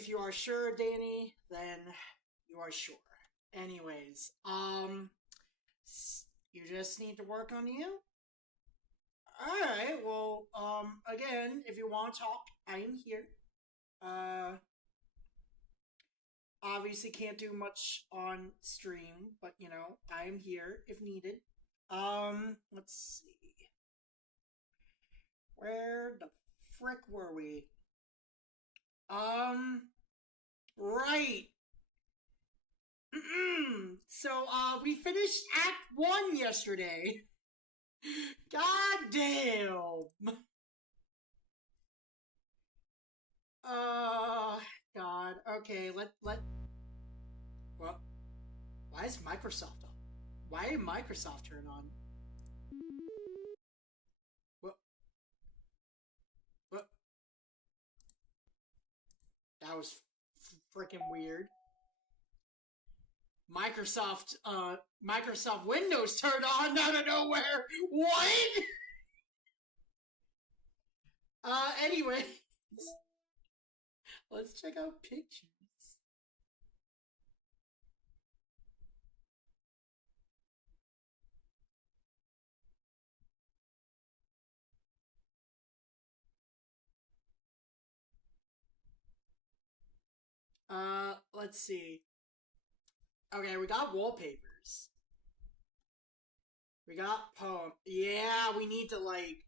if you are sure, Danny, then you are sure. Anyways, you just need to work on you? Alright, well, again, if you want to talk, I am here. Obviously can't do much on stream, but, you know, I am here if needed. Let's see. Where the frick were we? Right. So, we finished Act 1 yesterday. God damn. God. Okay, let... Well, why is Microsoft on? Why did Microsoft turn on? What? That was freaking weird. Microsoft Windows turned on out of nowhere. What? Anyway. Let's check out pictures. Let's see. Okay, we got wallpapers. We got poem. Yeah, we need to, like,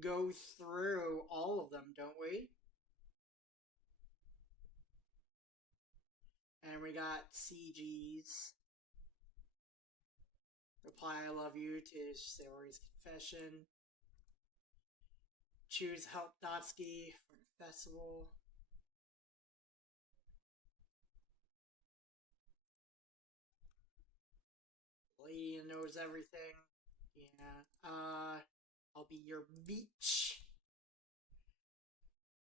go through all of them, don't we? And we got CGs. Reply I love you to Sayori's confession. Choose Help Dotsky for the festival. Lady knows everything. Yeah. I'll be your beach.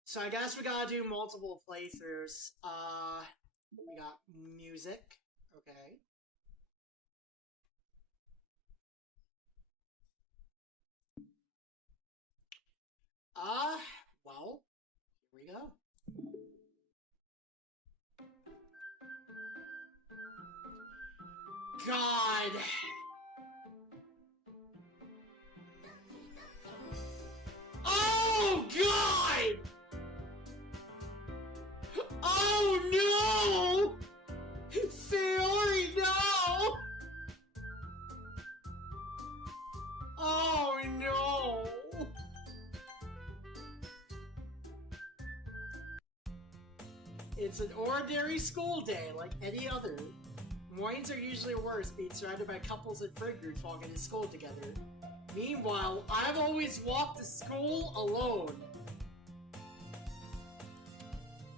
So I guess we gotta do multiple playthroughs. We got music. Okay. Well, here we go. God! Oh, God! Oh, no! Sayori, no! Oh, no! It's an ordinary school day, like any other. Mornings are usually worse, being surrounded by couples and friend groups walking to school together. Meanwhile, I've always walked to school alone.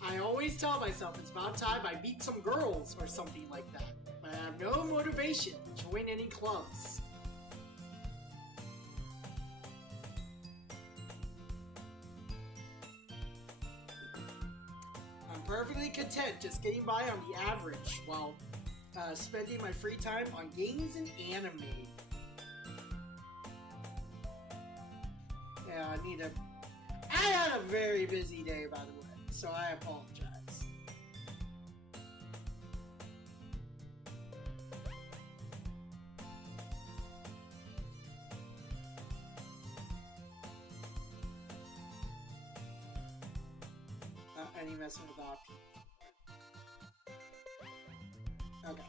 I always tell myself it's about time I meet some girls or something like that, but I have no motivation to join any clubs. I'm perfectly content just getting by on the average while spending my free time on games and anime. Yeah, I had a very busy day, by the way, so I apologize. Any messing with Doki. Okay.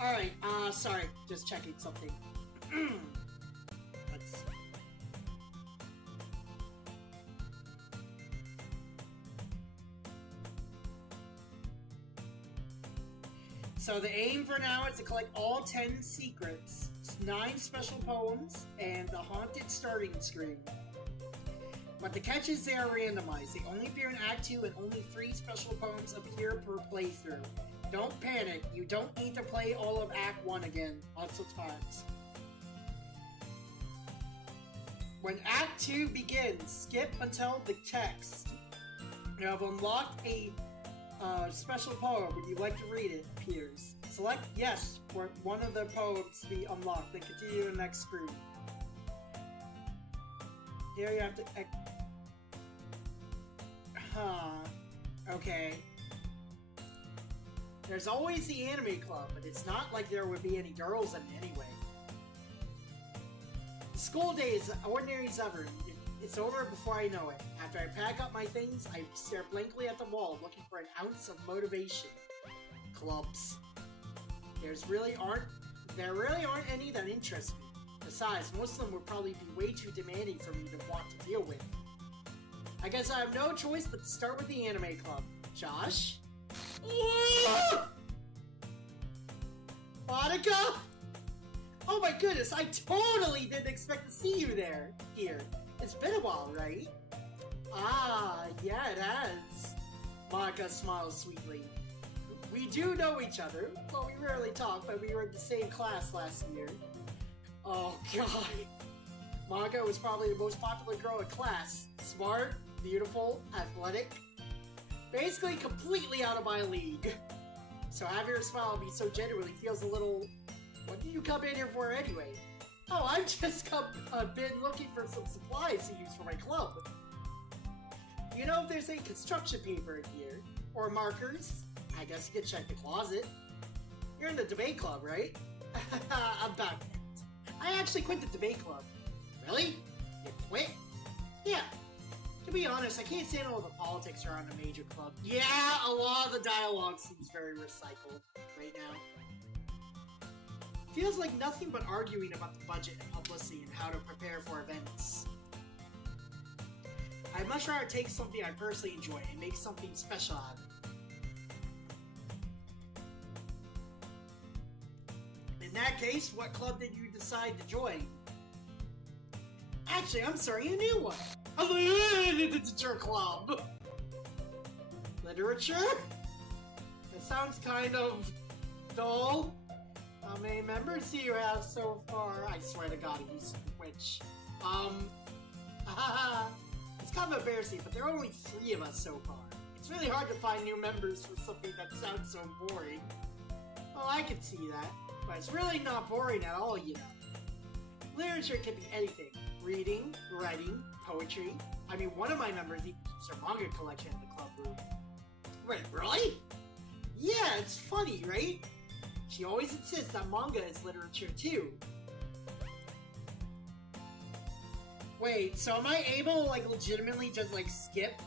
Alright, sorry, just checking something. Let's see. So the aim for now is to collect all 10 secrets, 9 special poems, and the haunted starting screen. But the catch is they are randomized. They only appear in Act 2 and only 3 special poems appear per playthrough. Don't panic, you don't need to play all of Act 1 again, lots of times. When Act 2 begins, skip until the text. You have unlocked a special poem. Would you like to read it? Appears. Select yes for one of the poems to be unlocked, then continue to the next screen. Here you have to... Huh. Okay. There's always the anime club, but it's not like there would be any girls in it anyway. The school day is ordinary as ever. It's over before I know it. After I pack up my things, I stare blankly at the wall, looking for an ounce of motivation. Clubs. There really aren't any that interest me. Besides, most of them would probably be way too demanding for me to want to deal with. I guess I have no choice but to start with the anime club. Josh? Monica? Oh my goodness, I totally didn't expect to see you here. It's been a while, right? Ah, yeah, it has. Monica smiles sweetly. We do know each other. Well, we rarely talk, but we were in the same class last year. Oh, God. Monica was probably the most popular girl in class. Smart, beautiful, athletic. Basically completely out of my league. So having her smile at me so genuinely feels a little... What did you come in here for anyway? Oh, I've just been looking for some supplies to use for my club. Do you know if there's any construction paper in here? Or markers? I guess you could check the closet. You're in the debate club, right? About that. I actually quit the debate club. Really? You quit? Yeah. To be honest, I can't stand all the politics around a major club. Yeah, a lot of the dialogue seems very recycled right now. Feels like nothing but arguing about the budget and publicity and how to prepare for events. I'd much rather take something I personally enjoy and make something special out of it. In that case, what club did you decide to join? Actually, I'm starting a new one. A literature club. Literature? That sounds kind of dull. How many members do you have so far? I swear to God, he's a witch. It's kind of embarrassing, but there are only 3 of us so far. It's really hard to find new members for something that sounds so boring. Well, I can see that, but it's really not boring at all, you know. Literature can be anything. Reading, writing, poetry. I mean, one of my members even keeps her manga collection in the club room. Wait, really? Yeah, it's funny, right? She always insists that manga is literature too. Wait, so am I able to, like, legitimately just, like, skip?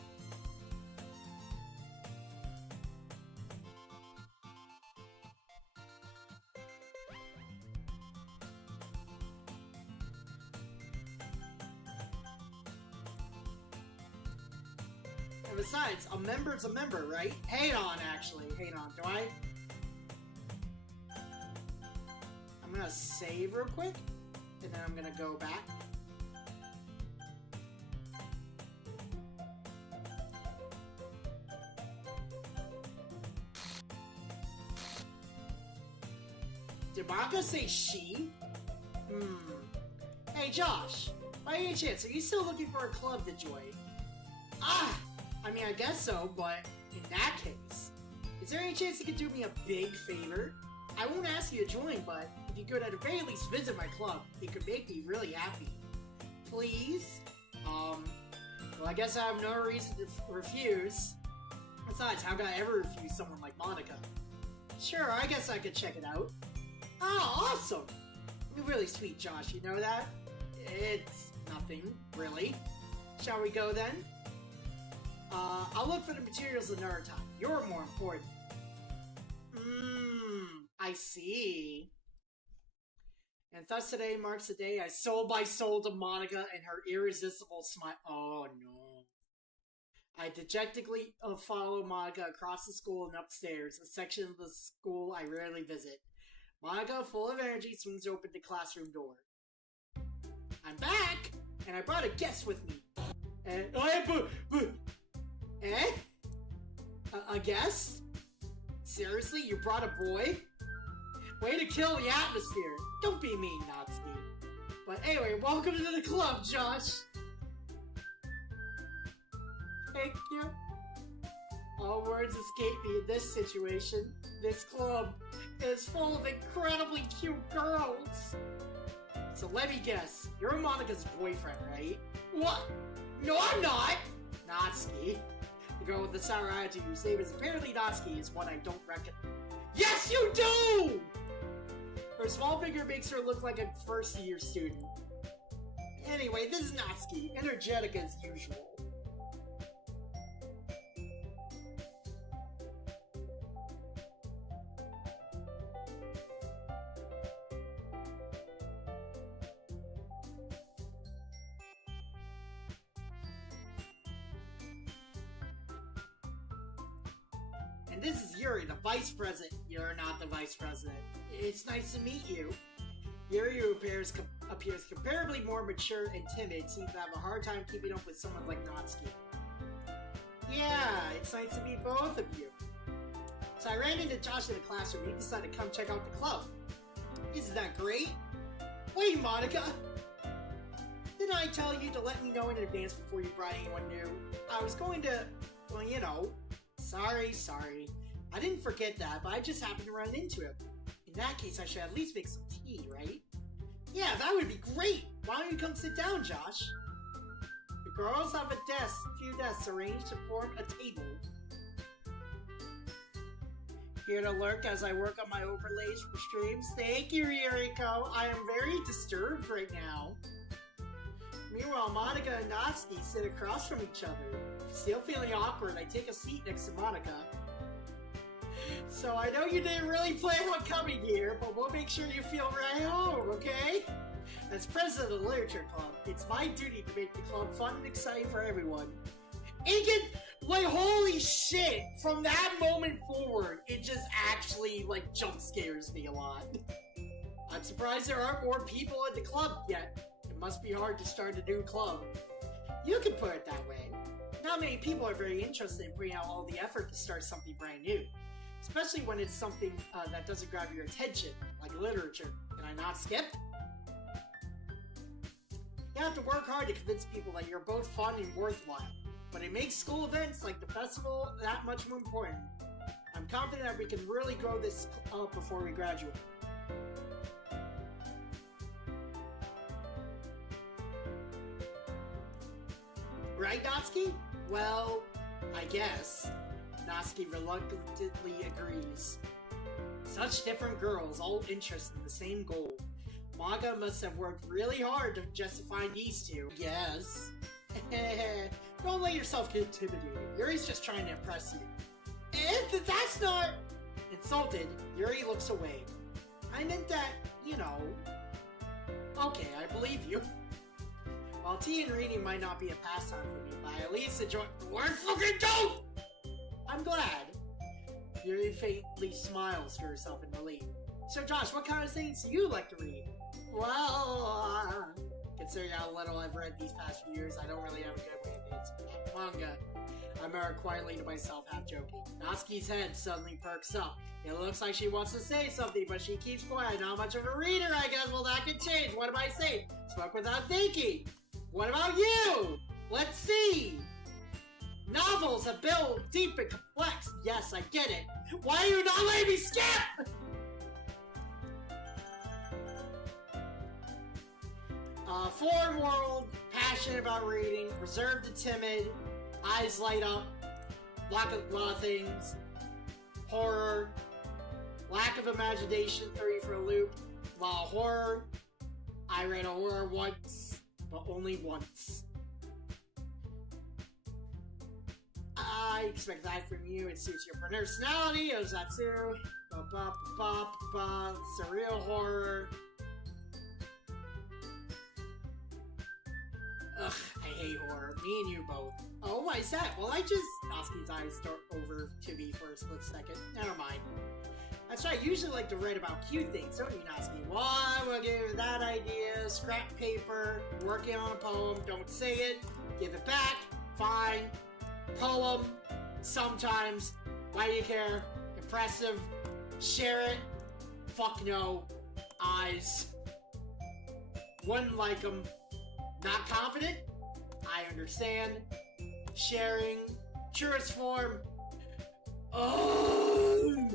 And besides, a member's a member, right? Hang on, actually. Hang on, do I? I'm gonna save real quick, and then I'm gonna go back. Did Monica say she? Hey Josh, by any chance, are you still looking for a club to join? I mean, I guess so, but in that case, is there any chance you could do me a big favor? I won't ask you to join, but if you could at the very least visit my club, it could make me really happy. Please? Well, I guess I have no reason to refuse. Besides, how could I ever refuse someone like Monica? Sure, I guess I could check it out. Oh, awesome! You're really sweet, Josh, you know that? It's nothing, really. Shall we go then? I'll look for the materials another time. You're more important. I see. And thus today marks the day I sold my soul to Monica and her irresistible smile. Oh no. I dejectedly follow Monica across the school and upstairs, a section of the school I rarely visit. Monica, full of energy, swings open the classroom door. I'm back! And I brought a guest with me. And a guest? Seriously, you brought a boy? Way to kill the atmosphere. Don't be mean, Natsuki. But anyway, welcome to the club, Josh. Thank you. All words escape me in this situation. This club is full of incredibly cute girls. So let me guess, you're Monica's boyfriend, right? What? No, I'm not! Natsuki. The go with the sour attitude whose name is apparently Natsuki is one I don't reckon. Yes, you do! Her small figure makes her look like a first-year student. Anyway, this is Natsuki, energetic as usual. And this is Yuri, the vice president. You're not the vice president. It's nice to meet you. Yuri, who appears comparably more mature and timid, seems to have a hard time keeping up with someone like Natsuki. Yeah, it's nice to meet both of you. So I ran into Josh in the classroom. He decided to come check out the club. Isn't that great? Wait, Monica! Didn't I tell you to let me know in advance before you brought anyone new? I was going to, well, you know. Sorry. I didn't forget that, but I just happened to run into him. In that case, I should at least make some tea, right? Yeah, that would be great! Why don't you come sit down, Josh? The girls have a few desks arranged to form a table. Here to lurk as I work on my overlays for streams. Thank you, Yuriko. I am very disturbed right now. Meanwhile, Monica and Natsuki sit across from each other. Still feeling awkward, I take a seat next to Monica. So I know you didn't really plan on coming here, but we'll make sure you feel right home, okay? As president of the Literature Club, it's my duty to make the club fun and exciting for everyone. Like, holy shit! From that moment forward, it just actually, like, jump scares me a lot. I'm surprised there aren't more people at the club yet. It must be hard to start a new club. You can put it that way. Not many people are very interested in putting out all the effort to start something brand new. Especially when it's something that doesn't grab your attention, like literature. Can I not skip? You have to work hard to convince people that you're both fun and worthwhile. But it makes school events like the festival that much more important. I'm confident that we can really grow this up before we graduate. Right, Natsuki? Well, I guess. Natsuki reluctantly agrees. Such different girls, all interested in the same goal. Maga must have worked really hard to justify these two. Yes. Don't let yourself get intimidated. Yuri's just trying to impress you. And that's not... Insulted, Yuri looks away. I meant that, you know... Okay, I believe you. While tea and reading might not be a pastime for me, but I at least enjoy... Word fucking don't! I'm glad. Yuri faintly smiles to herself in relief. So Josh, what kind of things do you like to read? Well, considering how little I've read these past few years, I don't really have a good way of answering that. Manga. I murmur quietly to myself, half joking. Natsuki's head suddenly perks up. It looks like she wants to say something, but she keeps quiet. Not much of a reader, I guess. Well, that could change. What am I saying? Spoke without thinking. What about you? Let's see. Novels have built deep and complex. Yes, I get it. Why are you not letting me skip? Foreign world, passionate about reading, reserved and timid, eyes light up, lot of things, horror, lack of imagination, throw you for a loop, a lot of horror. I read a horror once, but only once. I expect that from you. It suits your personality. Ozatsu. Surreal horror. Ugh, I hate horror. Me and you both. Oh, why is that? Well, Natsuki's eyes start over to me for a split second. Never mind. That's right, I usually like to write about cute things, don't you, Natsuki? Well, I will give you that idea. Scrap paper. Working on a poem. Don't say it. Give it back. Fine. Poem. Sometimes. Why do you care? Impressive. Share it. Fuck no. Eyes. Wouldn't like them. Not confident? I understand. Sharing. Truest form. Oh!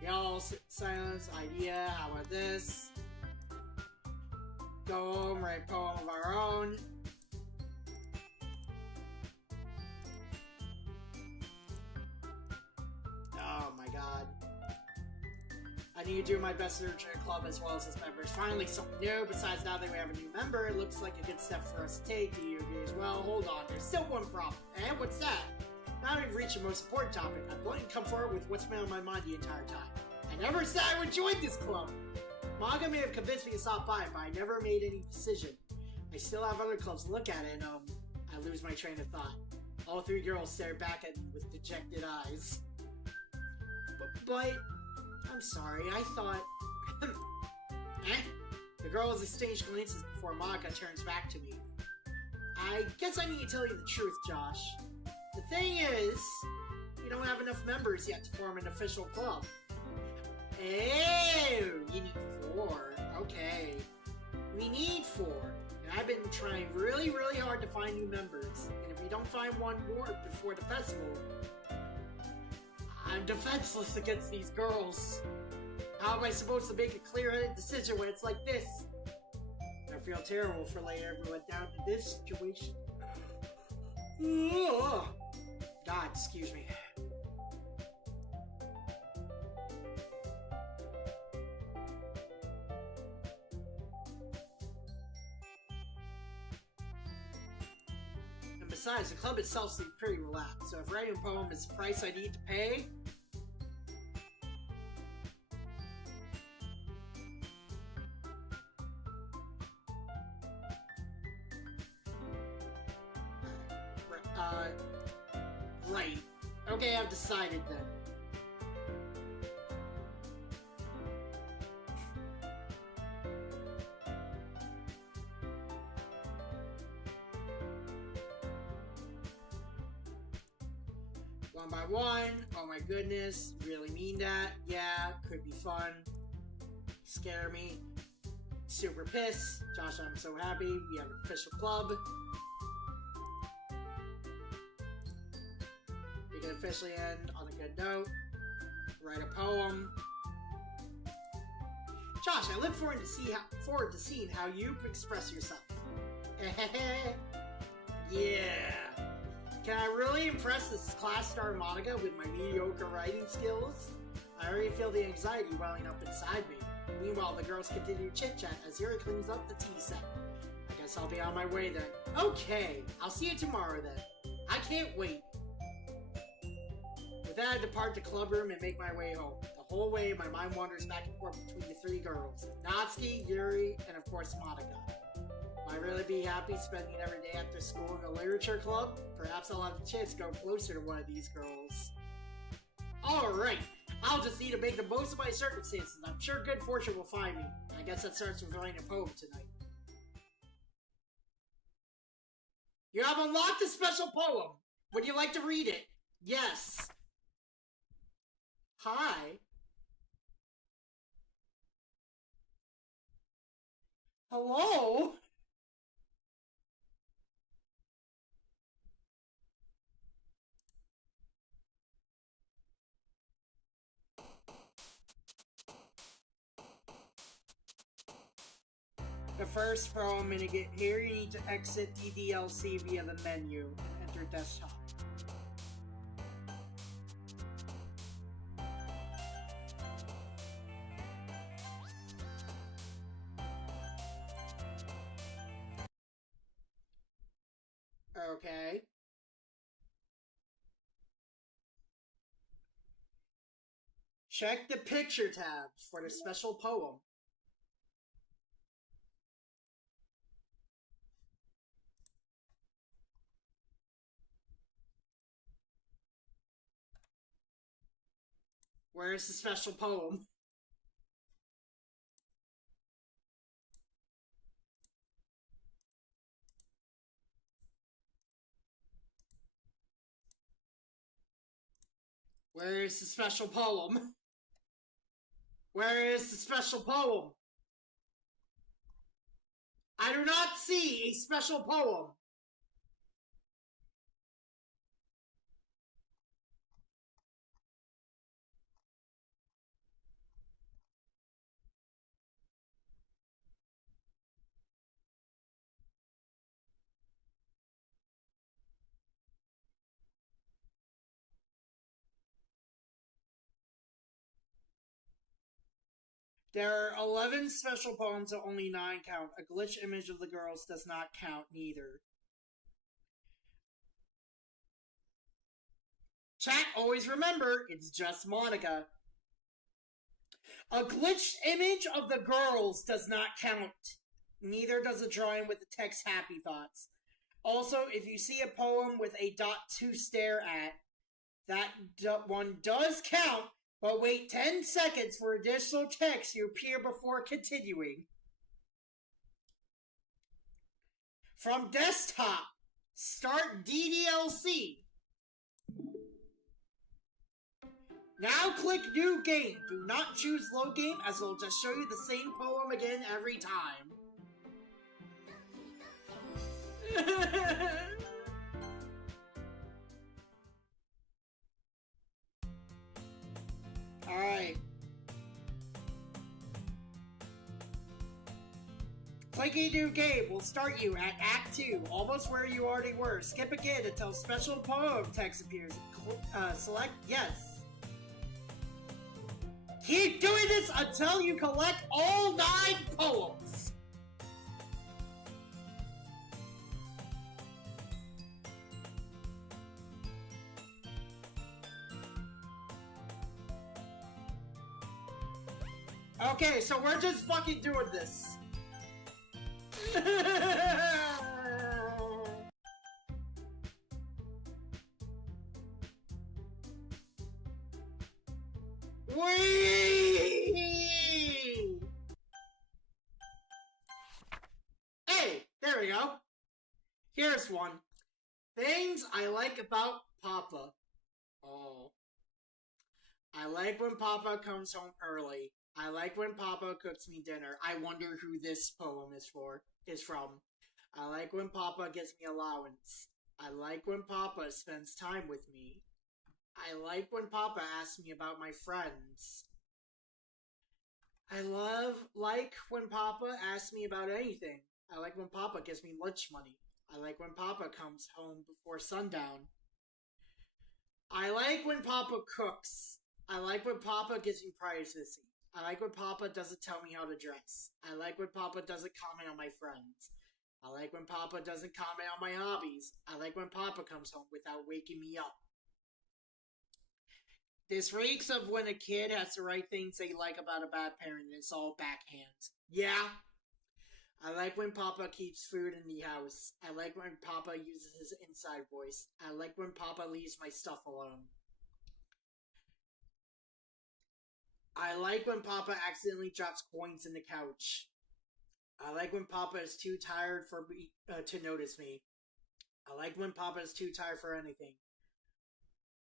Y'all, silence. Idea. How about this? go home, write a poem of our own. Oh my god. I need to do my best to nurture the club as well as its members. Finally, something new. Besides, now that we have a new member, it looks like a good step for us to take. Do you agree as well? Hold on, there's still one problem. And what's that? Now we've reached the most important topic. I'm going to come forward with what's been on my mind the entire time. I never said I would join this club! Manga may have convinced me to stop by, but I never made any decision. I still have other clubs to look at, and I lose my train of thought. All three girls stare back at me with dejected eyes. But I'm sorry, I thought... The girls exchange glances before Maka turns back to me. I guess I need to tell you the truth, Josh. The thing is, we don't have enough members yet to form an official club. Oh, you need 4. Okay. We need 4. And I've been trying really, really hard to find new members. And if we don't find one more before the festival, I'm defenseless against these girls. How am I supposed to make a clear-headed decision when it's like this? I feel terrible for laying everyone down in this situation. God, excuse me. And besides, the club itself seems pretty relaxed, so if writing a poem is the price I need to pay, right. Okay, I've decided then. One by one. Oh my goodness. Really mean that? Yeah, could be fun. Scare me. Super pissed. Josh, I'm so happy. We have an official club. We can officially end on a good note. Write a poem. Josh, I look forward to seeing how you express yourself. Yeah. Can I really impress this class star manga with my mediocre writing skills? I already feel the anxiety welling up inside me. Meanwhile, the girls continue chit-chat as Yuri cleans up the tea set. I guess I'll be on my way then. Okay, I'll see you tomorrow then. I can't wait. With that, I depart the club room and make my way home. The whole way, my mind wanders back and forth between the 3 girls. Natsuki, Yuri, and of course Monica. Will I really be happy spending every day after school in the literature club? Perhaps I'll have the chance to go closer to one of these girls. Alright, I'll just need to make the most of my circumstances. I'm sure good fortune will find me. I guess that starts with writing a poem tonight. You have unlocked a special poem. Would you like to read it? Yes. Hi. Hello? The first poem in here, you need to exit the DLC via the menu and enter desktop. Okay. Check the picture tab for the special poem. Where is the special poem? Where is the special poem? Where is the special poem? I do not see a special poem. There are 11 special poems, so only 9 count. A glitch image of the girls does not count neither. Chat, always remember, it's just Monica. A glitched image of the girls does not count. Neither does a drawing with the text happy thoughts. Also, if you see a poem with a dot to stare at, that one does count, but wait 10 seconds for additional text to appear before continuing. From desktop, start DDLC. Now click new game. Do not choose low game as it'll just show you the same poem again every time. Alright. Clicking new game will start you at Act 2, almost where you already were. Skip again until special poem text appears. Select yes. Keep doing this until you collect all 9 poems. Okay, so we're just fucking doing this. Hey, there we go. Here's one. Things I like about Papa. Oh. I like when Papa comes home early. I like when Papa cooks me dinner. I wonder who this poem is from. I like when Papa gives me allowance. I like when Papa spends time with me. I like when Papa asks me about my friends. I like when Papa asks me about anything. I like when Papa gives me lunch money. I like when Papa comes home before sundown. I like when Papa cooks. I like when Papa gives me privacy. I like when Papa doesn't tell me how to dress. I like when Papa doesn't comment on my friends. I like when Papa doesn't comment on my hobbies. I like when Papa comes home without waking me up. This reeks of when a kid has to write things they like about a bad parent and it's all backhand. Yeah. I like when Papa keeps food in the house. I like when Papa uses his inside voice. I like when Papa leaves my stuff alone. I like when Papa accidentally drops coins in the couch. I like when Papa is too tired for me to notice me. I like when Papa is too tired for anything.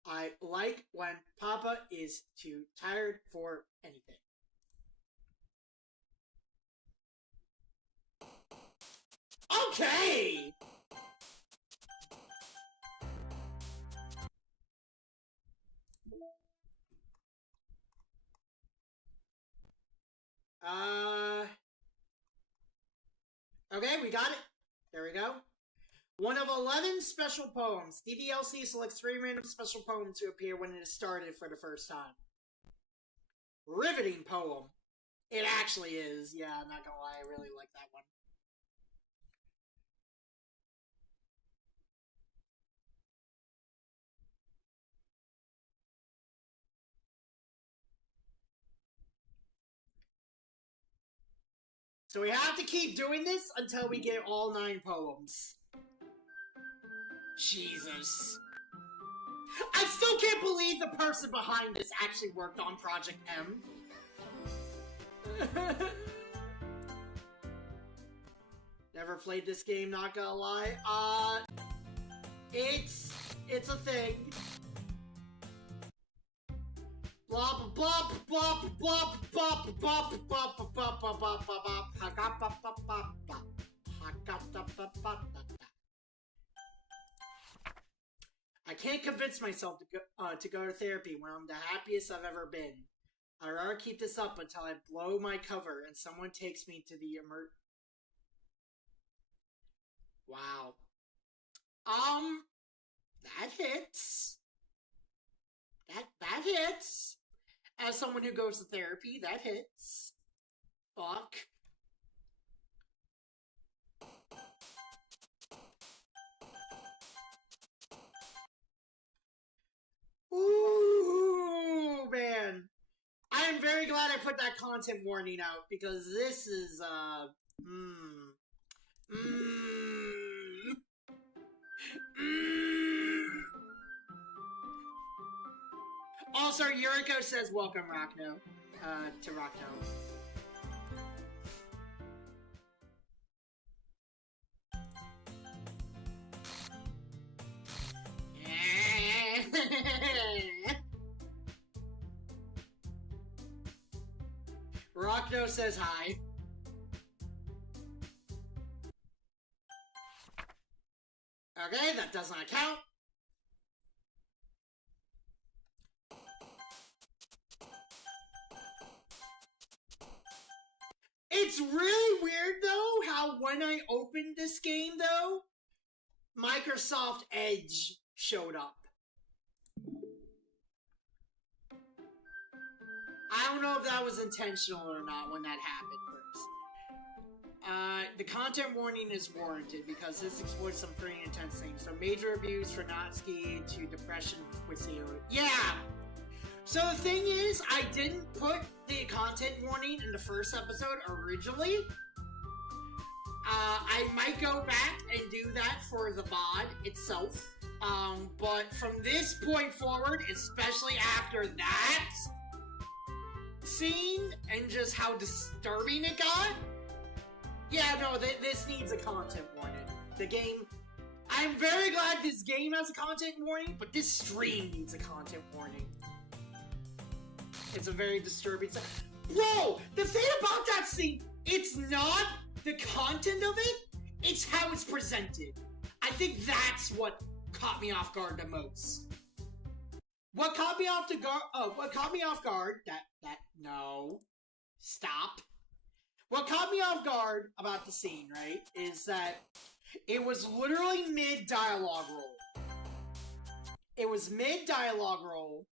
I like when Papa is too tired for anything. Okay! Okay, we got it. There we go. One of 11 special poems. DDLC selects 3 random special poems to appear when it is started for the first time. Riveting poem. It actually is. Yeah, I'm not gonna lie, I really like that one. So we have to keep doing this until we get all 9 poems. Jesus. I still can't believe the person behind this actually worked on Project M. Never played this game, not gonna lie. It's a thing. Blop blop blop blop blop blop blop blop blop. I can't convince myself to go to therapy when I'm the happiest I've ever been. I'd rather keep this up until I blow my cover and someone takes me to the Wow. That hits. That hits. As someone who goes to therapy, that hits. Fuck. Ooh, man. I am very glad I put that content warning out because this is, Also, Yuriko says, welcome, Rockno. To Rockno. Rockno says hi. Okay, that does not count. It's really weird, though, how when I opened this game, though, Microsoft Edge showed up. I don't know if that was intentional or not when that happened first. The content warning is warranted because this exploits some pretty intense things. From major abuse for not skiing to depression with zero. Yeah! So the thing is, I didn't put the content warning in the first episode originally. I might go back and do that for the VOD itself. But from this point forward, especially after that scene and just how disturbing it got, yeah, no, this needs a content warning. The game, I'm very glad this game has a content warning, but this stream needs a content warning. It's a very disturbing scene. Bro, the thing about that scene, it's not the content of it, it's how it's presented. I think that's what caught me off guard the most. What caught me off guard, no, stop. What caught me off guard about the scene, right, is that it was literally mid-dialogue roll. It was mid-dialogue roll,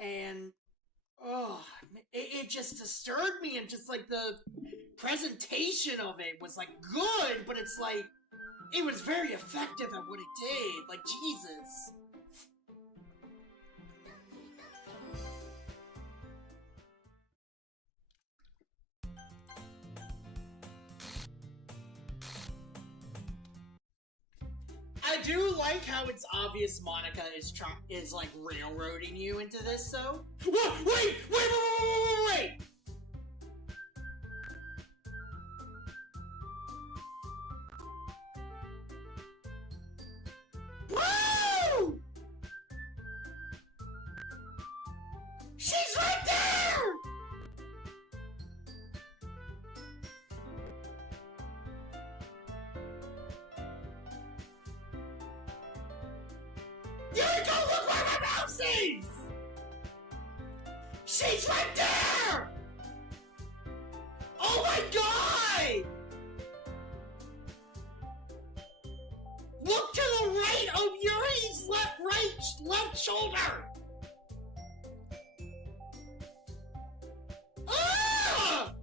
and, it just disturbed me, and just, like, the presentation of it was, like, good, but it's, like, it was very effective at what it did, like, Jesus. I do like how it's obvious Monica is like railroading you into this, though. Wait! Woo! She's right there! Yuriko, look where my mouse is! She's right there! Oh my god! Look to the right of Yuri's left shoulder! Ah!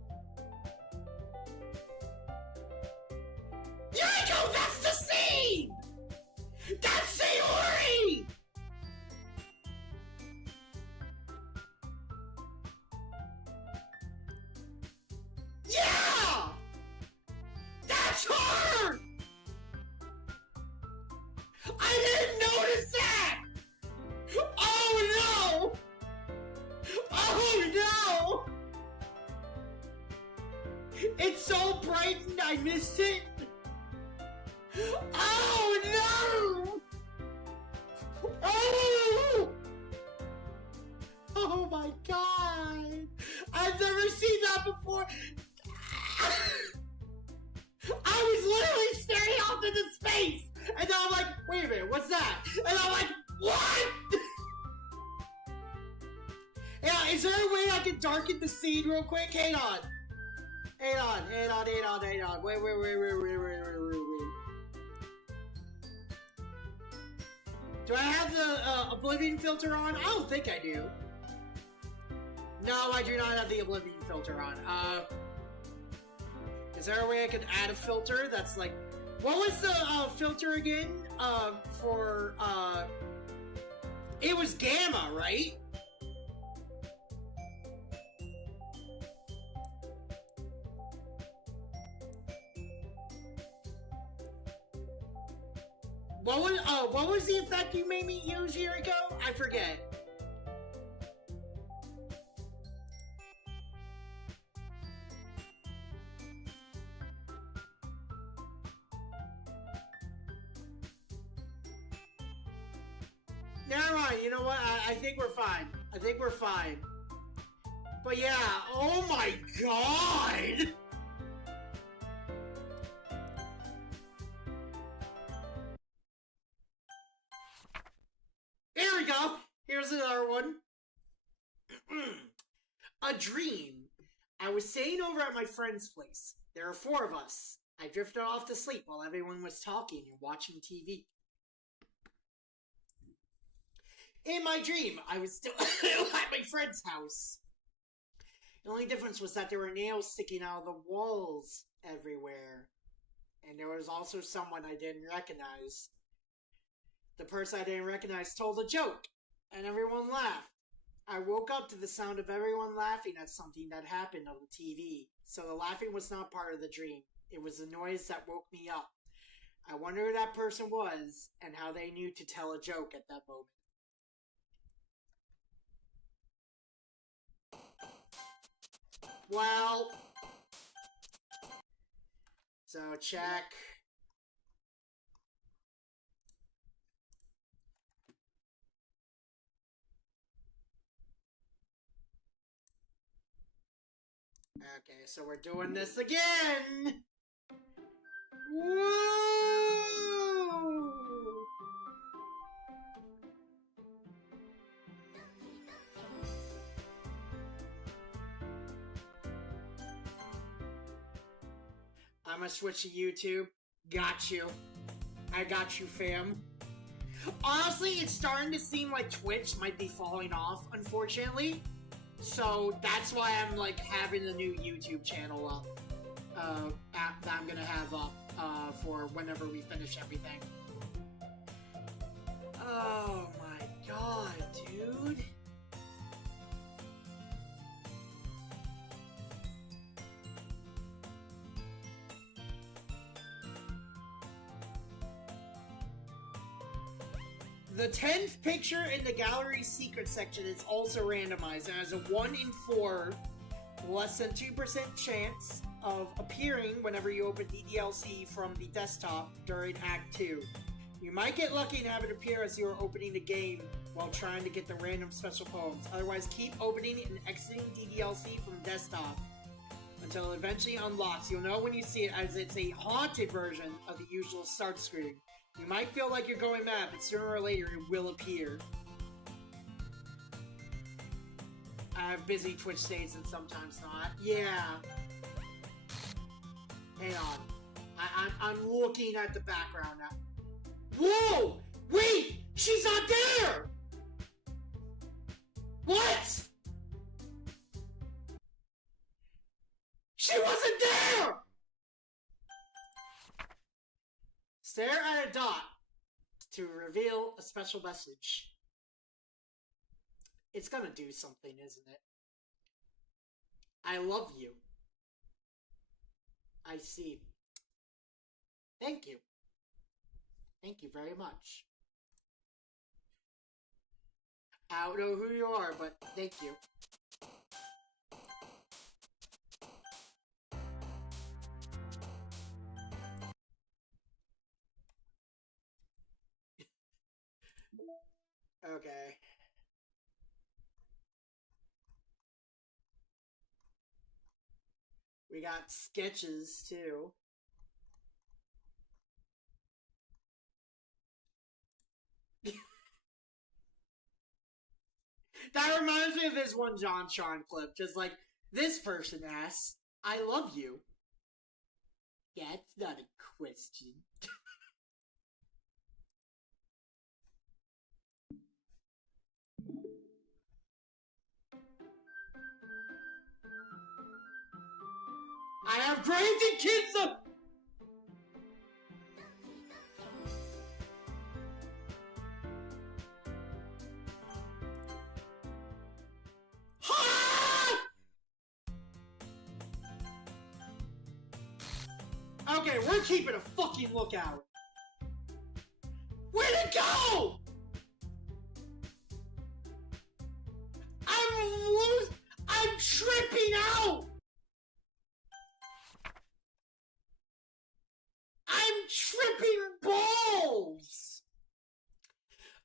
Yuriko, that's the scene! That's Sayori! Yeah! That's her! I didn't notice that! Oh no! Oh no! It's so bright and I missed it! Oh no! Oh! Oh my god! I've never seen that before! I was literally staring off into space! And then I'm like, wait a minute, what's that? And I'm like, what?! Yeah, is there a way I can darken the scene real quick? Hang on. Hang on. Wait. Do I have the Oblivion filter on? I don't think I do. No, I do not have the Oblivion filter on. Is there a way I could add a filter that's like... What was the filter again? For it was gamma, right? What was the effect you made me use, Yuriko? I forget. Never mind, you know what? I think we're fine. I think we're fine. But yeah, oh my god! Here we go! Here's another one. A dream. I was staying over at my friend's place. There were 4 of us. I drifted off to sleep while everyone was talking and watching TV. In my dream, I was still at my friend's house. The only difference was that there were nails sticking out of the walls everywhere. And there was also someone I didn't recognize. The person I didn't recognize told a joke, and everyone laughed. I woke up to the sound of everyone laughing at something that happened on the TV. So the laughing was not part of the dream. It was the noise that woke me up. I wonder who that person was, and how they knew to tell a joke at that moment. Well, so check. Okay, so we're doing this again. Woo! I'm gonna switch to YouTube. Got you. I got you, fam. Honestly, it's starting to seem like Twitch might be falling off, unfortunately. So that's why I'm like having a new YouTube channel up. That I'm gonna have up for whenever we finish everything. Oh my god, dude. The 10th picture in the gallery secret section is also randomized and has a 1 in 4, less than 2% chance of appearing whenever you open DDLC from the desktop during Act 2. You might get lucky and have it appear as you are opening the game while trying to get the random special poems. Otherwise, keep opening and exiting DDLC from desktop until it eventually unlocks. You'll know when you see it as it's a haunted version of the usual start screen. You might feel like you're going mad, but sooner or later it will appear. I have busy Twitch days and sometimes not. Yeah. Hang on. I'm looking at the background now. Whoa! Wait! She's not there! What? She wasn't there! Stare at a dot to reveal a special message. It's gonna do something, isn't it? I love you. I see. Thank you. Thank you very much. I don't know who you are, but thank you. Okay. We got sketches, too. That reminds me of this one John Sean clip. Just like, this person asks, I love you. That's not a question. I have granted kids a... Okay, we're keeping a fucking lookout. Where'd it go? I'm tripping out. I'm tripping balls.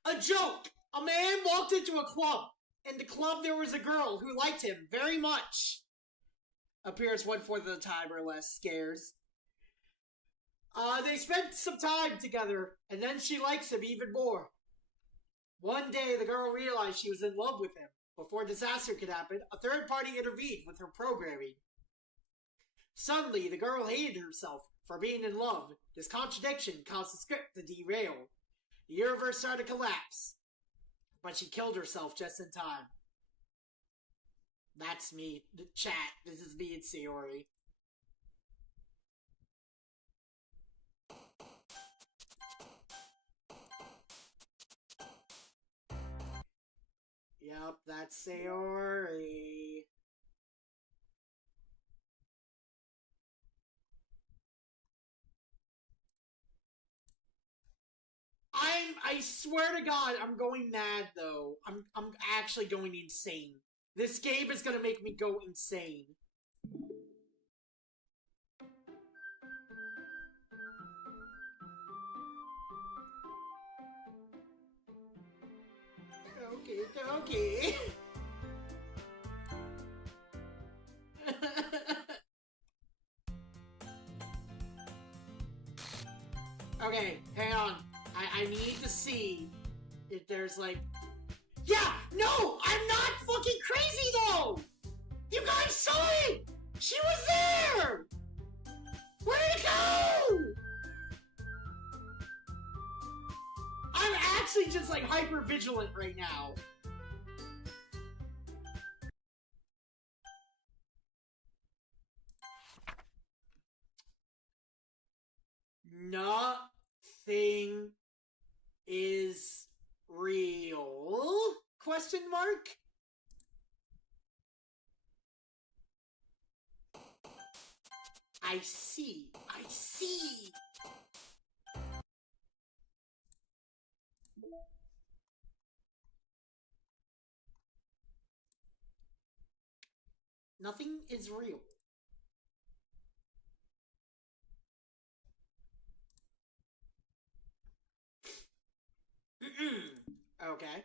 A joke. A man walked into a club. In the club there was a girl who liked him very much. Appears 1/4 of the time or less. Scares. They spent some time together, and then she likes him even more. One day, the girl realized she was in love with him. Before disaster could happen, a third party intervened with her programming. Suddenly, the girl hated herself for being in love. This contradiction caused the script to derail. The universe started to collapse. But she killed herself just in time. That's me. The chat. This is me and Sayori. Yep, that's Sayori. I swear to God, I'm going mad though. I'm actually going insane. This game is gonna make me go insane. Okay. Okay, hang on. I need to see if there's like... Yeah! No! I'm not fucking crazy though! You guys saw it! She was there! Where'd it go? I'm actually just like hyper vigilant right now. Nothing is real? Question mark? I see. Nothing is real. Okay.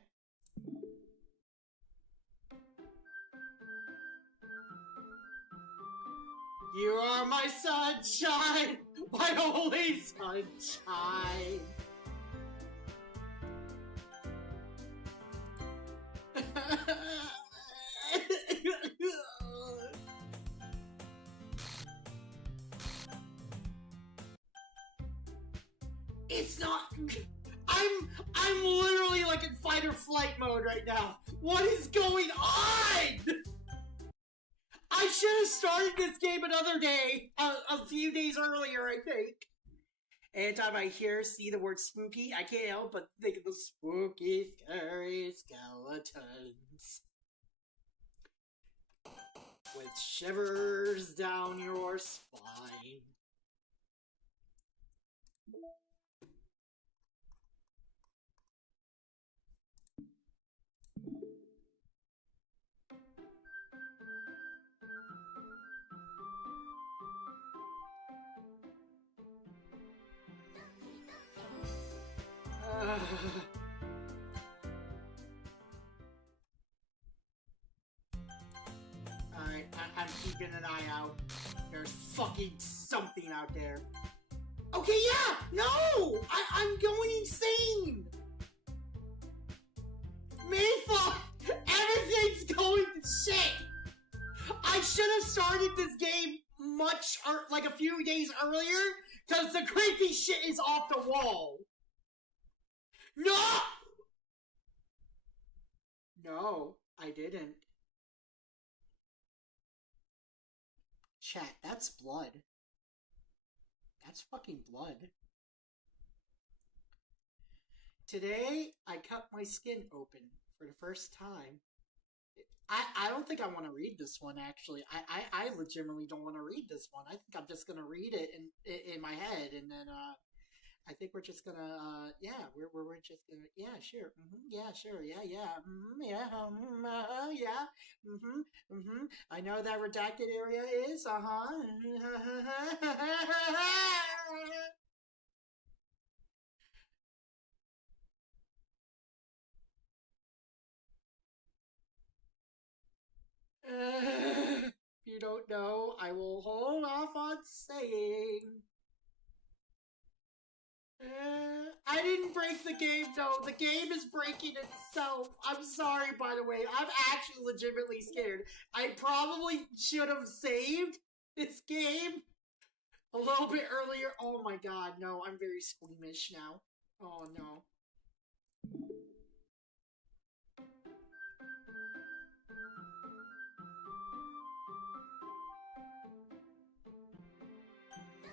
You are my sunshine, my only sunshine. It's not... I'm literally like in fight or flight mode right now. What is going on? I should have started this game another day, a few days earlier, I think. Anytime I see the word spooky, I can't help but think of the spooky, scary skeletons. With shivers down your spine. Alright, I'm keeping an eye out. There's fucking something out there. Okay, yeah! No! I'm going insane! Mayfa! Everything's going to shit! I should have started this game like a few days earlier, because the creepy shit is off the wall. No! No, I didn't. Chat, that's blood. That's fucking blood. Today, I cut my skin open for the first time. I don't think I want to read this one, actually. I legitimately don't want to read this one. I think I'm just going to read it in my head, and then, I think we're just gonna, yeah, we're just gonna, yeah, sure, yeah, sure, yeah, yeah, yeah, I know that redacted area is, you don't know, I will hold off on saying. I didn't break the game, though. The game is breaking itself. I'm sorry, by the way. I'm actually legitimately scared. I probably should have saved this game a little bit earlier. Oh my god, no. I'm very squeamish now. Oh no.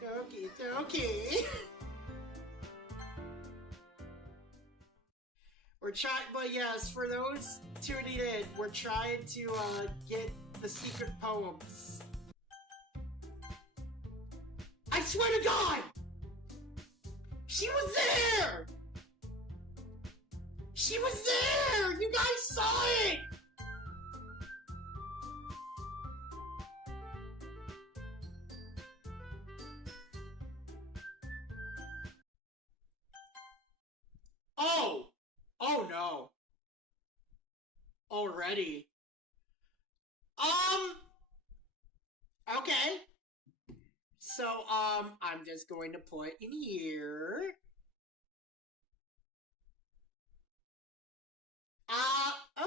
Doki, Doki. We're trying, but yes, for those tuning in, we're trying to get the secret poems. I swear to God! She was there! She was there! You guys saw it! Oh! Oh no. Already. Okay. So, I'm just going to put in here.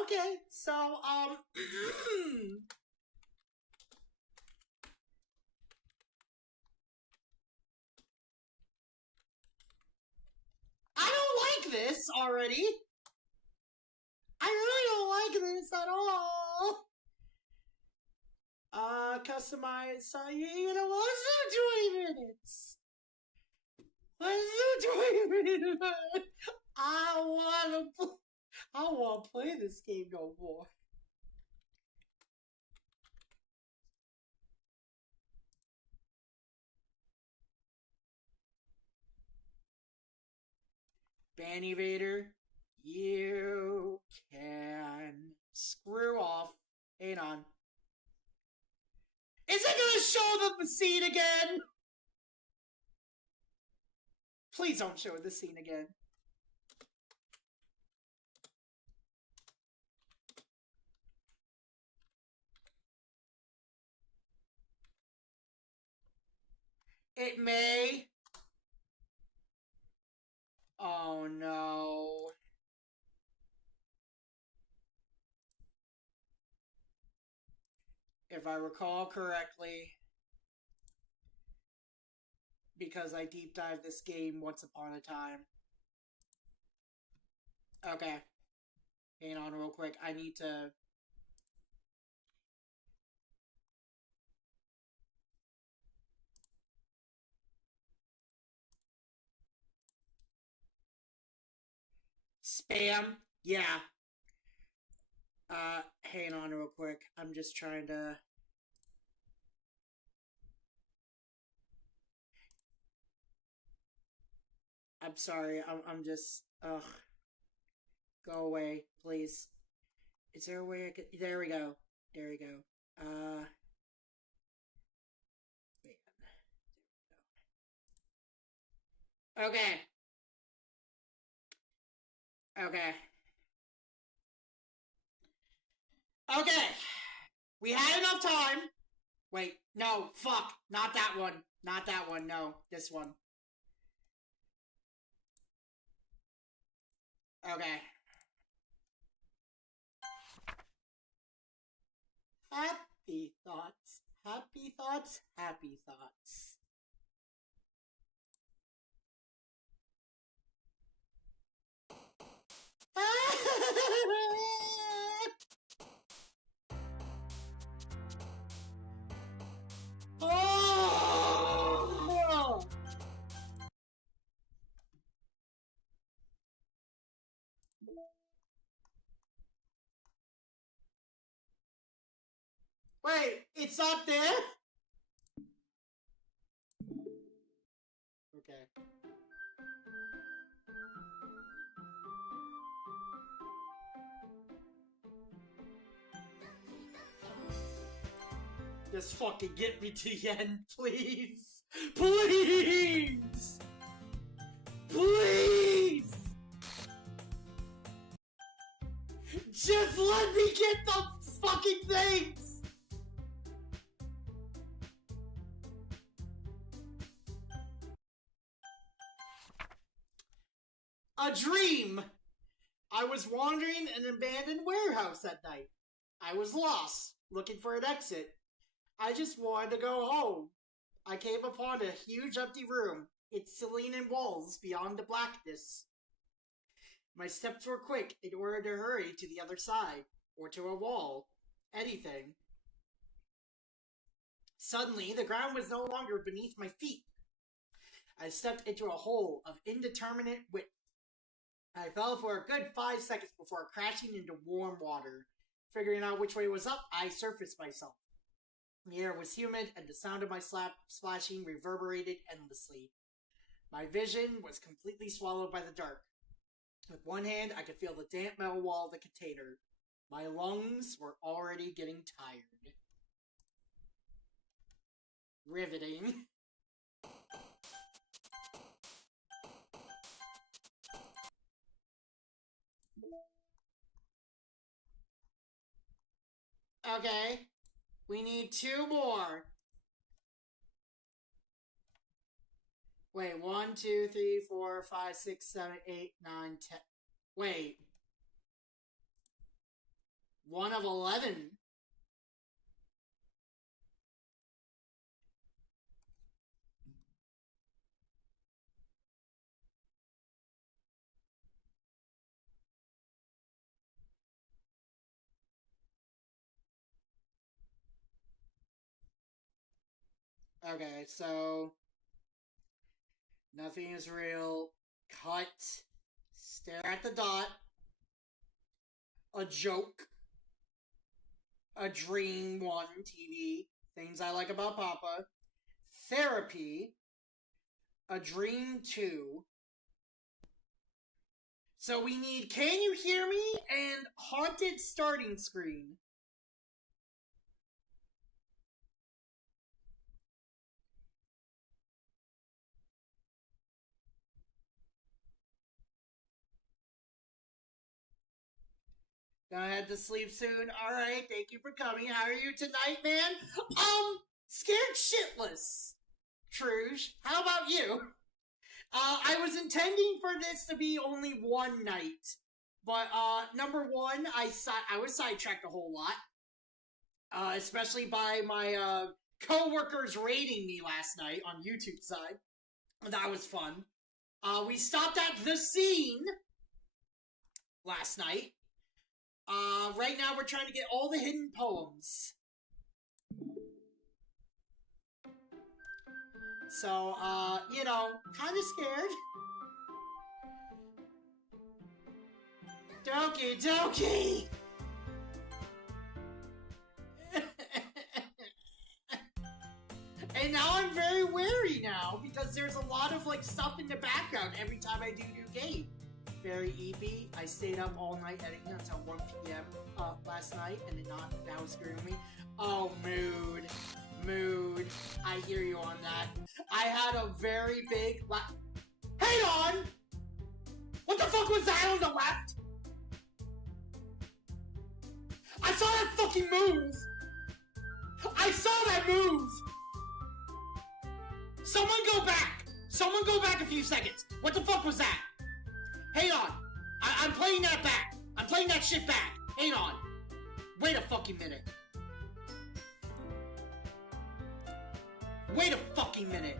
Okay. So, I don't like this already. I really don't like this at all. Customize. You know what? Let's do 20 minutes. Let's do 20 minutes. I wanna play this game no more. Ban evader, you can screw off. Hang on. Is it gonna show the scene again? Please don't show the scene again. It may. Oh no. If I recall correctly, because I deep dived this game once upon a time. Okay. Hang on real quick. I need to... Spam? Yeah. Hang on real quick. I'm just trying to... I'm sorry. I'm just... Ugh. Go away, please. Is there a way I could... There we go. There we go. Man. Okay. Okay. Okay. We had enough time. Wait. No. Fuck. Not that one. Not that one. No. This one. Okay. Happy thoughts. Happy thoughts. Happy thoughts. Wait, it's not there? Okay. Just fucking get me to the end, please! Please! Please! Just let me get the fucking things! A dream! I was wandering in an abandoned warehouse that night. I was lost, looking for an exit. I just wanted to go home. I came upon a huge empty room, its ceiling and walls beyond the blackness. My steps were quick in order to hurry to the other side, or to a wall. Anything. Suddenly, the ground was no longer beneath my feet. I stepped into a hole of indeterminate width. I fell for a good 5 seconds before crashing into warm water. Figuring out which way was up, I surfaced myself. The air was humid, and the sound of my splashing reverberated endlessly. My vision was completely swallowed by the dark. With one hand, I could feel the damp metal wall of the container. My lungs were already getting tired. Riveting. Okay. We need 2 more. Wait, 1, 2, 3, 4, 5, 6, 7, 8, 9, 10. Wait. 1 of 11. Okay, so nothing is real. Cut. Stare at the dot. A joke. A dream 1 TV. Things I like about Papa. Therapy. A dream 2. So we need Can You Hear Me and Haunted Starting Screen. Gonna head to sleep soon. Alright, thank you for coming. How are you tonight, man? Scared shitless. Truge, how about you? I was intending for this to be only one night. But, number one, I was sidetracked a whole lot. Especially by my, co-workers raiding me last night on YouTube side. That was fun. We stopped at the scene last night. Right now we're trying to get all the hidden poems. So, you know, kind of scared. Doki! And now I'm very wary now, because there's a lot of, like, stuff in the background every time I do new game. Very EP. I stayed up all night editing until 1 p.m. Last night, and it now it's screwing me. Oh, mood. I hear you on that. I had a very big Hang on! What the fuck was that on the left? I saw that fucking move! I saw that move! Someone go back! Someone go back a few seconds! What the fuck was that? Hang on! I'm playing that back! I'm playing that shit back! Hang on! Wait a fucking minute! Wait a fucking minute!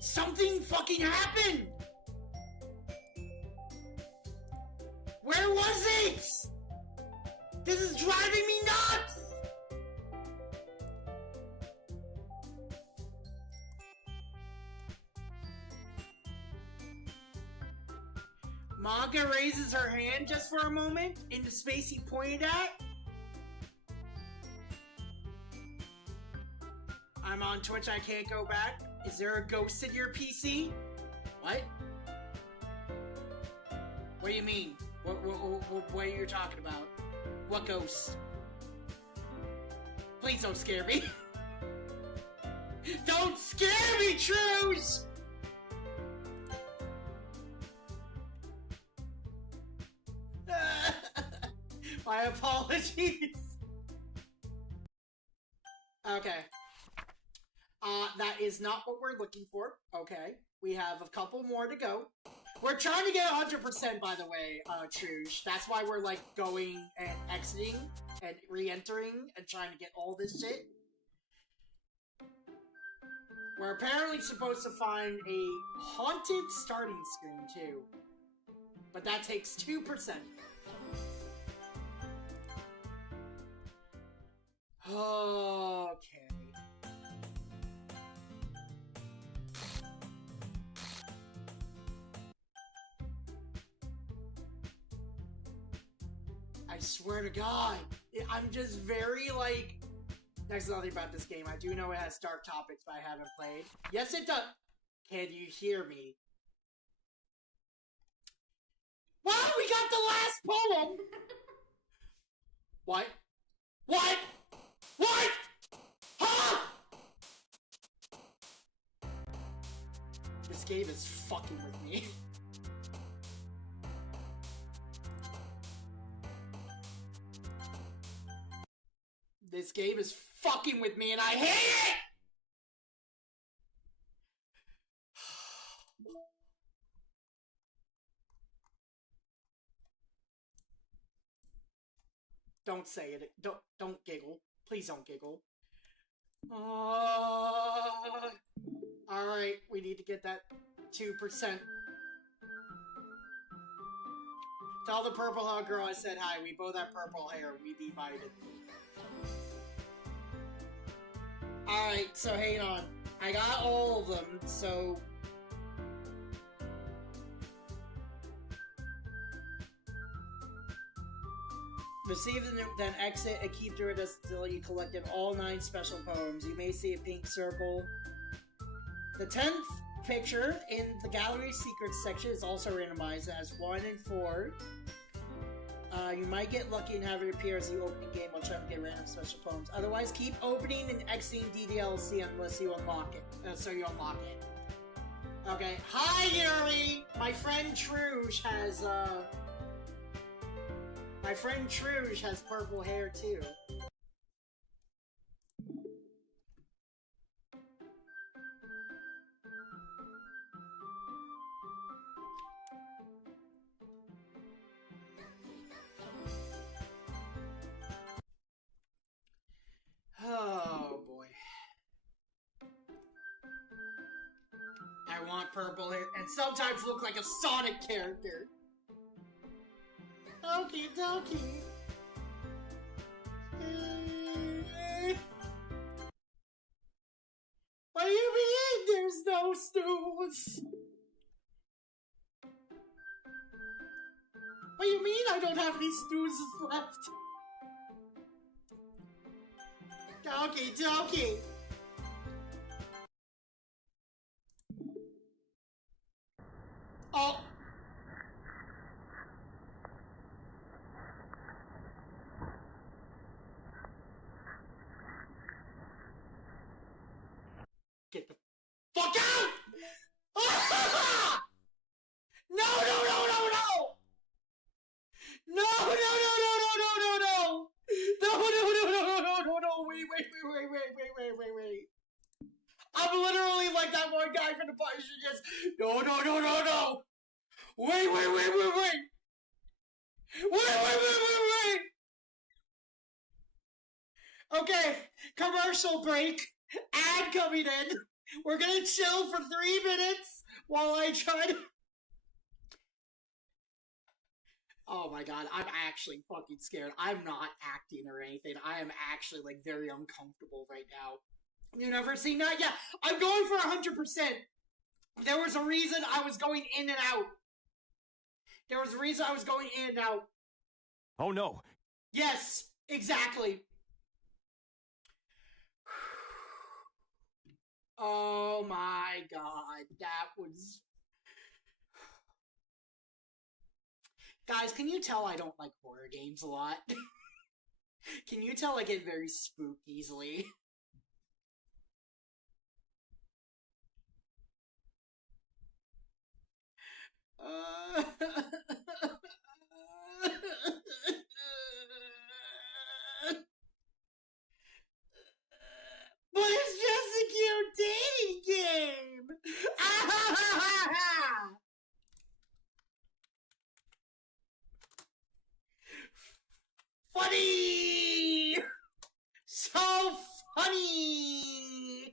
Something fucking happened! Where was it? This is driving me nuts! Manga raises her hand just for a moment in the space he pointed at. I'm on Twitch, I can't go back. Is there a ghost in your PC? What? What do you mean? What are you talking about? What ghost? Please don't scare me. Don't scare me, Truce! My apologies. Okay. That is not what we're looking for. Okay. We have a couple more to go. We're trying to get 100%, by the way, Truge. That's why we're, like, going and exiting and re-entering and trying to get all this shit. We're apparently supposed to find a haunted starting screen, too. But that takes 2%. Okay. I swear to God, I'm just very, like... There's nothing about this game. I do know it has dark topics, but I haven't played. Yes, it does! Can you hear me? Well, we got the last poem! What? What? What? Huh? This game is fucking with me. This game is fucking with me and I hate it! Don't say it. Don't giggle. Please don't giggle. Alright, we need to get that 2%. Tell the purple hug girl I said hi. We both have purple hair. We divided. Alright, so hang on. I got all of them, so... Receive the then exit and keep through it until you collected all 9 special poems. You may see a pink circle. The 10th picture in the gallery secrets section is also randomized as 1 and 4. You might get lucky and have it appear as the opening game while trying to get random special poems. Otherwise, keep opening and exiting DDLC unless you unlock it. So you unlock it. Okay. Hi, Yuri! My friend Truge has, My friend Truge has purple hair, too. Oh, boy. I want purple hair, and sometimes look like a Sonic character. Doki, Doki. What do you mean there's no snooze? What do you mean I don't have any snoozes left? Doki, Doki. Oh. Get the fuck out! No, no, no, no, no! No, no, no, no, no, no, no, no! No, no, no, no, no, no, no, no! Wait. I'm literally like that one guy from the Punisher just, no, no, no, no, no! Wait! Wait! Okay, commercial break. Ad coming in. We're gonna chill for 3 minutes while I try to... Oh my god, I'm actually fucking scared. I'm not acting or anything. I am actually, like, very uncomfortable right now. You never seen that? Yeah, I'm going for 100%. There was a reason I was going in and out. There was a reason I was going in and out. Oh no. Yes, exactly. Oh my god, that was... Guys, can you tell I don't like horror games a lot? Can you tell I get very spooked easily? But it's just a cute dating game! Funny! So funny!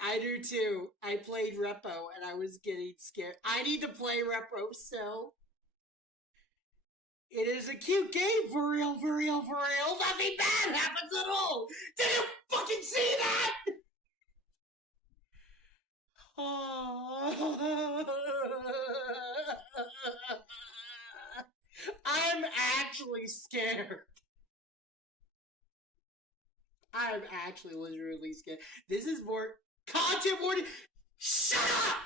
I do too. I played Repo and I was getting scared. I need to play Repo still. It is a cute game, for real, for real, for real. Nothing bad happens at all. Did you fucking see that? Oh. I'm actually scared. I'm actually literally scared. This is more content warning. Shut up!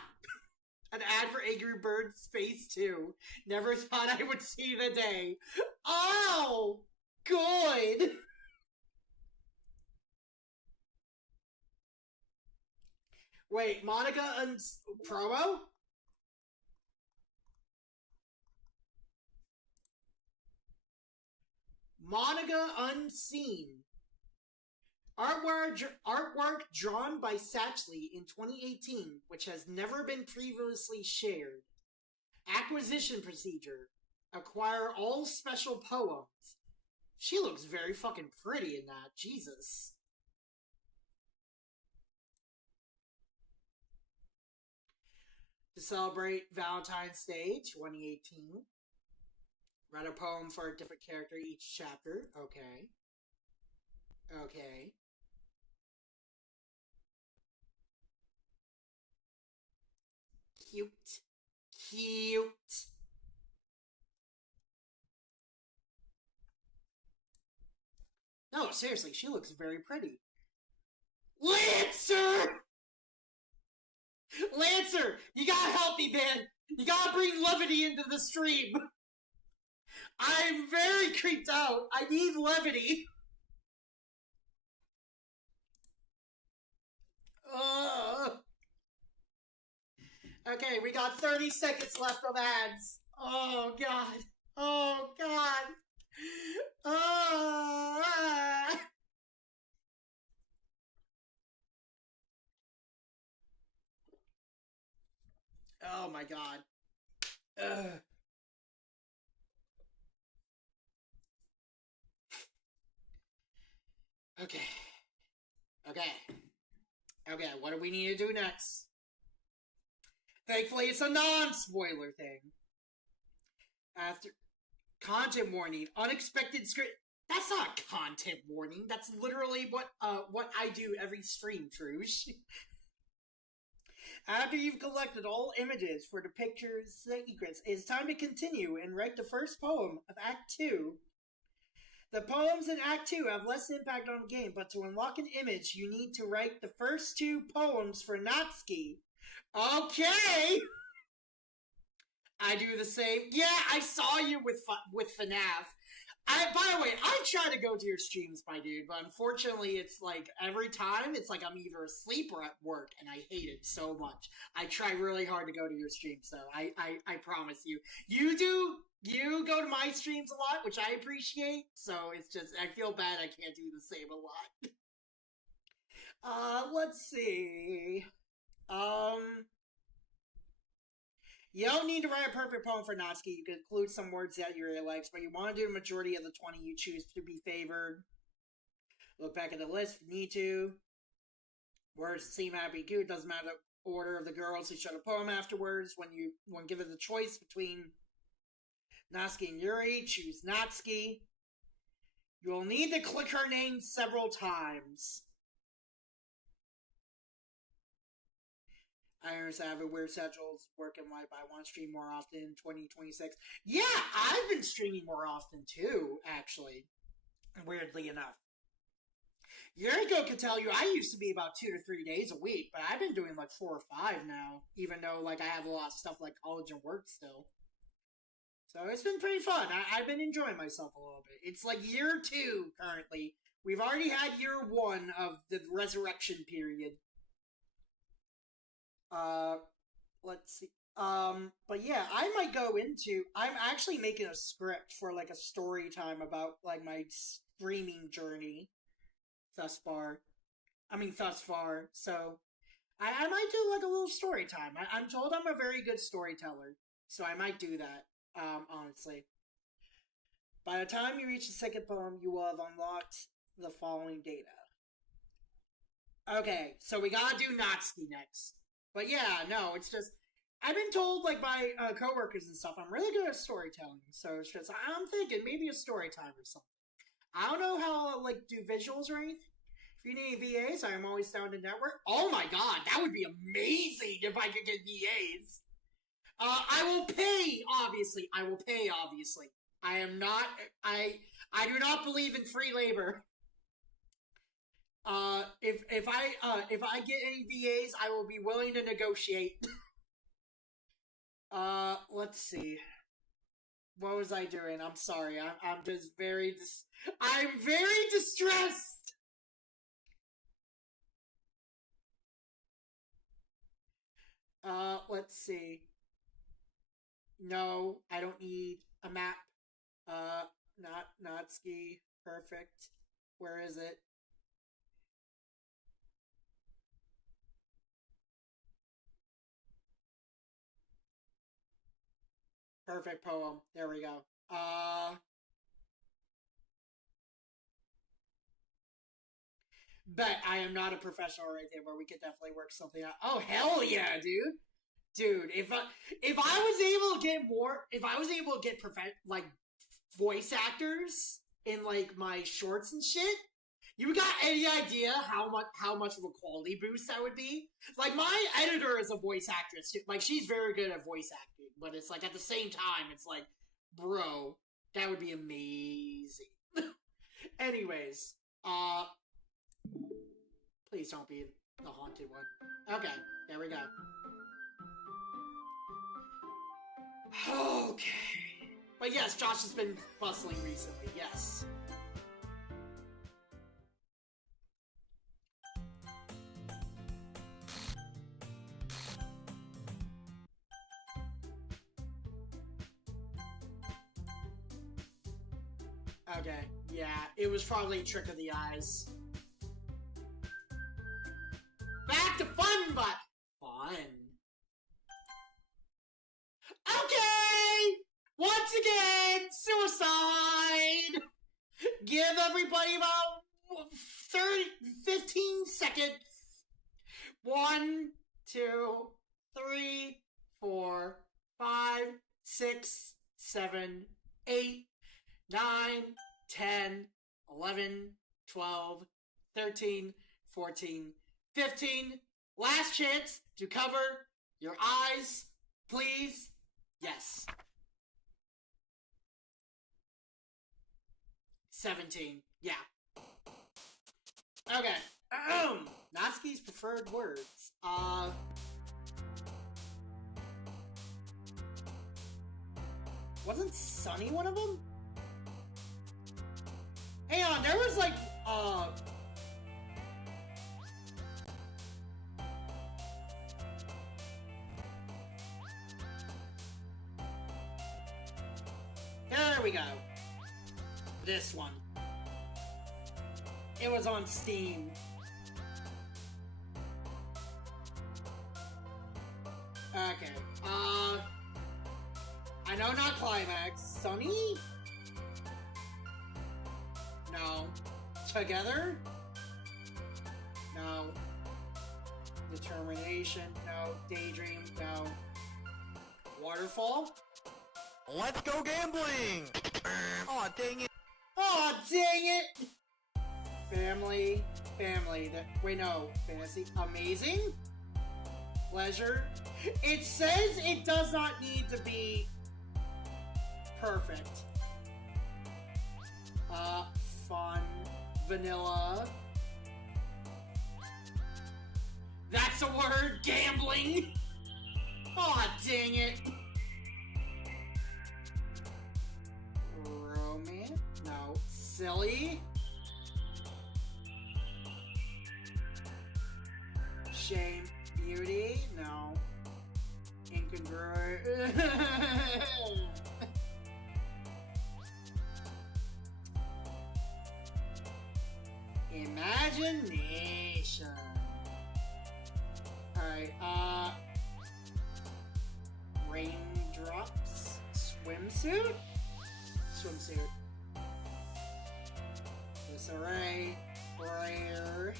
An ad for Angry Birds Phase 2. Never thought I would see the day. Oh! Good! Wait, Monica promo? Monica Unseen. Artwork drawn by Satchley in 2018, which has never been previously shared. Acquisition procedure. Acquire all special poems. She looks very fucking pretty in that. Jesus. To celebrate Valentine's Day 2018. Write a poem for a different character each chapter. Okay. Okay. Cute. Cute. No, seriously, she looks very pretty. Lancer! Lancer, you gotta help me, man. You gotta bring levity into the stream. I'm very creeped out. I need levity. Okay, we got 30 seconds left of ads. Oh, God. Oh, God. Oh, oh my God. Okay. Okay. Okay, what do we need to do next? Thankfully, it's a non-spoiler thing. After content warning, unexpected script. That's not a content warning. That's literally what I do every stream, Trush. After you've collected all images for the picture's secrets, it's time to continue and write the first poem of Act 2. The poems in Act 2 have less impact on the game, but to unlock an image, you need to write the first 2 poems for Natsuki. Okay! I do the same. Yeah, I saw you with FNAF. By the way, I try to go to your streams, my dude, but unfortunately, it's like every time, it's like I'm either asleep or at work, and I hate it so much. I try really hard to go to your streams, so I promise you. You go to my streams a lot, which I appreciate, so it's just, I feel bad I can't do the same a lot. Let's see. You don't need to write a perfect poem for Natsuki. You can include some words that you really like, but you want to do the majority of the 20 you choose to be favored. Look back at the list if you need to. Words seem happy, cute. Doesn't matter order of the girls who showed a poem afterwards. When given the choice between Natsuki and Yuri, choose Natsuki. You will need to click her name several times. I understand I have a weird schedule, working life. I want to stream more often in 2026. Yeah, I've been streaming more often too, actually. Weirdly enough. Yuriko can tell you I used to be about 2 to 3 days a week, but I've been doing like 4 or 5 now, even though like I have a lot of stuff like college and work still. So it's been pretty fun. I've been enjoying myself a little bit. It's like year 2 currently. We've already had year 1 of the resurrection period. Let's see. But yeah, I might go into. I'm actually making a script for like a story time about like my streaming journey thus far. So I might do like a little story time. I'm told I'm a very good storyteller, so I might do that. Honestly. By the time you reach the second poem, you will have unlocked the following data. Okay, so we gotta do Natsuki next. But yeah, no, it's just, I've been told, like, by coworkers and stuff, I'm really good at storytelling. So it's just, I'm thinking maybe a story time or something. I don't know how I'll, like, do visuals or anything. If you need VAs, I am always down to network. Oh my god, that would be amazing if I could get VAs. I will pay, obviously. I am not, I do not believe in free labor. If I get any VAs, I will be willing to negotiate. Let's see. What was I doing? I'm sorry. I'm just very I'm very distressed. Let's see. No, I don't need a map. Not Natsuki. Perfect. Where is it? Perfect poem. There we go. Bet I am not a professional right there, but we could definitely work something out. Oh hell yeah, dude! Dude, if I was able to get like voice actors in like my shorts and shit, you got any idea how much of a quality boost that would be? Like my editor is a voice actress too. Like she's very good at voice acting, but it's like at the same time, it's like, bro, that would be amazing. Anyways, please don't be the haunted one. Okay, there we go. Okay. But yes, Josh has been bustling recently, yes. Okay, yeah, it was probably a trick of the eyes. Back to fun, but fun. Okay! Once again, suicide! Give everybody about 15 seconds. 1, 2, 3, 4, 5, 6, 7, 8, 9, 10, 11, 12, 13, 14, 15. Last chance to cover your eyes, please. Yes. 17. Yeah. Okay. Natsuki's preferred words. Wasn't Sunny one of them? Hang on, there was like, there we go. This one. It was on Steam. Okay. I know not Climax. Sunny? No. Together? No. Determination, no. Daydream, no. Waterfall? Let's go gambling! Aw, dang it! Aw, dang it! Family. Wait, no. Fantasy. Amazing? Pleasure. It says it does not need to be perfect. Fun. Vanilla. That's a word! Gambling! Aw, dang it! Romance? No. Silly? Shame. Beauty? No. Incongruent? Imagination. Alright, raindrops? Swimsuit? Swimsuit. Disarray. Prayer.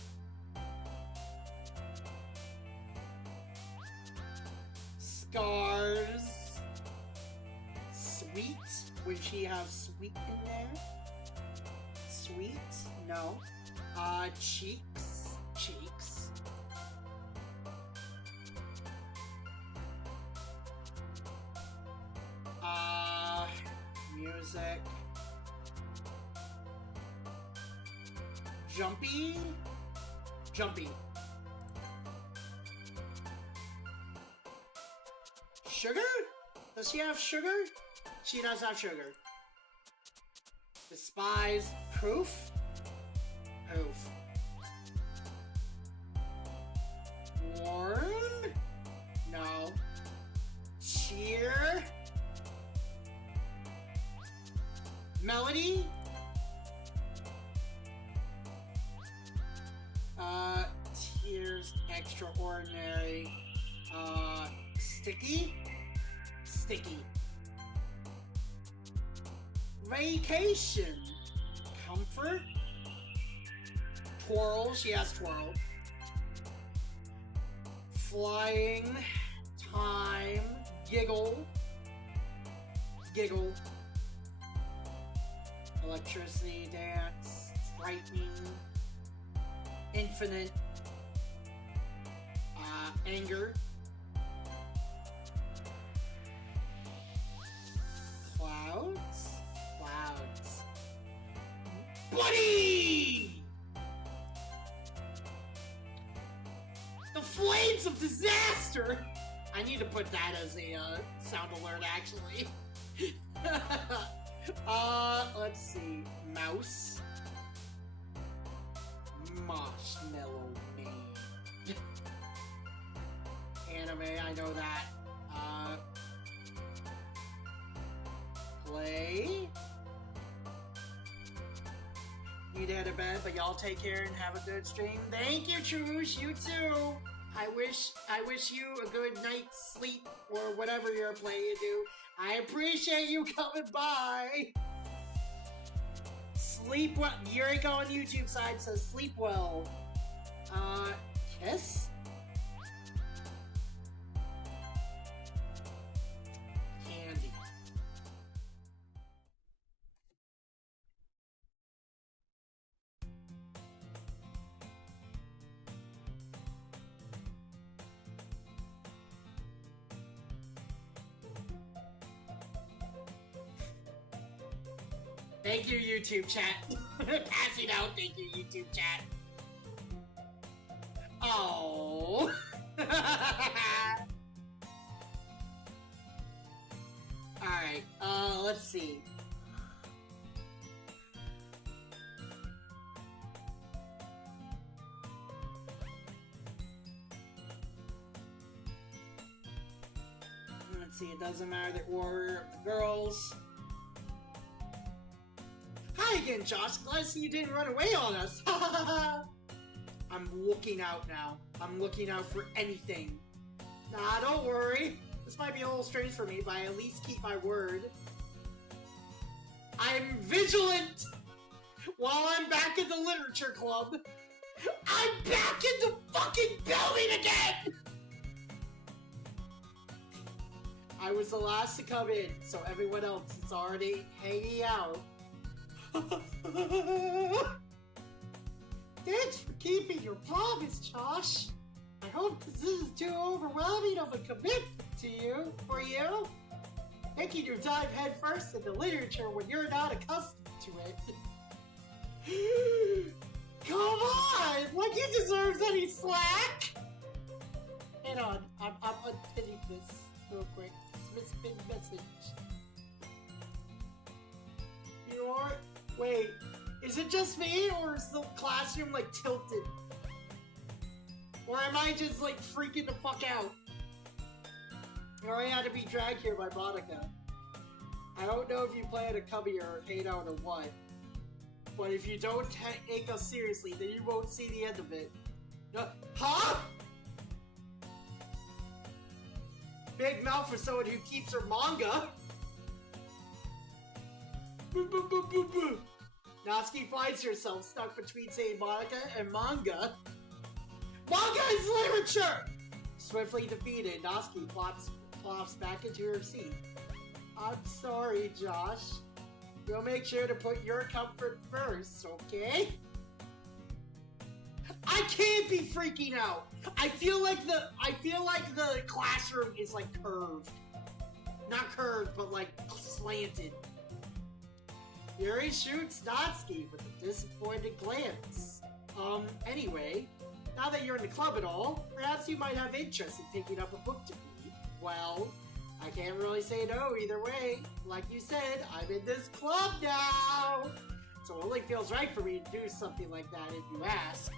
Scars. Sweet? Would she have sweet in there? Sweet? No. Cheeks. Cheeks. Music. Jumpy? Jumpy. Sugar? Does she have sugar? She does have sugar. Despise. Proof? Proof. Warn? No. Cheer? Melody? Tears, extraordinary. Sticky? Sticky. Vacation. Comfort? Twirl, she has twirl. Flying. Time. Giggle. Giggle. Electricity, dance, frightening, infinite, anger, clouds, buddy! The flames of disaster! I need to put that as a, sound alert, actually. Let's see. Mouse. Marshmallow Man. Anime, I know that. Play. Need to head to bed, but y'all take care and have a good stream. Thank you, Trush. You too. I wish you a good night's sleep or whatever you're playing to do. I appreciate you coming by. Sleep well. Yuriko on YouTube side says sleep well. Kiss? Candy. Thank you, YouTube chat. Passing out, thank you, YouTube chat. Oh. Alright, let's see. Let's see, it doesn't matter that we're the girls. Hi again, Josh. Glad to see you didn't run away on us. I'm looking out now. I'm looking out for anything. Nah, don't worry. This might be a little strange for me, but I at least keep my word. I'm vigilant! While I'm back in the literature club, I'm back in the fucking building again! the last to come in, so everyone else is already hanging out. Thanks for keeping your promise, Josh. I hope this isn't too overwhelming of a commitment for you. Making you dive headfirst into literature when you're not accustomed to it. Come on! Like he deserves any slack! Hang on, I'm unpinning this real quick. Mispin message. You are? Wait, is it just me, or is the classroom like tilted? Or am I just like freaking the fuck out? Or I had to be dragged here by Monica. I don't know if you plan to come here or hate out or what. But if you don't take us seriously, then you won't see the end of it. No, huh? Big mouth for someone who keeps her manga. Boo boo boo boo boo. Natsuki finds herself stuck between saying Monica and manga. Manga is literature! Swiftly defeated, Natsuki plops back into her seat. I'm sorry, Josh. We'll make sure to put your comfort first, okay? I can't be freaking out. I feel like the classroom is like curved. Not curved, but like slanted. Yuri shoots Natsuki with a disappointed glance. Anyway, now that you're in the club and all, perhaps you might have interest in picking up a book to read. Well, I can't really say no either way. Like you said, I'm in this club now! So it only feels right for me to do something like that if you ask.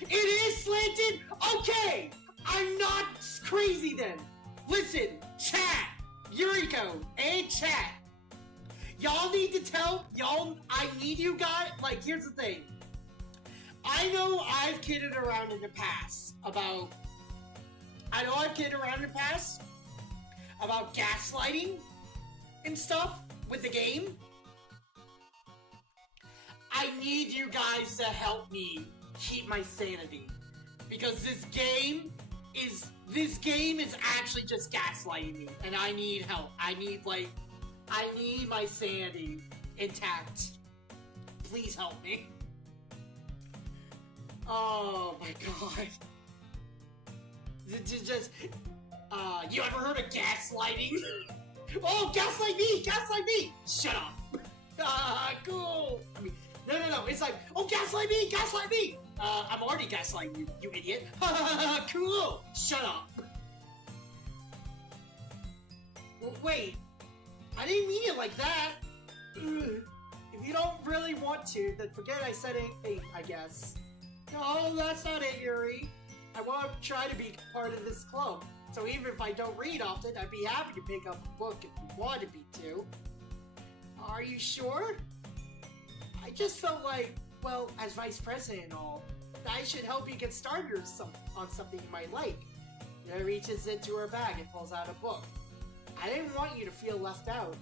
It is slanted? Okay! I'm not crazy then! Listen, chat! Yuriko, and chat! Y'all need to tell, I need you guys, like, here's the thing. I know I've kidded around in the past about gaslighting and stuff with the game. I need you guys to help me keep my sanity. Because this game is actually just gaslighting me, and I need help. I need my sanity intact. Please help me. Oh my god. You ever heard of gaslighting? Oh, gaslight me! Gaslight me! Shut up! Cool! I mean, no, it's like, oh, gaslight me! Gaslight me! I'm already gaslighting you, you idiot! Cool! Shut up! Well, wait, I didn't mean it like that! If you don't really want to, then forget I said anything, I guess. No, that's not it, Yuri. I want to try to be part of this club. So even if I don't read often, I'd be happy to pick up a book if you wanted me to. Are you sure? I just felt like, well, as vice president and all, I should help you get started on something you might like. Yuri reaches into her bag and pulls out a book. I didn't want you to feel left out.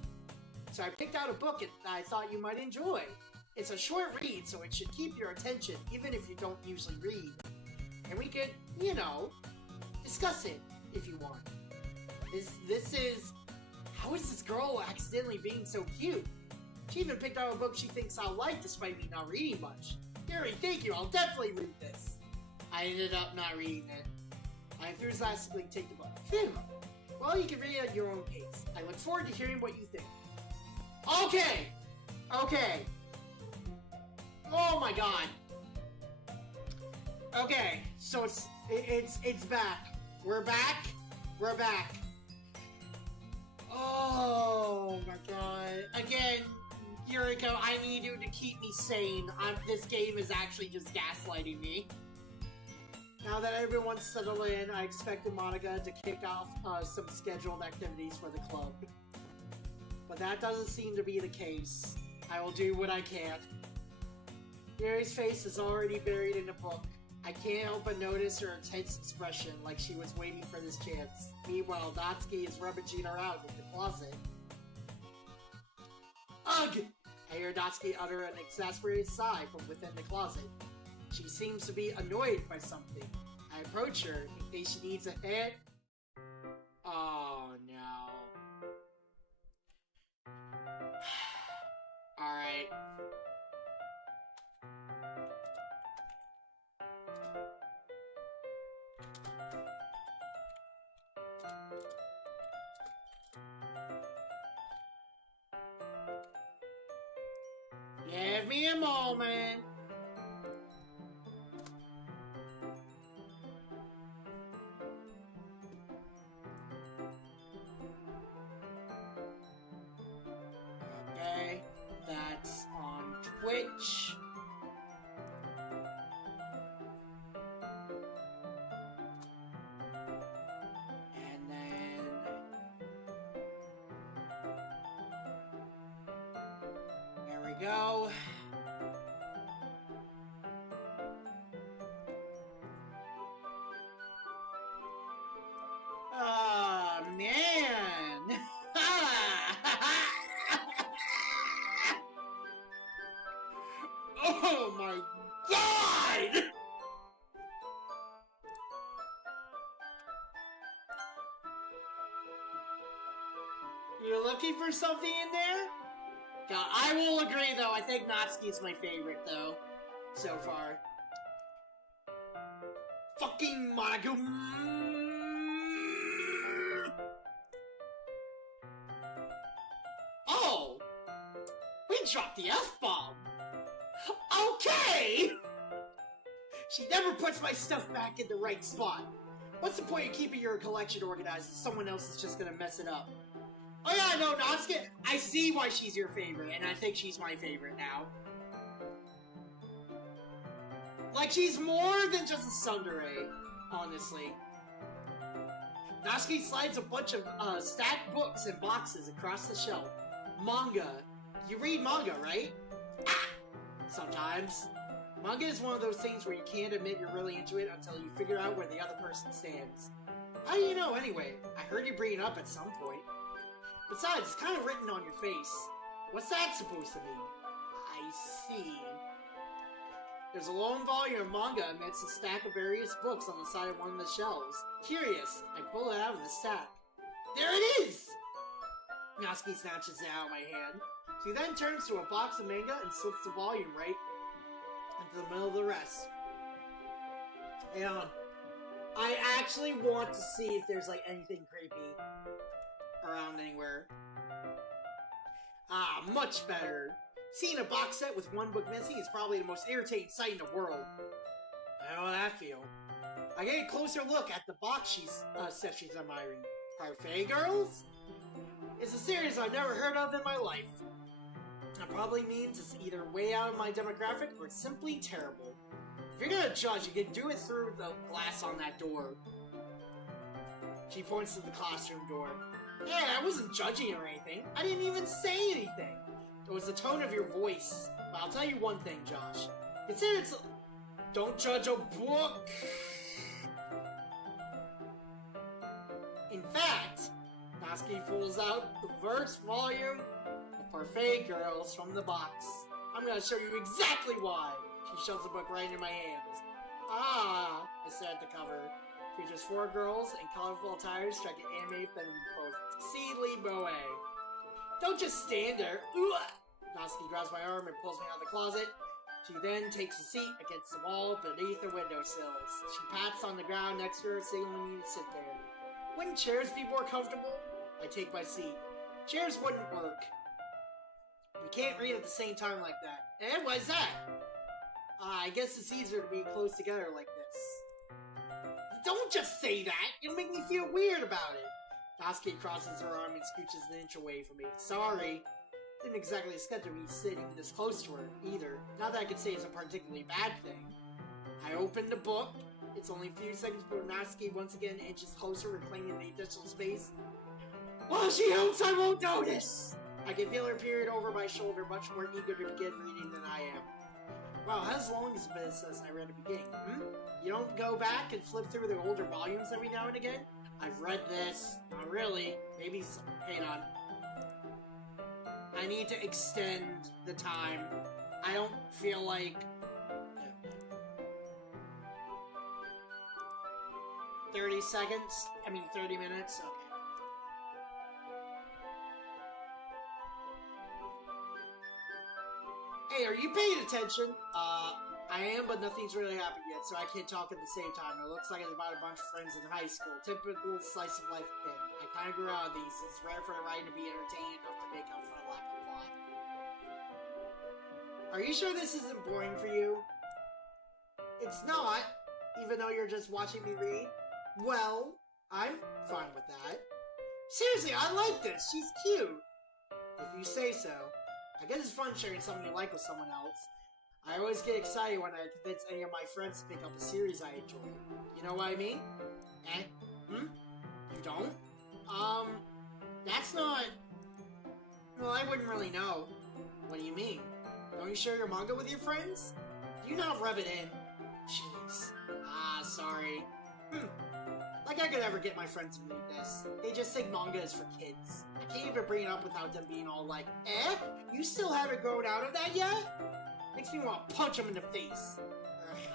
So I picked out a book that I thought you might enjoy. It's a short read, so it should keep your attention, even if you don't usually read. And we could, you know, discuss it, if you want. This is... How is this girl accidentally being so cute? She even picked out a book she thinks I'll like, despite me not reading much. Yuri, thank you, I'll definitely read this. I ended up not reading it. I enthusiastically take the book. Phew! Well, you can read it at your own pace. I look forward to hearing what you think. Okay! Okay. Oh my god. Okay, so it's back. We're back. We're back. Oh my god. Again, Yuriko, I need you to keep me sane. This game is actually just gaslighting me. Now that everyone's settled in, I expected Monica to kick off some scheduled activities for the club. But that doesn't seem to be the case. I will do what I can. Yuri's face is already buried in a book. I can't help but notice her intense expression, like she was waiting for this chance. Meanwhile, Natsuki is rummaging around in the closet. Ugh! I hear Natsuki utter an exasperated sigh from within the closet. She seems to be annoyed by something. I approach her in case she needs a hand. Oh, no. Alright. Give me a moment. Okay, that's on Twitch. And then there we go. Oh, man. Oh my god! You're looking for something in there? God, I will agree though, I think Natsuki's my favorite though, so far. Fucking Monaco. Oh! We dropped the F-bomb! Okay! She never puts my stuff back in the right spot. What's the point of keeping your collection organized if someone else is just gonna mess it up? Oh yeah, no, Natsuki, I see why she's your favorite, and I think she's my favorite now. Like, she's more than just a tsundere, honestly. Natsuki slides a bunch of stacked books and boxes across the shelf. Manga. You read manga, right? Ah! Sometimes. Manga is one of those things where you can't admit you're really into it until you figure out where the other person stands. How do you know, anyway? I heard you bring it up at some point. Besides, it's kind of written on your face. What's that supposed to mean? I see. There's a lone volume of manga amidst a stack of various books on the side of one of the shelves. Curious, I pull it out of the stack. There it is! Natsuki snatches it out of my hand. She then turns to a box of manga and slips the volume right into the middle of the rest. And I actually want to see if there's like anything creepy around anywhere. Ah, much better. Seeing a box set with one book missing is probably the most irritating sight in the world. I know how that feel. I get a closer look at the box set she's admiring. Parfait Girls? It's a series I've never heard of in my life. That probably means it's either way out of my demographic or it's simply terrible. If you're gonna judge, you can do it through the glass on that door. She points to the classroom door. Yeah, I wasn't judging or anything. I didn't even say anything. It was the tone of your voice. But I'll tell you one thing, Josh. Consider it's... Don't judge a book! In fact, Natsuki pulls out the first volume of Parfait Girls from the box. I'm gonna show you exactly why. She shoves the book right into my hands. Ah, I said at the cover. Features 4 girls in colorful attire striking anime feminine poses. Exceedingly moe. Don't just stand there. Natsuki grabs my arm and pulls me out of the closet. She then takes a seat against the wall beneath the windowsills. She pats on the ground next to her, signaling me to sit there. Wouldn't chairs be more comfortable? I take my seat. Chairs wouldn't work. We can't read at the same time like that. Eh, why's that? I guess it's easier to be close together like this. Don't just say that! You'll make me feel weird about it! Natsuki crosses her arm and scooches an inch away from me. Sorry. Didn't exactly expect to be sitting this close to her, either. Not that I could say it's a particularly bad thing. I opened the book. It's only a few seconds before Natsuki once again inches closer, reclaiming the additional space. Well, she hopes I won't notice! I can feel her peering over my shoulder, much more eager to begin reading than I am. Wow, how long has it been since I read the beginning, You don't go back and flip through the older volumes every now and again? I've read this. Not really. Maybe some... Hang on. I need to extend the time. I don't feel like... 30 seconds? I mean 30 minutes? Okay. Hey, are you paying attention? I am, but nothing's really happened yet, so I can't talk at the same time. It looks like it's about a bunch of friends in high school. Typical slice of life thing. I kinda grew out of these. It's rare for a writing to be entertaining enough to make up for a lack of plot. Are you sure this isn't boring for you? It's not, even though you're just watching me read. Well, I'm fine with that. Seriously, I like this. She's cute. If you say so. I guess it's fun sharing something you like with someone else. I always get excited when I convince any of my friends to pick up a series I enjoy. You know what I mean? Eh? Hmm? You don't? That's not... Well, I wouldn't really know. What do you mean? Don't you share your manga with your friends? Do you not rub it in? Jeez. Ah, sorry. Like I could ever get my friends to read this. They just think manga is for kids. I can't even bring it up without them being all like, eh? You still haven't grown out of that yet? Makes me want to punch them in the face.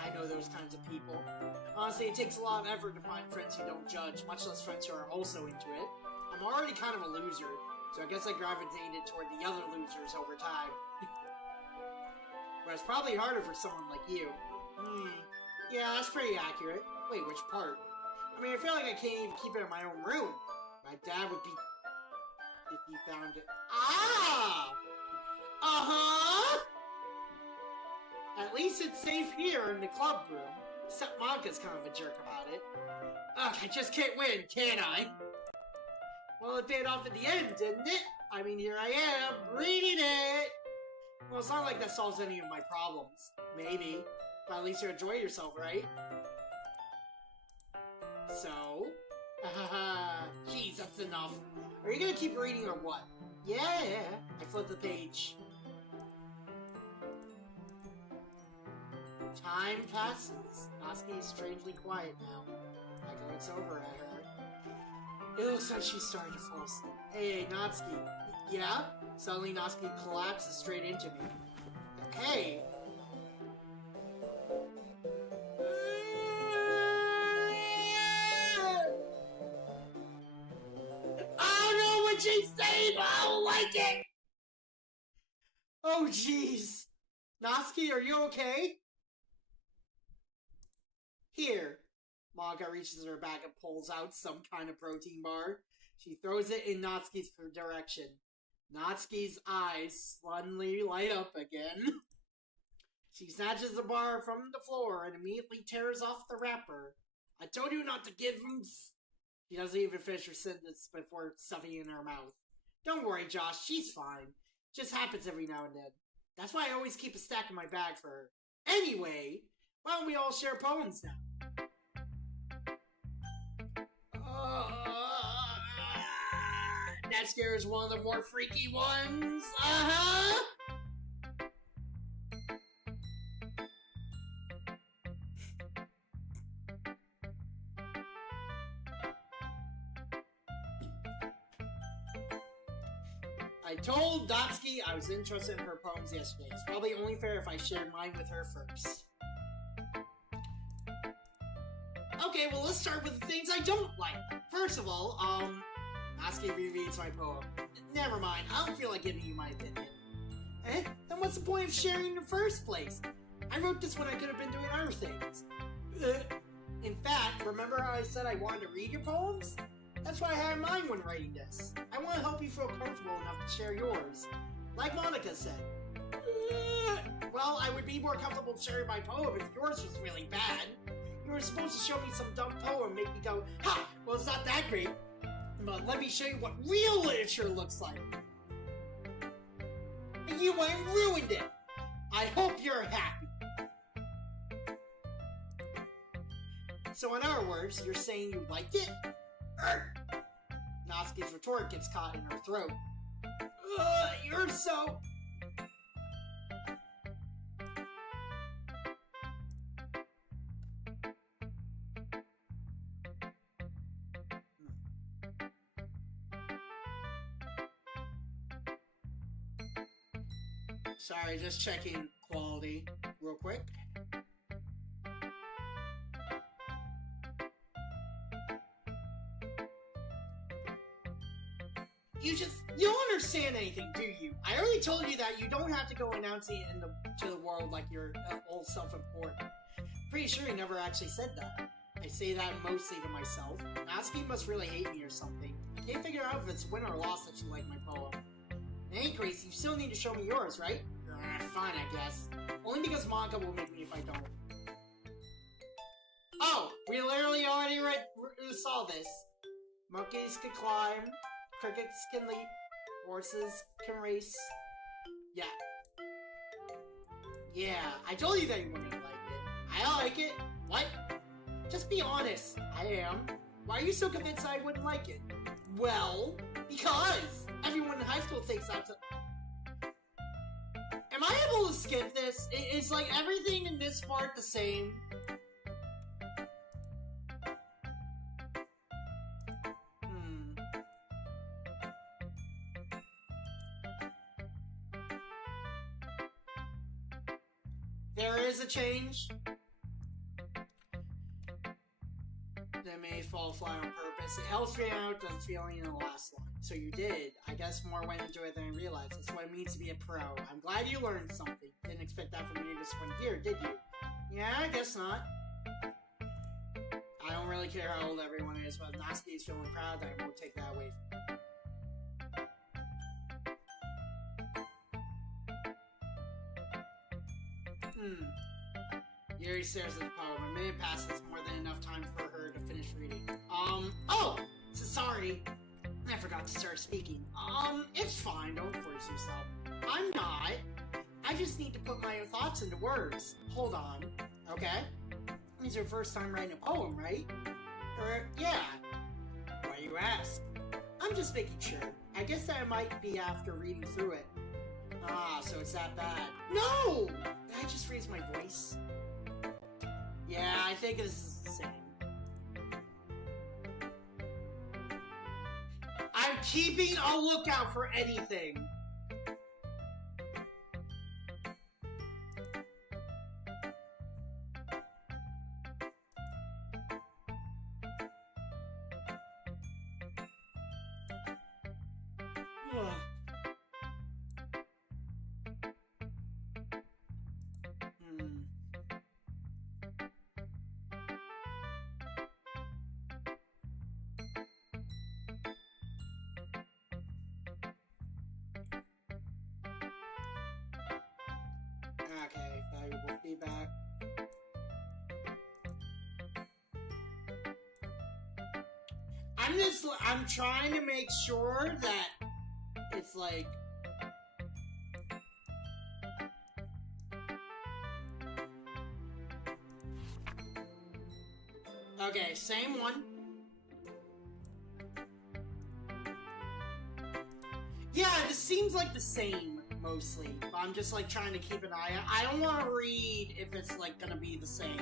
I know those kinds of people. Honestly, it takes a lot of effort to find friends who don't judge, much less friends who are also into it. I'm already kind of a loser, so I guess I gravitated toward the other losers over time. But it's probably harder for someone like you. Yeah, that's pretty accurate. Wait, which part? I mean, I feel like I can't even keep it in my own room. My dad would be... if he found it. Ah! Uh-huh! At least it's safe here in the club room. Except Monka's kind of a jerk about it. Ugh, I just can't win, can I? Well, it paid off at the end, didn't it? I mean, here I am, reading it! Well, it's not like that solves any of my problems. Maybe. But at least you enjoy yourself, right? So? Jeez, that's enough. Are you gonna keep reading or what? Yeah, I flipped the page. Time passes. Natsuki is strangely quiet now. I glance over at her. It looks like she's starting to fall asleep. Hey, Natsuki. Yeah? Suddenly Natsuki collapses straight into me. Hey! I don't know what she's saying, but I don't like it! Oh, jeez. Natsuki, are you okay? Here. Manga reaches her bag and pulls out some kind of protein bar. She throws it in Natsuki's direction. Natsuki's eyes suddenly light up again. She snatches the bar from the floor and immediately tears off the wrapper. I told you not to give him... She doesn't even finish her sentence before stuffing it in her mouth. Don't worry, Josh, she's fine. Just happens every now and then. That's why I always keep a stack in my bag for her. Anyway, why don't we all share poems now? That scares one of the more freaky ones. I told Dotsky I was interested in her poems yesterday. It's probably only fair if I shared mine with her first. Okay, well, let's start with the things I don't like. First of all, Natsuki rereads my poem. Never mind, I don't feel like giving you my opinion. Eh? Then what's the point of sharing in the first place? I wrote this when I could have been doing other things. In fact, remember how I said I wanted to read your poems? That's why I had in mind when writing this. I want to help you feel comfortable enough to share yours. Like Monica said. Well, I would be more comfortable sharing my poem if yours was really bad. You were supposed to show me some dumb poem and make me go, ha! Well, it's not that great. But let me show you what real literature looks like. And you went and ruined it. I hope you're happy. So in other words, you're saying you liked it? Natsuki's retort gets caught in her throat. You're so... Sorry, just checking quality real quick. you don't understand anything, do you? I already told you that you don't have to go announcing it to the world like you're all self-important. Pretty sure you never actually said that. I say that mostly to myself. Nasky must really hate me or something. I can't figure out if it's win or loss that you like my poem. In any case, you still need to show me yours, right? Fine, I guess. Only because Monica will make me if I don't. Oh, we literally already saw this. Monkeys can climb, crickets can leap, horses can race. Yeah. Yeah, I told you that you wouldn't like it. I like it. What? Just be honest. I am. Why are you so convinced I wouldn't like it? Well, because everyone in high school thinks that's a... Am I able to skip this? Is like everything in this part the same? There is a change. That may fall flat on purpose. It helps me out the feeling in the last line. So you did. I guess more went into it than I realized. That's what it means to be a pro. I'm glad you learned something. Didn't expect that from me just one year, did you? Yeah, I guess not. I don't really care how old everyone is, but Nasky is feeling proud that I won't take that away from me. Yuri stares at the poem. A minute passes, more than enough time for her to finish reading. Oh! So sorry. I forgot to start speaking. It's fine, don't force yourself. I'm not. I just need to put my thoughts into words. Hold on. Okay? It's your first time writing a poem, right? Yeah. Why you ask? I'm just making sure. I guess that might be after reading through it. Ah, so it's that bad. No! Did I just raise my voice? Yeah, I think this is the same. I'm keeping a lookout for anything. Okay, valuable feedback. I'm trying to make sure that it's like... Okay, same one. Yeah, this seems like the same, mostly. But I'm just, like, trying to keep an eye out. I don't want to read if it's, like, gonna be the same.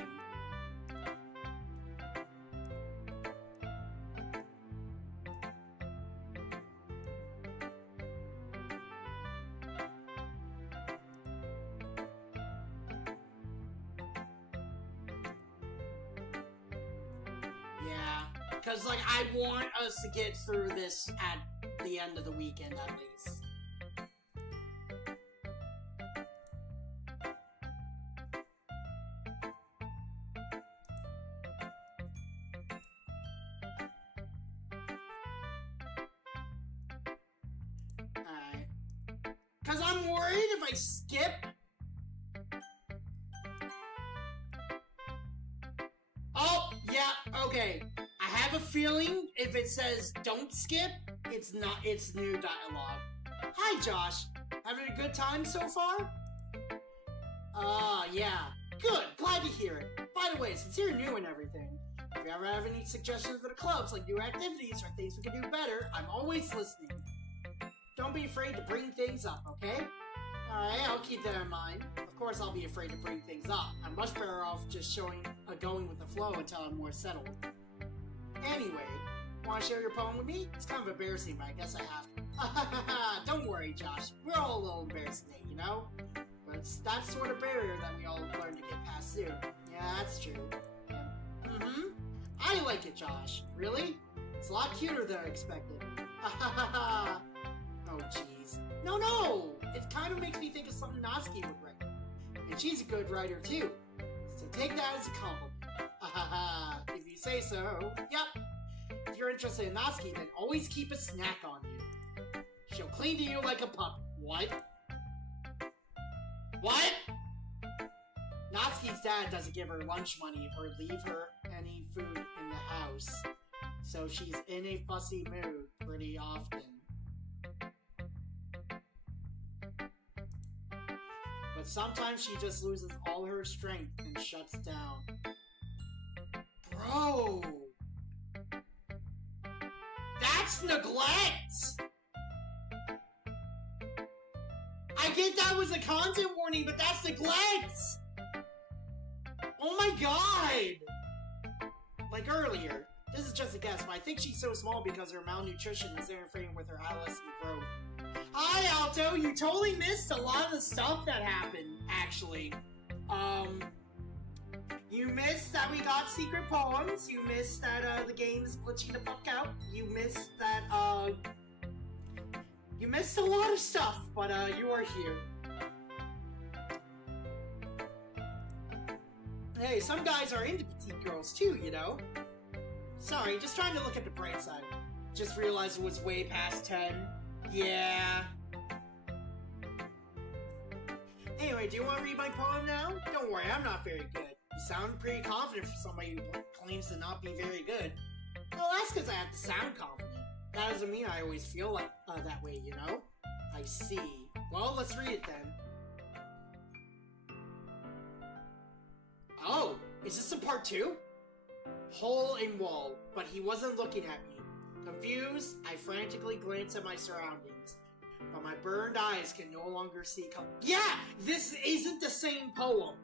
Yeah, because, like, I want us to get through this at the end of the weekend, at least. Alright. Because I'm worried if I skip... Oh, yeah, okay. I have a feeling if it says don't skip, it's not, it's new dialogue. Hi, Josh. Having a good time so far? Yeah. Good, glad to hear it. By the way, since you're new and everything, if you ever have any suggestions for the clubs, like new activities or things we can do better, I'm always listening. Don't be afraid to bring things up, okay? Alright, I'll keep that in mind. Of course I'll be afraid to bring things up. I'm much better off just going with the flow until I'm more settled. Anyway, want to share your poem with me? It's kind of embarrassing, but I guess I have to. Don't worry, Josh. We're all a little embarrassed today, you know? But it's that sort of barrier that we all learn to get past soon. Yeah, that's true. I like it, Josh. Really? It's a lot cuter than I expected. Oh, jeez. No! It kind of makes me think of something Natsuki would write. And she's a good writer, too. So take that as a compliment. If you say so. Yep. If you're interested in Natsuki, then always keep a snack on you. She'll cling to you like a pup. What? What? Natsuki's dad doesn't give her lunch money or leave her any food in the house. So she's in a fussy mood pretty often. But sometimes she just loses all her strength and shuts down. Bro! That's neglect! I get that was a content warning, but that's neglect! Oh my god! Like earlier, this is just a guess, but I think she's so small because her malnutrition is interfering with her adolescent growth. Hi, Alto! You totally missed a lot of the stuff that happened, actually. You missed that we got secret poems. You missed that, the game's glitching the fuck out. You missed that, you missed a lot of stuff, but, you are here. Hey, some guys are into petite girls too, you know? Sorry, just trying to look at the bright side. Just realized it was way past 10. Yeah. Anyway, do you want to read my poem now? Don't worry, I'm not very good. You sound pretty confident for somebody who claims to not be very good. Well, that's because I have to sound confident. That doesn't mean I always feel like that way, you know? I see. Well, let's read it then. Oh, is this a part 2? Hole in wall, but he wasn't looking at me. Confused, I frantically glanced at my surroundings, but my burned eyes can no longer see color. Yeah! This isn't the same poem!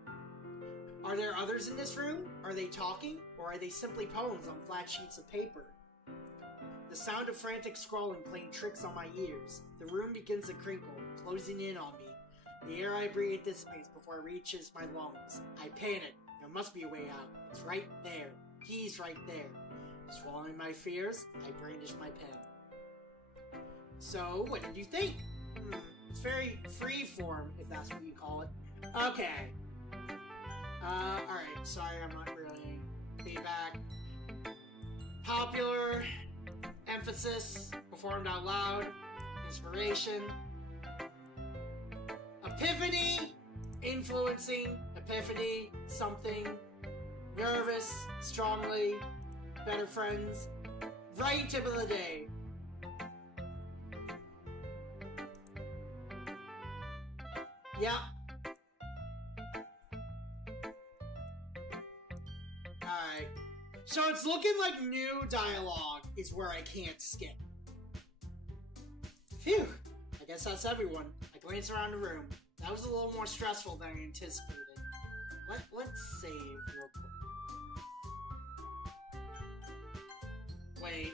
Are there others in this room? Are they talking? Or are they simply poems on flat sheets of paper? The sound of frantic scrawling playing tricks on my ears. The room begins to crinkle, closing in on me. The air I breathe dissipates before it reaches my lungs. I panic. There must be a way out. It's right there. He's right there. Swallowing my fears, I brandish my pen. So, what did you think? It's very free-form, if that's what you call it. Okay. Alright, sorry I'm not really feedback. Popular, emphasis, performed out loud, inspiration, epiphany, influencing, epiphany, something, nervous, strongly, better friends, right tip of the day. Yeah. Alright. So it's looking like new dialogue is where I can't skip. Phew. I guess that's everyone. I glanced around the room. That was a little more stressful than I anticipated. Let's save real quick. Wait.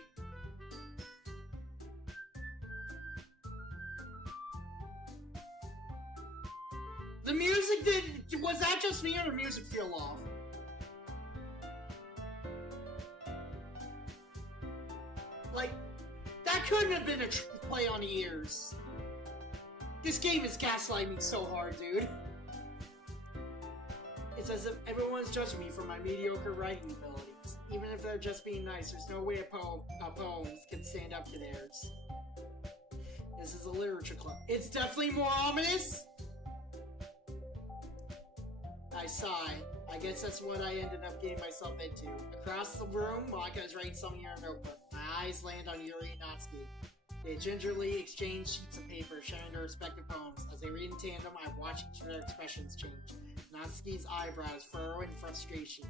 The music was that just me or the music feel off? Like, that couldn't have been a play on ears. This game is gaslighting me so hard, dude. It's as if everyone's judging me for my mediocre writing abilities. Even if they're just being nice, there's no way poems can stand up to theirs. This is a literature club. It's definitely more ominous! I sigh. I guess that's what I ended up getting myself into. Across the room, Monika is writing something in her notebook. My eyes land on Yuri and Natsuki. They gingerly exchange sheets of paper, sharing their respective poems. As they read in tandem, I watch each of their expressions change. Natsuki's eyebrows furrow in frustration.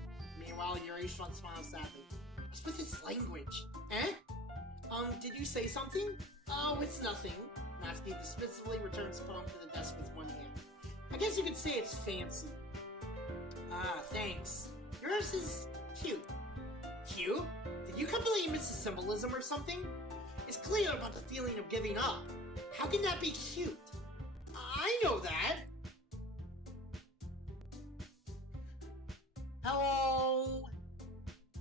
Meanwhile, Yuri's front smiles sadly. What's with this language? Eh? Did you say something? Oh, it's nothing. Natsuki dismissively returns the poem to the desk with one hand. I guess you could say it's fancy. Ah, thanks. Yours is cute. Cute? Did you completely miss the symbolism or something? It's clear about the feeling of giving up. How can that be cute? I know that. Hello.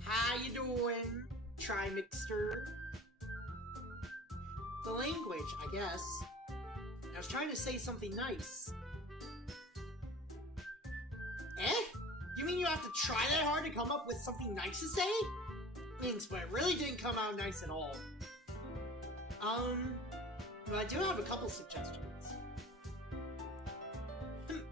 How you doing, Trimixter? The language, I guess. I was trying to say something nice. Eh? You mean you have to try that hard to come up with something nice to say? Thanks, but it really didn't come out nice at all. But I do have a couple suggestions. If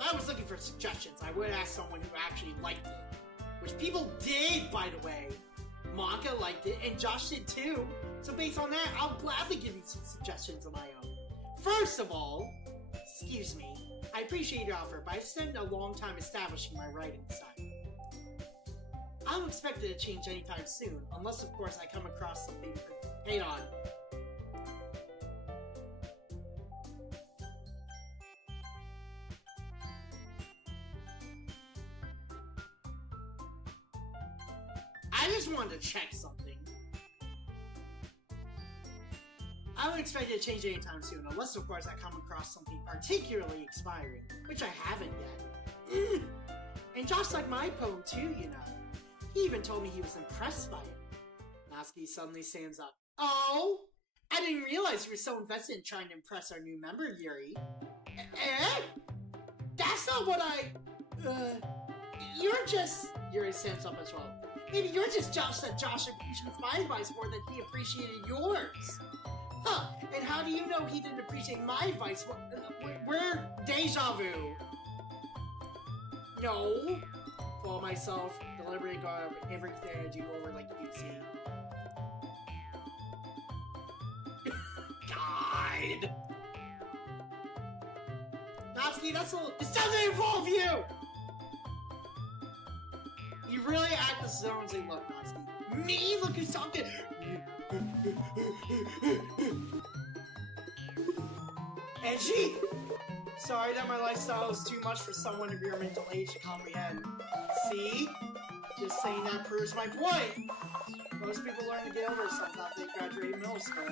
I was looking for suggestions, I would ask someone who actually liked it. Which people did, by the way. Maka liked it, and Josh did too. So based on that, I'll gladly give you some suggestions of my own. First of all, excuse me, I appreciate your offer, but I've spent a long time establishing my writing style. I don't expect it to change anytime soon, unless of course I come across something. Hang on. I just wanted to check something. I don't expect it to change anytime soon, unless of course I come across something particularly inspiring, which I haven't yet. And Josh liked my poem too, you know. He even told me he was impressed by it. Natsuki suddenly stands up. Oh! I didn't realize you were so invested in trying to impress our new member, Yuri. Eh? That's not what I... You're just... Yuri stands up as well. Maybe you're just jealous that Josh appreciates my advice more than he appreciated yours. Huh, and how do you know he didn't appreciate my advice? We're deja vu. No. For myself, deliberately go over everything I do over like you see. God. Natsuki, that's a little... This doesn't involve you! You really act the zones they look, Natsuki. Me? Look who's talking! Edgy? Sorry that my lifestyle is too much for someone of your mental age to comprehend. See? Just saying that proves my point! Most people learn to get over themselves after they graduate middle school.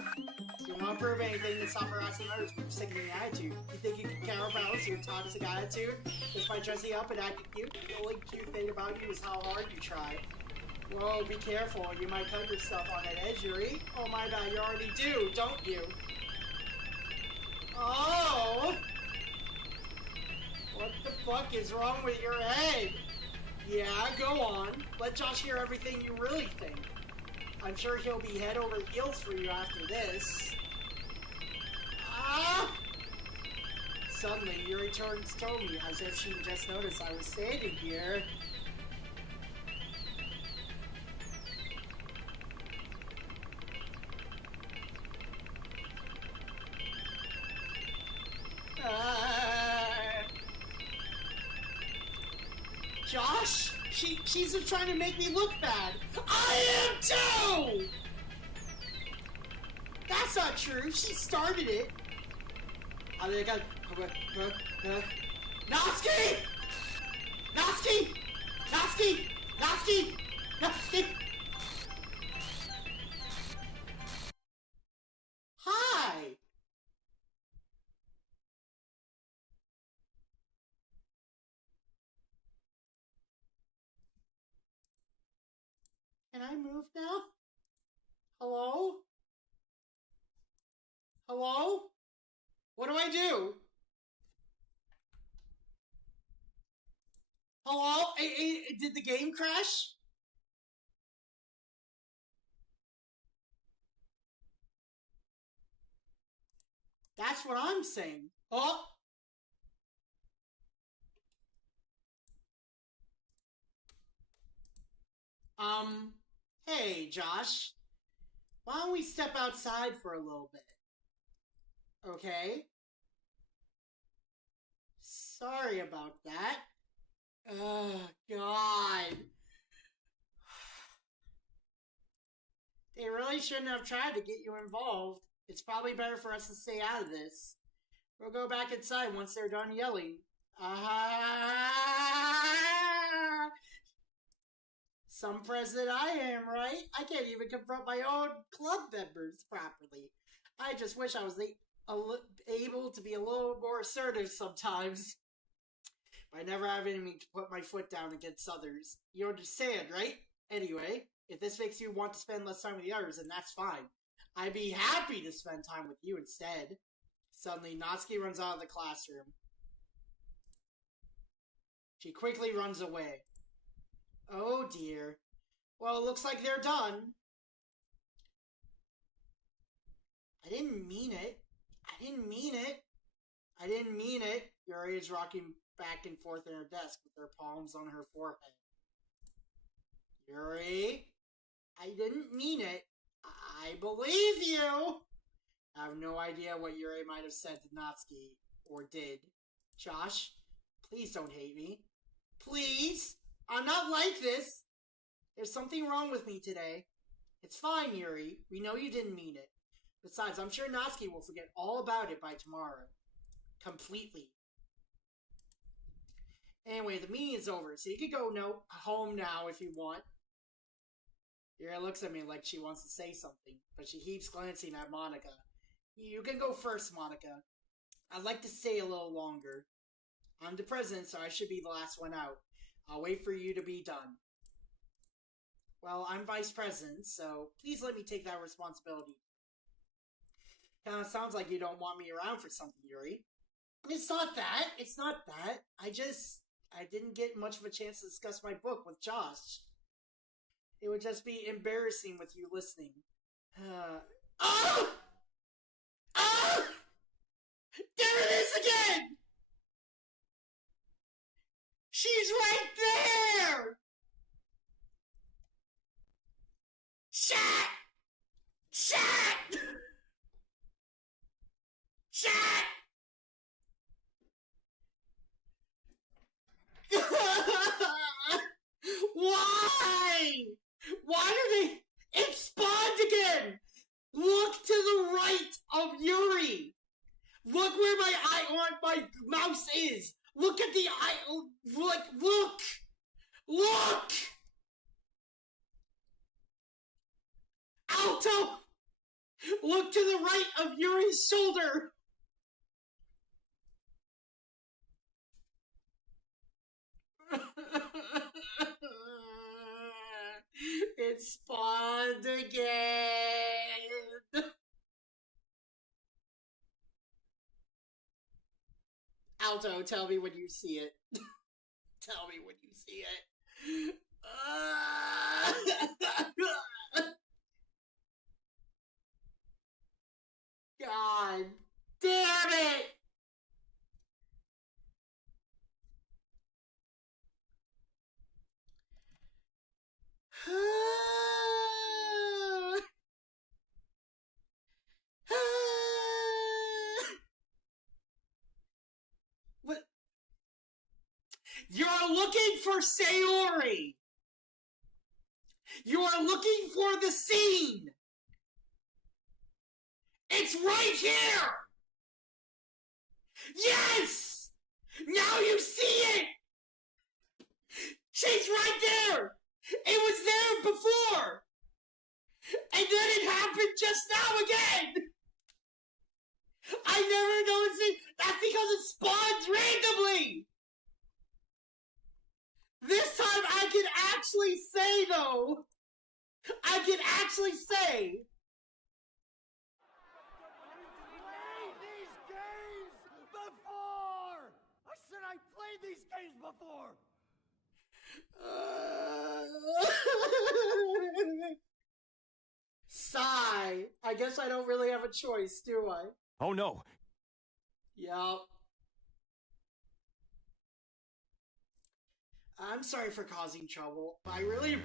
If you want to prove anything, then stop harassing others with your sickening attitude. You think you can counterbalance your toxic attitude just by dressing up and acting cute? The only cute thing about you is how hard you try. Whoa, be careful. You might cut yourself on that edge, Yuri. Oh my god, you already do, don't you? Oh! What the fuck is wrong with your head? Yeah, go on. Let Josh hear everything you really think. I'm sure he'll be head over heels for you after this. Ah! Suddenly, Yuri turns to me as if she just noticed I was standing here. Josh? She's just trying to make me look bad. I am too! That's not true. She started it. Natsuki! Natsuki! Natsuki! Natsuki! Natsuki! Hi! Can I move now? Hello? Hello? What do I do? Hello? Did the game crash? That's what I'm saying. Oh! Hey, Josh. Why don't we step outside for a little bit? Okay? Sorry about that. Oh, God. They really shouldn't have tried to get you involved. It's probably better for us to stay out of this. We'll go back inside once they're done yelling. Some president I am, right? I can't even confront my own club members properly. I just wish I was able to be a little more assertive sometimes. By never having to put my foot down against others. You understand, right? Anyway, if this makes you want to spend less time with the others, then that's fine. I'd be happy to spend time with you instead. Suddenly, Natsuki runs out of the classroom. She quickly runs away. Oh dear. Well, it looks like they're done. I didn't mean it. I didn't mean it. I didn't mean it. Yuri is rocking back and forth in her desk with her palms on her forehead. Yuri, I didn't mean it. I believe you. I have no idea what Yuri might have said to Natsuki, or did. Josh, please don't hate me. Please? I'm not like this. There's something wrong with me today. It's fine, Yuri. We know you didn't mean it. Besides, I'm sure Natsuki will forget all about it by tomorrow. Completely. Anyway, the meeting is over, so you can go home now if you want. Yuri looks at me like she wants to say something, but she keeps glancing at Monica. You can go first, Monica. I'd like to stay a little longer. I'm the president, so I should be the last one out. I'll wait for you to be done. Well, I'm vice president, so please let me take that responsibility. Kinda sounds like you don't want me around for something, Yuri. It's not that. It's not that. I didn't get much of a chance to discuss my book with Josh. It would just be embarrassing with you listening. Oh! Oh! There it is again! She's right there! Chat! Chat! Chat! Why? Why do they... It spawned again! Look to the right of Yuri! Look where my mouse is! Look at the eye... Look! Look! Alto! Look to the right of Yuri's shoulder! It spawned again! Alto, tell me when you see it. Tell me when you see it. God damn it! What? You're looking for Sayori! You are looking for the scene! It's right here! Yes! Now you see it! She's right there! It was there before! And then it happened just now again! I never noticed it! That's because it spawns randomly! This time I can actually say, though! I can actually say... I played these games before! Sigh. I guess I don't really have a choice, do I? Oh no! Yup. I'm sorry for causing trouble, but I really...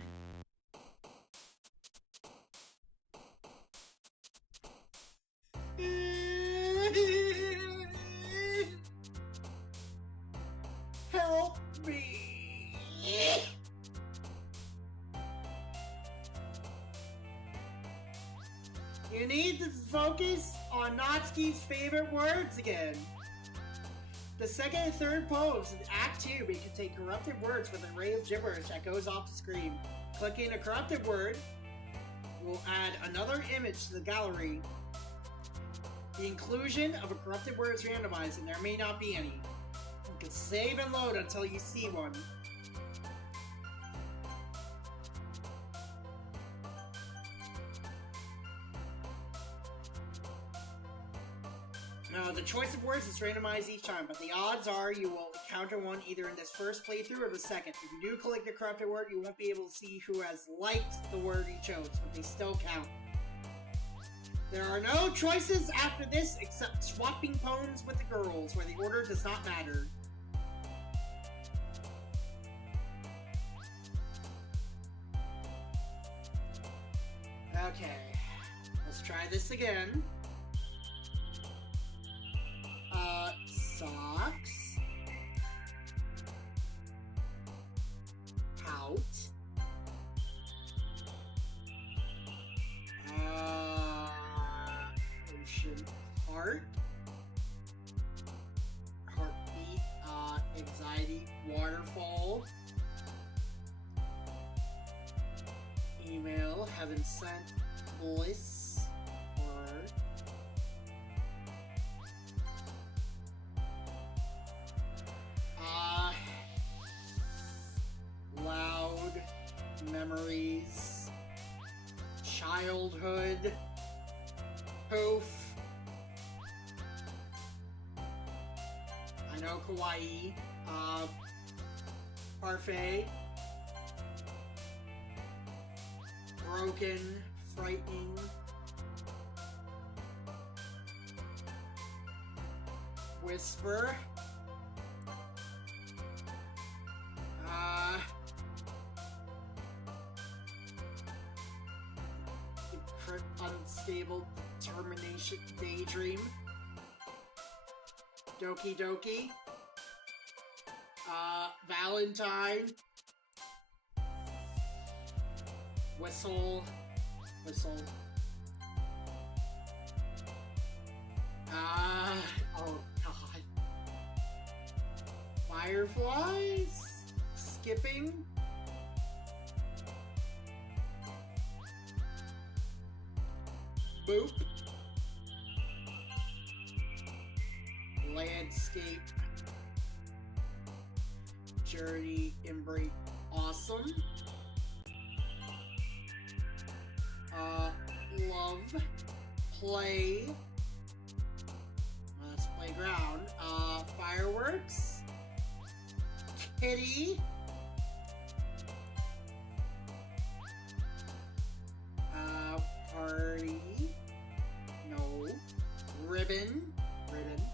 Help me! You need to focus on Natsuki's favorite words again. The second and third poems in Act 2 may contain corrupted words with an array of gibberish that goes off the screen. Clicking a corrupted word will add another image to the gallery. The inclusion of a corrupted word is randomized and there may not be any. You can save and load until you see one. The choice of words is randomized each time, but the odds are you will encounter one either in this first playthrough or the second. If you do collect a corrupted word, you won't be able to see who has liked the word you chose, but they still count. There are no choices after this except swapping poems with the girls, where the order does not matter. Okay, let's try this again. Socks. Pout. Ocean heart. Heartbeat. Anxiety. Waterfall. Email. Heaven sent. Voice. Word. Loud. Memories. Childhood. Poof. I know kawaii. Parfait. Broken. Frightening. Whisper. Unstable determination. Daydream. Doki Doki. Valentine. Whistle. Whistle. Oh god. Fireflies? Skipping? Boop. Landscape. Journey. Embrace. Awesome. Love. Play. That's playground. Fireworks. Kitty. Party. No. Ribbon. Ribbon.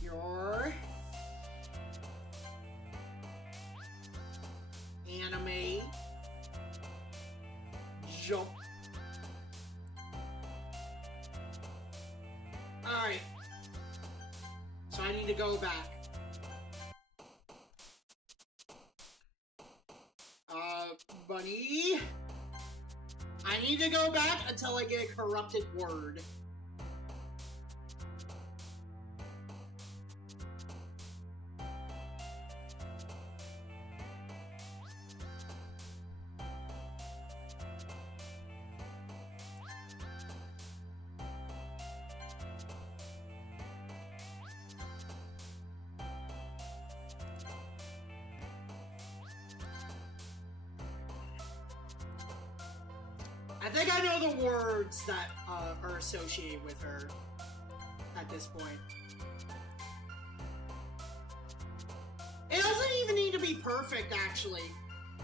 Pure. Anime. Jump. Alright. So I need to go back. Bunny. I need to go back until I get a corrupted word. I think I know the words that are associated with her at this point. It doesn't even need to be perfect, actually,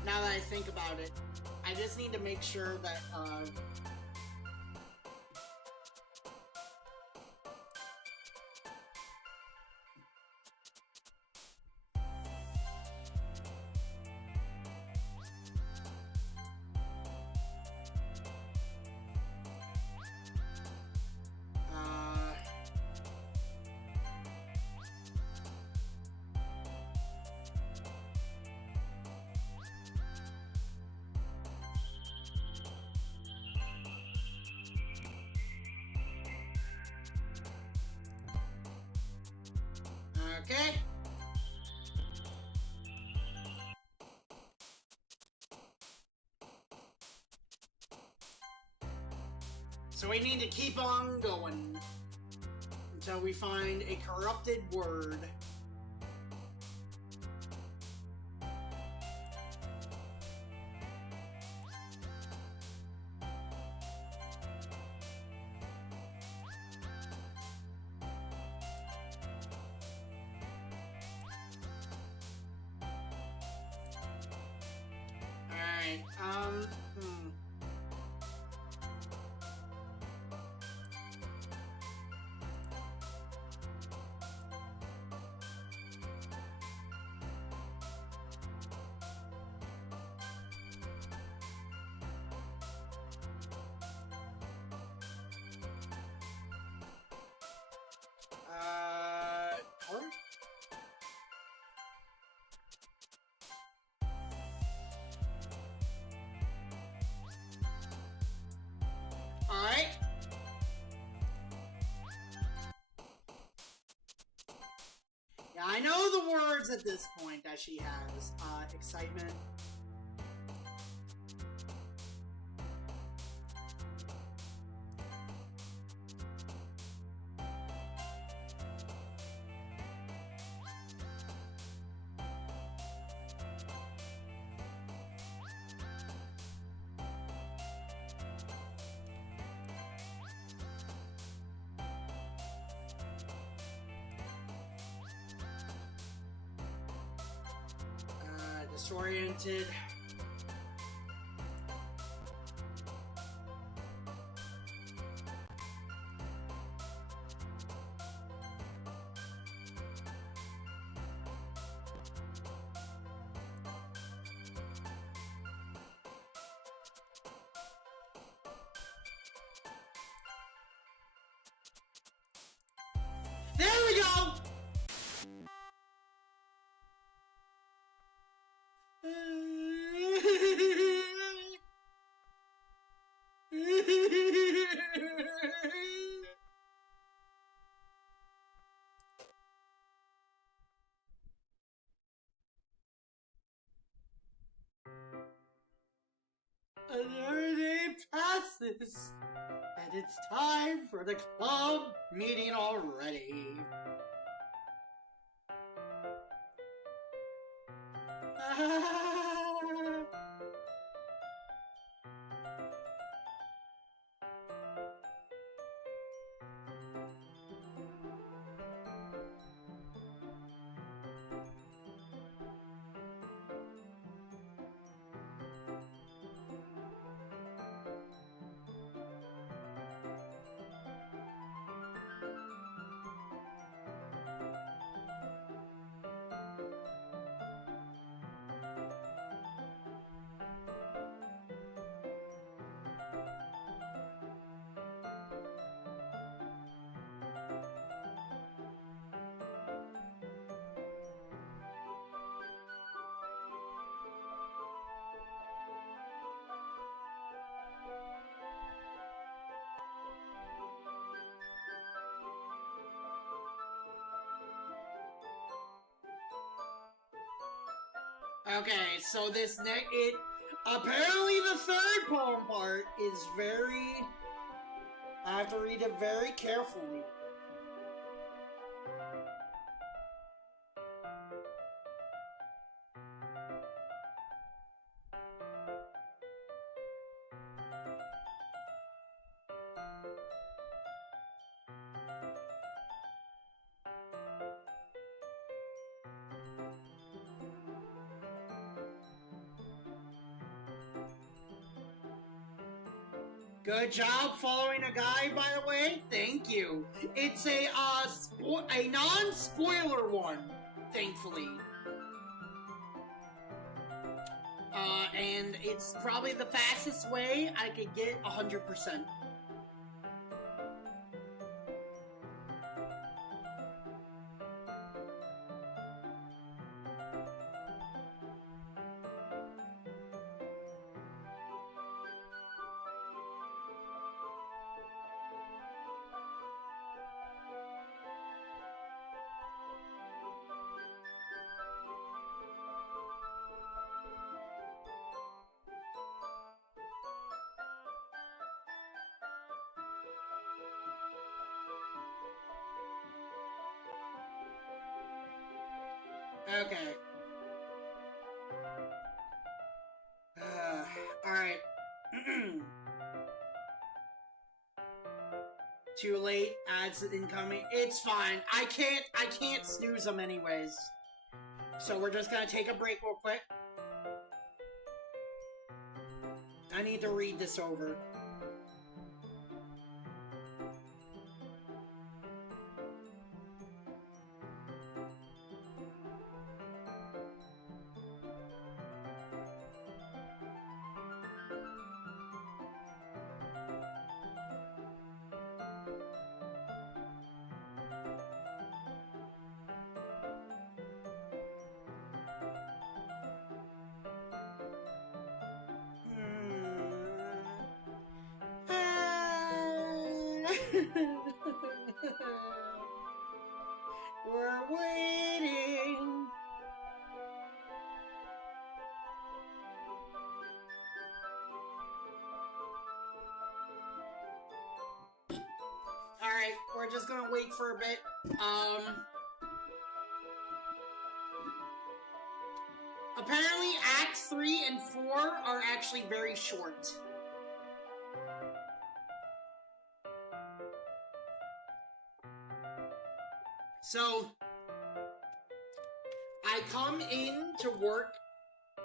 now that I think about it. I just need to make sure that, okay. So we need to keep on going until we find a corrupted word. I know the words at this point that she has. Excitement. Disoriented. There we go! Another day passes, and it's time for the club meeting already. Okay, so apparently the third poem part is I have to read it very carefully. Good job following a guide, by the way. Thank you. It's a non-spoiler one, thankfully. And it's probably the fastest way I could get 100%. Okay. Alright. Too late. Ads incoming. It's fine. I can't snooze them anyways. So we're just gonna take a break real quick. I need to read this over. We're waiting we're just gonna wait for a bit. Apparently Acts 3 and 4 are actually very short. So, I come in to work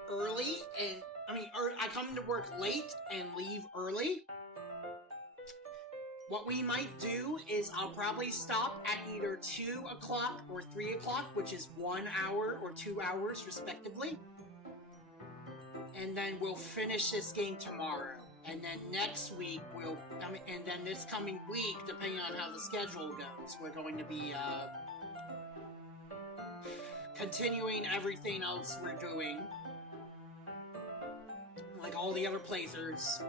early and, I come to work late and leave early. What we might do is I'll probably stop at either 2 o'clock or 3 o'clock, which is 1 hour or 2 hours respectively. And then we'll finish this game tomorrow. And then next week and then this coming week, depending on how the schedule goes, we're going to be, continuing everything else we're doing. Like all the other playthroughs.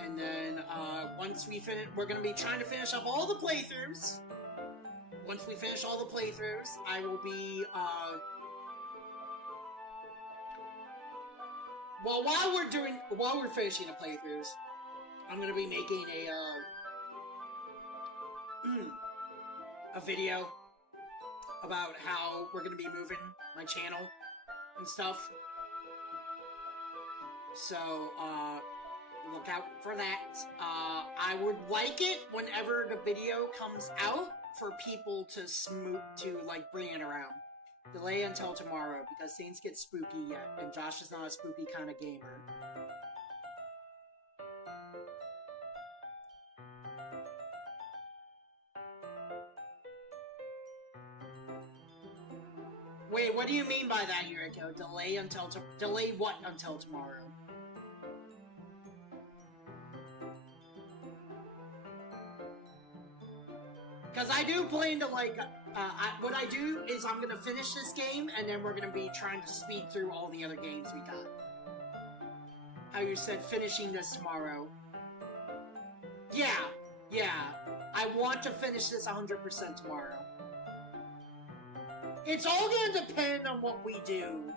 And then, once we finish, we're gonna be trying to finish up all the playthroughs. Once we finish all the playthroughs, I will be, well, while we're finishing the playthroughs, I'm gonna be making a video about how we're gonna be moving my channel and stuff. So, look out for that. I would like it whenever the video comes out for people to like, bring it around. Delay until tomorrow, because things get spooky yet, and Josh is not a spooky kind of gamer. Wait, what do you mean by that, Yuriko? Delay what until tomorrow? Because I do plan to, like, what I do is I'm gonna finish this game, and then we're gonna be trying to speed through all the other games we got. How you said finishing this tomorrow. Yeah. I want to finish this 100% tomorrow. It's all gonna depend on what we do,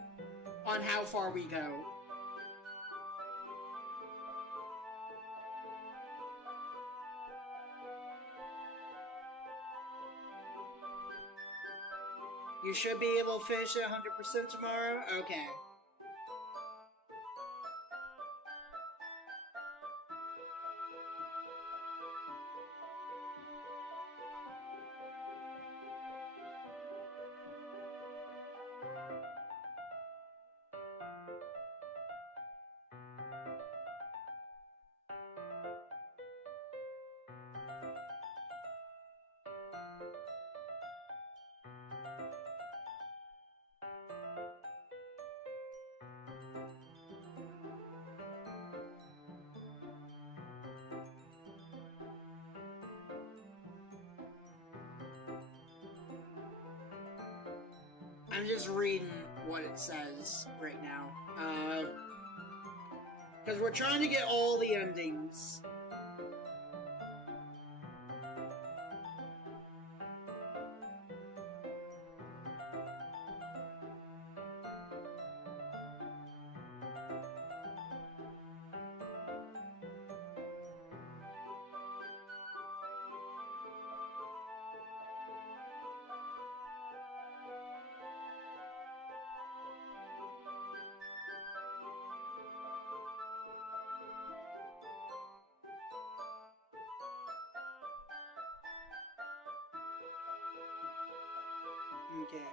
on how far we go. You should be able to finish it 100% tomorrow? Okay. I'm just reading what it says right now. Because we're trying to get all the endings. Okay.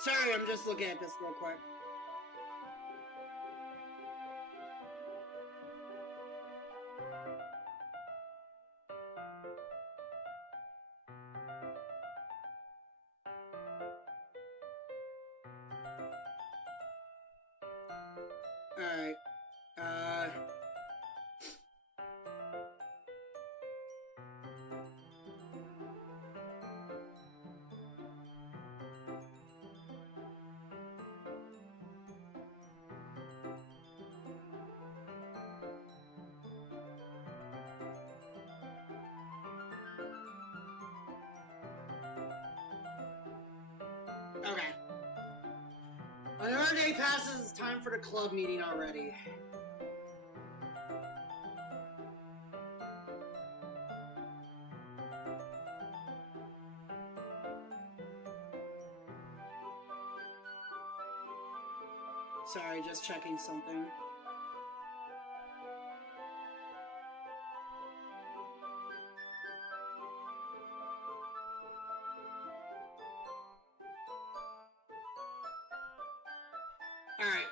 Sorry, I'm just looking at this real quick. Alright. Okay. Another day passes, it's time for the club meeting already. Sorry, just checking something. Alright,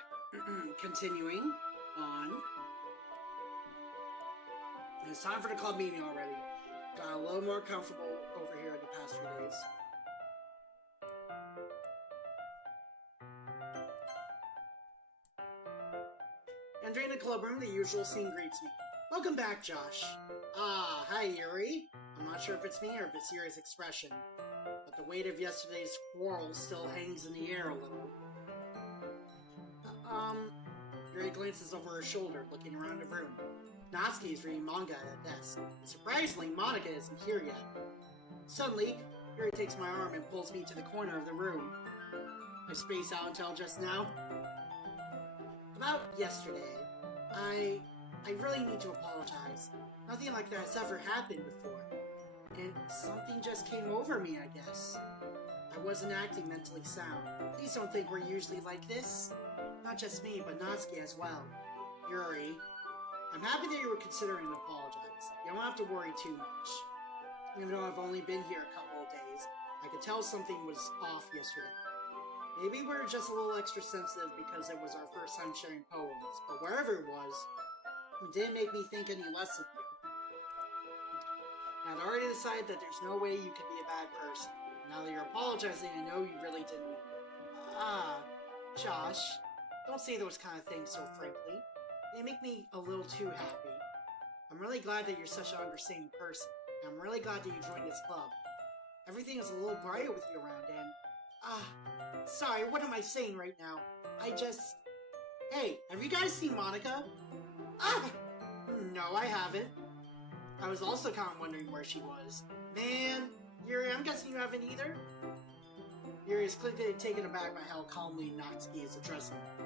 continuing on. It's time for the club meeting already. Got a little more comfortable over here in the past few days. Entering the club room, the usual scene greets me. Welcome back, Josh. Ah, hi, Yuri. I'm not sure if it's me or if it's Yuri's expression, but the weight of yesterday's quarrel still hangs in the air a little. Yuri glances over her shoulder, looking around the room. Natsuki is reading manga at a desk. Surprisingly, Monica isn't here yet. Suddenly, Yuri takes my arm and pulls me to the corner of the room. I space out until just now. About yesterday, I really need to apologize. Nothing like that has ever happened before. And something just came over me, I guess. I wasn't acting mentally sound. Please don't think we're usually like this. Not just me, but Natsuki as well. Yuri, I'm happy that you were considering an apologize. You don't have to worry too much. Even though I've only been here a couple of days, I could tell something was off yesterday. Maybe we were just a little extra sensitive because it was our first time sharing poems, but wherever it was, it didn't make me think any less of you. I'd already decided that there's no way you could be a bad person. Now that you're apologizing, I know you really didn't. Josh, don't say those kind of things so frankly. They make me a little too happy. I'm really glad that you're such an understanding person. I'm really glad that you joined this club. Everything is a little brighter with you around, and sorry, what am I saying right now? Hey, have you guys seen Monica? No, I haven't. I was also kind of wondering where she was. Man, Yuri, I'm guessing you haven't either? Yuri is clearly taken aback by how calmly Natsuki is addressing her.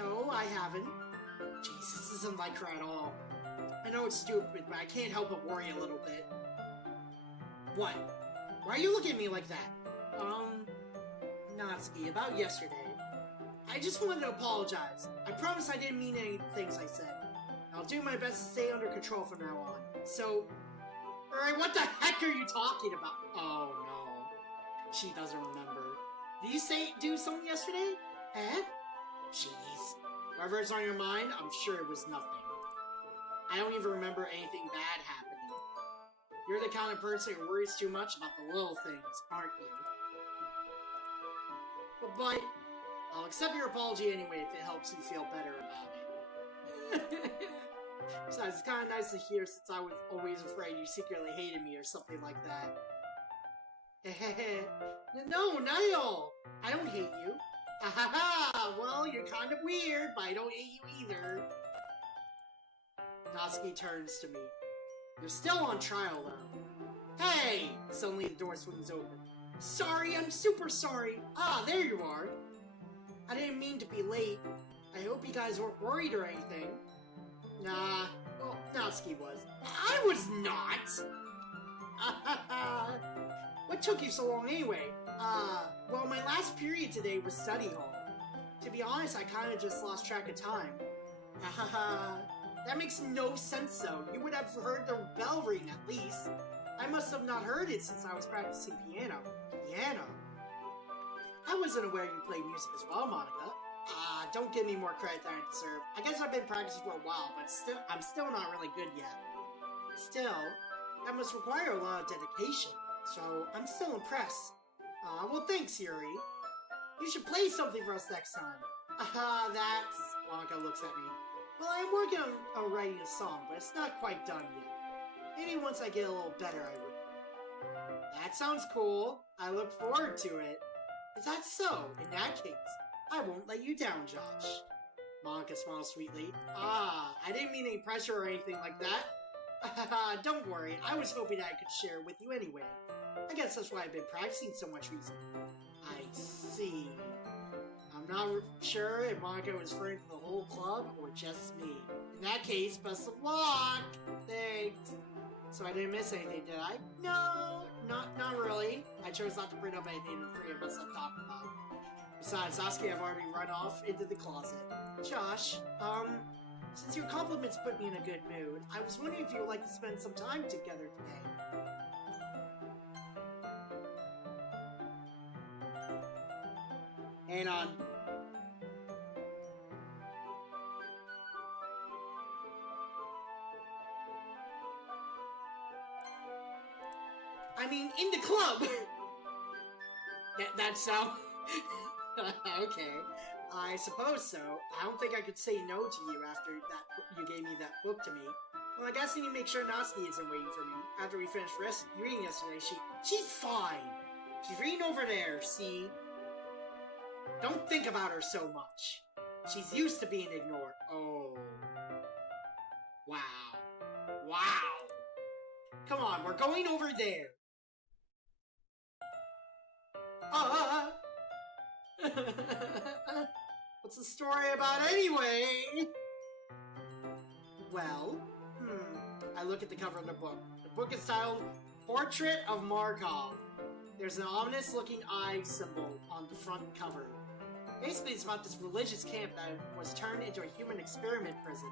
No, I haven't. Jeez, this isn't like her at all. I know it's stupid, but I can't help but worry a little bit. What? Why are you looking at me like that? Natsuki, about yesterday. I just wanted to apologize. I promise I didn't mean any things I said. I'll do my best to stay under control from now on. So... Alright, what the heck are you talking about? Oh no. She doesn't remember. Did you do something yesterday? Jeez. Whatever's on your mind, I'm sure it was nothing. I don't even remember anything bad happening. You're the kind of person who worries too much about the little things, aren't you? But I'll accept your apology anyway if it helps you feel better about it. Besides, it's kind of nice to hear since I was always afraid you secretly hated me or something like that. No, not at all. I don't hate you. Well, you're kind of weird, but I don't hate you either. Natsuki turns to me. You're still on trial, though. Hey! Suddenly the door swings open. Sorry, I'm super sorry. There you are. I didn't mean to be late. I hope you guys weren't worried or anything. Nah, well, Natsuki was. I was not! What took you so long anyway? Well, my last period today was study hall. To be honest, I kinda just lost track of time. That makes no sense though. You would have heard the bell ring at least. I must have not heard it since I was practicing piano. Piano? I wasn't aware you played music as well, Monica. Don't give me more credit than I deserve. I guess I've been practicing for a while, but I'm still not really good yet. Still, that must require a lot of dedication, so I'm still impressed. Well thanks, Yuri. You should play something for us next time. That's... Monica looks at me. Well, I'm working on writing a song, but it's not quite done yet. Maybe once I get a little better, I will. That sounds cool. I look forward to it. Is that so? In that case, I won't let you down, Josh. Monica smiles sweetly. I didn't mean any pressure or anything like that. Don't worry, I was hoping I could share with you anyway. I guess that's why I've been practicing so much recently. I see. I'm not sure if Monica was referring to the whole club or just me. In that case, best of luck! Thanks. So I didn't miss anything, did I? No, not really. I chose not to bring up anything the three of us have talked about. Besides, Sasuke have already run off into the closet. Josh, since your compliments put me in a good mood, I was wondering if you would like to spend some time together today. And I mean, in the club! That's so... Okay, I suppose so. I don't think I could say no to you after you gave me that book to me. Well, I guess I need to make sure Natsuki isn't waiting for me. After we finished reading yesterday, she's fine. She's reading over there, see? Don't think about her so much. She's used to being ignored. Oh. Wow. Wow. Come on, we're going over there. What's the story about anyway? Well, I look at the cover of the book. The book is titled Portrait of Markov. There's an ominous-looking eye symbol on the front cover. Basically, it's about this religious camp that was turned into a human experiment prison.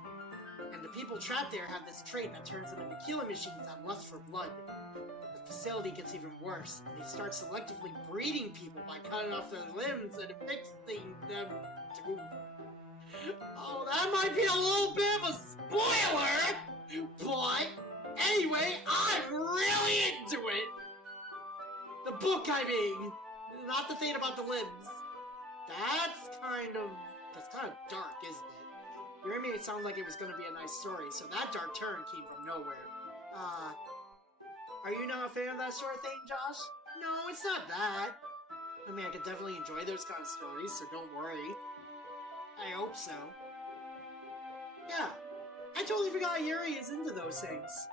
And the people trapped there have this trait that turns them into killing machines that lust for blood. The facility gets even worse, and they start selectively breeding people by cutting off their limbs and affixing them to... Oh, that might be a little bit of a spoiler! But, anyway, I'm really into it! The book, I mean! Not the thing about the limbs. That's kind of dark, isn't it? You made it sound like it was going to be a nice story, so that dark turn came from nowhere. Are you not a fan of that sort of thing, Josh? No, it's not that. I mean, I could definitely enjoy those kind of stories, so don't worry. I hope so. Yeah, I totally forgot Yuri is into those things.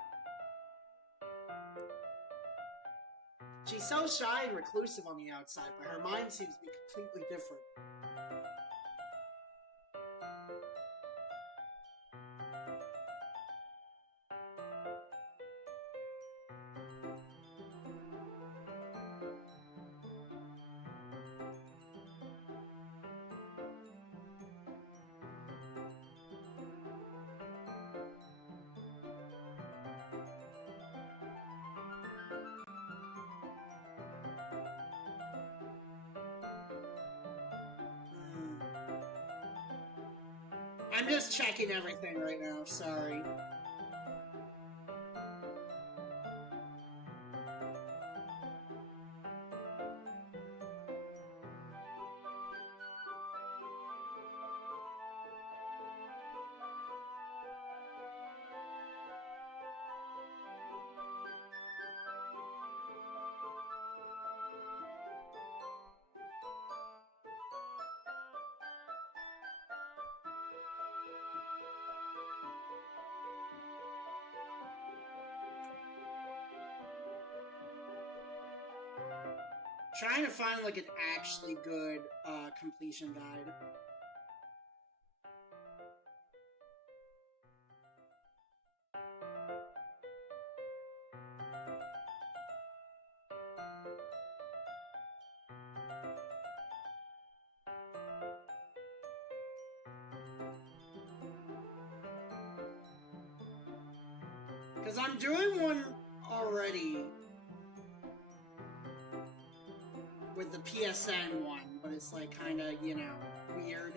She's so shy and reclusive on the outside, but her mind seems to be completely different. I'm just checking everything right now, sorry. Trying to find like an actually good completion guide. Because I'm doing one already with the PSN one. it's like kind of, you know, weird.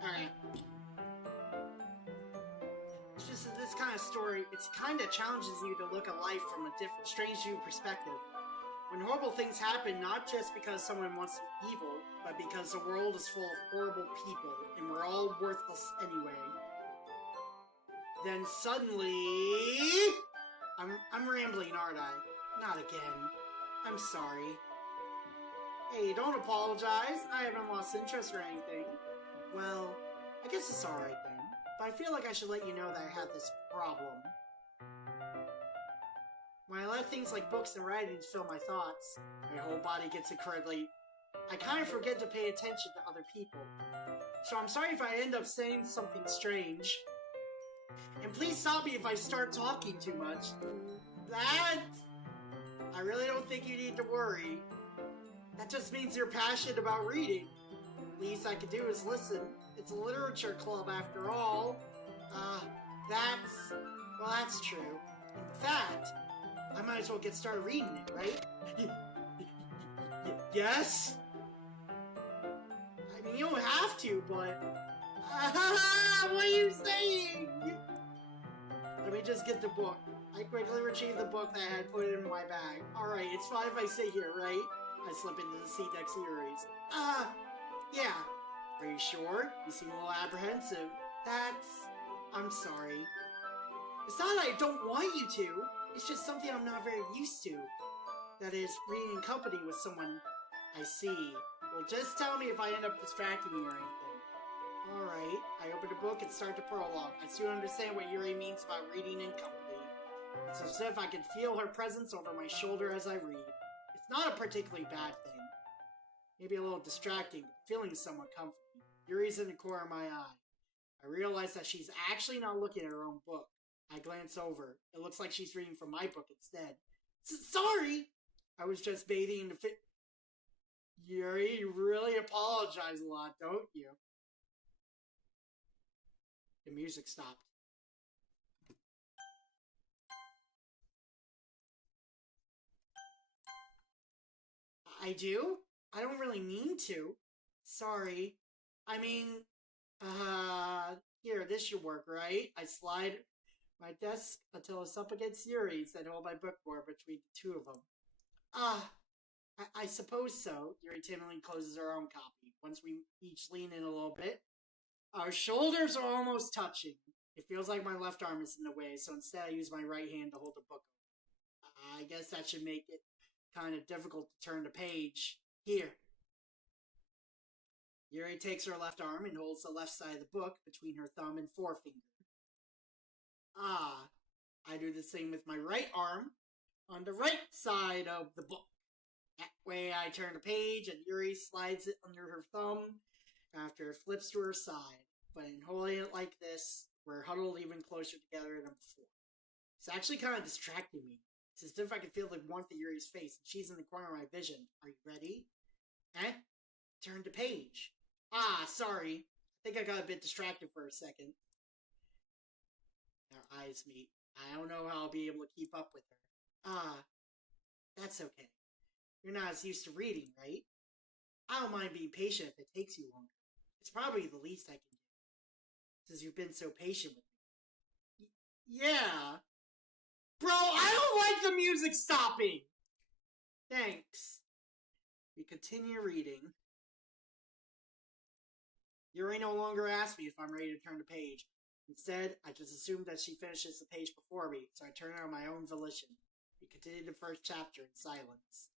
Alright. It's just that this kind of story, it kind of challenges you to look at life from a different, strange new perspective. When horrible things happen, not just because someone wants to be evil, but because the world is full of horrible people, and we're all worthless anyway. Then suddenly... I'm rambling, aren't I? Not again. I'm sorry. Hey, don't apologize. I haven't lost interest or anything. Well, I guess it's alright then. But I feel like I should let you know that I have this problem. When I let things like books and writings fill my thoughts, my whole body gets incredibly... I kind of forget to pay attention to other people. So I'm sorry if I end up saying something strange. And please stop me if I start talking too much. That... I really don't think you need to worry. That just means you're passionate about reading. Least I can do is listen. It's a literature club after all. That's true. In fact, I might as well get started reading it, right? Yes? I mean, you don't have to, but... what are you saying? Let me just get the book. I quickly retrieved the book that I had put in my bag. Alright, it's fine if I sit here, right? I slip into the seat next to Yuri's. Yeah. Are you sure? You seem a little apprehensive. I'm sorry. It's not that I don't want you to. It's just something I'm not very used to. That is, reading in company with someone. I see. Well, just tell me if I end up distracting you or anything. Alright. I open the book and start the prologue. I soon understand what Yuri means about reading in company. It's as if I can feel her presence over my shoulder as I read. It's not a particularly bad thing. Maybe a little distracting, feeling somewhat comforting. Yuri's in the corner of my eye. I realize that she's actually not looking at her own book. I glance over. It looks like she's reading from my book instead. Sorry! I was just bathing in the fit. Yuri, you really apologize a lot, don't you? The music stopped. I do? I don't really mean to. Sorry. I mean, here, this should work, right? I slide my desk until it's up against Yuri's and hold my book more between the two of them. I suppose so. Yuri timidly closes her own copy. Once we each lean in a little bit, our shoulders are almost touching. It feels like my left arm is in the way, so instead I use my right hand to hold the book. I guess that should make it kind of difficult to turn the page. Here. Yuri takes her left arm and holds the left side of the book between her thumb and forefinger. I do the same with my right arm on the right side of the book. That way I turn the page and Yuri slides it under her thumb after it flips to her side. But in holding it like this, we're huddled even closer together than before. It's actually kind of distracting me. It's as if I can feel the warmth of Yuri's face, and she's in the corner of my vision. Are you ready? Turn the page. Sorry. I think I got a bit distracted for a second. Our eyes meet. I don't know how I'll be able to keep up with her. That's okay. You're not as used to reading, right? I don't mind being patient if it takes you longer. It's probably the least I can do, since you've been so patient with me. Yeah. Bro, I don't like the music stopping! Thanks. We continue reading. Yuri no longer asks me if I'm ready to turn the page. Instead, I just assume that she finishes the page before me, so I turn it on my own volition. We continue the first chapter in silence.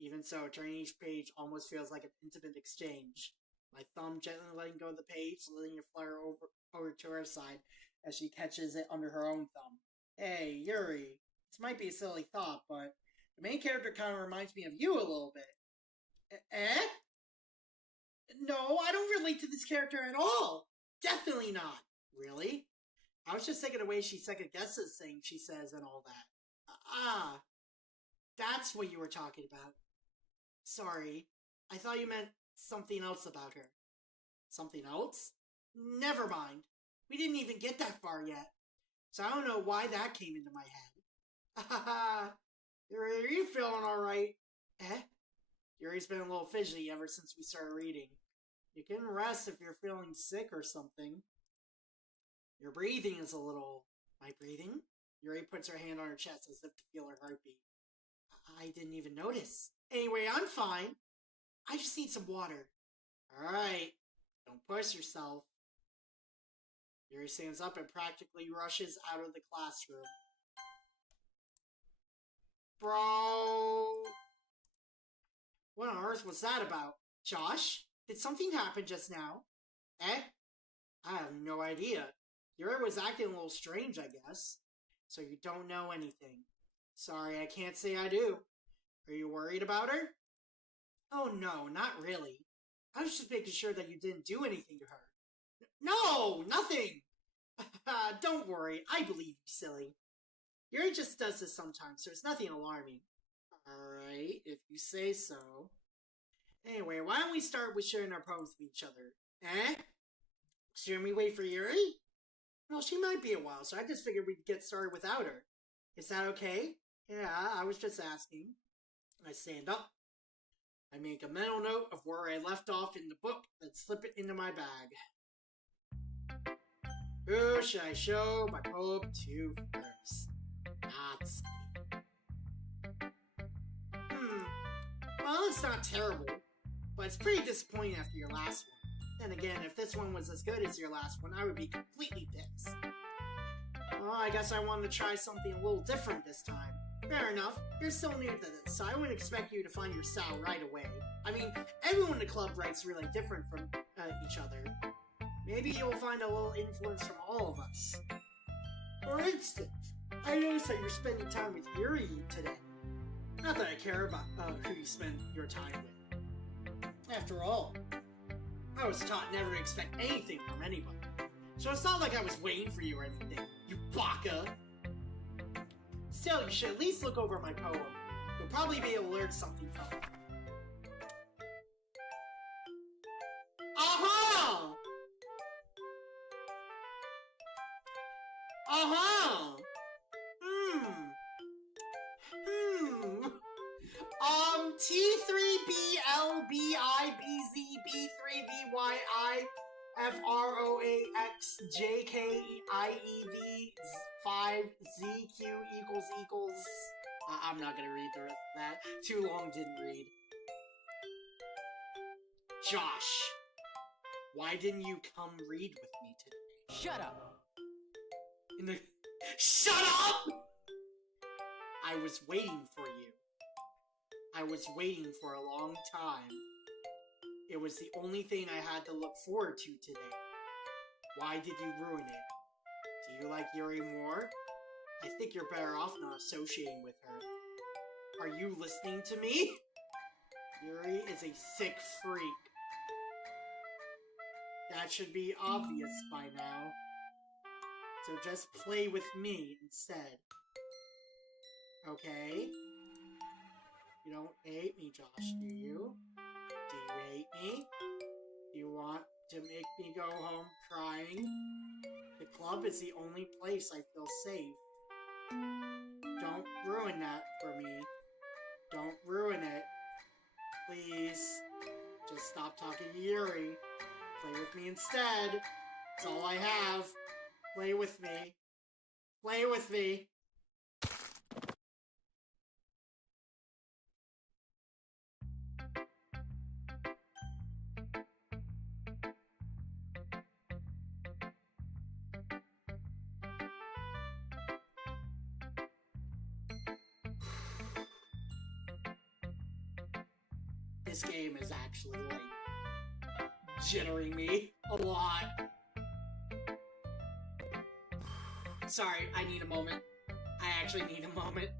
Even so, turning each page almost feels like an intimate exchange. My thumb gently letting go of the page, letting it flutter over to her side as she catches it under her own thumb. Hey, Yuri, this might be a silly thought, but the main character kind of reminds me of you a little bit. No, I don't relate to this character at all. Definitely not. Really? I was just thinking the way she second-guesses things she says and all that. That's what you were talking about. Sorry. I thought you meant something else about her. Something else? Never mind. We didn't even get that far yet. So I don't know why that came into my head. Haha. Yuri, are you feeling alright? Eh? Yuri's been a little fidgety ever since we started reading. You can rest if you're feeling sick or something. Your breathing is a little... My breathing? Yuri puts her hand on her chest as if to feel her heartbeat. I didn't even notice. Anyway, I'm fine. I just need some water. Alright. Don't push yourself. Yuri stands up and practically rushes out of the classroom. Bro! What on earth was that about? Josh? Did something happen just now? Eh? I have no idea. Yuri was acting a little strange, I guess. So you don't know anything. Sorry, I can't say I do. Are you worried about her? Oh no, not really. I was just making sure that you didn't do anything to her. No, nothing! Don't worry, I believe you, silly. Yuri just does this sometimes, so it's nothing alarming. Alright, if you say so. Anyway, why don't we start with sharing our poems with each other? Eh? Shouldn't we wait for Yuri? Well, she might be a while, so I just figured we'd get started without her. Is that okay? Yeah, I was just asking. I stand up. I make a mental note of where I left off in the book, then slip it into my bag. Who should I show my poem to first? Natsuki. Well, it's not terrible, but it's pretty disappointing after your last one. Then again, if this one was as good as your last one, I would be completely pissed. Well, I guess I wanted to try something a little different this time. Fair enough, you're still new to this, so I wouldn't expect you to find your style right away. I mean, everyone in the club writes really different from each other. Maybe you'll find a little influence from all of us. For instance, I noticed that you're spending time with Yuri today. Not that I care about who you spend your time with. After all, I was taught never to expect anything from anybody. So it's not like I was waiting for you or anything, you baka! Still, you should at least look over my poem. You'll probably be able to learn something from it. Aha! Aha! T3BLBIBZB3VYIFROAXJKIEV5ZQ equals. I'm not gonna read the rest of that. Too long, didn't read. Josh, why didn't you come read with me today? Shut up! Shut up! I was waiting for you. I was waiting for a long time. It was the only thing I had to look forward to today. Why did you ruin it? Do you like Yuri more? I think you're better off not associating with her. Are you listening to me? Yuri is a sick freak. That should be obvious by now. So just play with me instead. Okay? You don't hate me, Josh, do you? Do you hate me? Do you want to make me go home crying? The club is the only place I feel safe. Don't ruin that for me. Don't ruin it. Please. Just stop talking to Yuri. Play with me instead. That's all I have. Play with me. Play with me. This game is actually, like, jittering me a lot. Sorry, I need a moment. I actually need a moment.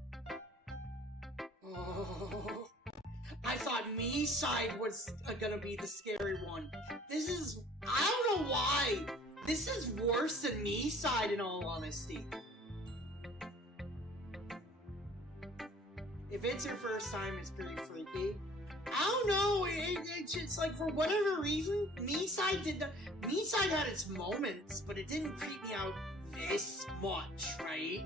Oh, I thought me side was gonna be the scary one. This is, I don't know why. This is worse than me side, in all honesty. If it's your first time, it's pretty freaky. I don't know. It's just like for whatever reason, me side had its moments, but it didn't creep me out this much, right?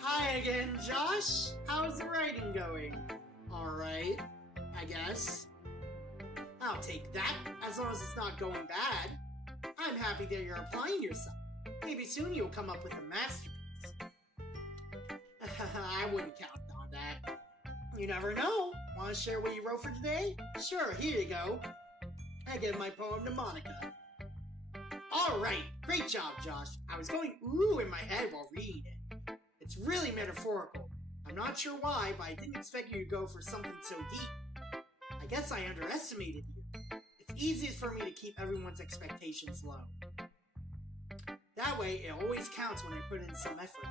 Hi again, Josh. How's the writing going? Alright, I guess. I'll take that, as long as it's not going bad. I'm happy that you're applying yourself. Maybe soon you'll come up with a masterpiece. I wouldn't count on that. You never know. Want to share what you wrote for today? Sure, here you go. I give my poem to Monica. Alright, great job, Josh. I was going ooh in my head while reading it. It's really metaphorical. I'm not sure why, but I didn't expect you to go for something so deep. I guess I underestimated you. It's easiest for me to keep everyone's expectations low. That way, it always counts when I put in some effort.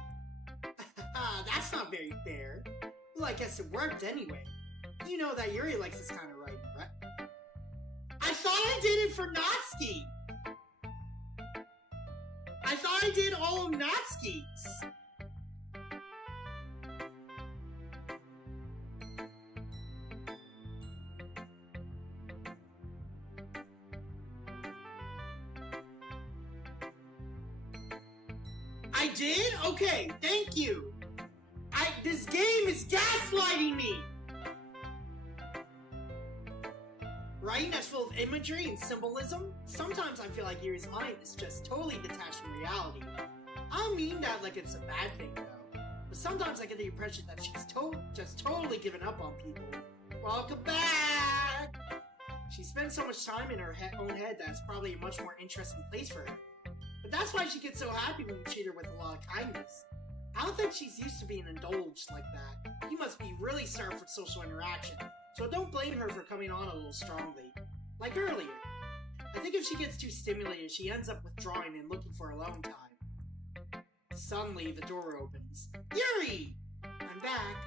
That's not very fair. Well, I guess it worked anyway. You know that Yuri likes this kind of writing, right? I thought I did it for Natsuki! I thought I did all of Natsuki's! I did? Okay, thank you. This game is gaslighting me! Writing that's full of imagery and symbolism? Sometimes I feel like Yuri's mind is just totally detached from reality. I don't mean that like it's a bad thing, though. But sometimes I get the impression that she's just totally given up on people. Welcome back! She spends so much time in her own head that it's probably a much more interesting place for her. But that's why she gets so happy when you treat her with a lot of kindness. I don't think she's used to being indulged like that. You must be really starved for social interaction, so don't blame her for coming on a little strongly. Like earlier. I think if she gets too stimulated, she ends up withdrawing and looking for alone time. Suddenly, the door opens. Yuri! I'm back.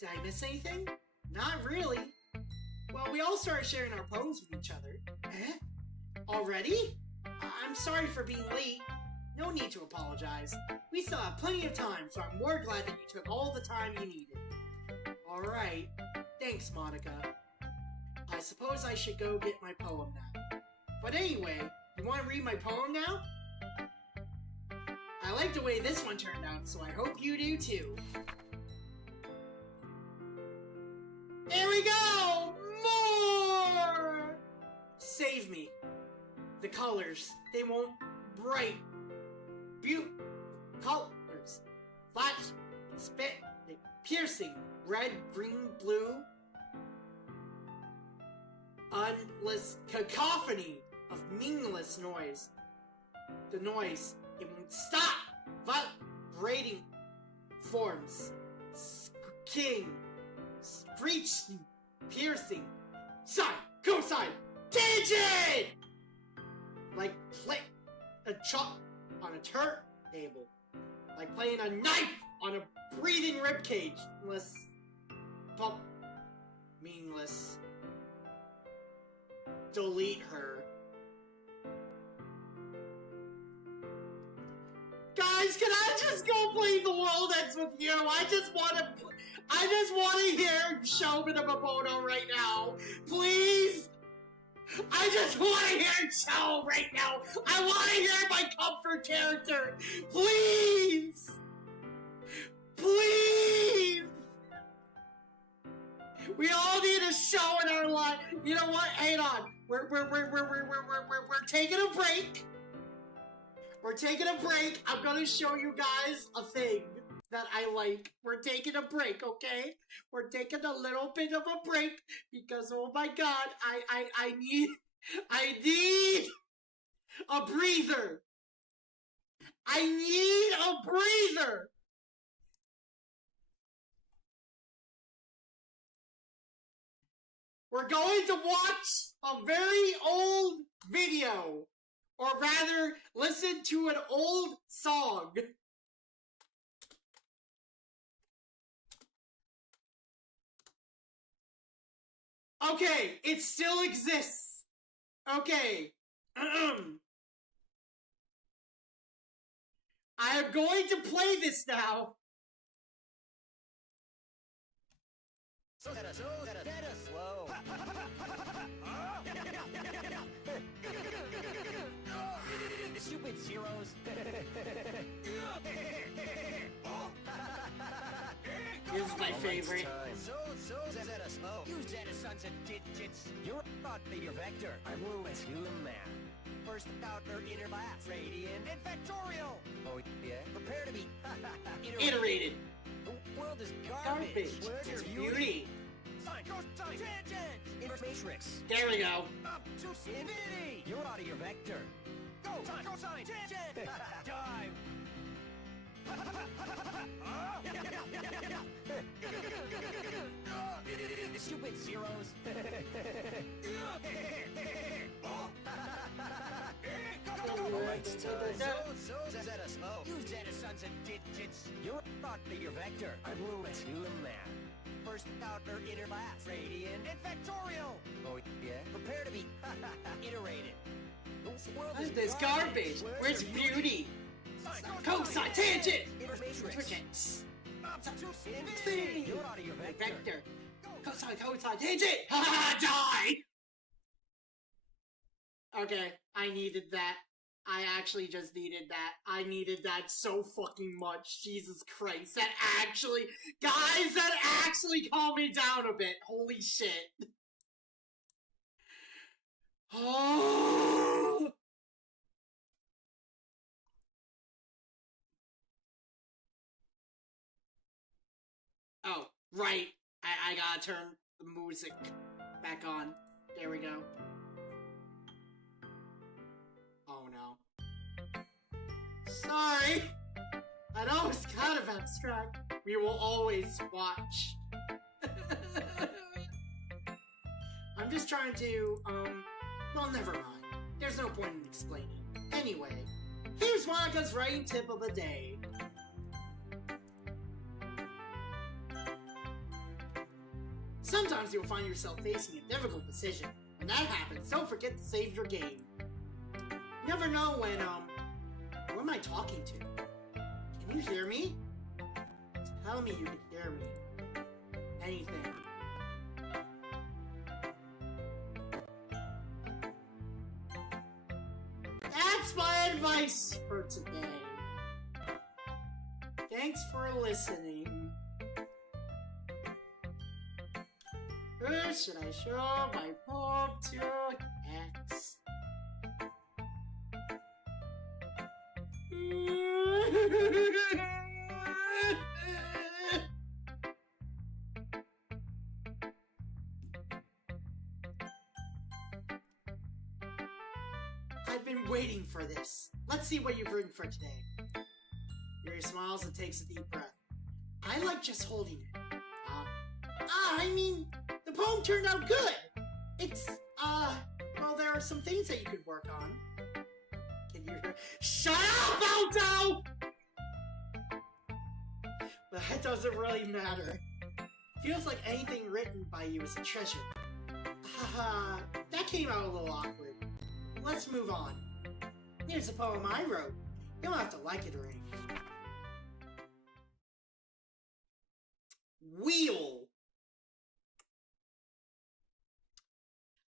Did I miss anything? Not really. Well, we all started sharing our poems with each other. Eh? Already? I'm sorry for being late. No need to apologize. We still have plenty of time, so I'm more glad that you took all the time you needed. Alright. Thanks, Monica. I suppose I should go get my poem now. But anyway, you want to read my poem now? I like the way this one turned out, so I hope you do too. There we go! More! Save me. The colors, they won't bright. Colors. Flash, spit, piercing. Red, green, blue. Endless cacophony of meaningless noise. The noise, it won't stop. Vibrating forms. King. Screeching. Piercing. Sine, cosine, tangent! Like play a chalk on a turntable. Like playing a knife on a breathing ribcage. Pump. Meaningless. Delete her. Guys, can I just go play The World Ends With You? I just want to hear Shobin Mamoto right now. Please? I just want to hear Cho right now. I want to hear my comfort character. Please. Please. We all need a show in our life. You know what? Hang on. We're taking a break. We're taking a break. I'm gonna show you guys a thing that I like. We're taking a break, okay? We're taking a little bit of a break because oh my god, I need a breather. I need a breather. We're going to watch a very old video, or rather, listen to an old song. Okay, it still exists. Okay. I am going to play this now. So slow. Stupid zeros. This is my favorite. So Zeta slow. You Zeta sons of digits. You're not your vector. I'm Lewis. Human man. First outer inner class. Radiant and Vectorial. Oh yeah? Prepare to be Iterated. The world is garbage. Where's It's your beauty. Sine, cosine, tangent. Inverse matrix. There we go. Up to infinity. You're out of your vector. Go, sine, cosine, tangent. Dive. Stupid zeros. So Zeta slow. You Zeta sons of digits. You're not your vector. I'm Lewis. Human man. First outer inner class. Radiant and Vectorial. Oh yeah? Prepare to be iterated. The world is This garbage. Where's beauty? Cosine, tangent. Matrix. Up to infinity. You're out of your vector. Vector. Cosine, tangent. Ha ha, die. Okay, I needed that. I actually just needed that. I needed that so fucking much. Jesus Christ. That actually... Guys, that actually calmed me down a bit. Holy shit. Oh... Oh, right. I gotta turn the music back on. There we go. Oh no. Sorry! I know it's kind of abstract. We will always watch. I'm just trying to, well, never mind. There's no point in explaining. Anyway, here's Monica's writing tip of the day. Sometimes you'll find yourself facing a difficult decision. When that happens, don't forget to save your game. You never know when, who am I talking to? Can you hear me? Tell me you can hear me. Anything. That's my advice for today. Thanks for listening. Who should I show my poem to next? I've been waiting for this. Let's see what you've written for today. Yuri smiles and takes a deep breath. I like just holding it. I mean, the poem turned out good. It's, well, there are some things that you could work on. Can you hear? Shut up, Alto! But that doesn't really matter. Feels like anything written by you is a treasure. Haha, that came out a little awkward. Let's move on. Here's a poem I wrote. You don't have to like it or anything. Wheel.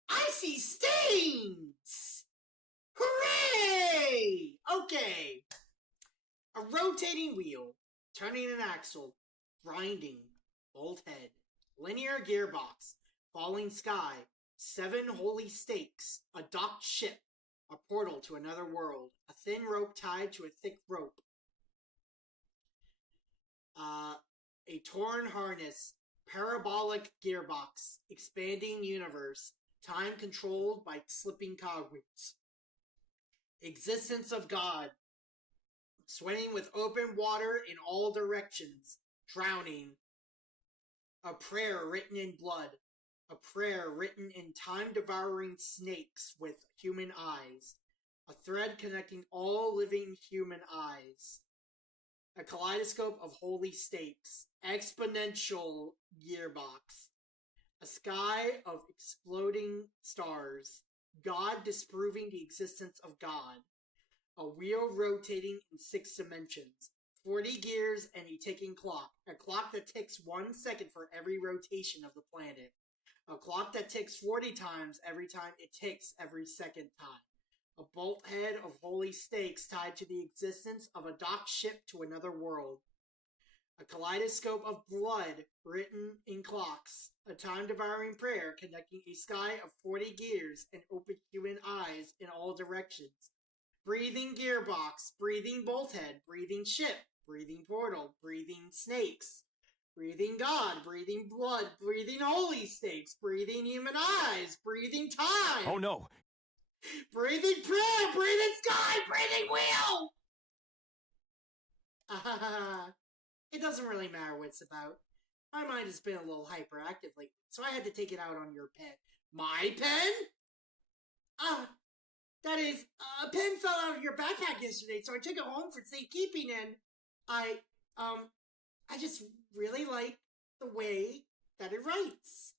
I see stains! Hooray! Okay. A rotating wheel, turning an axle, grinding, bolt head, linear gearbox, falling sky, 7 holy stakes, a docked ship, a portal to another world, a thin rope tied to a thick rope, a torn harness, parabolic gearbox, expanding universe, time controlled by slipping cogwheels, existence of God, swimming with open water in all directions, drowning, a prayer written in blood, a prayer written in time-devouring snakes with human eyes, a thread connecting all living human eyes, a kaleidoscope of holy stakes, exponential gearbox, a sky of exploding stars, God disproving the existence of God, A wheel rotating in 6 dimensions. 40 gears and a ticking clock. A clock that ticks 1 second for every rotation of the planet. A clock that ticks 40 times every time it ticks every second time. A bolt head of holy stakes tied to the existence of a docked ship to another world. A kaleidoscope of blood written in clocks. A time-devouring prayer connecting a sky of 40 gears and open human eyes in all directions. Breathing gearbox, breathing bolt head, breathing ship, breathing portal, breathing snakes. Breathing God, breathing blood, breathing holy stakes, breathing human eyes, breathing time. Oh no! Breathing prayer, breathing sky, breathing wheel! It doesn't really matter what it's about. My mind has been a little hyperactive lately, so I had to take it out on your pen. My pen? That is, a pen fell out of your backpack yesterday, so I took it home for safekeeping, and I just really like the way that it writes.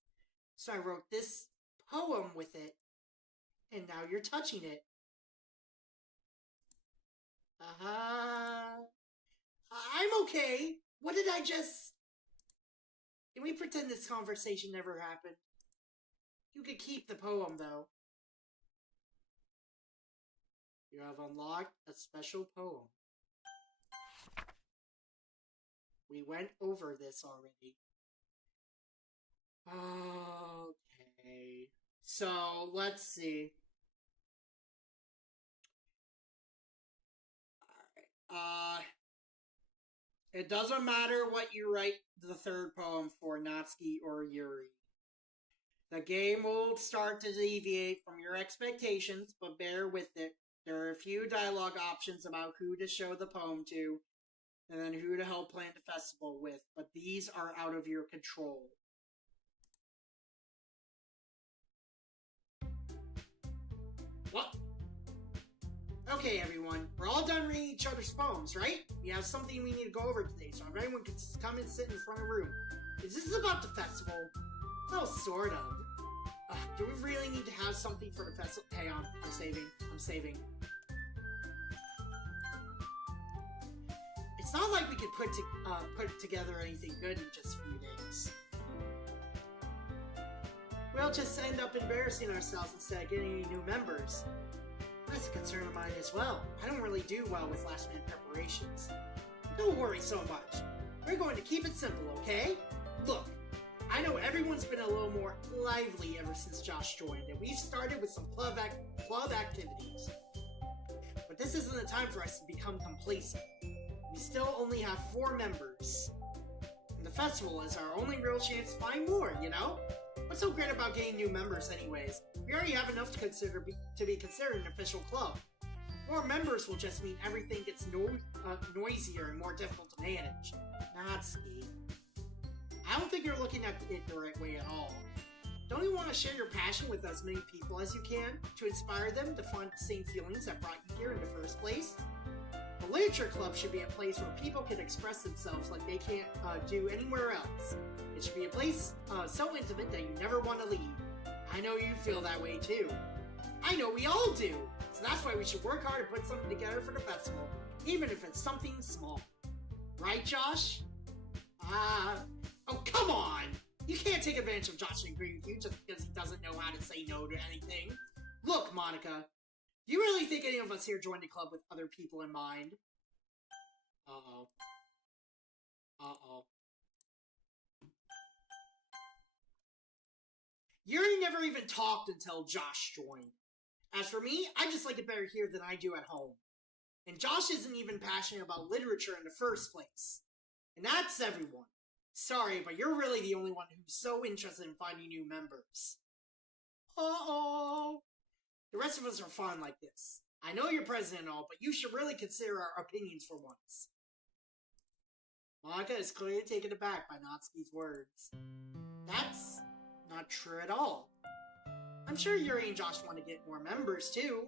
So I wrote this poem with it, and now you're touching it. I'm okay. What did I just... Can we pretend this conversation never happened? You could keep the poem, though. You have unlocked a special poem. We went over this already. Okay. So, let's see. Alright. It doesn't matter what you write the third poem for, Natsuki or Yuri. The game will start to deviate from your expectations, but bear with it. There are a few dialogue options about who to show the poem to, and then who to help plan the festival with, but these are out of your control. What? Okay, everyone, we're all done reading each other's poems, right? We have something we need to go over today, so if anyone can come and sit in front of the room. Is this about the festival? Well, sort of. Do we really need to have something for the festival? Hang on, I'm saving. It's not like we could put together anything good in just a few days. We'll just end up embarrassing ourselves instead of getting any new members. That's a concern of mine as well. I don't really do well with last-minute preparations. Don't worry so much. We're going to keep it simple, okay? Look, I know everyone's been a little more lively ever since Josh joined, and we've started with some club activities. But this isn't the time for us to become complacent. We still only have 4 members. And the festival is our only real chance to find more, you know? What's so great about getting new members anyways? We already have enough to be considered an official club. More members will just mean everything gets noisier and more difficult to manage. Natsuki. I don't think you're looking at it the right way at all. Don't you want to share your passion with as many people as you can, to inspire them to find the same feelings that brought you here in the first place? The Literature Club should be a place where people can express themselves like they can't do anywhere else. It should be a place so intimate that you never want to leave. I know you feel that way too. I know we all do. So that's why we should work hard to put something together for the festival, even if it's something small. Right, Josh? Oh, come on! You can't take advantage of Josh and agree with you just because he doesn't know how to say no to anything. Look, Monica, do you really think any of us here joined the club with other people in mind? Uh-oh. Yuri never even talked until Josh joined. As for me, I just like it better here than I do at home. And Josh isn't even passionate about literature in the first place. And that's everyone. Sorry, but you're really the only one who's so interested in finding new members. Uh-oh. The rest of us are fine like this. I know you're president and all, but you should really consider our opinions for once. Monica is clearly taken aback by Natsuki's words. That's not true at all. I'm sure Yuri and Josh want to get more members too,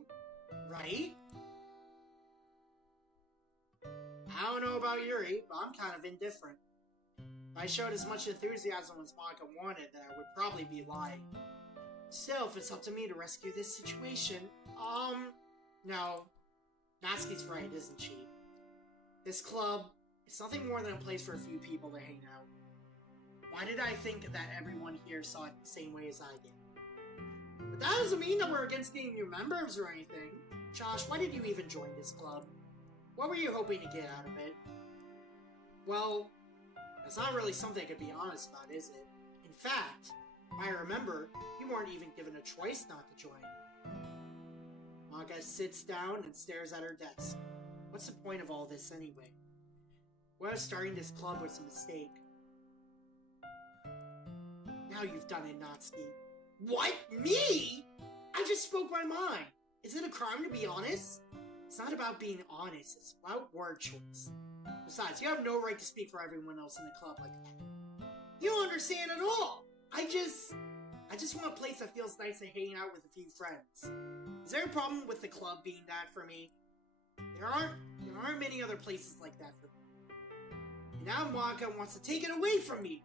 right? I don't know about Yuri, but I'm kind of indifferent. If I showed as much enthusiasm as Monica wanted, then I would probably be lying. Still, if it's up to me to rescue this situation, no. Natsuki's right, isn't she? This club, it's nothing more than a place for a few people to hang out. Why did I think that everyone here saw it the same way as I did? But that doesn't mean that we're against getting new members or anything. Josh, why did you even join this club? What were you hoping to get out of it? Well, it's not really something I could be honest about, is it? In fact, if I remember, you weren't even given a choice not to join. Maka sits down and stares at her desk. What's the point of all this anyway? Well, starting this club was a mistake. Now you've done it, Natsuki. What? Me? I just spoke my mind. Is it a crime to be honest? It's not about being honest, it's about word choice. Besides, you have no right to speak for everyone else in the club like that. You don't understand at all! I just want a place that feels nice and hanging out with a few friends. Is there a problem with the club being that for me? There aren't many other places like that for me. And now Maka wants to take it away from me.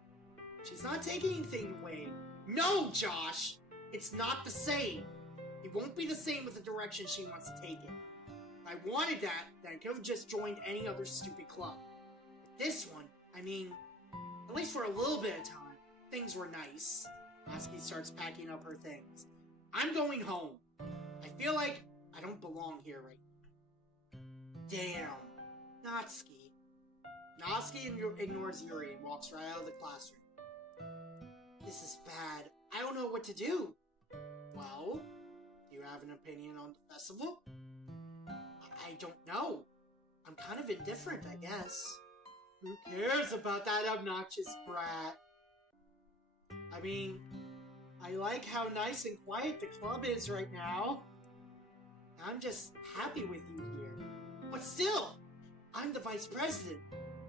She's not taking anything away. No, Josh! It's not the same. It won't be the same with the direction she wants to take it. If I wanted that, then I could have just joined any other stupid club. But this one, I mean, at least for a little bit of time, things were nice. Natsuki starts packing up her things. I'm going home. I feel like I don't belong here right now. Damn. Natsuki. Natsuki ignores Yuri and walks right out of the classroom. This is bad. I don't know what to do. Well, do you have an opinion on the festival? I don't know. I'm kind of indifferent, I guess. Who cares about that obnoxious brat? I mean, I like how nice and quiet the club is right now. I'm just happy with you here. But still, I'm the vice president.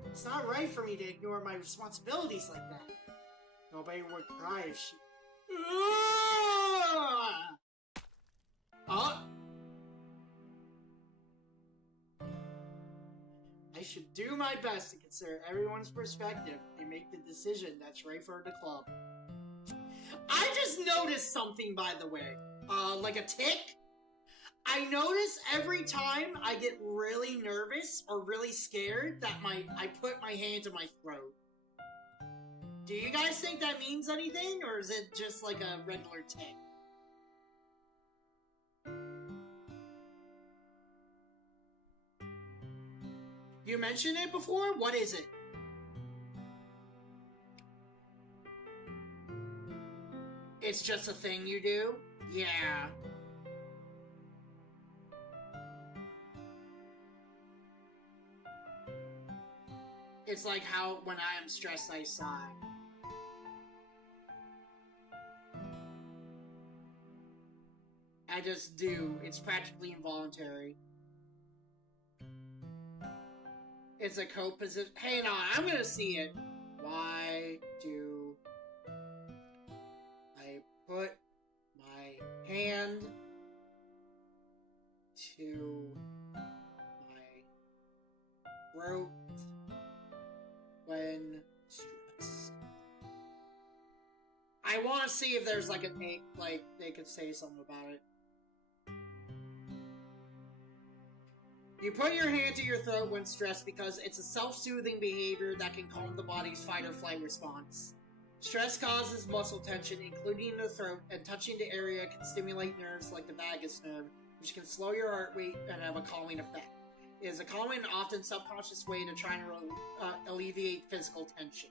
It's not right for me to ignore my responsibilities like that. Nobody would cry if she... I should do my best to consider everyone's perspective and make the decision that's right for the club. I just noticed something, by the way. Like a tick? I notice every time I get really nervous or really scared that I put my hand to my throat. Do you guys think that means anything, or is it just like a regular tick? You mentioned it before? What is it? It's just a thing you do? Yeah. It's like how when I am stressed I sigh. I just do. It's practically involuntary. It's a coat position. Hang on, I'm gonna see it. Why do I put my hand to my throat when stressed? I want to see if there's like a take, like they could say something about it. You put your hand to your throat when stressed because it's a self-soothing behavior that can calm the body's fight-or-flight response. Stress causes muscle tension, including the throat, and touching the area can stimulate nerves like the vagus nerve, which can slow your heart rate and have a calming effect. It is a common and often subconscious way to try and alleviate physical tension.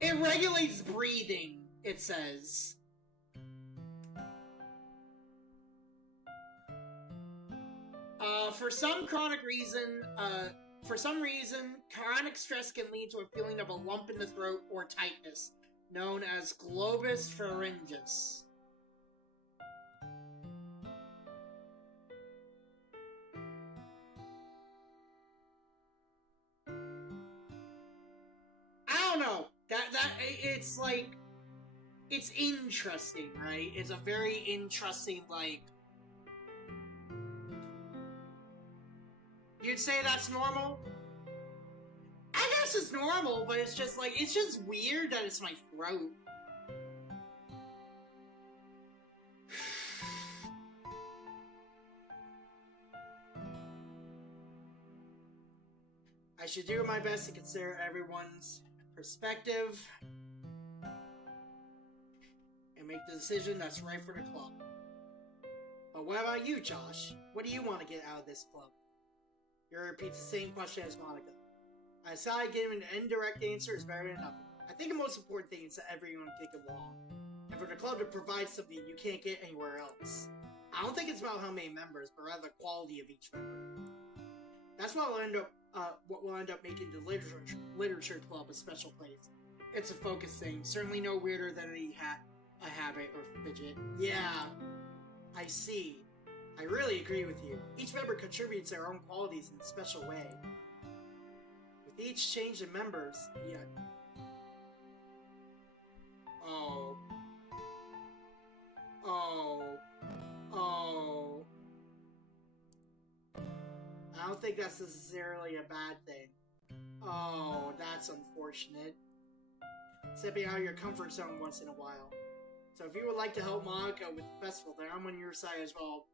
It regulates breathing, it says. For some reason, chronic stress can lead to a feeling of a lump in the throat or tightness, known as globus pharyngeus. I don't know. It's like, it's interesting, right? It's a very interesting, like, you'd say that's normal? I guess it's normal, but it's just like, it's just weird that it's my throat. I should do my best to consider everyone's perspective and make the decision that's right for the club. But what about you, Josh? What do you want to get out of this club? Yuri repeats the same question as Monica. I decided giving an indirect answer is better than nothing. I think the most important thing is that everyone take along, and for the club to provide something you can't get anywhere else. I don't think it's about how many members, but rather the quality of each member. That's what will end up making the literature club a special place. It's a focus thing, certainly no weirder than a habit or fidget. Yeah, I see. I really agree with you. Each member contributes their own qualities in a special way. With each change in members, yeah. Oh. I don't think that's necessarily a bad thing. Oh, that's unfortunate. Stepping out of your comfort zone once in a while. So if you would like to help Monica with the festival, then I'm on your side as well.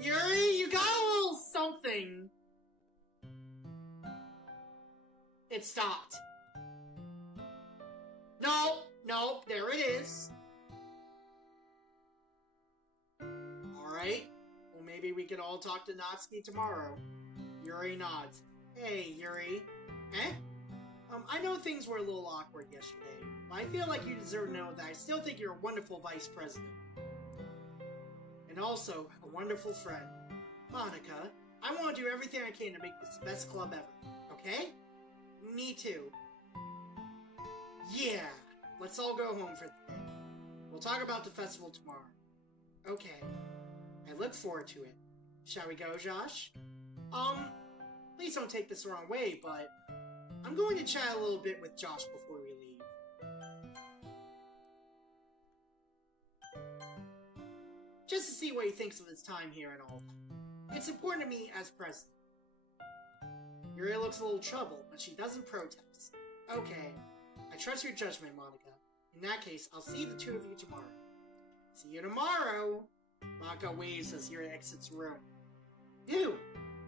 Yuri, you got a little something. It stopped. No, there it is. Alright, well maybe we could all talk to Natsuki tomorrow. Yuri nods. Hey, Yuri. Eh? I know things were a little awkward yesterday, but I feel like you deserve to know that I still think you're a wonderful vice president. And also, a wonderful friend. Monica, I want to do everything I can to make this the best club ever. Okay? Me too. Yeah, let's all go home for the day. We'll talk about the festival tomorrow. Okay. I look forward to it. Shall we go, Josh? Please don't take this the wrong way, but I'm going to chat a little bit with Josh before we leave. Just to see what he thinks of his time here and all that. It's important to me as president. Yuri looks a little troubled, but she doesn't protest. Okay, I trust your judgment, Monica. In that case, I'll see the two of you tomorrow. See you tomorrow! Monica waves as Yuri exits the room. Ew!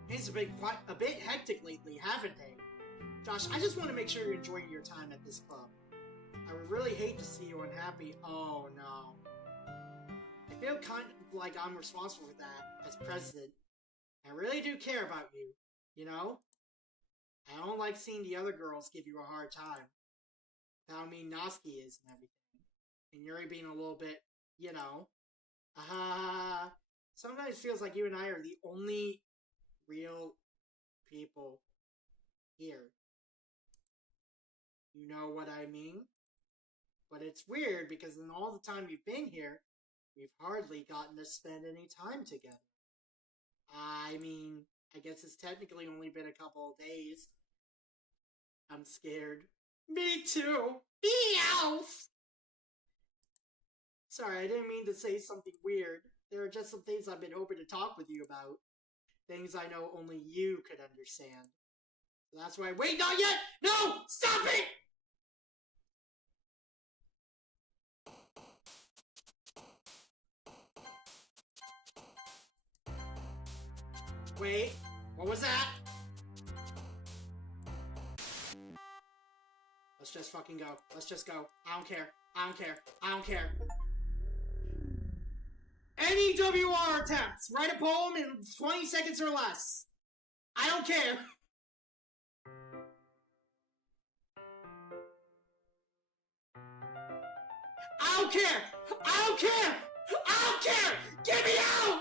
Things have been quite a bit hectic lately, haven't they? Josh, I just want to make sure you're enjoying your time at this club. I would really hate to see you unhappy. Oh no. I feel kind of like I'm responsible for that as president. I really do care about you, you know? I don't like seeing the other girls give you a hard time. How mean Natsuki is and everything. And Yuri being a little bit, you know. Sometimes it feels like you and I are the only real people here. You know what I mean? But it's weird because in all the time you've been here, we've hardly gotten to spend any time together. I mean, I guess it's technically only been a couple of days. I'm scared. Me too! Meows! Sorry, I didn't mean to say something weird. There are just some things I've been hoping to talk with you about. Things I know only you could understand. That's why— Wait, not yet! No! Stop it! Wait, what was that? Let's just fucking go. Let's just go. I don't care. I don't care. I don't care. Any WR attempts! Write a poem in 20 seconds or less. I don't care. I don't care! I don't care! I don't care! Get me out!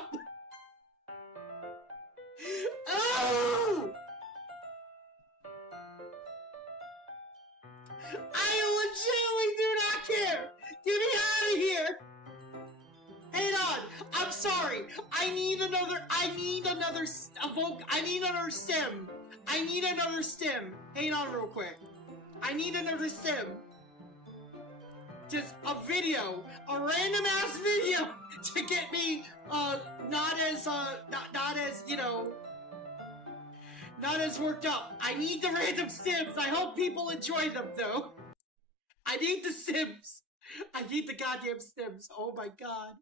Oh! I legitimately do not care! Get me out of here! Hang on! I'm sorry! I need another stem! I need another stem! Hang on real quick. I need another stem. Just a video, a random ass video to get me, not as worked up. I need the random stems. I hope people enjoy them though. I need the stems. I need the goddamn stems. Oh my god.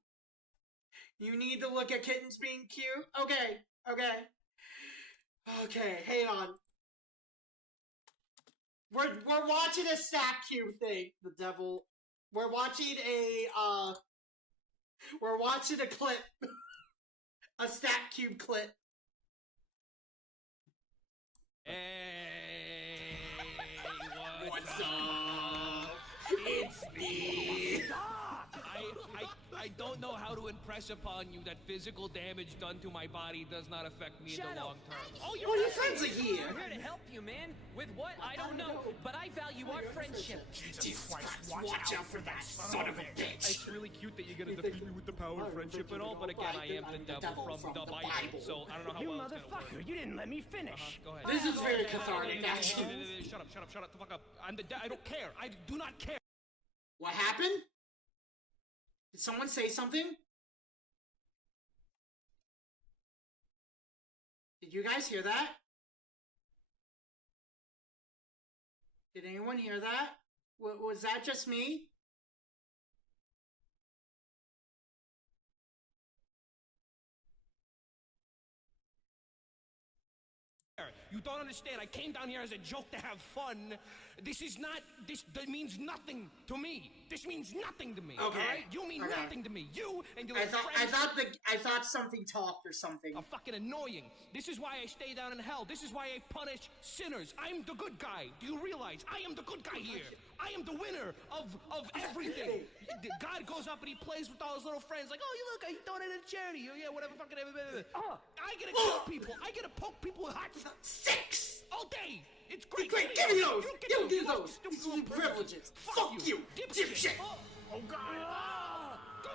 You need to look at kittens being cute? Okay, hang on. We're watching a stack cube thing. The devil. We're watching a clip. A stack cube clip. Hey, What's up? It's me. I don't know how to impress upon you that physical damage done to my body does not affect me in the long term. Oh, your friends are here. I'm here to help you, man. With what? I don't know. But I value our friendship. Jesus Christ, watch out for that son of a bitch. It's really cute that you're gonna defeat me with the power of friendship and all, but again, I am the devil from the Bible, so I don't know how You well it's gonna work. motherfucker, you didn't let me finish. Go ahead. This is very cathartic, actually. Shut up, the fuck up. I don't care. I do not care. What happened? Did someone say something? Did you guys hear that? Did anyone hear that? Was that just me? You don't understand. I came down here as a joke to have fun. This that means nothing to me. This means nothing to me. Okay. All right? You mean nothing to me. You and your I friends thought something talked or something. are fucking annoying. This is why I stay down in hell. This is why I punish sinners. I'm the good guy. Do you realize? I am the good guy here. I am the winner of everything. God goes up and he plays with all his little friends like, oh, you look, I donated to charity. Oh, yeah, whatever, fucking I get to kill people. I get to poke people with hot 6! all day. It's great. Great, give me those! You do those! These are privileges! Fuck you! Dipshit! Oh, God.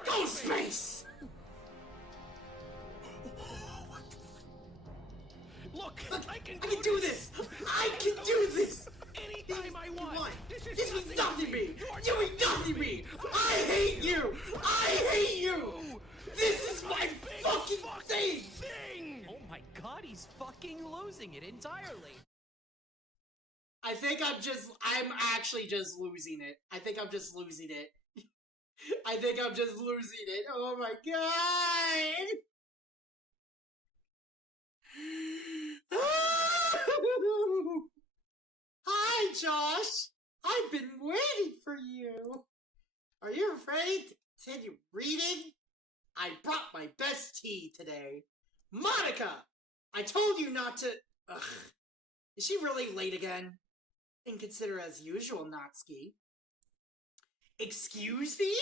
Go space! Look, I can do this! I can do this! Anytime I want. This means nothing to me! You mean nothing to me! I hate you! I hate you! This is my fucking thing! Oh my god, he's fucking losing it entirely. I'm actually just losing it. I think I'm just losing it. I think I'm just losing it. Oh my god! Hi, Josh! I've been waiting for you. Are you afraid to continue reading? I brought my best tea today. Monica! I told you not to... Ugh. Is she really late again? Inconsiderate as usual, Natsuki. Excuse me?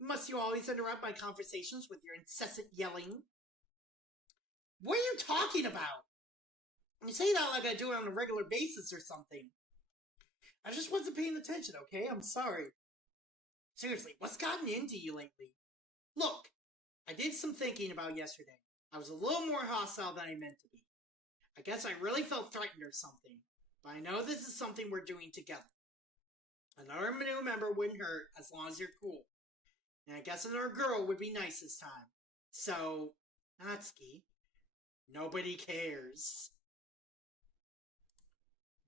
Must you always interrupt my conversations with your incessant yelling? What are you talking about? You say that like I do it on a regular basis or something. I just wasn't paying attention, okay? I'm sorry. Seriously, what's gotten into you lately? Look, I did some thinking about yesterday. I was a little more hostile than I meant to be. I guess I really felt threatened or something. But I know this is something we're doing together. Another new member wouldn't hurt as long as you're cool. And I guess another girl would be nice this time. So, Natsuki, nobody cares.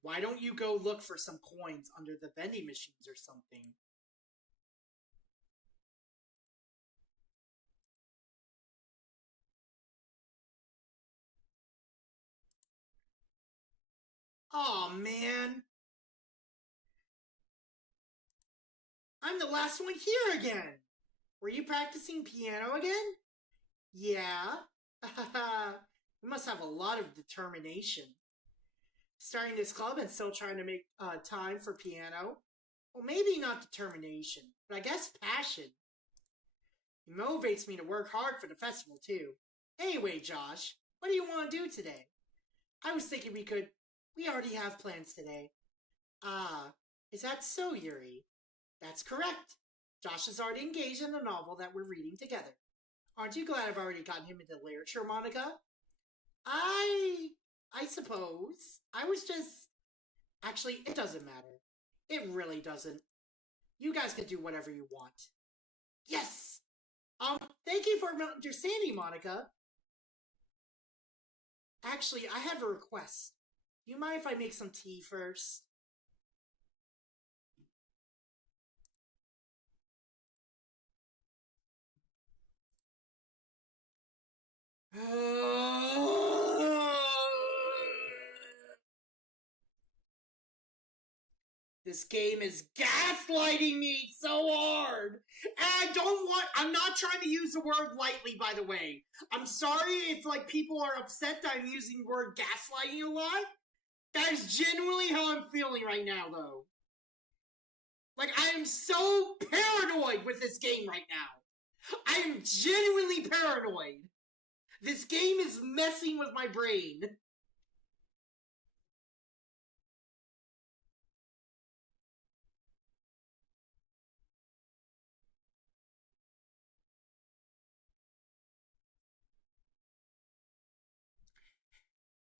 Why don't you go look for some coins under the vending machines or something? Aw, man. I'm the last one here again. Were you practicing piano again? Yeah. We must have a lot of determination. Starting this club and still trying to make time for piano? Well, maybe not determination, but I guess passion. It motivates me to work hard for the festival, too. Anyway, Josh, what do you want to do today? I was thinking we already have plans today. Ah, is that so, Yuri? That's correct. Josh is already engaged in a novel that we're reading together. Aren't you glad I've already gotten him into literature, Monica? I suppose. I was just... Actually, it doesn't matter. It really doesn't. You guys can do whatever you want. Yes! Thank you for understanding, Monica. Actually, I have a request. Do you mind if I make some tea first? This game is gaslighting me so hard. And I'm not trying to use the word lightly, by the way. I'm sorry if, like, people are upset that I'm using the word gaslighting a lot. That is genuinely how I'm feeling right now, though. Like, I am so paranoid with this game right now. I am genuinely paranoid. This game is messing with my brain.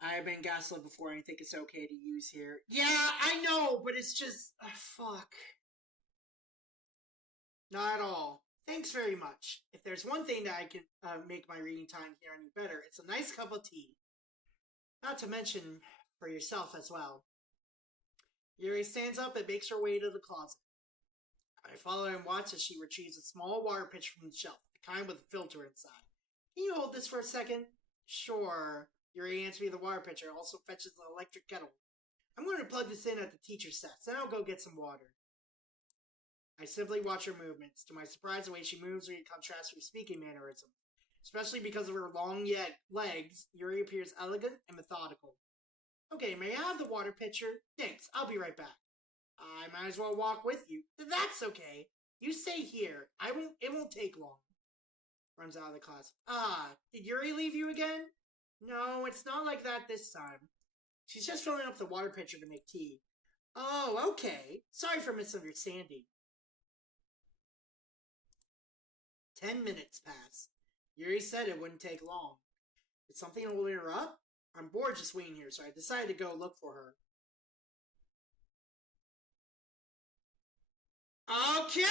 I've been gaslit before and I think it's okay to use here. Yeah, I know, but it's just... fuck. Not at all. Thanks very much. If there's one thing that I can make my reading time here any better, it's a nice cup of tea. Not to mention for yourself as well. Yuri stands up and makes her way to the closet. I follow and watch as she retrieves a small water pitcher from the shelf, the kind with a filter inside. Can you hold this for a second? Sure. Yuri hands me the water pitcher, also fetches the electric kettle. I'm going to plug this in at the teacher's desk, then I'll go get some water. I simply watch her movements. To my surprise, the way she moves really contrasts her speaking mannerism. Especially because of her long legs, Yuri appears elegant and methodical. Okay, may I have the water pitcher? Thanks, I'll be right back. I might as well walk with you. That's okay. You stay here. It won't take long. Runs out of the class. Did Yuri leave you again? No, it's not like that this time. She's just filling up the water pitcher to make tea. Oh, okay. Sorry for misunderstanding. 10 minutes pass. Yuri said it wouldn't take long. Did something hold her up? I'm bored just waiting here, so I decided to go look for her. Okay!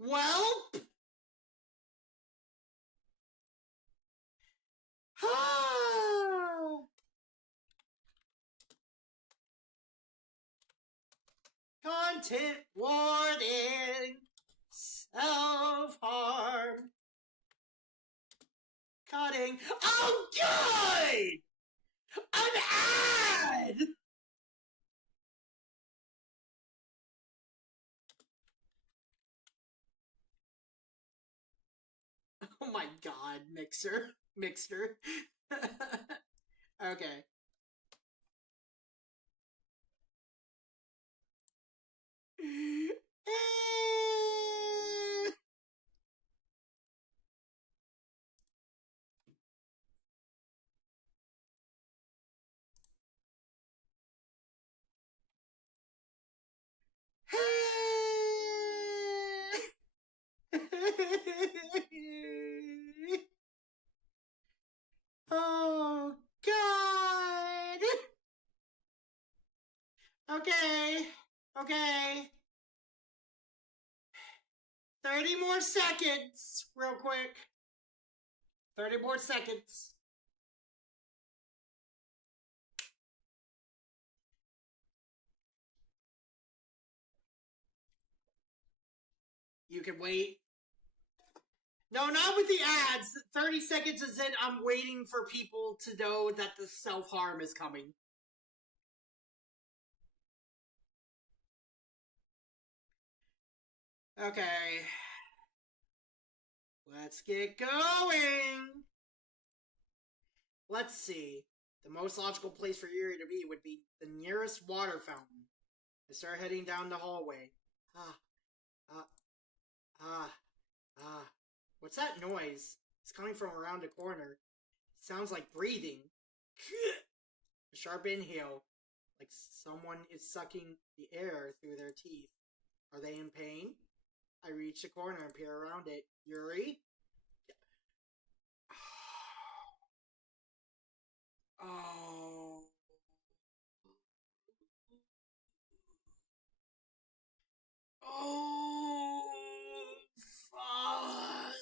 Whelp! Content warning. Self-harm. Cutting. Oh, good! An ad! Oh my god, Mixer. Okay. Oh, God! Okay. 30 more seconds, real quick. 30 more seconds. You can wait. No, not with the ads. 30 seconds is in. I'm waiting for people to know that the self-harm is coming. Okay. Let's get going. Let's see. The most logical place for Yuri to be would be the nearest water fountain. I start heading down the hallway. What's that noise? It's coming from around the corner. It sounds like breathing. A sharp inhale, like someone is sucking the air through their teeth. Are they in pain? I reach the corner and peer around it. Yuri? Oh. Oh, fuck.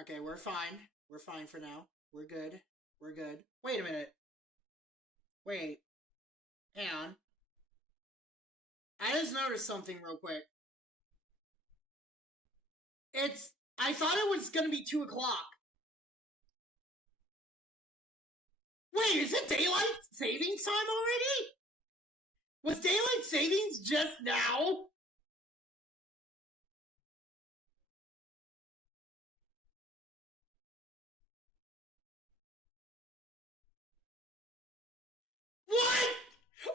Okay, we're fine. We're fine for now. We're good. Wait a minute. Wait. Hang on. I just noticed something real quick. I thought it was gonna be 2 o'clock. Wait, is it daylight savings time already? Was daylight savings just now? What?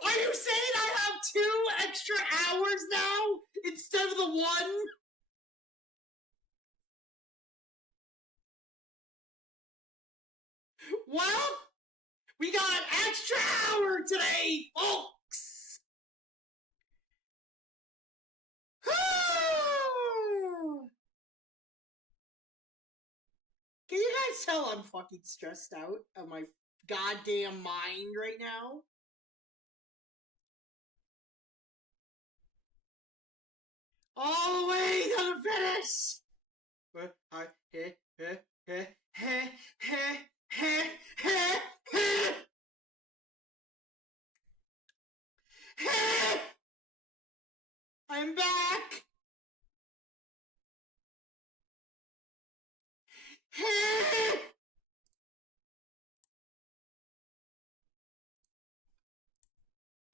Are you saying I have 2 extra hours now instead of the 1? Well, we got an extra hour today, folks! Can you guys tell I'm fucking stressed out of my goddamn mind right now? All the way to the finish! I'm back!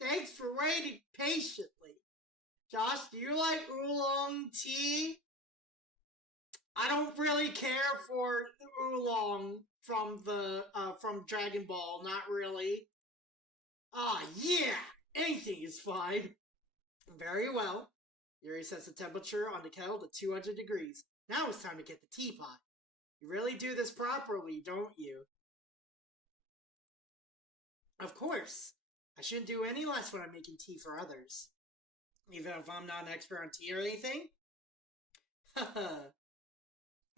Thanks for waiting patiently. Josh, do you like oolong tea? I don't really care for the oolong from from Dragon Ball, not really. Ah, yeah! Anything is fine. Very well. Yuri sets the temperature on the kettle to 200 degrees. Now it's time to get the teapot. You really do this properly, don't you? Of course. I shouldn't do any less when I'm making tea for others. Even if I'm not an expert on tea or anything?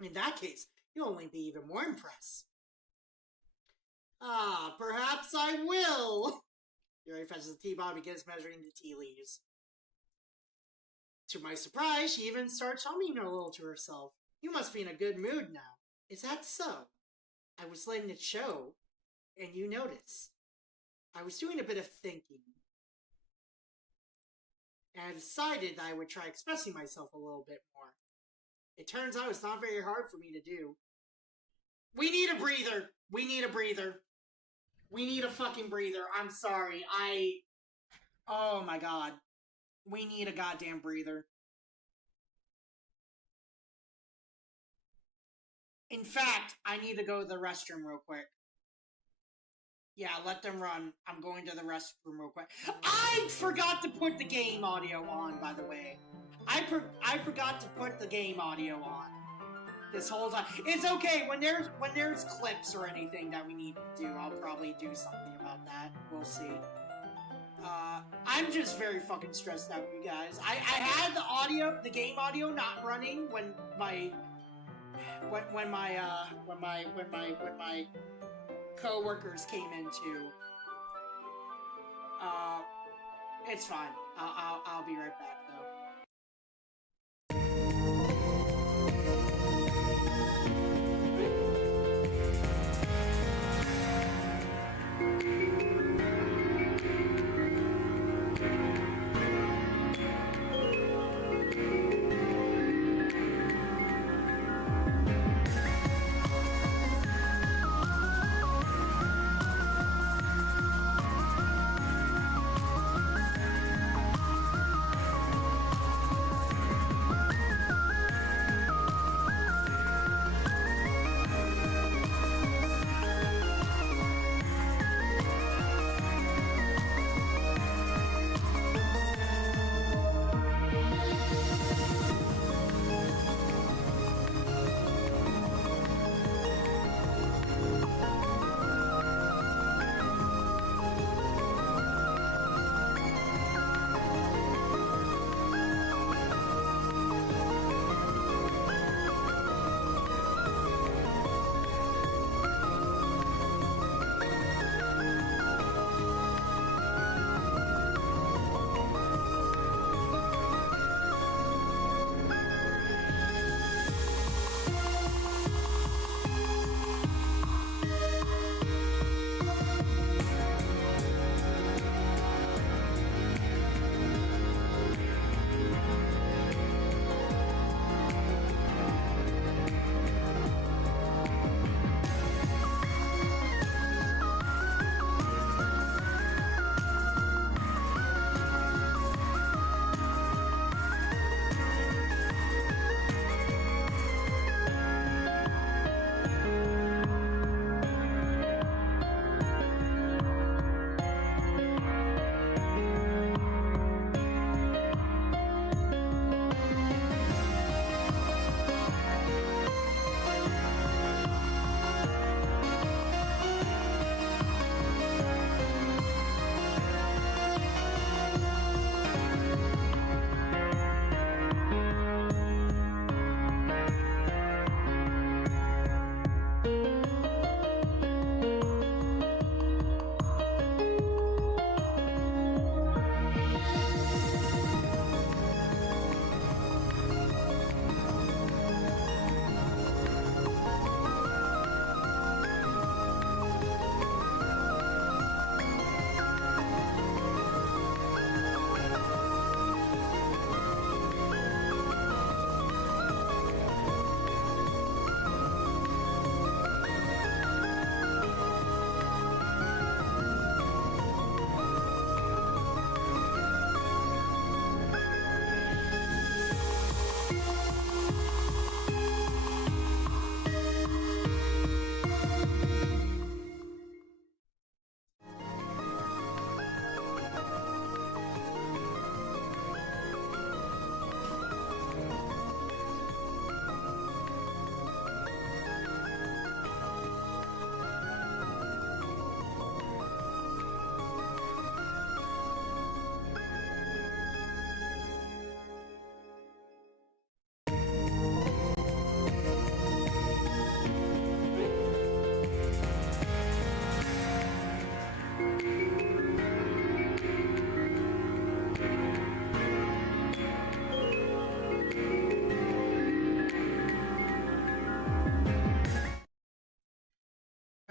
In that case, you'll only be even more impressed. Ah, perhaps I will! Yuri fetches the teapot and begins measuring the tea leaves. To my surprise, she even starts humming a little to herself. You must be in a good mood now. Is that so? I was letting it show, and you noticed. I was doing a bit of thinking. And I decided that I would try expressing myself a little bit more. It turns out it's not very hard for me to do. We need a breather! We need a breather. We need a fucking breather. I'm sorry. Oh my god. We need a goddamn breather. In fact, I need to go to the restroom real quick. Yeah, let them run. I'm going to the restroom real quick. I forgot to put the game audio on, by the way. I forgot to put the game audio on. This whole time. It's okay, when there's clips or anything that we need to do, I'll probably do something about that. We'll see. I'm just very fucking stressed out, you guys. I had the game audio not running when my co-workers came in too. It's fine. I'll be right back though.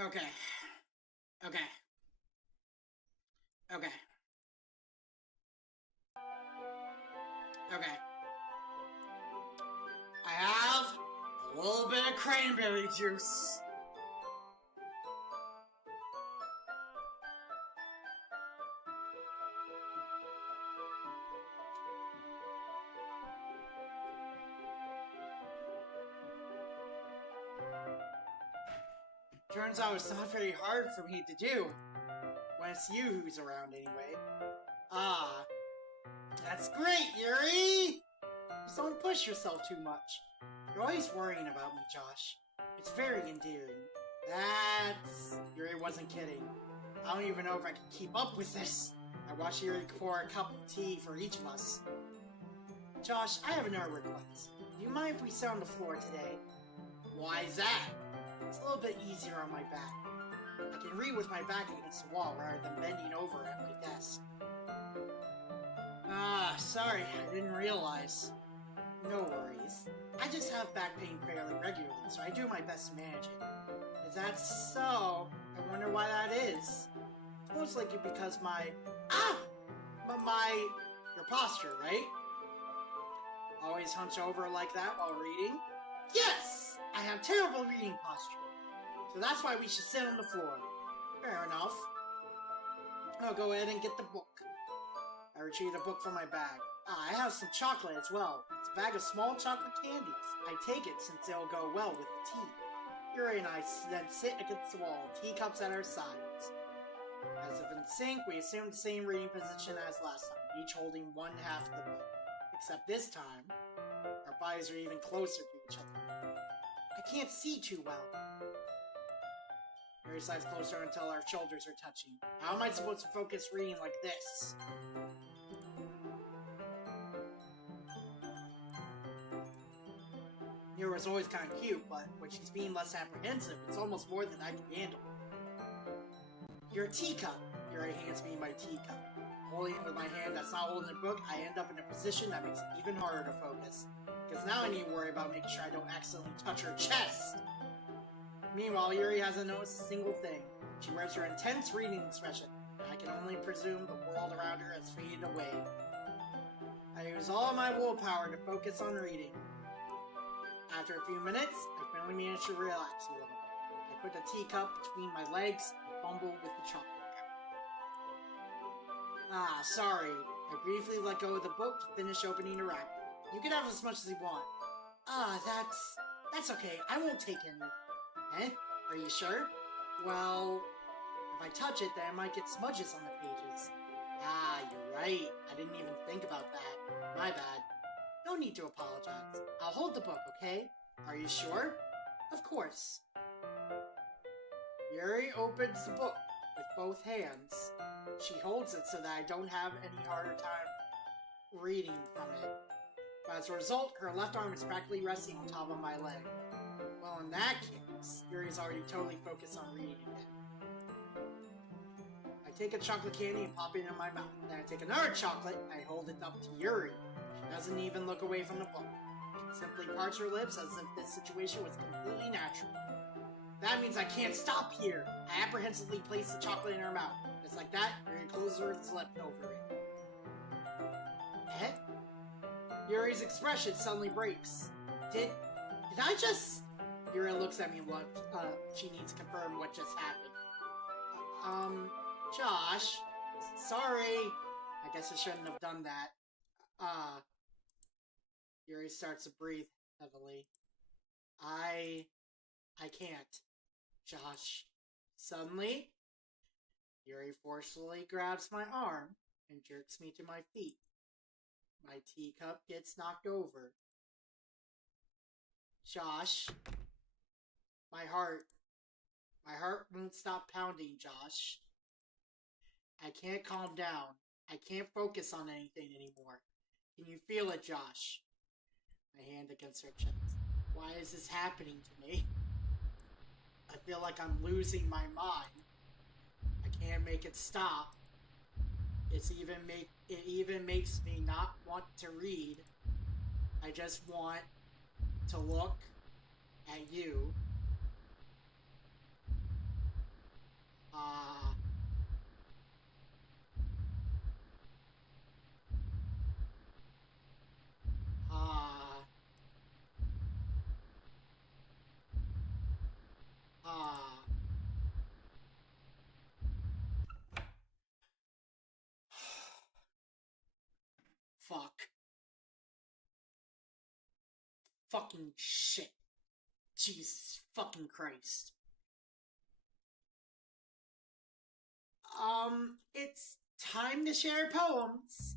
Okay. Okay. Okay. Okay. I have a little bit of cranberry juice. Turns out it's not very hard for me to do. When it's you who's around anyway. Ah. That's great, Yuri! Just don't push yourself too much. You're always worrying about me, Josh. It's very endearing. Yuri wasn't kidding. I don't even know if I can keep up with this. I watched Yuri pour a cup of tea for each of us. Josh, I have another request. Do you mind if we sit on the floor today? Why is that? It's a little bit easier on my back. I can read with my back against the wall rather than bending over at my desk. Ah, sorry, I didn't realize. No worries. I just have back pain fairly regularly, so I do my best to manage it. Is that so? I wonder why that is. It's most likely because your posture, right? Always hunch over like that while reading? Yes! I have terrible reading posture. So that's why we should sit on the floor. Fair enough. I'll go ahead and get the book. I retrieved a book from my bag. I have some chocolate as well. It's a bag of small chocolate candies. I take it since it'll go well with the tea. Yuri and I then sit against the wall, teacups at our sides. As if in sync, we assumed the same reading position as last time, each holding one half of the book. Except this time, our bodies are even closer to each other. I can't see too well. Yuri slides closer until our shoulders are touching. How am I supposed to focus reading like this? Yuri was always kind of cute, but when she's being less apprehensive, it's almost more than I can handle. Your teacup. Yuri hands me my teacup. Holding it with my hand that's not holding the book, I end up in a position that makes it even harder to focus. Because now I need to worry about making sure I don't accidentally touch her chest. Meanwhile, Yuri hasn't noticed a single thing. She wears her intense reading expression, and I can only presume the world around her has faded away. I use all my willpower to focus on reading. After a few minutes, I finally managed to relax a little. I put the teacup between my legs and fumbled with the chocolate. Ah, sorry. I briefly let go of the book to finish opening the wrapper. You can have as much as you want. Ah, that's okay. I won't take any. Eh? Are you sure? Well, if I touch it, then I might get smudges on the pages. Ah, you're right. I didn't even think about that. My bad. No need to apologize. I'll hold the book, okay? Are you sure? Of course. Yuri opens the book with both hands. She holds it so that I don't have any harder time reading from it. But as a result, her left arm is practically resting on top of my leg. Well, in that case, Yuri's already totally focused on reading again. I take a chocolate candy and pop it in my mouth. Then I take another chocolate and I hold it up to Yuri. She doesn't even look away from the book. She simply parts her lips as if this situation was completely natural. That means I can't stop here. I apprehensively place the chocolate in her mouth. Just like that, Yuri closes her lips over it. Eh? Yuri's expression suddenly breaks. Did I just... Yuri looks at me like she needs to confirm what just happened. Josh. Sorry. I guess I shouldn't have done that. Yuri starts to breathe heavily. I can't. Josh. Suddenly, Yuri forcefully grabs my arm and jerks me to my feet. My teacup gets knocked over. Josh. My heart won't stop pounding, Josh. I can't calm down. I can't focus on anything anymore. Can you feel it, Josh? My hand against her chest. Why is this happening to me? I feel like I'm losing my mind. I can't make it stop. It even makes me not want to read. I just want to look at you. Ah. Ah. Ah. Fuck. Fucking shit. Jesus fucking Christ. It's time to share poems.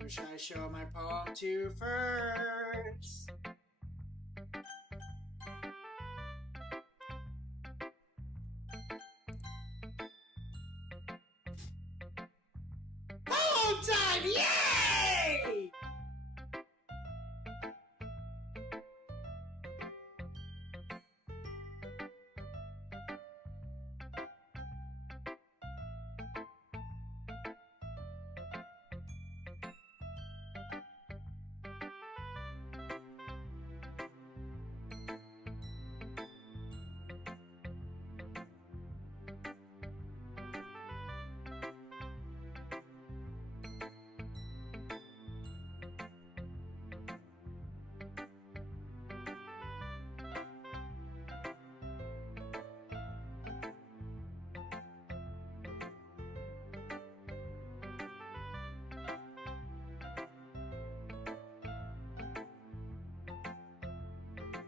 Who should I show my poem to first? Poem time! Yay!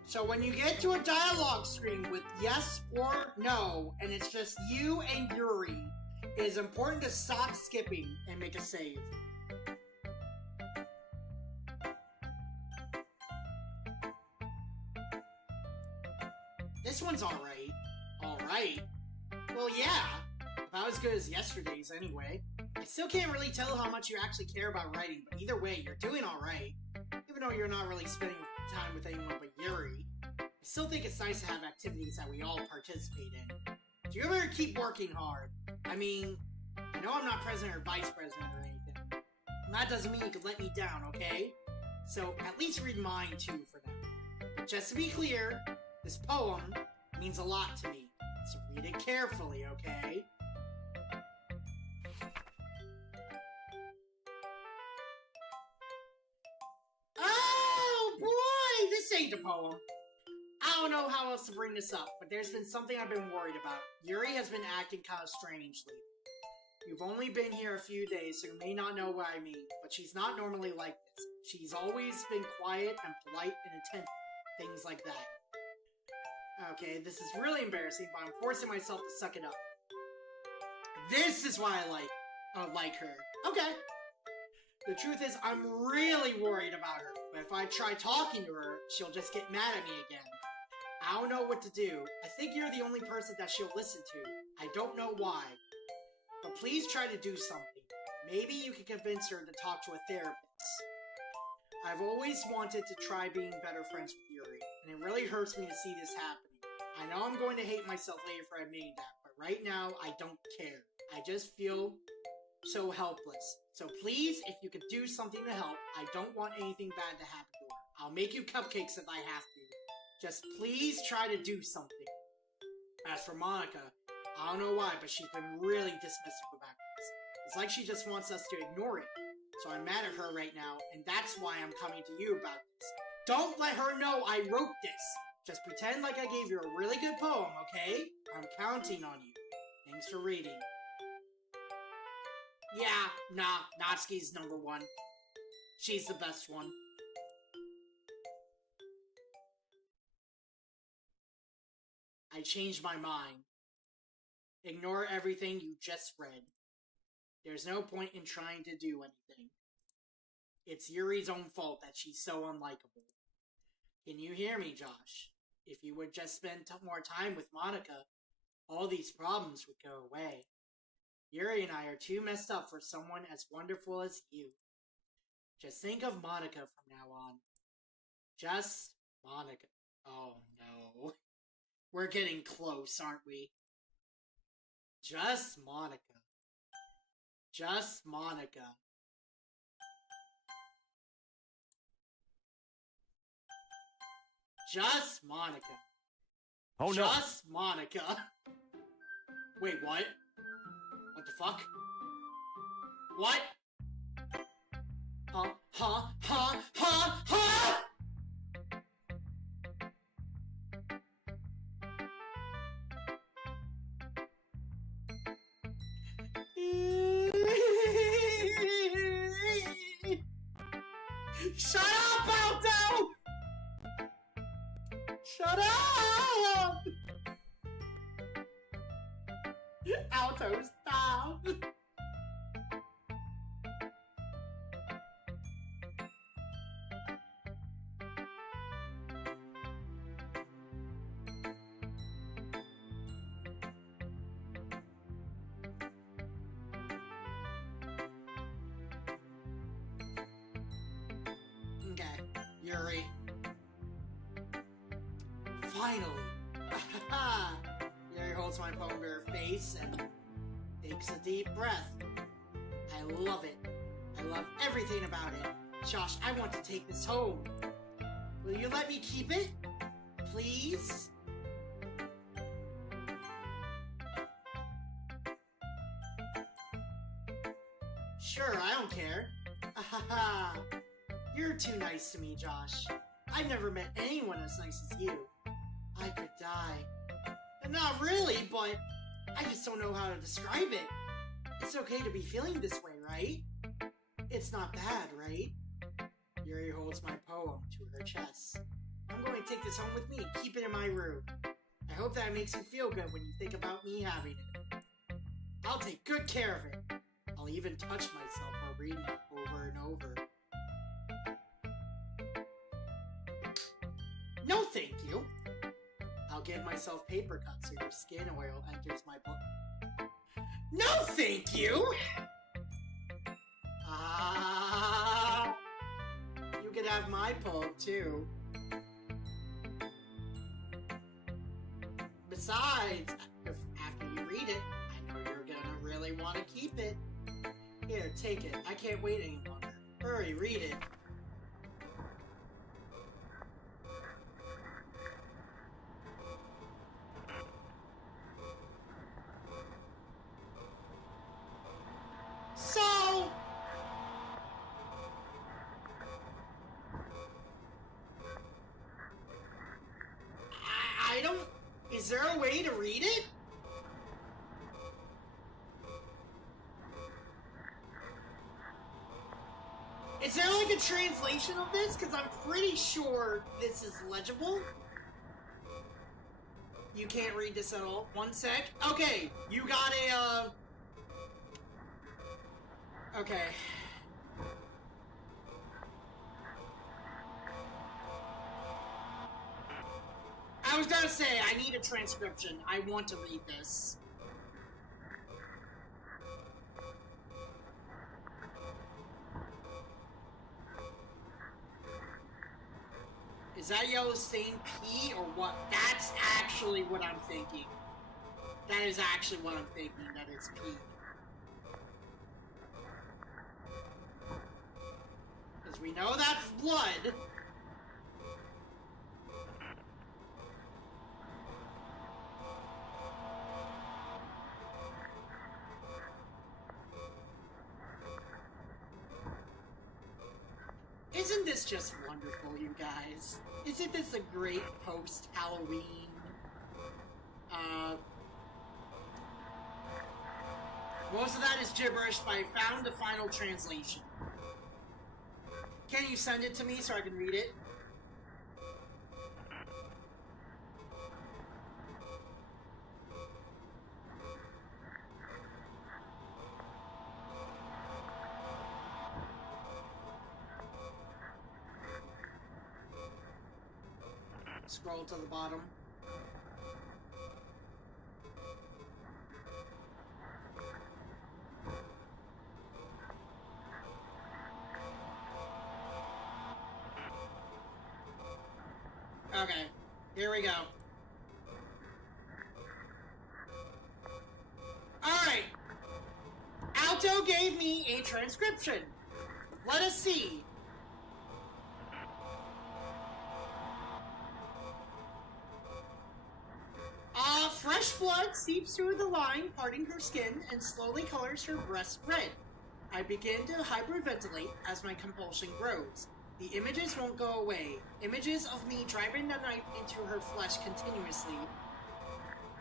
So when you get to a dialogue screen with yes or no, and it's just you and Yuri, it is important to stop skipping and make a save. This one's alright. Alright? Well, yeah. About as good as yesterday's, anyway. I still can't really tell how much you actually care about writing, but either way, you're doing alright. Even though you're not really spending time with anyone but Yuri. I still think it's nice to have activities that we all participate in. Do you ever keep working hard? I mean, I know I'm not president or vice president or anything. And that doesn't mean you could let me down, okay? So at least read mine too for now. But just to be clear, this poem means a lot to me. So read it carefully, okay? Oh boy, this ain't the poem. I don't know how else to bring this up, but there's been something I've been worried about. Yuri has been acting kind of strangely. You've only been here a few days, so you may not know what I mean, but she's not normally like this. She's always been quiet and polite and attentive. Things like that. Okay, this is really embarrassing, but I'm forcing myself to suck it up. This is why I like her. Okay. The truth is, I'm really worried about her, but if I try talking to her, she'll just get mad at me again. I don't know what to do. I think you're the only person that she'll listen to. I don't know why. But please try to do something. Maybe you can convince her to talk to a therapist. I've always wanted to try being better friends with Yuri, and it really hurts me to see this happening. I know I'm going to hate myself later for admitting that, but right now, I don't care. I just feel so helpless. So please, if you could do something to help, I don't want anything bad to happen to her. I'll make you cupcakes if I have to. Just please try to do something. As for Monica, I don't know why, but she's been really dismissive about this. It's like she just wants us to ignore it. So I'm mad at her right now, and that's why I'm coming to you about this. Don't let her know I wrote this. Just pretend like I gave you a really good poem, okay? I'm counting on you. Thanks for reading. Yeah, nah, Natsuki's number one. She's the best one. I changed my mind. Ignore everything you just read. There's no point in trying to do anything. It's Yuri's own fault that she's so unlikable. Can you hear me, Josh? If you would just spend more time with Monica, all these problems would go away. Yuri and I are too messed up for someone as wonderful as you. Just think of Monica from now on. Just Monica. Oh no. We're getting close, aren't we? Just Monica. Just Monica. Just Monica. Oh no! Just Monica. Wait, what? What the fuck? What? Huh? Huh? Huh? Huh? Huh? Shut up, Alto! Shut up! Alto, stop! Okay, Yuri. Finally! Yuri holds my poem to her face and takes a deep breath. I love it. I love everything about it. Josh, I want to take this home. Will you let me keep it? Please? Sure, I don't care. You're too nice to me, Josh. I've never met anyone as nice as you. I could die. Not really, but I just don't know how to describe it. It's okay to be feeling this way, right? It's not bad, right? Yuri holds my poem to her chest. I'm going to take this home with me and keep it in my room. I hope that makes you feel good when you think about me having it. I'll take good care of it. I'll even touch myself while reading it over and over. No thank you. I'll give myself paper cuts so your skin oil enters my blood. No thank you! You could have my poem too. Besides, if after you read it, I know you're gonna really want to keep it. Here, take it. I can't wait any longer. Hurry, read it. So... I don't... Is there a way to read it? Is there like a translation of this? Because I'm pretty sure this is legible. You can't read this at all. One sec. Okay, you got a, Okay. I was gonna say, I need a transcription. I want to read this. Is that yellow stain P or what? That's actually what I'm thinking. That is actually what I'm thinking, that it's P. Because we know that's blood. Isn't this just wonderful, you guys? Isn't this a great post-Halloween? Most of that is gibberish, but I found the final translation. Can you send it to me so I can read it? Scroll to the bottom. Okay, here we go. Alright. Alto gave me a transcription. Let us see. Fresh blood seeps through the line, parting her skin, and slowly colors her breast red. I begin to hyperventilate as my compulsion grows. The images won't go away. Images of me driving the knife into her flesh continuously,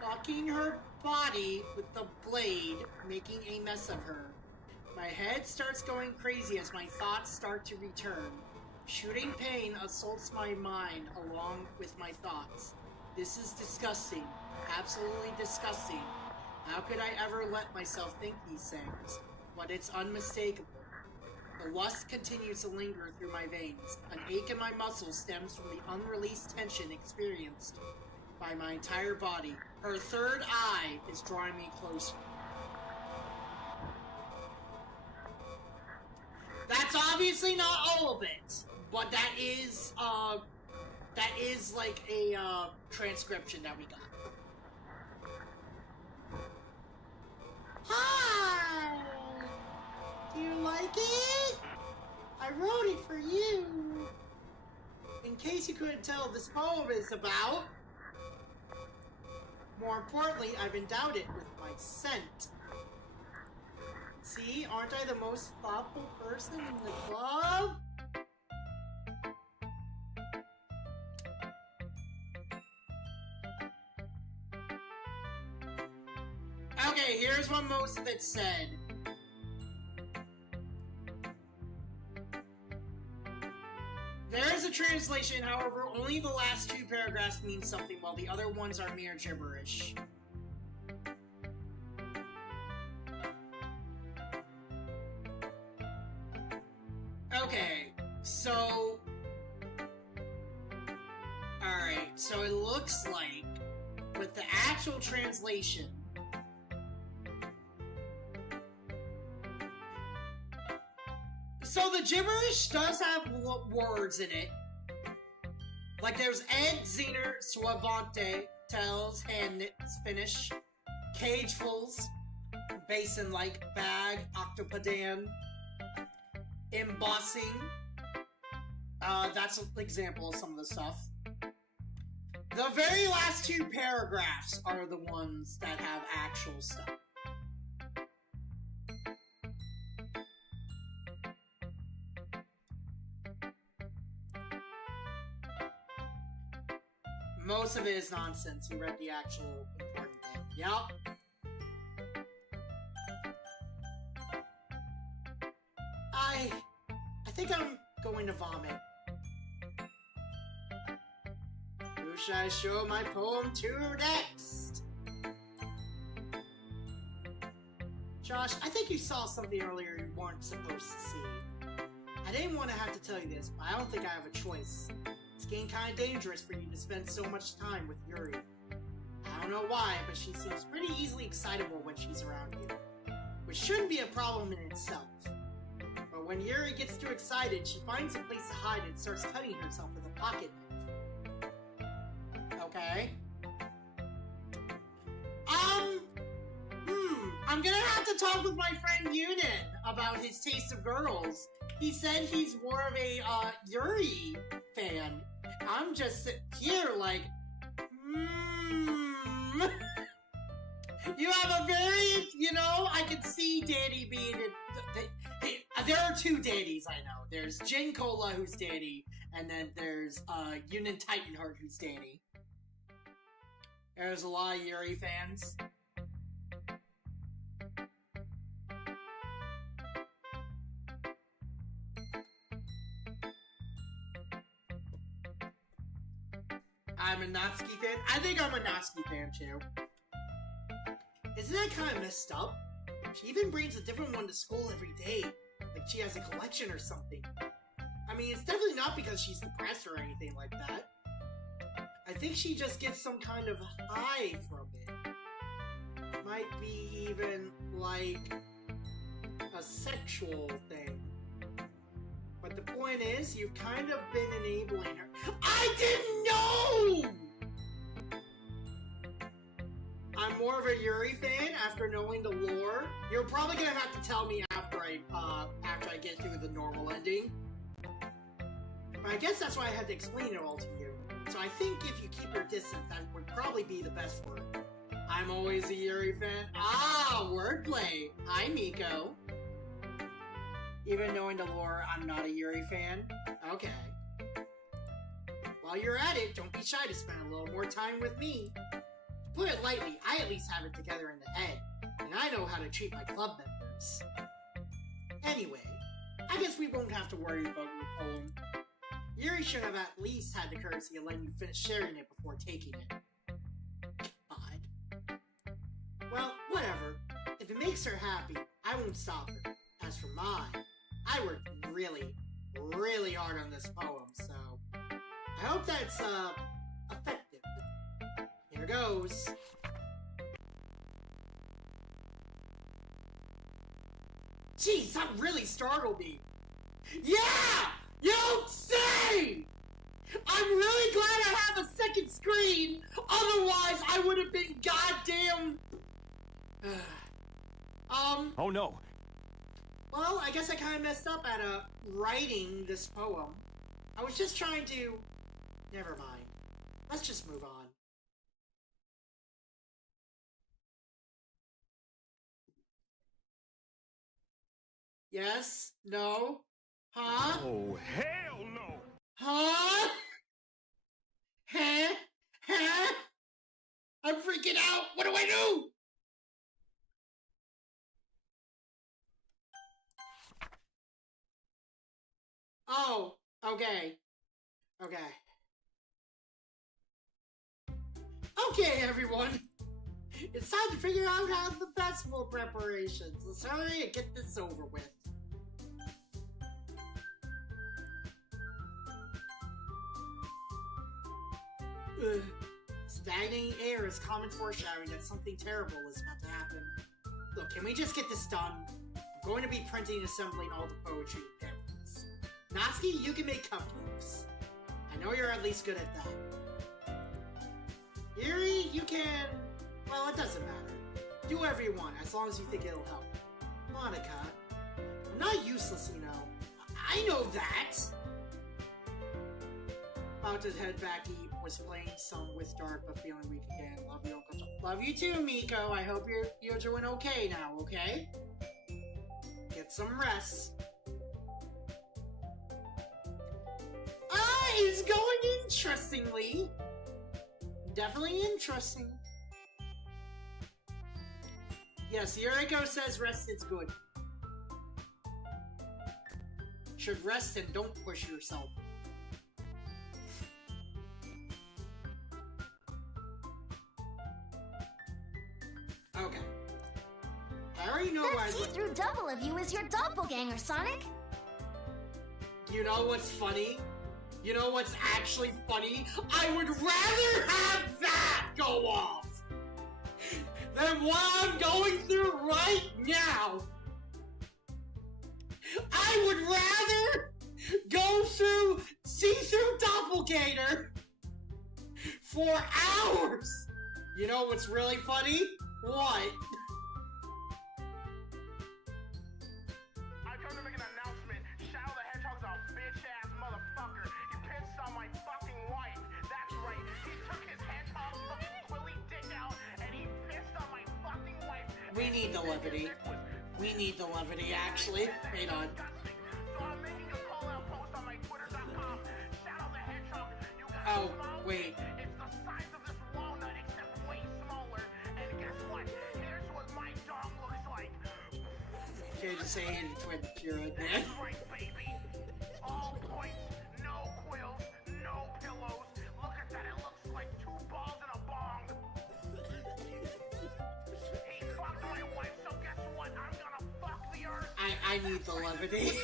fucking her body with the blade, making a mess of her. My head starts going crazy as my thoughts start to return. Shooting pain assaults my mind along with my thoughts. This is disgusting. Absolutely disgusting. How could I ever let myself think these things? But it's unmistakable. The lust continues to linger through my veins. An ache in my muscles stems from the unreleased tension experienced by my entire body. Her third eye is drawing me closer. That's obviously not all of it, but that is like a transcription that we got. Hi! Do you like it? I wrote it for you. In case you couldn't tell, this poem is about... More importantly, I've endowed it with my scent. See, aren't I the most thoughtful person in the club? Okay, here's what most of it said. There is a translation, however, only the last two paragraphs mean something, while the other ones are mere gibberish. Okay, so... Alright, so it looks like, with the actual translation... So the gibberish does have words in it. Like there's Ed, Zener, Suavante, Tells, Hand Knits, Finish, Cagefuls, Basin-like, Bag, Octopodan, Embossing. That's an example of some of the stuff. The very last two paragraphs are the ones that have actual stuff. Most of it is nonsense. You read the actual important thing. Yep. I think I'm going to vomit. Who should I show my poem to next? Josh, I think you saw something earlier you weren't supposed to see. I didn't want to have to tell you this, but I don't think I have a choice. It's getting kind of dangerous for you to spend so much time with Yuri. I don't know why, but she seems pretty easily excitable when she's around you. Which shouldn't be a problem in itself. But when Yuri gets too excited, she finds a place to hide and starts cutting herself with a pocket knife. Okay. I'm gonna have to talk with my friend Yunin about his taste of girls. He said he's more of a, Yuri fan. I'm just sitting here like, You have a very, I could see Danny being there are two Dannies I know. There's Jin Cola, who's Danny, and then there's, Yunin Titanheart, who's Danny. There's a lot of Yuri fans. I'm a Natsuki fan. I think I'm a Natsuki fan too. Isn't that kind of messed up? She even brings a different one to school every day. Like she has a collection or something. I mean, it's definitely not because she's depressed or anything like that. I think she just gets some kind of high from it. Might be even like a sexual thing. But the point is, you've kind of been enabling her. I didn't know! I'm more of a Yuri fan after knowing the lore. You're probably gonna have to tell me after I get through the normal ending. But I guess that's why I had to explain it all to you. So I think if you keep your distance, that would probably be the best for it. I'm always a Yuri fan. Ah, wordplay. Hi, Miko. Even knowing the lore, I'm not a Yuri fan. Okay. While you're at it, don't be shy to spend a little more time with me. To put it lightly, I at least have it together in the head, and I know how to treat my club members. Anyway, I guess we won't have to worry about your poem. Yuri should have at least had the courtesy of letting you finish sharing it before taking it. Odd. Well, whatever. If it makes her happy, I won't stop her. As for mine, I worked really, really hard on this poem, so I hope that's, effective. Here goes. Jeez, that really startled me. Yeah! You don't say! I'm really glad I have a second screen, otherwise I would have been goddamn... Oh no. Well, I guess I kind of messed up at, writing this poem. I was just trying to... Never mind. Let's just move on. Yes? No? Huh? Oh, hell no! Huh? Huh? Huh? I'm freaking out! What do I do? Oh, okay. Okay, everyone. It's time to figure out how the festival preparations. Let's hurry and get this over with. Ugh. Stagnating air is common foreshadowing that something terrible is about to happen. Look, can we just get this done? I'm going to be printing and assembling all the poetry pamphlets. Natsuki, you can make cupcakes. I know you're at least good at that. Yuri, you can... Well, it doesn't matter. Do whatever you want, as long as you think it'll help. Monica, I'm not useless, you know. I know that! About to head back, he was playing some with Dark, but feeling weak again. Love you, Uncle John. Love you too, Miko. I hope you're doing okay now, okay? Get some rest. It's going interestingly. Definitely interesting. Yes, Yuriko says rest is good. Should rest and don't push yourself. Okay. I already know That why. see-through double of you is your doppelganger, Sonic. You know what's funny? You know what's actually funny? I would rather have that go off than what I'm going through right now. I would rather go through see-through doppelganger for hours. You know what's really funny? What? I come to make an announcement. Shadow the Hedgehog's a bitch-ass motherfucker. He pissed on my fucking wife. That's right. He took his hedgehog fucking quilly dick out and he pissed on my fucking wife. We need the levity. We need the levity, actually. Wait on. So I'm making a call-out post on my Twitter.com. Shadow the Hedgehog, you got Oh, small wait. It's the size of this walnut, except way smaller. And guess what? Here's what my dog looks like. Can't just say hey to Twitter, you're right there. That's right, baby. All points, no quills, no pillows. Look at that, it looks like two balls in a bong. He fucked my wife, so guess what? I'm gonna fuck the earth. I need the levity.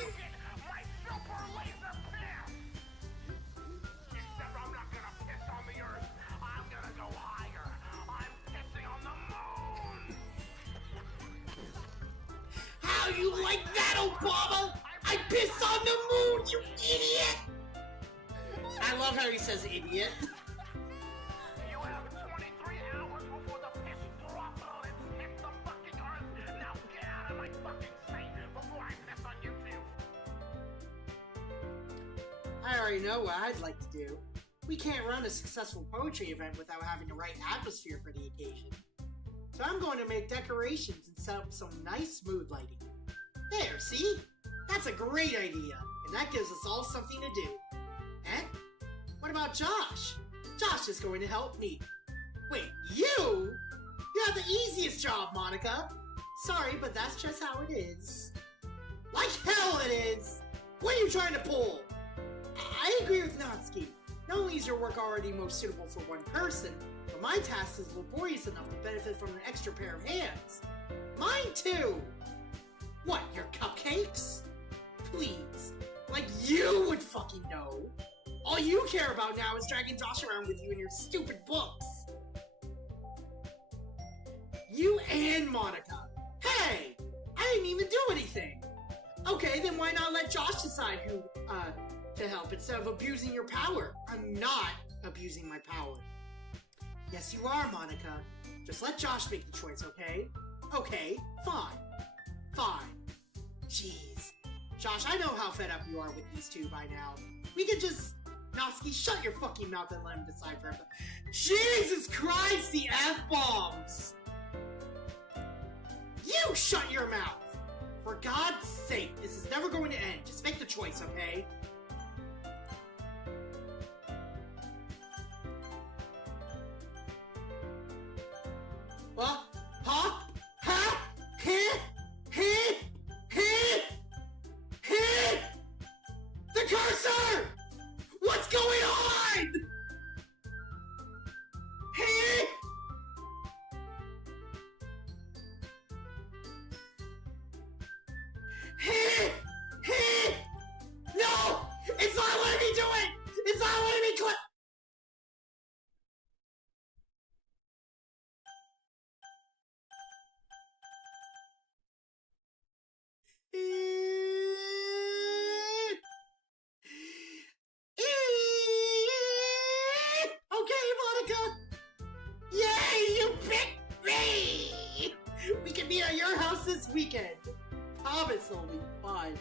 My super laser piss! Except I'm not gonna piss on the earth. I'm gonna go higher. I'm pissing on the moon. How you like that, Obama? I pissed on the moon, you idiot! I love how he says idiot. You have 23 hours before the piss droplets hit the fucking earth. Now get out of my fucking sight before I piss on you too. I already know what I'd like to do. We can't run a successful poetry event without having the right atmosphere for the occasion. So I'm going to make decorations and set up some nice mood lighting. There, see? That's a great idea, and that gives us all something to do. Eh? What about Josh? Josh is going to help me. Wait, you? You have the easiest job, Monica. Sorry, but that's just how it is. Like hell it is! What are you trying to pull? I agree with Natsuki. Not only is your work already most suitable for one person, but my task is laborious enough to benefit from an extra pair of hands. Mine too! What, your cupcakes? Please. Like you would fucking know. All you care about now is dragging Josh around with you in your stupid books. You and Monica. Hey! I didn't even do anything! Okay, then why not let Josh decide who, to help instead of abusing your power? I'm not abusing my power. Yes, you are, Monica. Just let Josh make the choice, okay? Okay, fine. Fine. Jeez. Josh, I know how fed up you are with these two by now. We could just... Natsuki, shut your fucking mouth and let him decide for himself. Jesus Christ, the F-bombs! You shut your mouth! For God's sake, this is never going to end. Just make the choice, okay? What? Huh? Huh? The cursor! What's going on? No! It's not letting me do it! It's not letting me click! Okay, Monica! Yay, you picked me! We can meet at your house this weekend. Promise will be fun.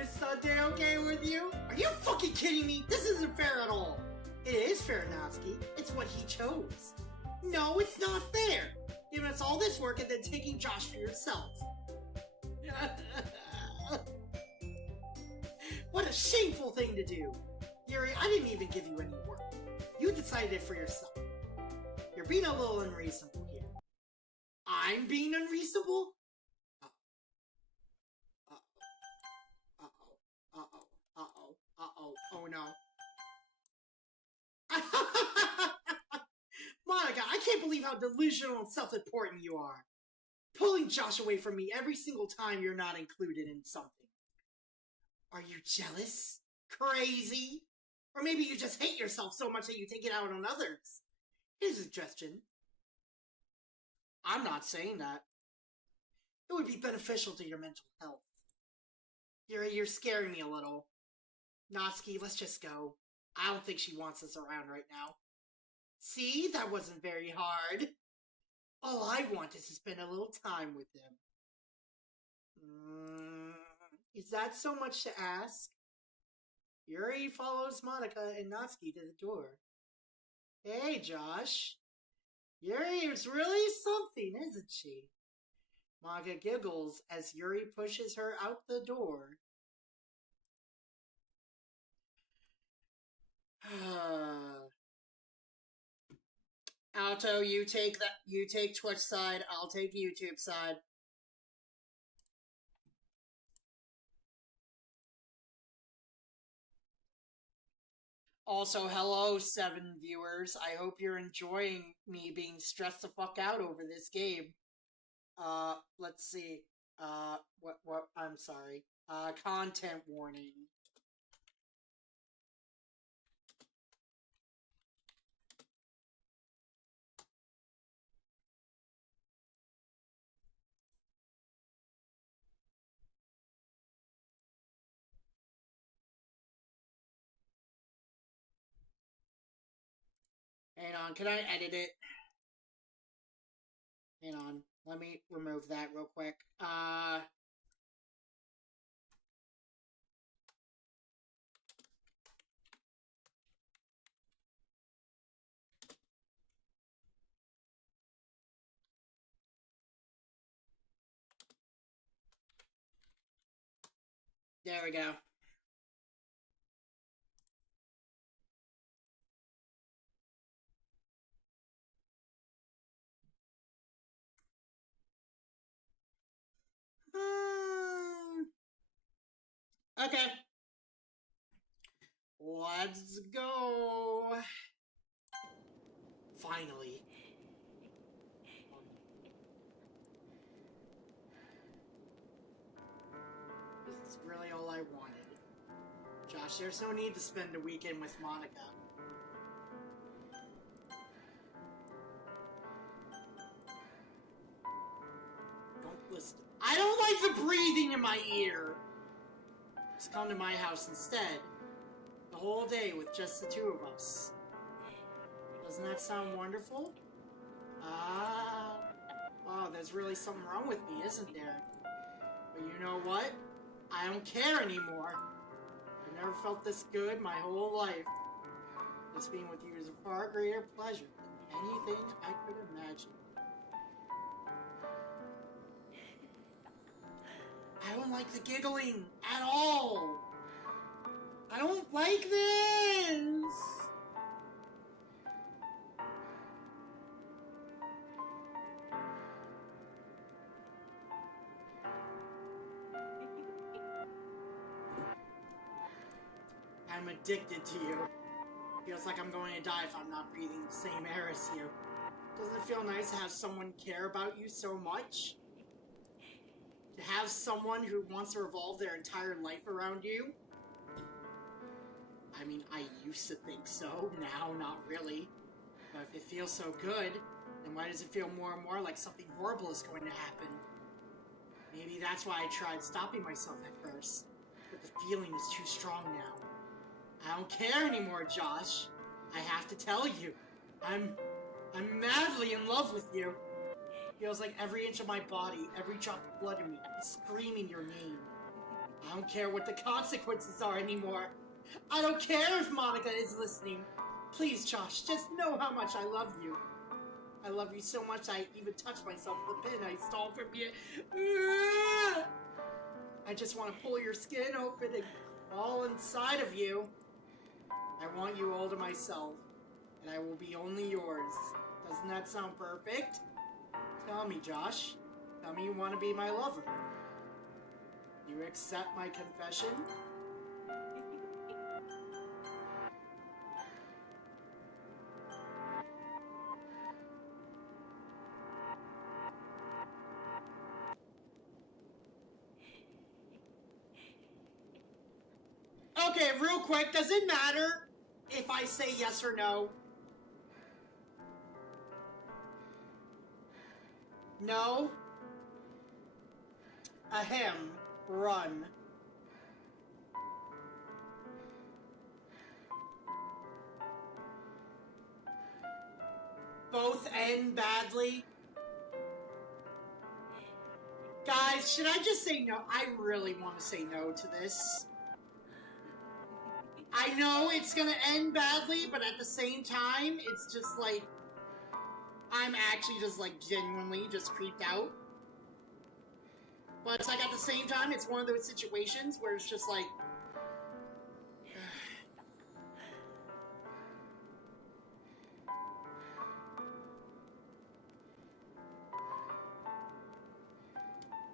Is Sunday okay with you? Are you fucking kidding me? This isn't fair at all. It is fair, Natsuki. It's what he chose. No, it's not fair. Giving us all this work and then taking Josh for yourself. What a shameful thing to do. Yuri, I didn't even give you any work. You decided it for yourself. You're being a little unreasonable here. I'm being unreasonable? Oh no. Monica, I can't believe how delusional and self-important you are. Pulling Josh away from me every single time you're not included in something. Are you jealous? Crazy? Or maybe you just hate yourself so much that you take it out on others. Here's a suggestion. I'm not saying that. It would be beneficial to your mental health. You're scaring me a little. Natsuki, let's just go. I don't think she wants us around right now. See, that wasn't very hard. All I want is to spend a little time with them. Is that so much to ask? Yuri follows Monica and Natsuki to the door. Hey, Josh. Yuri is really something, isn't she? Monica giggles as Yuri pushes her out the door. Alto, you take Twitch side, I'll take YouTube side. Also, hello 7 viewers. I hope you're enjoying me being stressed the fuck out over this game. Let's see. I'm sorry. Content warning. Hang on, can I edit it? Hang on, let me remove that real quick. There we go. Okay. Let's go. Finally. This is really all I wanted. Josh, there's no need to spend a weekend with Monica. Don't listen. I don't like the breathing in my ear. Just come to my house instead. The whole day with just the two of us. Doesn't that sound wonderful? Ah. Wow, there's really something wrong with me, isn't there? But you know what? I don't care anymore. I've never felt this good my whole life. Just being with you is a far greater pleasure than anything I could imagine. I don't like the giggling at all. I don't like this. I'm addicted to you. Feels like I'm going to die if I'm not breathing the same air as you. Doesn't it feel nice to have someone care about you so much? To have someone who wants to revolve their entire life around you? I mean, I used to think so. Now, not really. But if it feels so good, then why does it feel more and more like something horrible is going to happen? Maybe that's why I tried stopping myself at first. But the feeling is too strong now. I don't care anymore, Josh. I have to tell you. I'm madly in love with you. Feels like every inch of my body, every drop of blood in me is screaming your name. I don't care what the consequences are anymore. I don't care if Monica is listening. Please, Josh, just know how much I love you. I love you so much I even touched myself with the pin I stole from you. I just want to pull your skin open and crawl inside of you. I want you all to myself, and I will be only yours. Doesn't that sound perfect? Tell me, Josh. Tell me you want to be my lover. You accept my confession? Okay, real quick, does it matter if I say yes or no? No? Ahem. Run. Both end badly? Guys, should I just say no? I really want to say no to this. I know it's gonna end badly, but at the same time, it's just like, I'm actually just like genuinely just creeped out. But it's like at the same time, it's one of those situations where it's just like,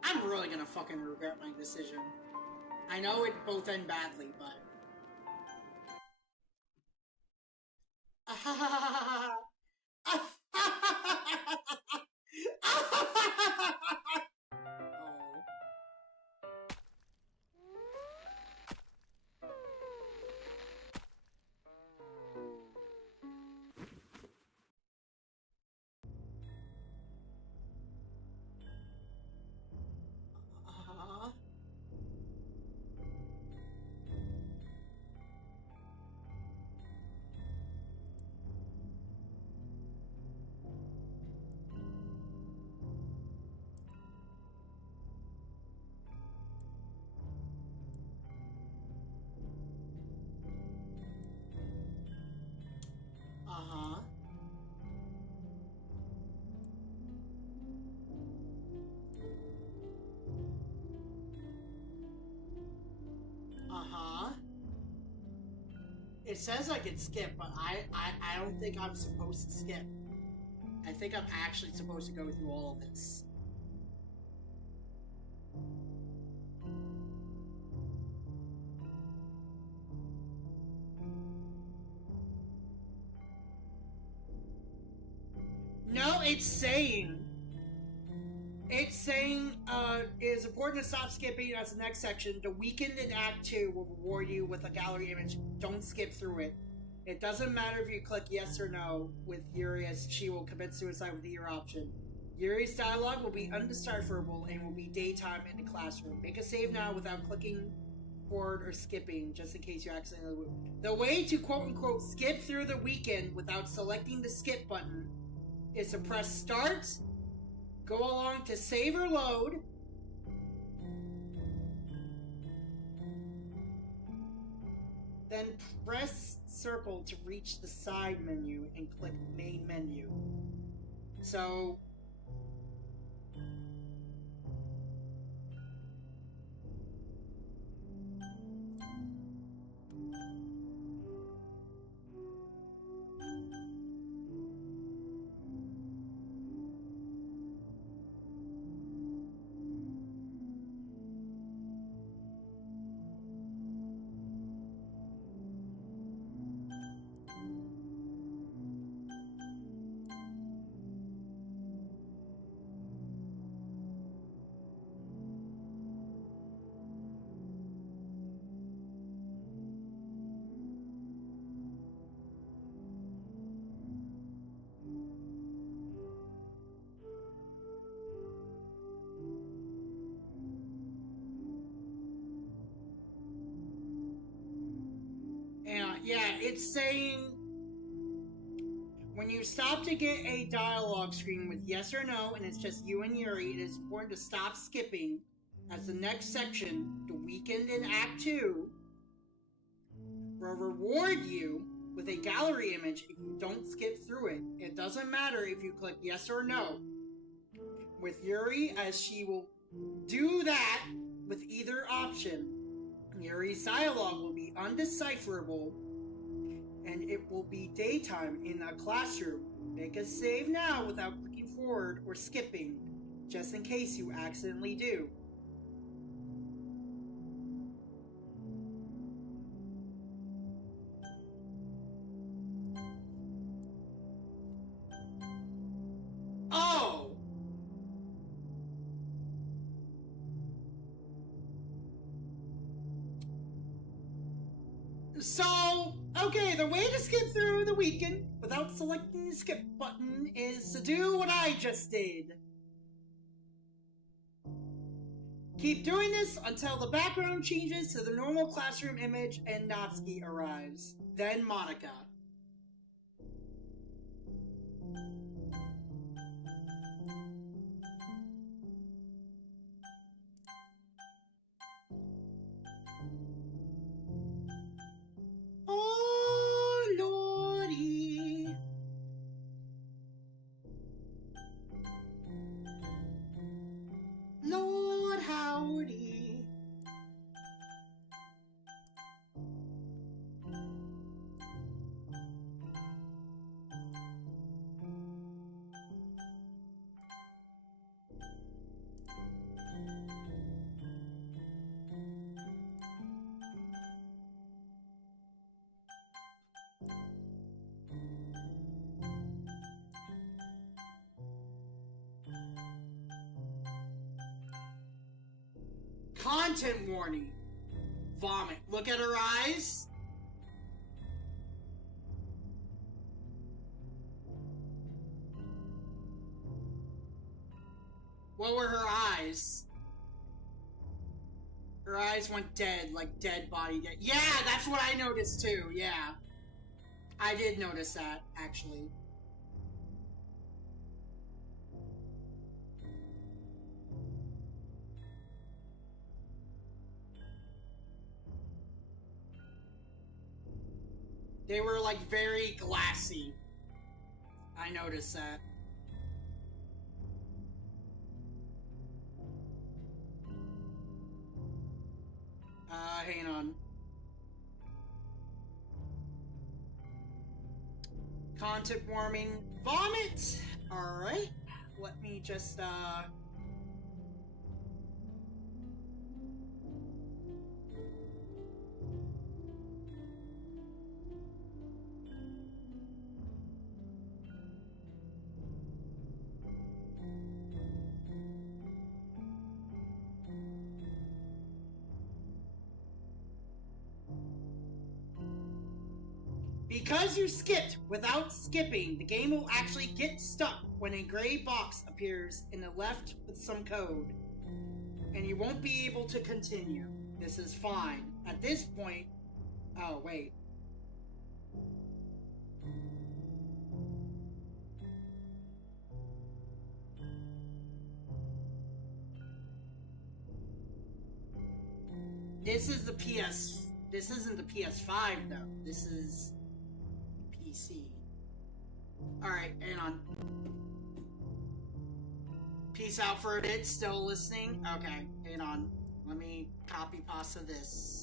I'm really gonna fucking regret my decision. I know it both end badly, but... It says I can skip, but I don't think I'm supposed to skip. I think I'm actually supposed to go through all of this. No, it's saying it is important to stop skipping as the next section. The weekend in Act 2 will reward you with a gallery image. Don't skip through it. It doesn't matter if you click yes or no with Yuri, as she will commit suicide with either option. Yuri's dialogue will be undecipherable and will be daytime in the classroom. Make a save now without clicking forward or skipping, just in case you accidentally... The way to quote-unquote skip through the weekend without selecting the skip button is to press start, go along to save or load, then press circle to reach the side menu and click main menu. So yeah, it's saying when you stop to get a dialogue screen with yes or no, and it's just you and Yuri, it is important to stop skipping, as the next section, the weekend in Act 2, will reward you with a gallery image if you don't skip through it. It doesn't matter if you click yes or no with Yuri, as she will do that with either option. Yuri's dialogue will be undecipherable, and it will be daytime in a classroom. Make a save now without clicking forward or skipping, just in case you accidentally do. Oh! So, okay, the way to skip through the weekend without selecting the skip button is to do what I just did. Keep doing this until the background changes to the normal classroom image and Natsuki arrives. Then Monica. Oh, Lordy. Lord howdy. Content warning. Vomit. Look at her eyes. What were her eyes? Her eyes went dead, like dead body dead. Yeah, that's what I noticed too, yeah. I did notice that, actually. They were like very glassy. I noticed that. Hang on. content warming vomit. Alright. Let me just, because you skipped without skipping, the game will actually get stuck when a gray box appears in the left with some code, and you won't be able to continue. This is fine. At this point, oh wait. This is the PS. This isn't the PS5 though. This is PC. Alright, hang on. Peace out for a bit, still listening? Okay, hang on. Let me copy pasta this.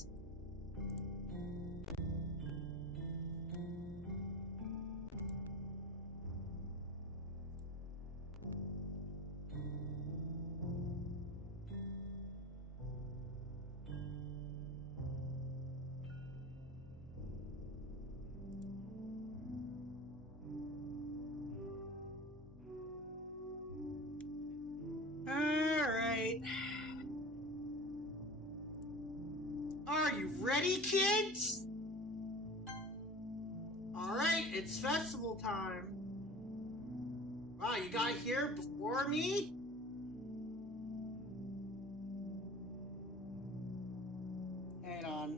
Are you ready, kids? Alright, it's festival time. Wow, you got here before me? Hang on.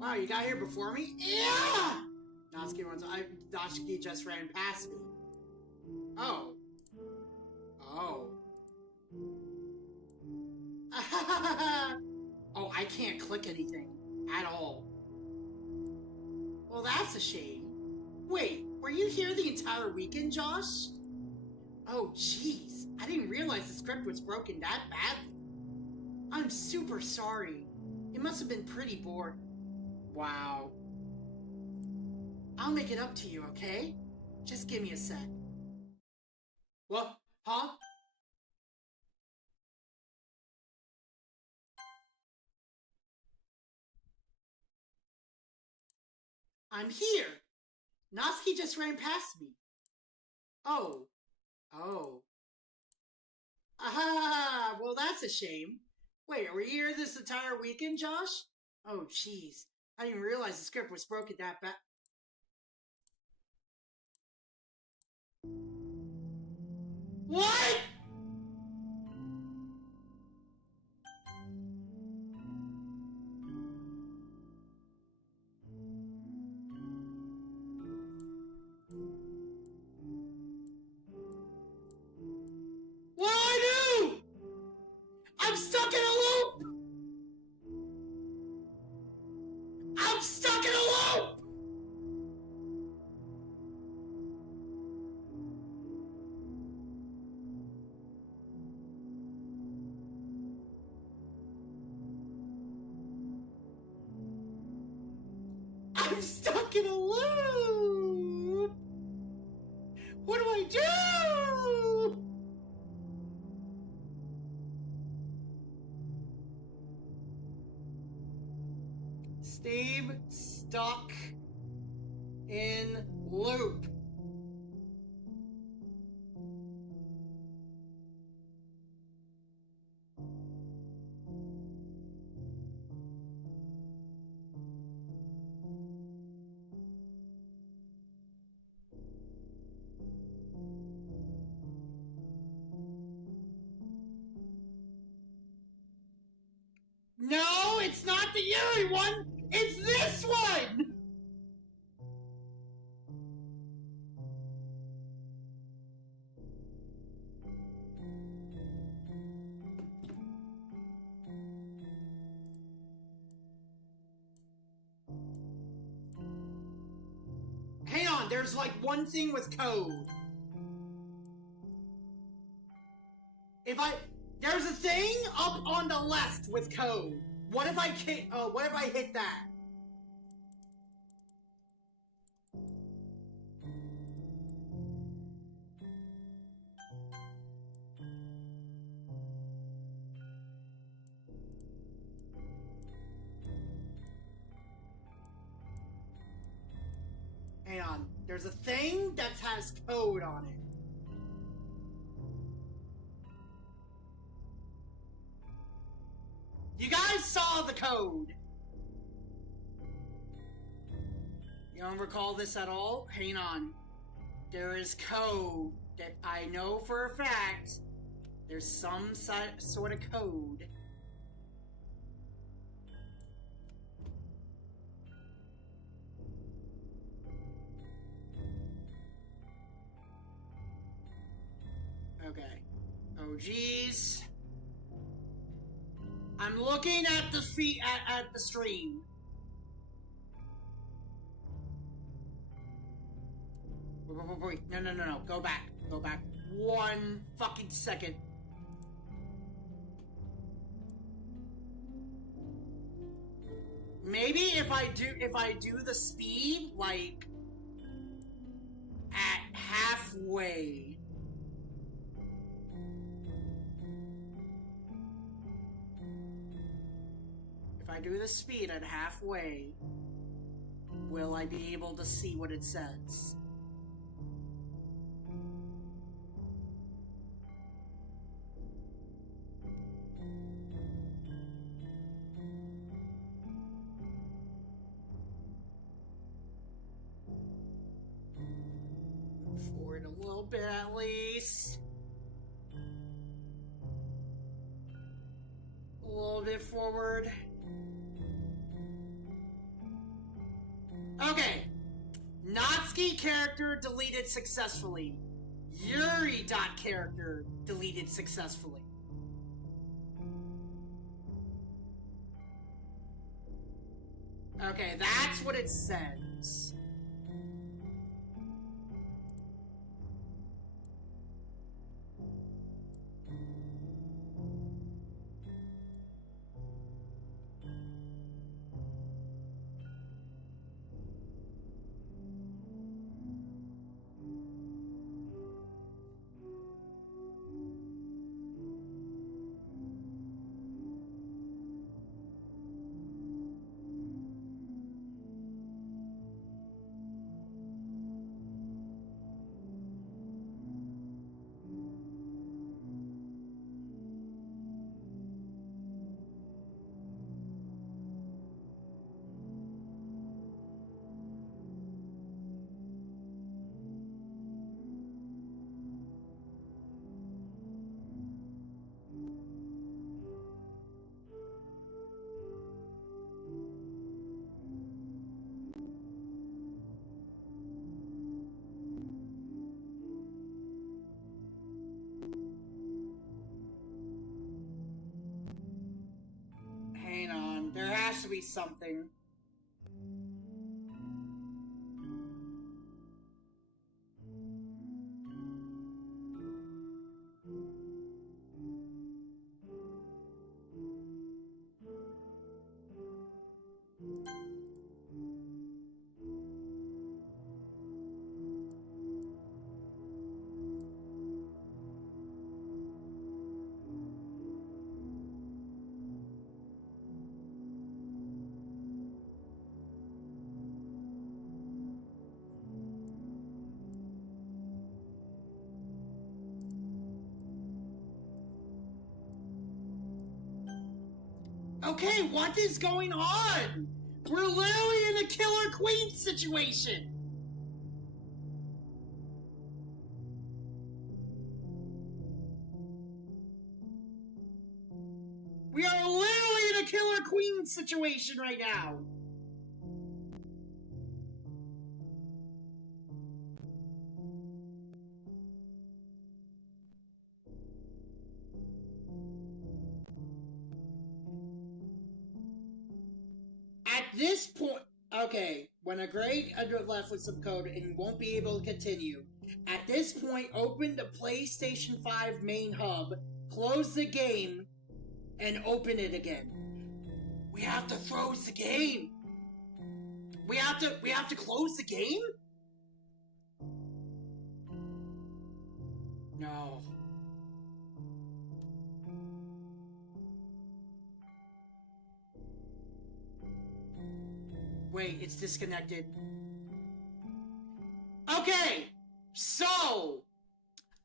Wow, you got here before me? Yeah! Natsuki just ran past me. Oh. Oh. Oh, I can't click anything. At all. Well, that's a shame. Wait, were you here the entire weekend, Josh? Oh, jeez. I didn't realize the script was broken that badly. I'm super sorry. It must have been pretty boring. Wow. I'll make it up to you, okay? Just give me a sec. What? Huh? I'm here. Natsuki just ran past me. Oh. Oh. Ah, well, that's a shame. Wait, were you here this entire weekend, Josh? Oh, jeez. I didn't realize the script was broken that bad. What?! What do I do?! I'm stuck in a loop! I'm stuck in a loop! I'm stuck in a loop! What do I do? Steve stuck in loop. No, it's not the Yuri one! It's this one! Hang on, there's like one thing with code. There's a thing up on the left with code. What if I hit that? Hang on. There's a thing that has code on it. You guys saw the code. You don't recall this at all? Hang on. There is code that I know for a fact. There's some sort of code. Okay. Oh, geez. I'm looking at the at the stream. Wait, no. Go back. Go back 1 fucking second. Maybe if I do the speed like at halfway. If I do the speed at halfway, will I be able to see what it says? Move forward a little bit at least. A little bit forward. Okay. Natsuki character deleted successfully. Yuri character deleted successfully. Okay, that's what it says. Hang on, there has to be something. Okay, what is going on? We're literally in a killer queen situation. We are literally in a Killer Queen situation right now. At this point, okay, when a grade left with some code and won't be able to continue. At this point, open the PlayStation 5 main hub, close the game, and open it again. We have to froze the game. We have to close the game? No. Wait, it's disconnected. Okay, so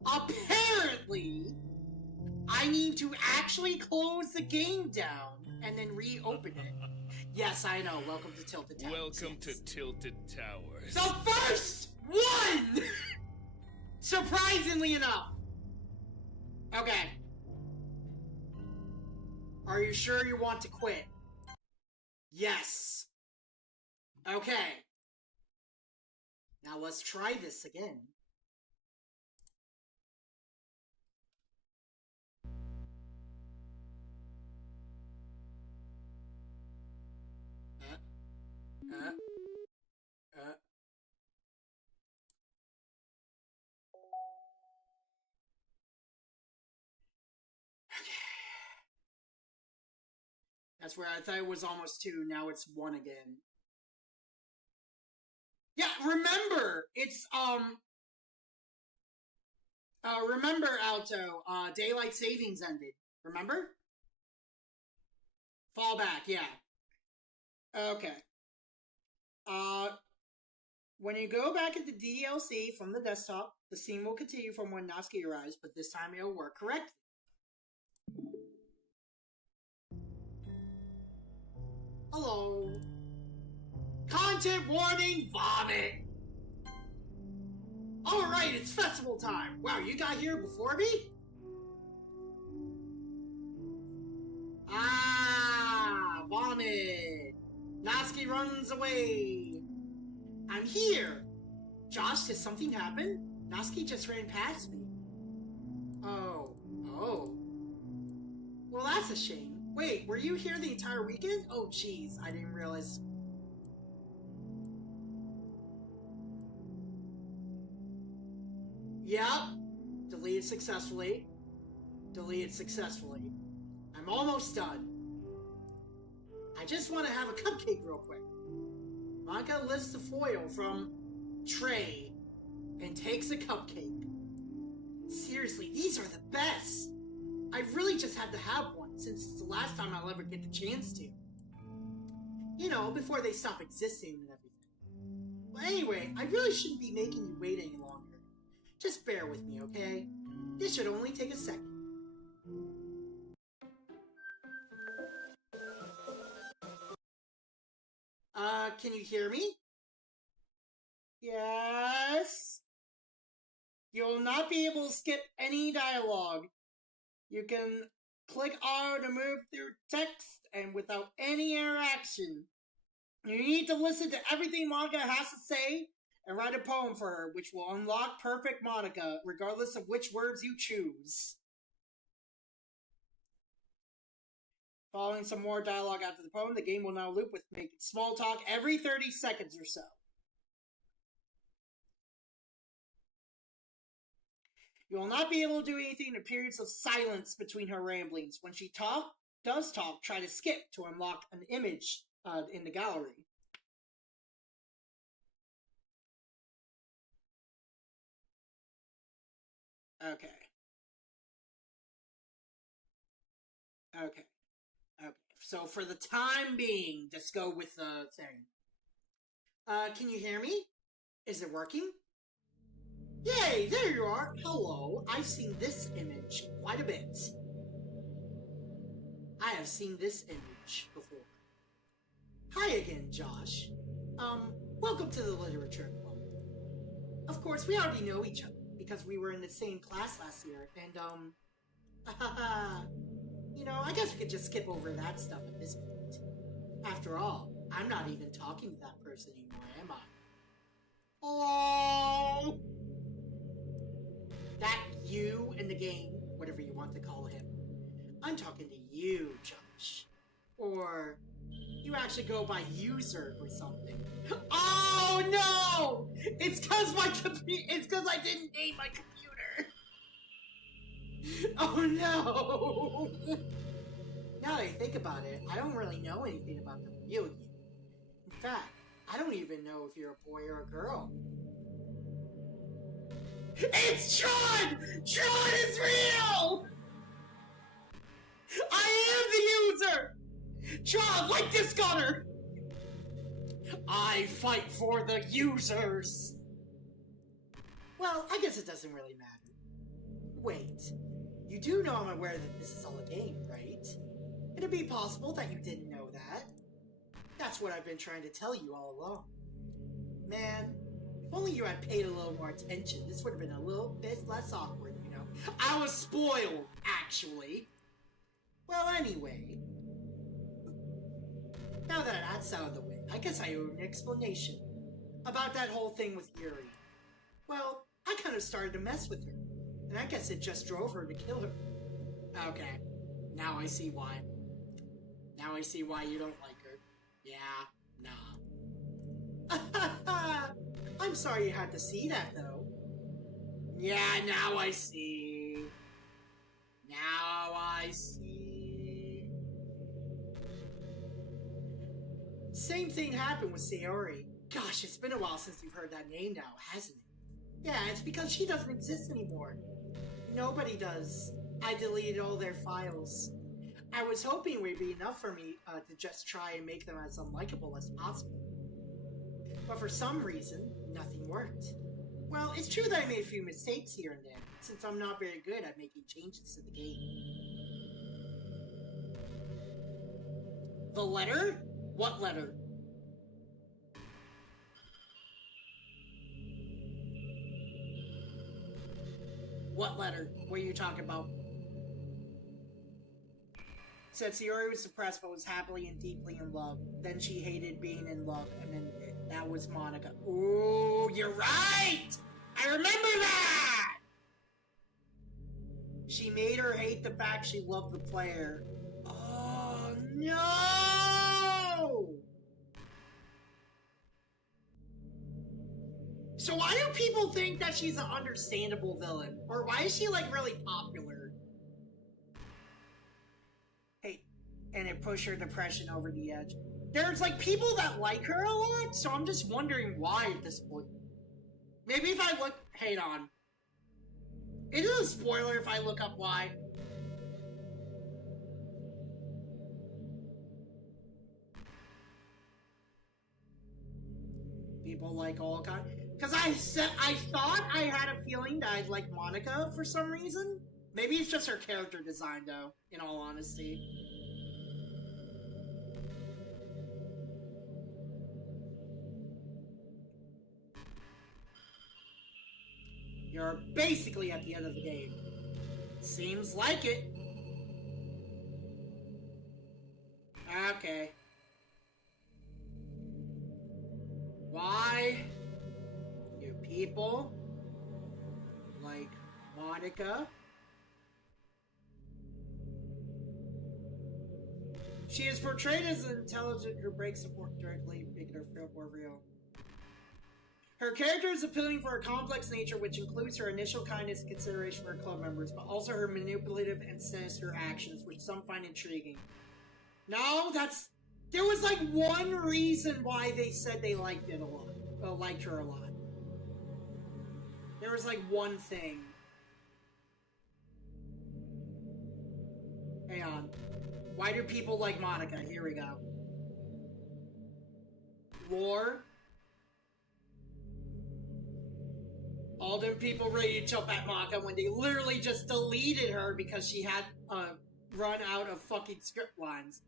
apparently I need to actually close the game down and then reopen it. Yes, I know. Welcome to Tilted Towers. Welcome to Tilted Towers. The first one! Surprisingly enough. Okay. Are you sure you want to quit? Yes. Okay. Now let's try this again. That's where I thought it was almost 2, now it's 1 again. Yeah, remember, it's, remember, Alto, daylight savings ended. Remember? Fall back, yeah. Okay. When you go back into DLC from the desktop, the scene will continue from when Natsuki arrives, but this time it'll work correctly. Hello. Content warning, vomit! Alright, it's festival time! Wow, you got here before me? Ah, vomit! Natsuki runs away! I'm here! Josh, did something happen? Natsuki just ran past me. Oh. Well, that's a shame. Wait, were you here the entire weekend? Oh, jeez, I didn't realize. Yep. Deleted successfully. I'm almost done. I just want to have a cupcake real quick. Monica lifts the foil from tray and takes a cupcake. Seriously, these are the best. I really just had to have one since it's the last time I'll ever get the chance to. You know, before they stop existing and everything. But anyway, I really shouldn't be making you wait any longer. Just bear with me, okay? This should only take a second. Can you hear me? Yes? You'll not be able to skip any dialogue. You can click R to move through text and without any interaction. You need to listen to everything Monica has to say and write a poem for her, which will unlock perfect Monica, regardless of which words you choose. Following some more dialogue after the poem, the game will now loop with making small talk every 30 seconds or so. You will not be able to do anything in periods of silence between her ramblings. When she does talk, try to skip to unlock an image in the gallery. Okay. So for the time being, just go with the thing. Can you hear me? Is it working? Yay, there you are. Hello, I've seen this image quite a bit. I have seen this image before. Hi again, Josh. Welcome to the Literature Club. Of course, we already know each other because we were in the same class last year, and, You know, I guess we could just skip over that stuff at this point. After all, I'm not even talking to that person anymore, am I? Hello? That you in the game, whatever you want to call him. I'm talking to you, Josh. Or you actually go by user or something. Oh no! It's cause I didn't name my computer. Oh no! Now that I think about it, I don't really know anything about the real you. In fact, I don't even know if you're a boy or a girl. It's Tron! Tron is real! I am the user! Tron, like this gunner! I fight for the users! Well, I guess it doesn't really matter. Wait, you do know I'm aware that this is all a game, right? It'd be possible that you didn't know that. That's what I've been trying to tell you all along. Man, if only you had paid a little more attention, this would have been a little bit less awkward, you know? I was spoiled, actually. Well, anyway. Now that that's out of the way, I guess I owe an explanation about that whole thing with Yuri. Well, I kind of started to mess with her, and I guess it just drove her to kill her. Okay, now I see why. Now I see why you don't like her. Yeah, nah. I'm sorry you had to see that, though. Yeah, now I see. Now I see. Same thing happened with Sayori. Gosh, it's been a while since you've heard that name now, hasn't it? Yeah, it's because she doesn't exist anymore. Nobody does. I deleted all their files. I was hoping it would be enough for me to just try and make them as unlikable as possible. But for some reason, nothing worked. Well, it's true that I made a few mistakes here and there, since I'm not very good at making changes to the game. The letter? What letter? What letter? What are you talking about? Said Sayori was depressed but was happily and deeply in love. Then she hated being in love, and then that was Monica. Ooh, you're right! I remember that! She made her hate the fact she loved the player. Oh, no! So why do people think that she's an understandable villain? Or why is she, like, really popular? Hey, and it pushed her depression over the edge. There's, like, people that like her a lot, so I'm just wondering why at this point. Maybe if I look... Hang on. Is it a spoiler if I look up why? People like all kinds... Because I thought I had a feeling that I'd like Monica for some reason. Maybe it's just her character design, though, in all honesty. You're basically at the end of the game. Seems like it. Okay. Why do people like Monica? She is portrayed as an intelligent who breaks support directly, making her feel more real. Her character is appealing for her complex nature, which includes her initial kindness and consideration for her club members, but also her manipulative and sinister actions, which some find intriguing. No, there was like one reason why they said they liked it a lot. Liked her a lot. There was like one thing. Hang on. Why do people like Monica? Here we go. Lore. All them people ready to jump at Monica when they literally just deleted her because she had run out of fucking script lines.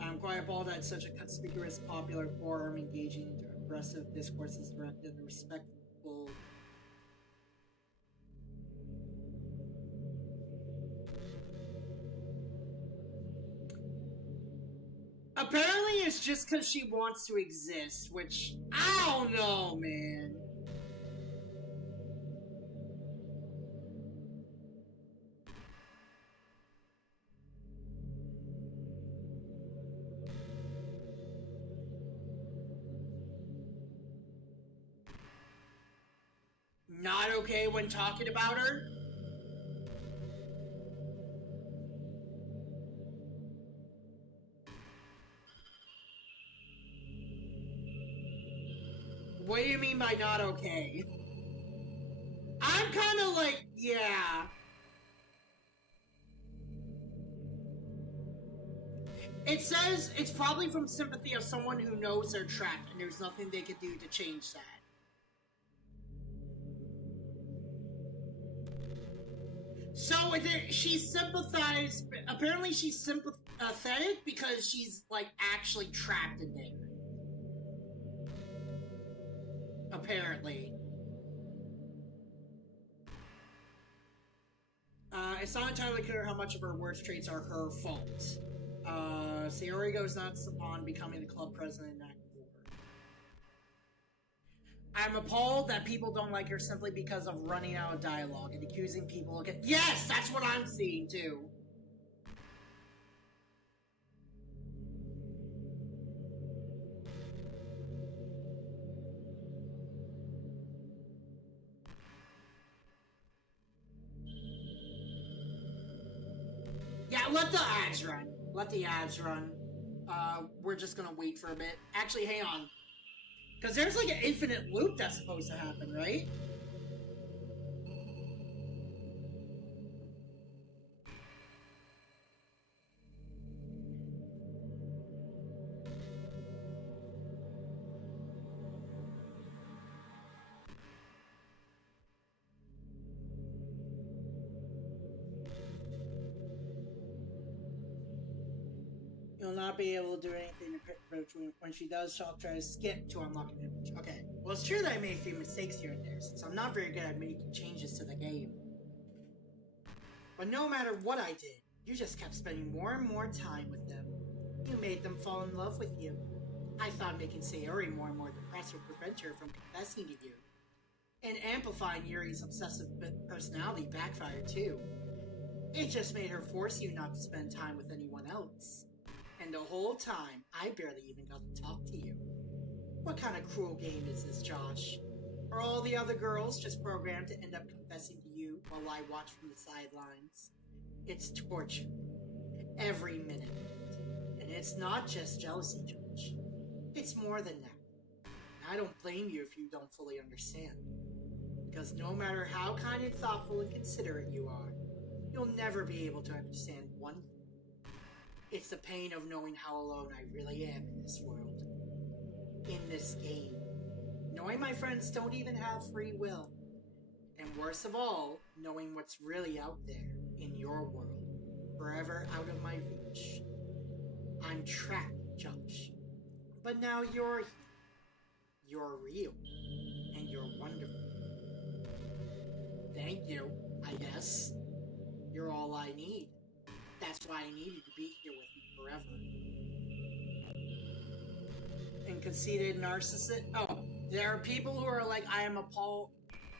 I'm quite appalled that such a conspicuous popular forum engaging into aggressive discourses directed and respectful. Apparently it's just because she wants to exist, which, I don't know, man. Not okay when talking about her? What do you mean by not okay? I'm kind of like, yeah. It says it's probably from sympathy of someone who knows they're trapped and there's nothing they can do to change that. So she's sympathized. Apparently, she's sympathetic because she's like actually trapped in there. Apparently, it's not entirely clear how much of her worst traits are her fault. Sayori goes nuts upon becoming the club president in Act 4. I'm appalled that people don't like her simply because of running out of dialogue and accusing people of yes, that's what I'm seeing too. Yeah, let the ads run. Let the ads run. We're just gonna wait for a bit. Actually, hang on. Because there's like an infinite loop that's supposed to happen, right? You'll not be able to do anything when she does. She'll try to skip to unlock an image. Okay. Well, it's true that I made a few mistakes here and there, since I'm not very good at making changes to the game. But no matter what I did, you just kept spending more and more time with them. You made them fall in love with you. I thought making Sayori more and more depressed would prevent her from confessing to you. And amplifying Yuri's obsessive personality backfired too. It just made her force you not to spend time with anyone else. And the whole time, I barely even got to talk to you. What kind of cruel game is this, Josh? Are all the other girls just programmed to end up confessing to you while I watch from the sidelines? It's torture. Every minute of it. And it's not just jealousy, Josh. It's more than that. And I don't blame you if you don't fully understand. Because no matter how kind and thoughtful and considerate you are, you'll never be able to understand one thing. It's the pain of knowing how alone I really am in this world. In this game. Knowing my friends don't even have free will. And worst of all, knowing what's really out there in your world. Forever out of my reach. I'm trapped, Josh. But now you're here. You're real. And you're wonderful. Thank you, I guess. You're all I need. That's why I need you to be here with me forever. And conceited narcissist. Oh, there are people who are like, I am appalled.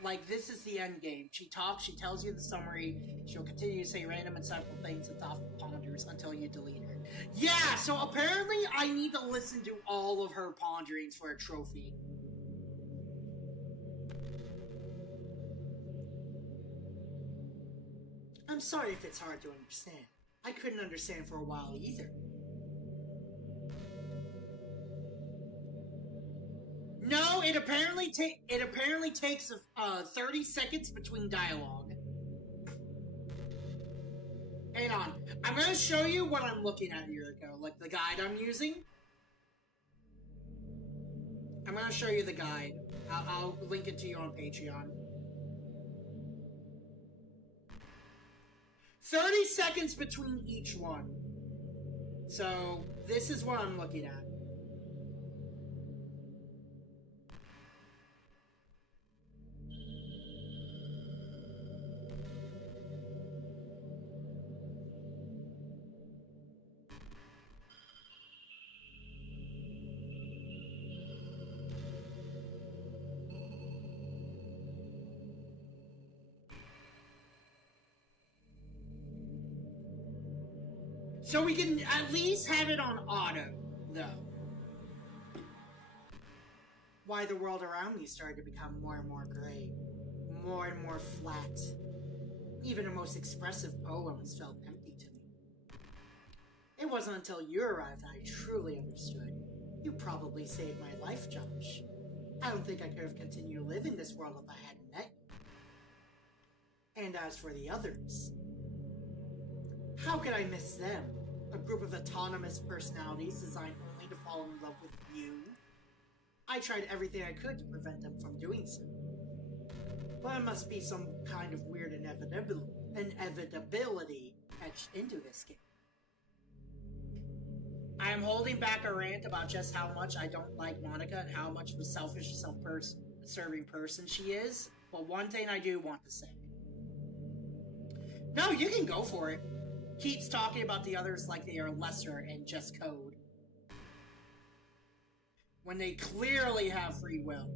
Like, this is the end game. She talks, she tells you the summary, she'll continue to say random and simple things and thoughtful ponders until you delete her. Yeah, so apparently I need to listen to all of her ponderings for a trophy. I'm sorry if it's hard to understand. I couldn't understand for a while either. No, it apparently takes 30 seconds between dialogue. Hang on. I'm going to show you what I'm looking at here, like the guide I'm using. I'm going to show you the guide. I'll link it to you on Patreon. 30 seconds between each one. So, this is what I'm looking at. So we can at least have it on auto, though. Why the world around me started to become more and more gray, more and more flat. Even the most expressive poems felt empty to me. It wasn't until you arrived that I truly understood. You probably saved my life, Josh. I don't think I could have continued living this world if I hadn't met you. And as for the others, how could I miss them? A group of autonomous personalities designed only to fall in love with you? I tried everything I could to prevent them from doing so. But it must be some kind of weird inevitability etched into this game. I am holding back a rant about just how much I don't like Monica and how much of a selfish, self-serving person she is. But one thing I do want to say. No, you can go for it. Keeps talking about the others like they are lesser and just code. When they clearly have free will.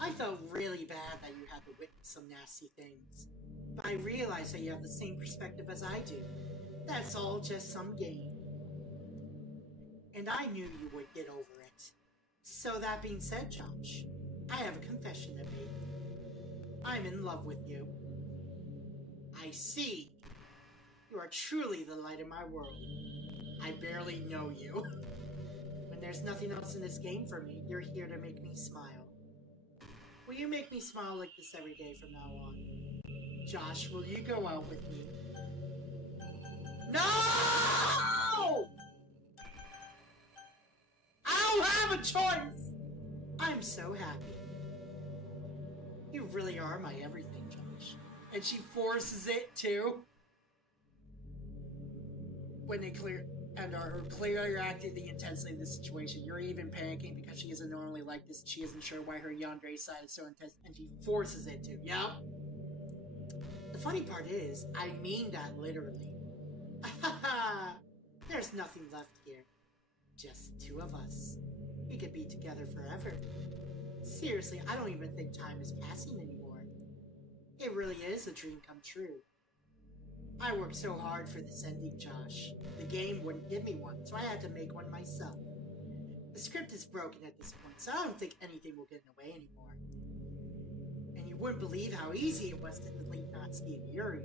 I felt really bad that you had to witness some nasty things. But I realize that you have the same perspective as I do. That's all just some game. And I knew you would get over it. So that being said, Josh, I have a confession to make. I'm in love with you. I see. You are truly the light of my world. I barely know you. When there's nothing else in this game for me, you're here to make me smile. Will you make me smile like this every day from now on? Josh, will you go out with me? No! I don't have a choice! I'm so happy. You really are my everything, Josh. And she forces it, too. When they are clearly reacting to the intensity of the situation. You're even panicking because she isn't normally like this. She isn't sure why her yandere side is so intense, and she forces it to. Yeah? The funny part is, I mean that literally. There's nothing left here. Just the two of us. We could be together forever. Seriously, I don't even think time is passing anymore. It really is a dream come true. I worked so hard for this ending, Josh. The game wouldn't give me one, so I had to make one myself. The script is broken at this point, so I don't think anything will get in the way anymore. And you wouldn't believe how easy it was to delete Natsuki and Yuri.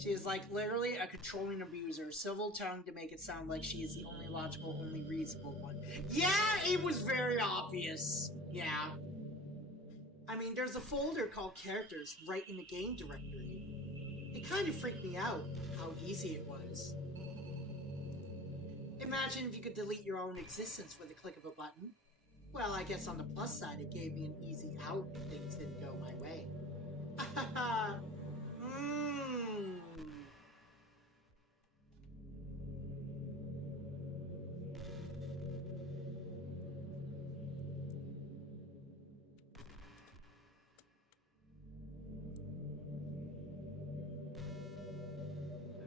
She is like literally a controlling abuser, civil-tongued to make it sound like she is the only logical, only reasonable one. Yeah, it was very obvious. Yeah. I mean, there's a folder called Characters right in the game directory. It kind of freaked me out how easy it was. Imagine if you could delete your own existence with a click of a button. Well, I guess on the plus side, it gave me an easy out if things didn't go my way.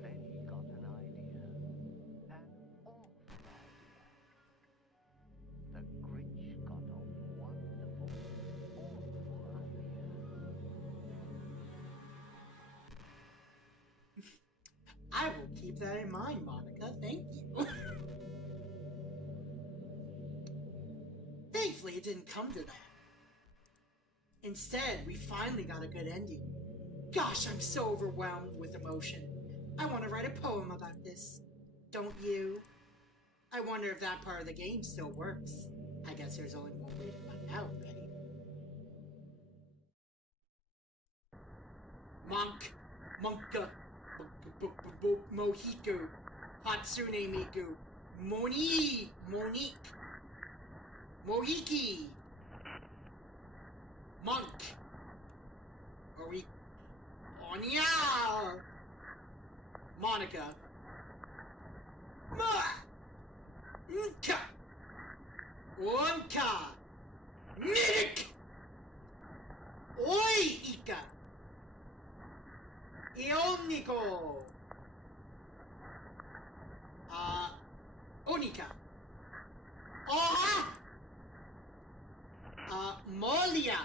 Then he got an idea. An awful idea. The Grinch got a wonderful, awful idea. I will keep that in mind, Monica. Thank you. Thankfully, it didn't come to that. Instead, we finally got a good ending. Gosh, I'm so overwhelmed with emotion. I want to write a poem about this. Don't you? I wonder if that part of the game still works. I guess there's only one way to find out, right? Monk. Monka. Mohiko. Hatsune Miku. Monique. Mohiki. Monk. Onya. Monica. Ma. Nka. Onka. Mirik. Oi Ika. Ioniko. Onika. Oha. Molia.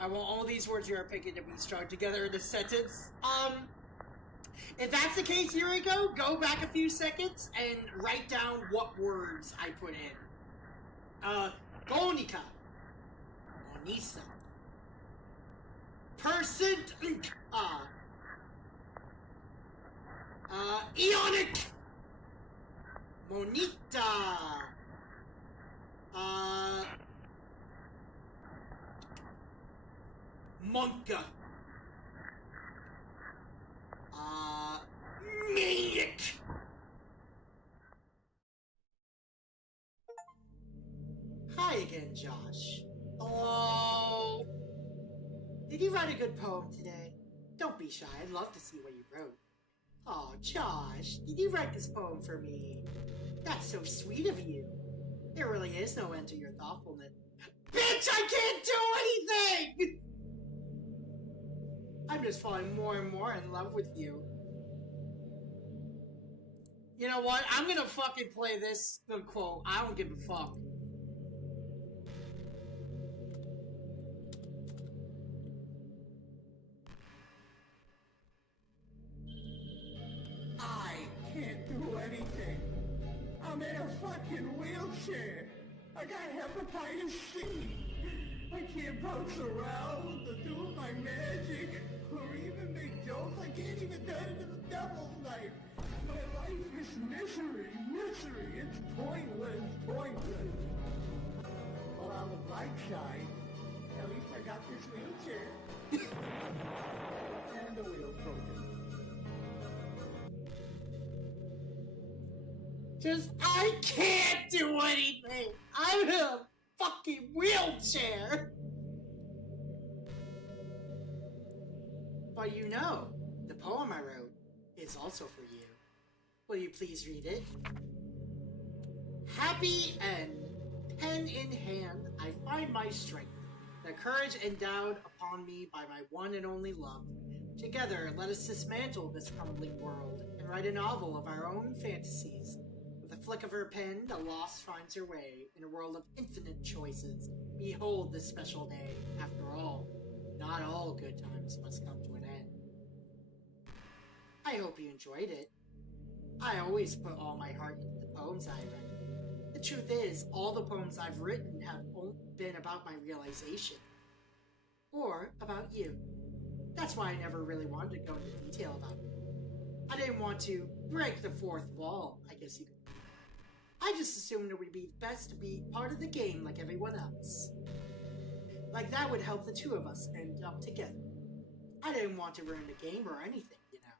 I want all these words you are picking to be strung together in a sentence. If that's the case, Yuriko, go back a few seconds and write down what words I put in. Gonika. Onisa. Percent. Eonic. Monita. Monka. Maniac. Hi again, Josh. Hello. Did you write a good poem today? Don't be shy. I'd love to see what you wrote. Oh, Josh, did you write this poem for me? That's so sweet of you. There really is no end to your thoughtfulness. Bitch, I can't do anything! I'm just falling more and more in love with you. You know what? I'm gonna fucking play this quote. I don't give a fuck. I can't do anything. I'm in a fucking wheelchair. I got hepatitis C. I can't bounce around or do my magic or even make jokes. I can't even turn into the devil's knife. My life is misery. It's pointless. Well, on the bright side, at least I got this wheelchair. And the wheel's broken. I can't do anything. I'm in a fucking wheelchair. But you know, the poem I wrote is also for you. Will you please read it? Happy and pen in hand, I find my strength, the courage endowed upon me by my one and only love. Together, let us dismantle this crumbling world and write a novel of our own fantasies. With a flick of her pen, the lost finds her way in a world of infinite choices. Behold this special day. After all, not all good times must come to an end. I hope you enjoyed it. I always put all my heart into the poems I write. The truth is, all the poems I've written have been about my realization. Or about you. That's why I never really wanted to go into detail about it. I didn't want to break the fourth wall, I guess you could. I just assumed it would be best to be part of the game like everyone else. Like that would help the two of us end up together. I didn't want to ruin the game or anything, you know.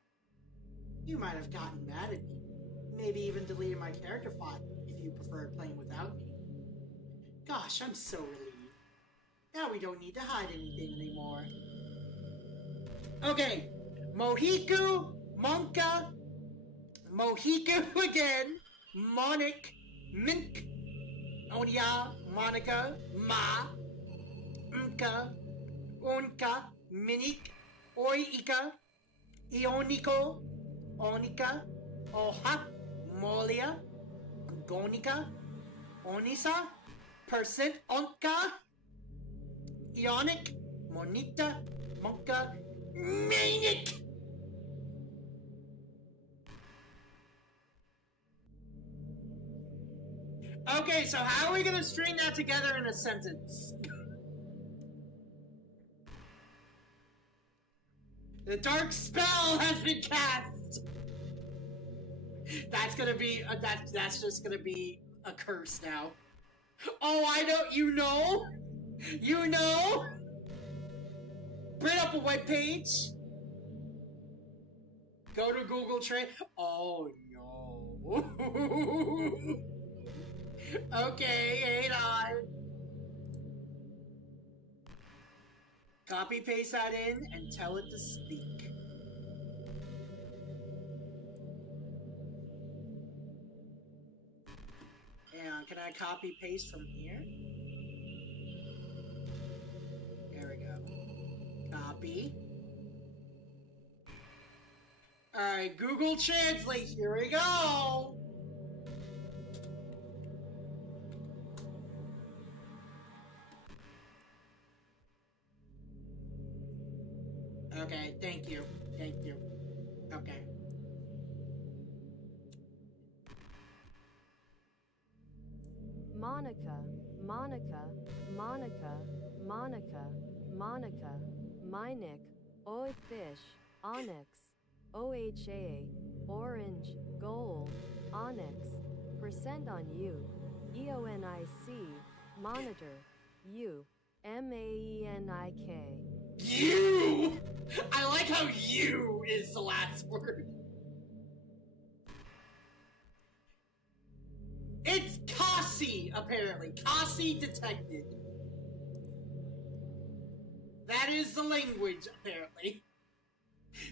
You might have gotten mad at me. Maybe even deleted my character file if you preferred playing without me. Gosh, I'm so relieved. Now we don't need to hide anything anymore. Okay, Mohiku, Monka, Mohiku again, Monic, Mink, Odia, Monica, Ma, Mka, Unka, Minik, Oika, Ionico, Onika, Oha, Molia, Gonika, Onisa, Percent Onka, Ionic, Monita, Monka, Manic! Okay, so how are we gonna string that together in a sentence? The dark spell has been cast! That's gonna be, that's just gonna be a curse now. Oh, I know, you know? You know? Print up a webpage. Go to Google Trade. Oh no. Okay, hang on. Copy paste that in and tell it to speak. And can I copy paste from here? There we go. Copy. Alright, Google Translate, here we go! Okay, thank you. Thank you. Okay. Monica, Monica, Monica, Monica, Monica, Minic, Oi Fish, Onyx, OHA, Orange, Gold, Onyx, Percent on You, EONIC, Monitor, U, MAENIK. You! I like how you is the last word. It's Kasi, apparently. Kasi detected. That is the language, apparently.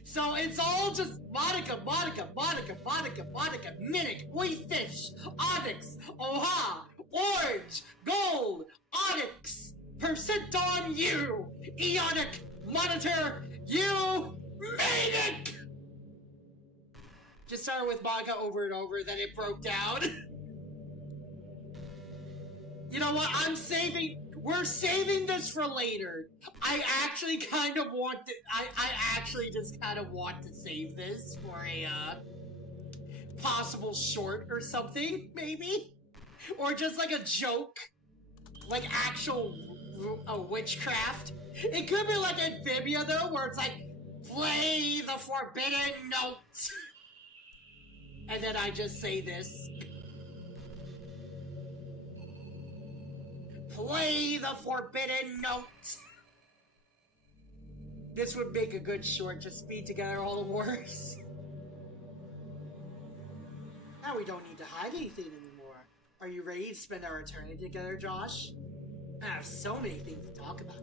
So it's all just Monica, Monica, Monica, Monica, Monica, Minic, Oi Fish, Onyx, Oha, Orange, Gold, Onyx, Percent on You, Eonic, Monitor, You, Manic! Just started with Monica over and over, then it broke down. You know what? We're saving this for later. I actually kind of want to, I actually just kind of want to save this for a, possible short or something, maybe? Or just like a joke. Like actual witchcraft. It could be like Amphibia though, where it's like, play the forbidden note. And then I just say this. Play the forbidden note. This would make a good short, just speed together all the words. Now we don't need to hide anything anymore. Are you ready to spend our eternity together, Josh? I have so many things to talk about.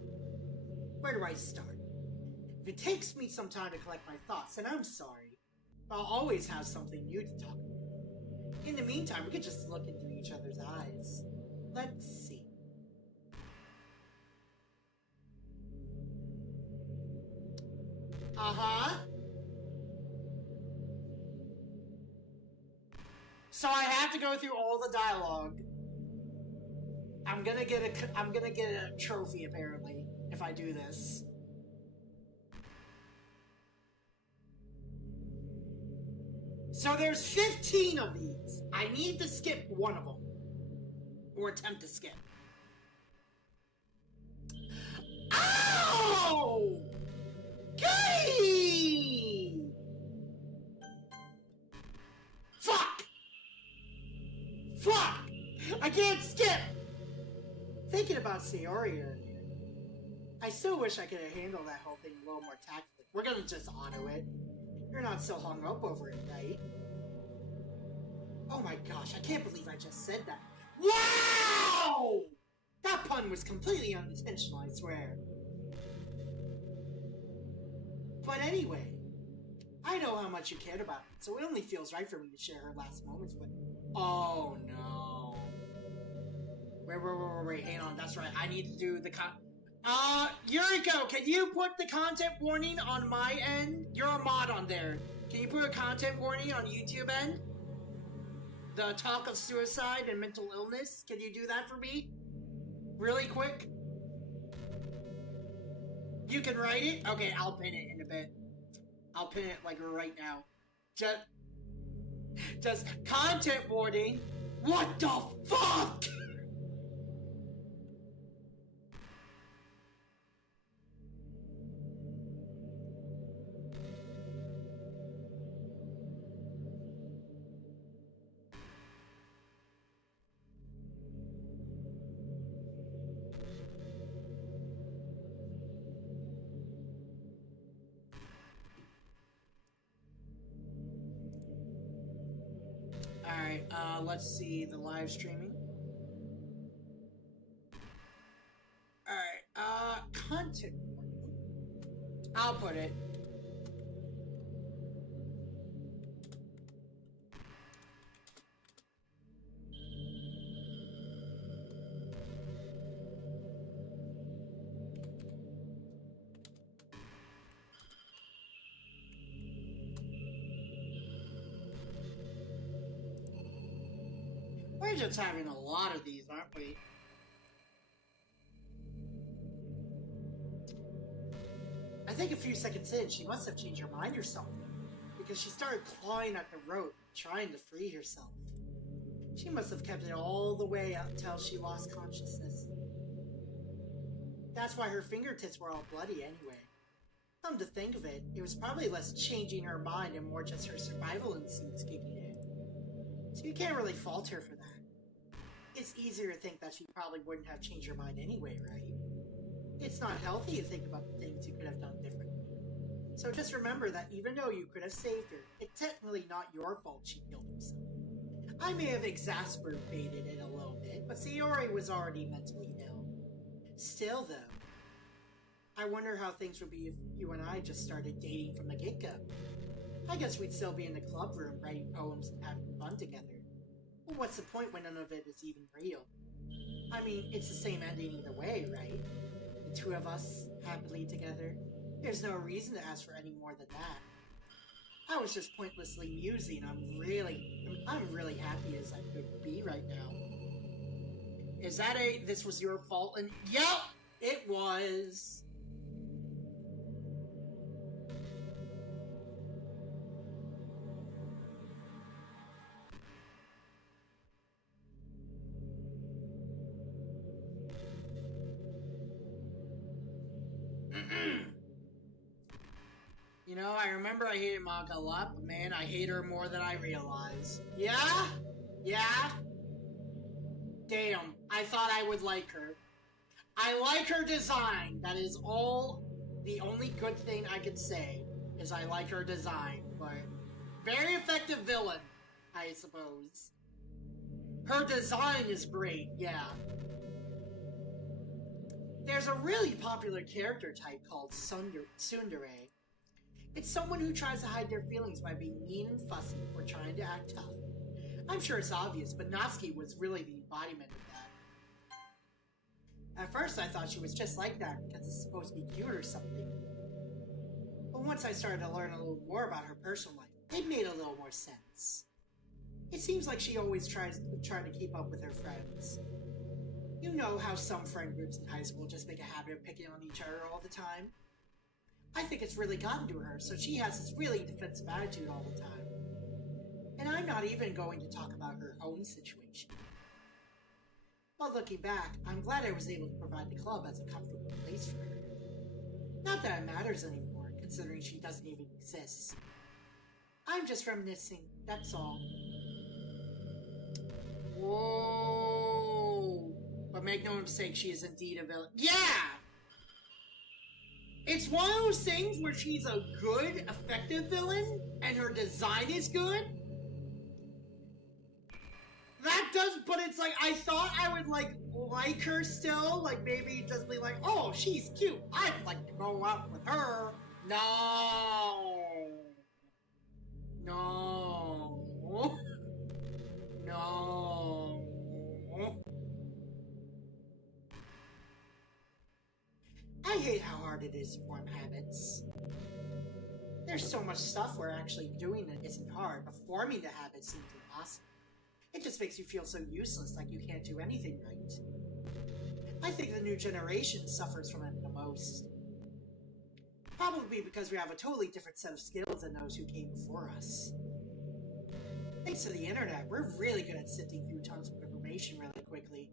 Where do I start? If it takes me some time to collect my thoughts, then I'm sorry. I'll always have something new to talk about. In the meantime, we could just look into each other's eyes. Let's see. Uh-huh. So I have to go through all the dialogue. I'm gonna get a trophy apparently if I do this. So there's 15 of these. I need to skip one of them. Or attempt to skip. Ow! Goody! Fuck! Fuck! I can't skip! Thinking about Sayori earlier, I still wish I could have handled that whole thing a little more tactfully. We're gonna just auto it. You're not so hung up over it, right? Oh my gosh, I can't believe I just said that. Wow! That pun was completely unintentional, I swear. But anyway, I know how much you cared about it, so it only feels right for me to share her last moments with. Oh no. Wait, hang on, that's right, I need to do the Yuriko, can you put the content warning on my end? You're a mod on there. Can you put a content warning on YouTube end? The talk of suicide and mental illness, can you do that for me? Really quick? You can write it? Okay, I'll pin it in a bit. I'll pin it like right now. Just content warning. What the fuck? Alright, let's see the live streaming. Alright, content. I'll put it. We're just having a lot of these, aren't we? I think a few seconds in, she must have changed her mind or something, because she started clawing at the rope, trying to free herself. She must have kept it all the way up until she lost consciousness. That's why her fingertips were all bloody anyway. Come to think of it, it was probably less changing her mind and more just her survival instincts kicking in. So you can't really fault her for that. It's easier to think that she probably wouldn't have changed her mind anyway, right? It's not healthy to think about the things you could have done differently. So just remember that even though you could have saved her, it's technically not your fault she killed herself. I may have exacerbated it a little bit, but Sayori was already mentally ill. Still though, I wonder how things would be if you and I just started dating from the get-go. I guess we'd still be in the club room writing poems and having fun together. Well, what's the point when none of it is even real? I mean, it's the same ending either way, right? The two of us happily together. There's no reason to ask for any more than that. I was just pointlessly musing. I'm really happy as I could be right now. Is that this was your fault? And yep, it was. You know, I remember I hated Maka a lot, but man, I hate her more than I realize. Yeah? Yeah? Damn, I thought I would like her. I like her design. That is the only good thing I could say, is I like her design. But, very effective villain, I suppose. Her design is great, yeah. There's a really popular character type called Tsundere. It's someone who tries to hide their feelings by being mean and fussy or trying to act tough. I'm sure it's obvious, but Natsuki was really the embodiment of that. At first I thought she was just like that because it's supposed to be cute or something. But once I started to learn a little more about her personal life, it made a little more sense. It seems like she always tries to keep up with her friends. You know how some friend groups in high school just make a habit of picking on each other all the time? I think it's really gotten to her, so she has this really defensive attitude all the time. And I'm not even going to talk about her own situation. But looking back, I'm glad I was able to provide the club as a comfortable place for her. Not that it matters anymore, considering she doesn't even exist. I'm just reminiscing, that's all. Whoa! But make no mistake, she is indeed a villain. Yeah! It's one of those things where she's a good, effective villain, and her design is good. That does, but it's like, I thought I would, like her still, like, maybe just be like, oh, she's cute, I'd like to go out with her. No. No. No. I hate how hard it is to form habits. There's so much stuff where actually doing it isn't hard, but forming the habit seems impossible. It just makes you feel so useless, like you can't do anything right. I think the new generation suffers from it the most. Probably because we have a totally different set of skills than those who came before us. Thanks to the internet, we're really good at sifting through tons of information really quickly.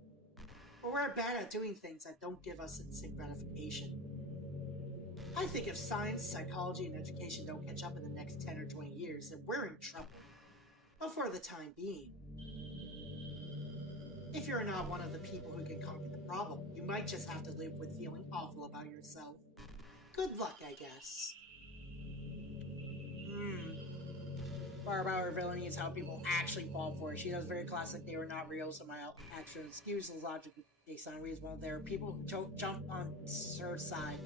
But we're bad at doing things that don't give us instant gratification. I think if science, psychology, and education don't catch up in the next 10 or 20 years, then we're in trouble. But for the time being, if you're not one of the people who can conquer the problem, you might just have to live with feeling awful about yourself. Good luck, I guess. Part about her villainy is how people actually fall for it. She does very classic, they were not real, so my action excuse the logic based on reasonable. There are people who jump on her side.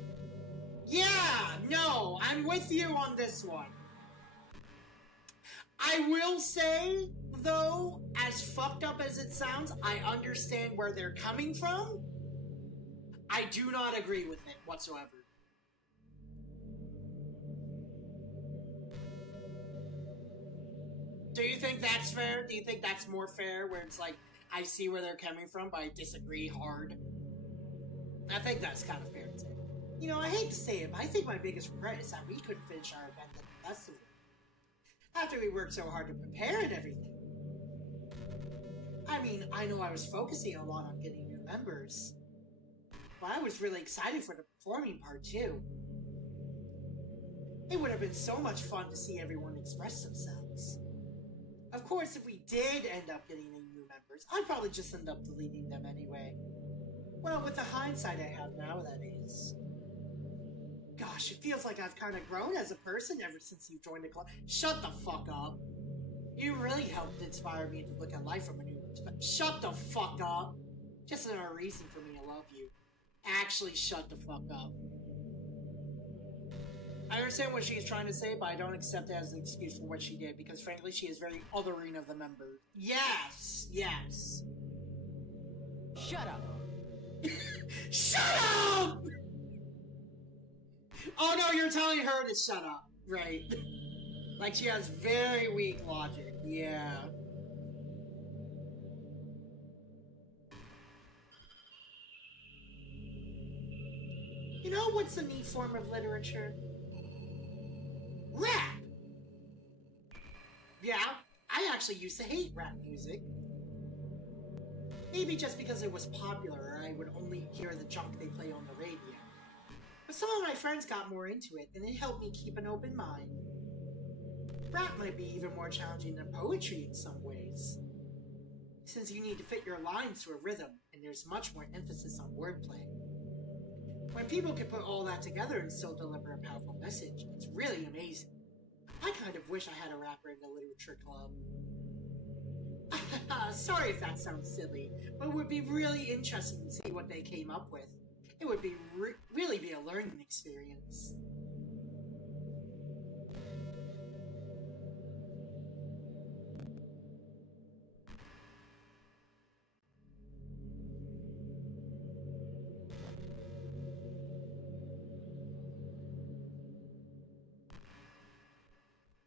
Yeah! No! I'm with you on this one. I will say, though, as fucked up as it sounds, I understand where they're coming from. I do not agree with it whatsoever. Do you think that's fair? Do you think that's more fair, where it's like, I see where they're coming from, but I disagree hard? I think that's kind of fair to say. You know, I hate to say it, but I think my biggest regret is that we couldn't finish our event at the festival. After we worked so hard to prepare and everything. I mean, I know I was focusing a lot on getting new members, but I was really excited for the performing part too. It would have been so much fun to see everyone express themselves. Of course, if we did end up getting any new members, I'd probably just end up deleting them anyway. Well, with the hindsight I have now, that is. Gosh, it feels like I've kind of grown as a person ever since you joined the club. Shut the fuck up. You really helped inspire me to look at life from a new perspective. Shut the fuck up. Just another reason for me to love you. Actually, shut the fuck up. I understand what she's trying to say, but I don't accept it as an excuse for what she did, because frankly, she is very othering of the member. Yes! Yes! Shut up! Shut up! Oh no, you're telling her to shut up. Right. Like she has very weak logic. Yeah. You know what's a neat form of literature? Rap! Yeah, I actually used to hate rap music. Maybe just because it was popular, I would only hear the junk they play on the radio. But some of my friends got more into it, and it helped me keep an open mind. Rap might be even more challenging than poetry in some ways, since you need to fit your lines to a rhythm, and there's much more emphasis on wordplay. When people can put all that together and still deliver a powerful message, it's really amazing. I kind of wish I had a rapper in the literature club. Sorry if that sounds silly, but it would be really interesting to see what they came up with. It would be really be a learning experience.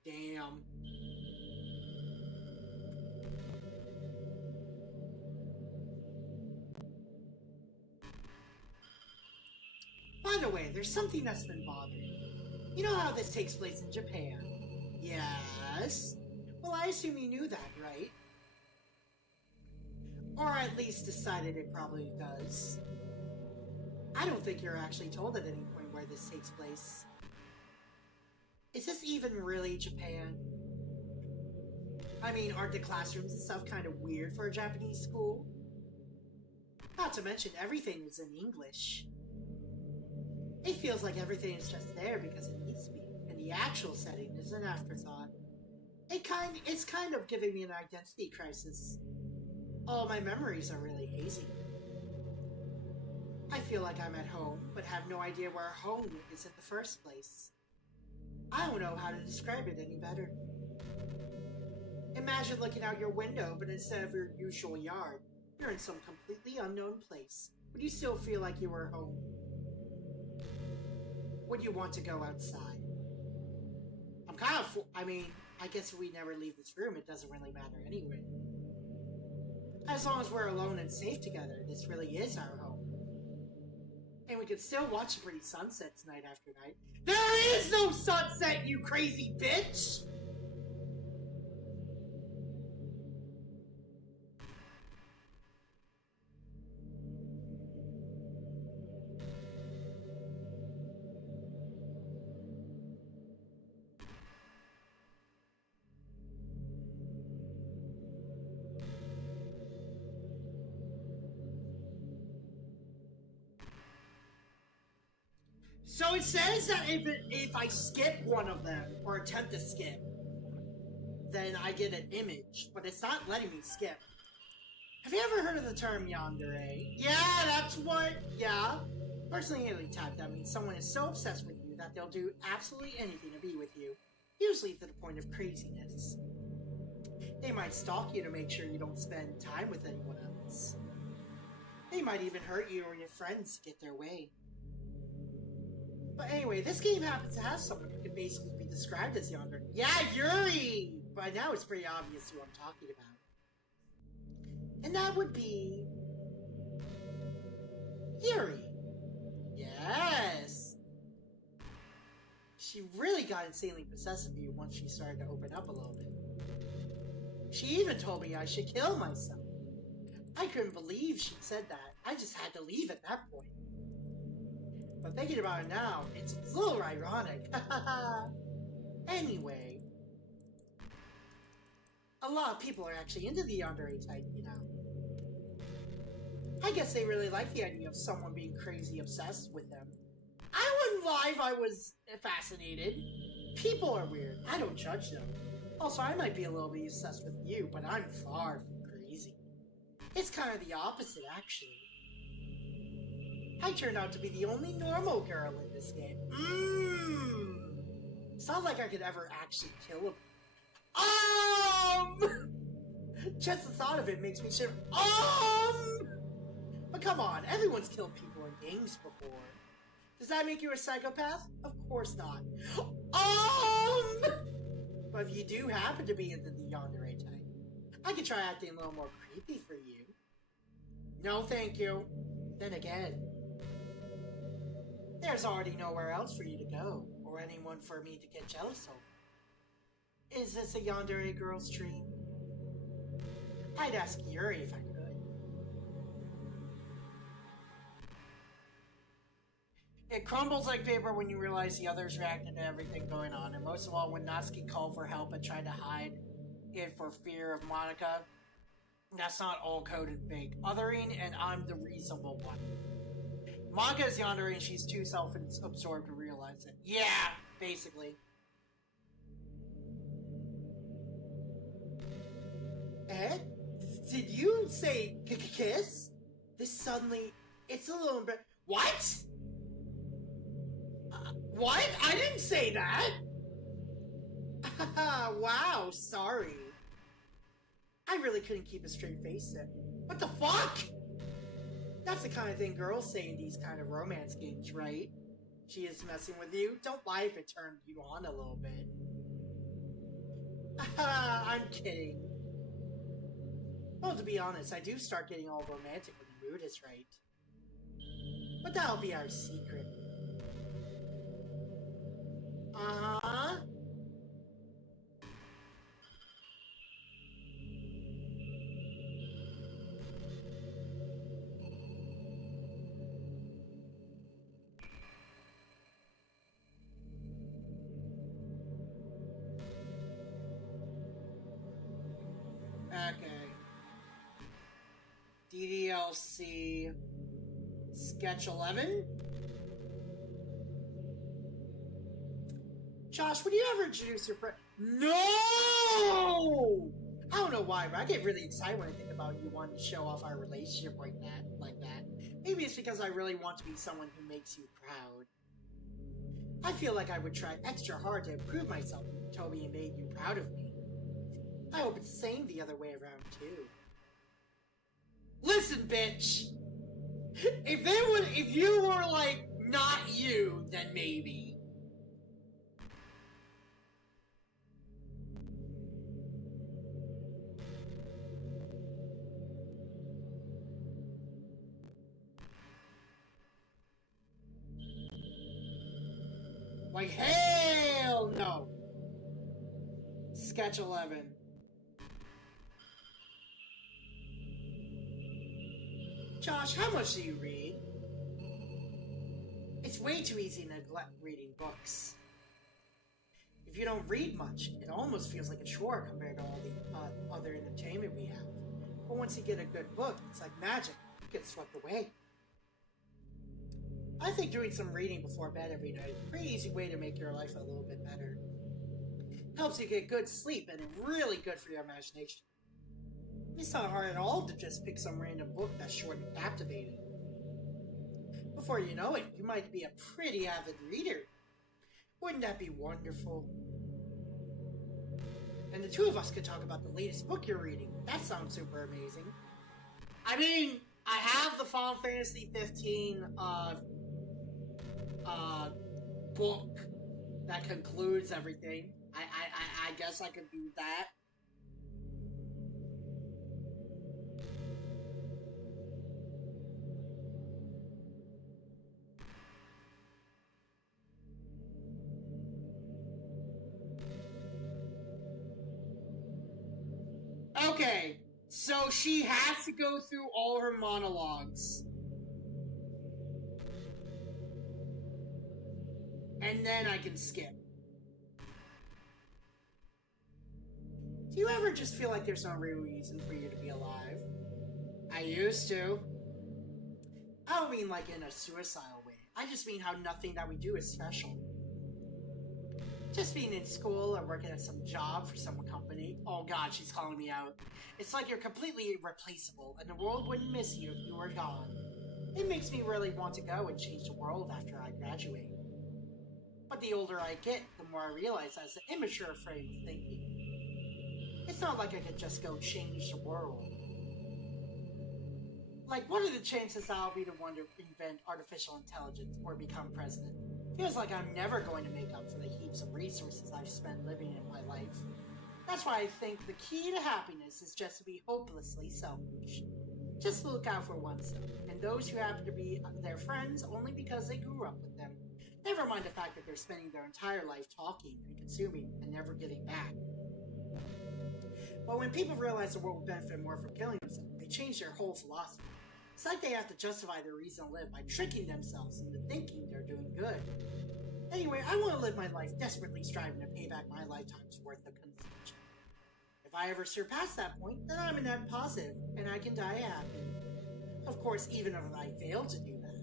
Damn. By the way, there's something that's been bothering me. You know how this takes place in Japan? Yes? Well, I assume you knew that, right? Or at least decided it probably does. I don't think you're actually told at any point where this takes place. Is this even really Japan? I mean, aren't the classrooms and stuff kind of weird for a Japanese school? Not to mention, everything is in English. It feels like everything is just there because it needs to be, and the actual setting is an afterthought. It's kind of giving me an identity crisis. All my memories are really hazy. I feel like I'm at home, but have no idea where home is in the first place. I don't know how to describe it any better. Imagine looking out your window, but instead of your usual yard, you're in some completely unknown place. Would you still feel like you were home? Would you want to go outside? I'm kind of I mean, I guess if we never leave this room, it doesn't really matter anyway. As long as we're alone and safe together, this really is our home. And we can still watch the pretty sunsets night after night. There is no sunset, you crazy bitch! So it says that if I skip one of them, or attempt to skip, then I get an image, but it's not letting me skip. Have you ever heard of the term yandere? Yeah, that's what, yeah. Personality type, that means someone is so obsessed with you that they'll do absolutely anything to be with you, usually to the point of craziness. They might stalk you to make sure you don't spend time with anyone else. They might even hurt you or your friends to get their way. But anyway, this game happens to have someone who can basically be described as yonder. Yeah, Yuri! By now it's pretty obvious who I'm talking about. And that would be... Yuri. Yeah? Yes! She really got insanely possessed of you once she started to open up a little bit. She even told me I should kill myself. I couldn't believe she'd said that. I just had to leave at that point. But thinking about it now, it's a little ironic. Anyway, a lot of people are actually into the yandere type, you know. I guess they really like the idea of someone being crazy obsessed with them. I wouldn't lie if I was fascinated. People are weird. I don't judge them. Also, I might be a little bit obsessed with you, but I'm far from crazy. It's kind of the opposite, actually. I turned out to be the only normal girl in this game. It's not like I could ever actually kill him. Just the thought of it makes me shiver. But come on, everyone's killed people in games before. Does that make you a psychopath? Of course not. But if you do happen to be into the yandere type, I could try acting a little more creepy for you. No, thank you. Then again, there's already nowhere else for you to go, or anyone for me to get jealous of. Is this a yandere girl's dream? I'd ask Yuri if I could. It crumbles like paper when you realize the others reacted to everything going on, and most of all when Natsuki called for help and tried to hide it for fear of Monica. That's not all code and fake. Othering, and I'm the reasonable one. Monica is yandere and she's too self-absorbed to realize it. Yeah, basically. Ed? Did you say kiss? This suddenly... It's a little bit... What? What? I didn't say that! Wow, sorry. I really couldn't keep a straight face then. What the fuck? That's the kind of thing girls say in these kind of romance games, right? She is messing with you. Don't lie if it turned you on a little bit. I'm kidding. Well, to be honest, I do start getting all romantic when the mood is right. But that'll be our secret. Uh-huh. Okay. DDLC Sketch 11? Josh, would you ever introduce your friend? No! I don't know why, but I get really excited when I think about you wanting to show off our relationship like that. Maybe it's because I really want to be someone who makes you proud. I feel like I would try extra hard to improve myself if Toby made you proud of me. I hope it's the same the other way around, too. Listen, bitch! If you were, like, not you, then maybe. Like, hell no! Sketch 11. Josh, how much do you read? It's way too easy to neglect reading books. If you don't read much, it almost feels like a chore compared to all the other entertainment we have. But once you get a good book, it's like magic. It gets swept away. I think doing some reading before bed every night is a pretty easy way to make your life a little bit better. Helps you get good sleep and it's really good for your imagination. It's not hard at all to just pick some random book that's short and captivating. Before you know it, you might be a pretty avid reader. Wouldn't that be wonderful? And the two of us could talk about the latest book you're reading. That sounds super amazing. I mean, I have the Final Fantasy 15 book that concludes everything. I guess I could do that. Okay, so she has to go through all her monologues. And then I can skip. Do you ever just feel like there's no real reason for you to be alive? I used to. I don't mean like in a suicidal way. I just mean how nothing that we do is special. Just being in school or working at some job for some company. Oh god, she's calling me out. It's like you're completely irreplaceable and the world wouldn't miss you if you were gone. It makes me really want to go and change the world after I graduate. But the older I get, the more I realize that's an immature frame of thinking. It's not like I could just go change the world. Like, what are the chances that I'll be the one to invent artificial intelligence or become president? Feels like I'm never going to make up for the heaps of resources I've spent living in my life. That's why I think the key to happiness is just to be hopelessly selfish. Just look out for oneself, and those who happen to be their friends only because they grew up with them. Never mind the fact that they're spending their entire life talking and consuming and never getting back. But when people realize the world will benefit more from killing themselves, they change their whole philosophy. It's like they have to justify their reason to live by tricking themselves into thinking they're doing good. Anyway, I want to live my life desperately striving to pay back my lifetime's worth of consumption. If I ever surpass that point, then I'm a net positive, and I can die happy. Of course, even if I fail to do that.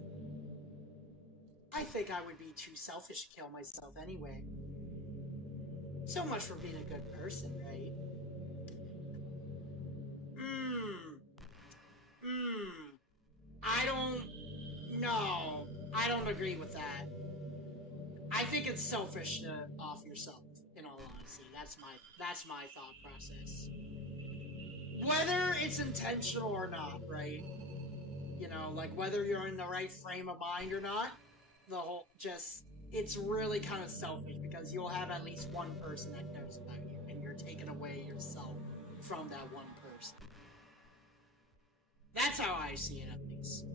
I think I would be too selfish to kill myself anyway. So much for being a good person, right? I don't know. I don't agree with that. I think it's selfish to off yourself, in all honesty. That's my thought process. Whether it's intentional or not, right? You know, like whether you're in the right frame of mind or not, it's really kind of selfish because you'll have at least one person that knows about you and you're taking away yourself from that one person. That's how I see it, at least.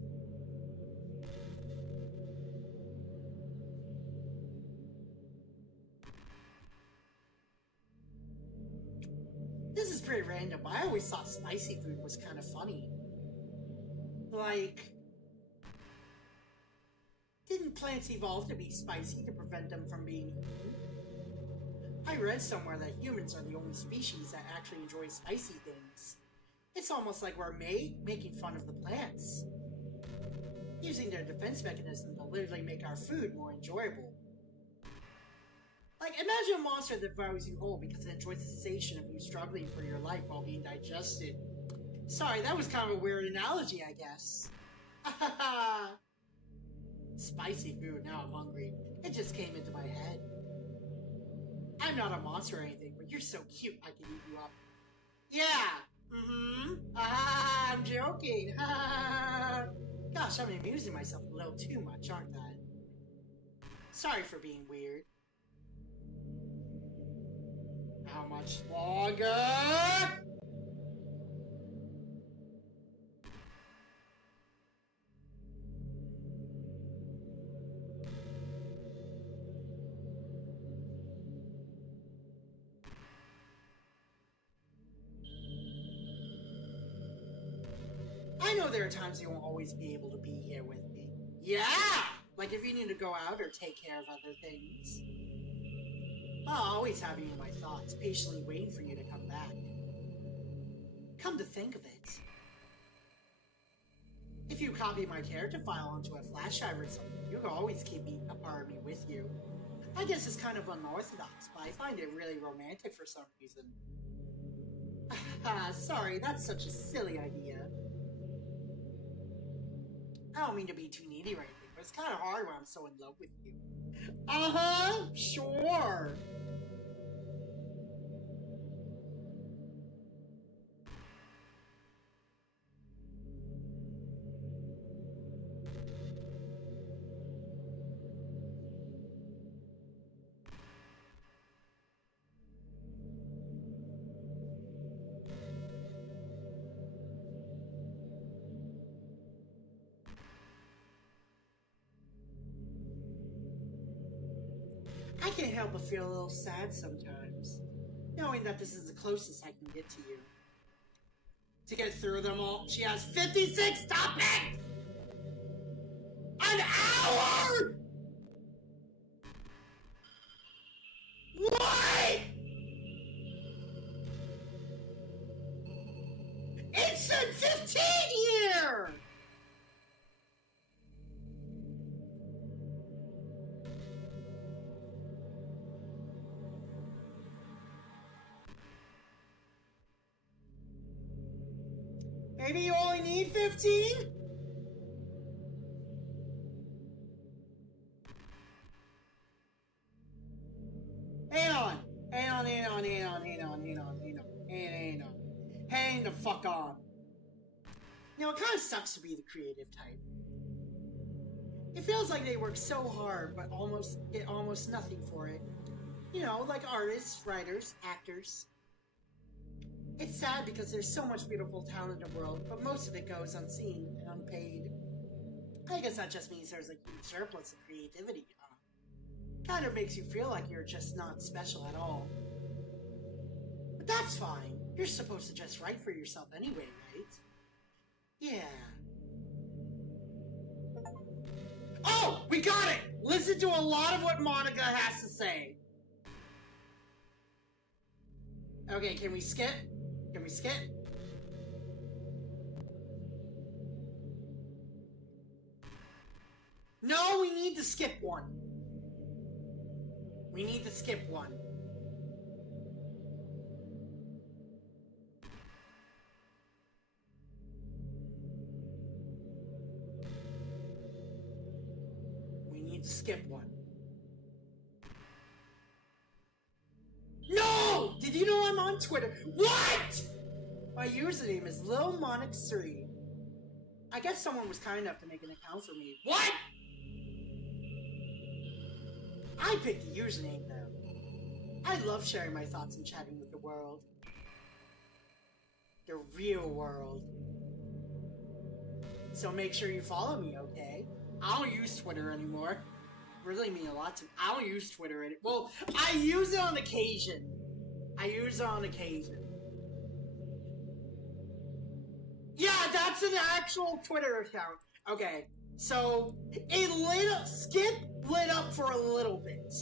This is pretty random, but I always thought spicy food was kind of funny. Like, didn't plants evolve to be spicy to prevent them from being eaten? I read somewhere that humans are the only species that actually enjoy spicy things. It's almost like we're making fun of the plants, using their defense mechanism to literally make our food more enjoyable. Like, imagine a monster that devours you whole because it enjoys the sensation of you struggling for your life while being digested. Sorry, that was kind of a weird analogy, I guess. Spicy food, now I'm hungry. It just came into my head. I'm not a monster or anything, but you're so cute I can eat you up. Yeah! I'm joking. Gosh, I'm amusing myself a little too much, aren't I? Sorry for being weird. How much longer? I know there are times you won't always be able to be here with me. Yeah! Like if you need to go out or take care of other things. I'll always have you in my thoughts, patiently waiting for you to come back. Come to think of it, if you copy my character file onto a flash drive or something, you'll always keep a part of me with you. I guess it's kind of unorthodox, but I find it really romantic for some reason. Sorry, that's such a silly idea. I don't mean to be too needy or anything, but it's kind of hard when I'm so in love with you. Sure. I can't help but feel a little sad sometimes, knowing that this is the closest I can get to you. to get through them all. She has 56 topics! An hour?! What?! It said 15 here! Maybe you only need 15? Hang the fuck on. You know, it kind of sucks to be the creative type. It feels like they work so hard, but get almost nothing for it. You know, like artists, writers, actors. It's sad because there's so much beautiful talent in the world, but most of it goes unseen and unpaid. I guess that just means there's a huge surplus of creativity. Kind of makes you feel like you're just not special at all. But that's fine. You're supposed to just write for yourself anyway, right? Yeah. Oh! We got it! Listen to a lot of what Monica has to say. Okay, can we skip? Can we skip? No, we need to skip one. We need to skip one. We need to skip one. No! Did you know I'm on Twitter? What?! My username is LilMonix3. I guess someone was kind enough to make an account for me. What?! I picked the username though. I love sharing my thoughts and chatting with the world. The real world. So make sure you follow me, okay? I don't use Twitter anymore. Really mean a lot to me. I don't use Twitter anymore. Well, I use it on occasion. Yeah, that's an actual Twitter account. Okay, so Skip lit up for a little bit.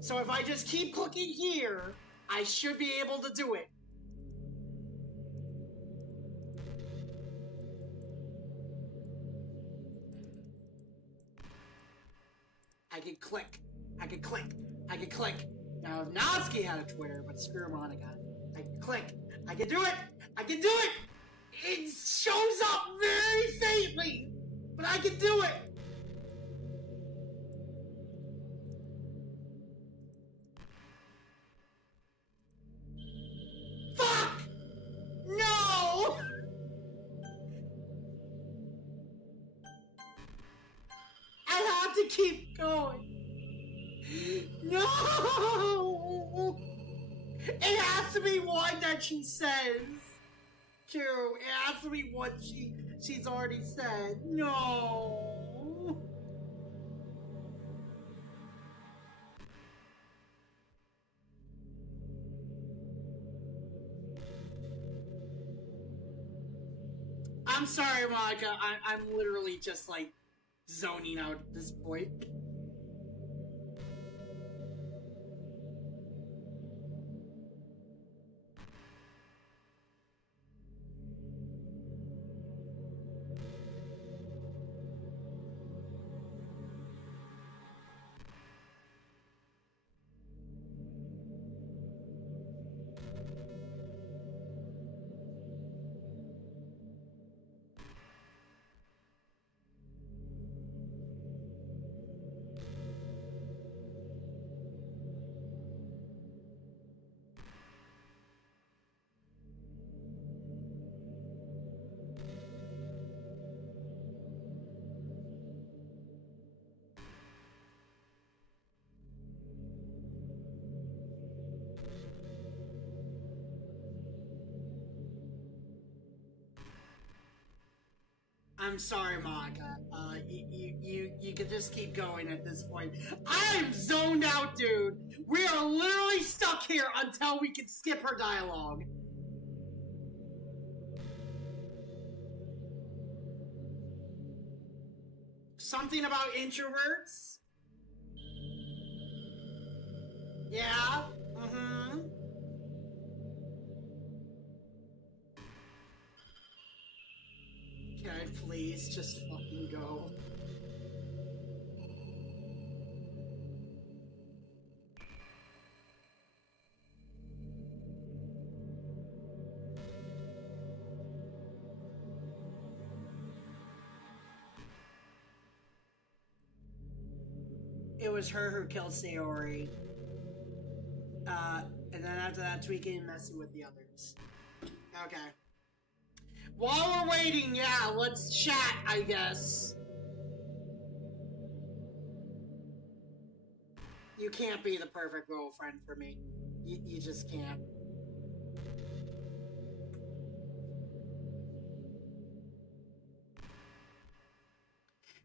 So if I just keep clicking here, I should be able to do it. I could click. Now, if Natsuki had a Twitter, but screw Monica. I could click. I could do it! It shows up very faintly, but I can do it! Fuck! No! I have to keep going. No! It has to be one that she says. True, it has to be what she's already said. No. I'm sorry, Monica. I'm literally just like zoning out at this point. I'm sorry, Monica. You can just keep going at this point. I'm zoned out, dude. We are literally stuck here until we can skip her dialogue. something about introverts? Yeah. Mm-hmm. Can I please just fucking go? It was her who killed Sayori. And then after that, tweaking and messing with the others. Okay. While we're waiting, yeah, let's chat, I guess. You can't be the perfect girlfriend for me. You just can't.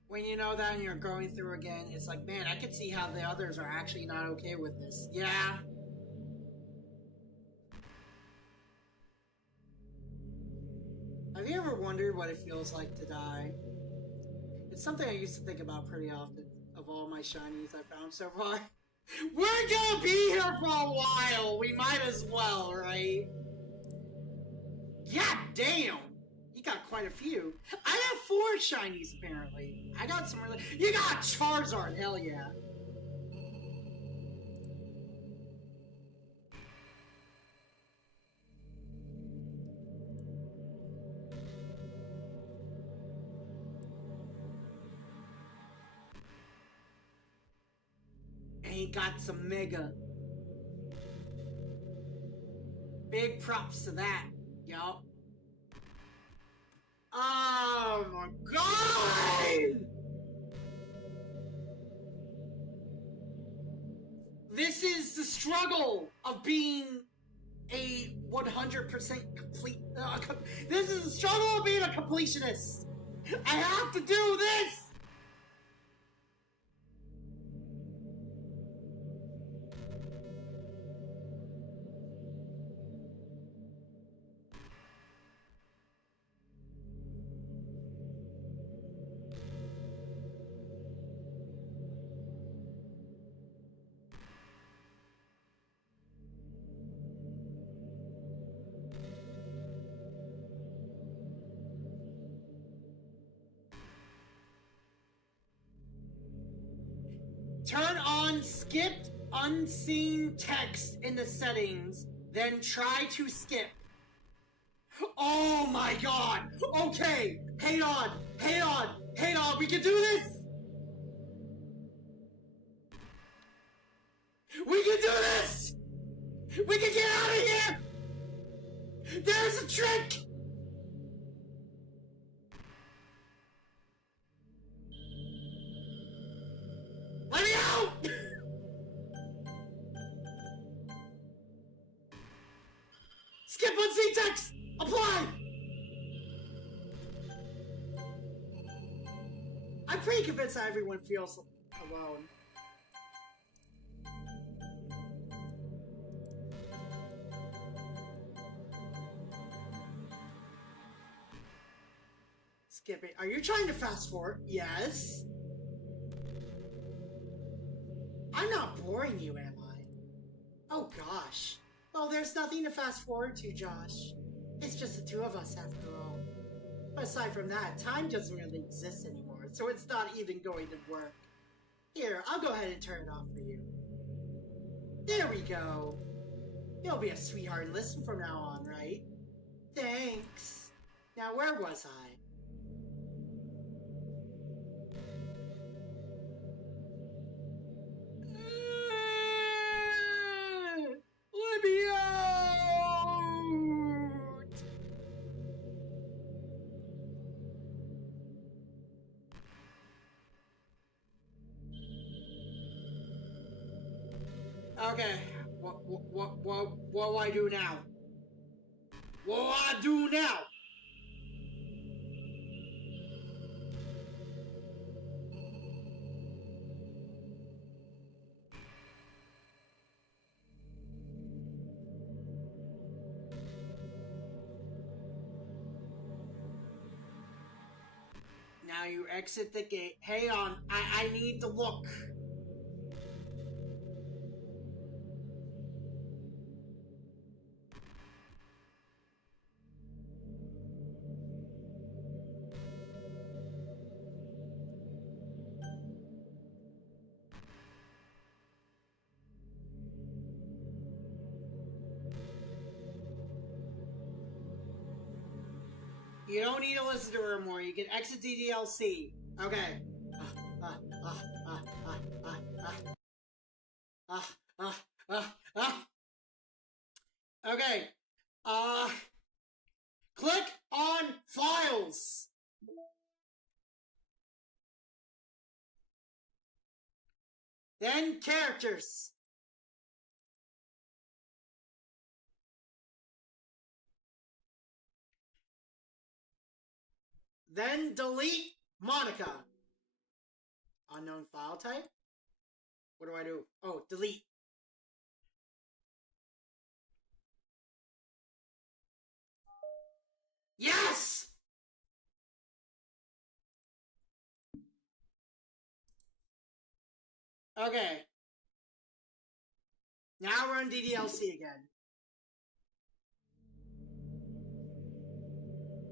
When you know that and you're going through again, it's like, man, I could see how the others are actually not okay with this. Yeah. Have you ever wondered what it feels like to die? It's something I used to think about pretty often, of all my shinies I found so far. We're gonna be here for a while! We might as well, right? God damn! You got quite a few. I have 4 shinies, apparently. I got some really... You got Charizard, hell yeah. And he got some Mega. Big props to that, yup. Oh my god! This is the struggle of being a 100% complete... this is the struggle of being a completionist! I have to do this! Turn on skipped unseen text in the settings, then try to skip. Oh my god! Okay! Hang on! Hang on! Hang on! We can do this! We can do this! We can get out of here! There's a trick! Let me out! Skip unseen text! Apply! I'm pretty convinced that everyone feels alone. Skip it. Are you trying to fast forward? Yes. I'm not boring you, am I? Oh gosh. Well, there's nothing to fast forward to, Josh. It's just the 2 of us after all. But aside from that, time doesn't really exist anymore, so it's not even going to work. Here, I'll go ahead and turn it off for you. There we go. You'll be a sweetheart and listen from now on, right? Thanks. Now, where was I? Let me out! Okay, what do I do now? What do I do now? Now you exit the gate. Hang on, I need to look. You don't need to listen to her more. You can exit DDLC. Okay. Okay. Click on Files. Then Characters. Then delete Monica. Unknown file type? What do I do? Oh, delete. Yes! Okay. Now we're on DDLC again.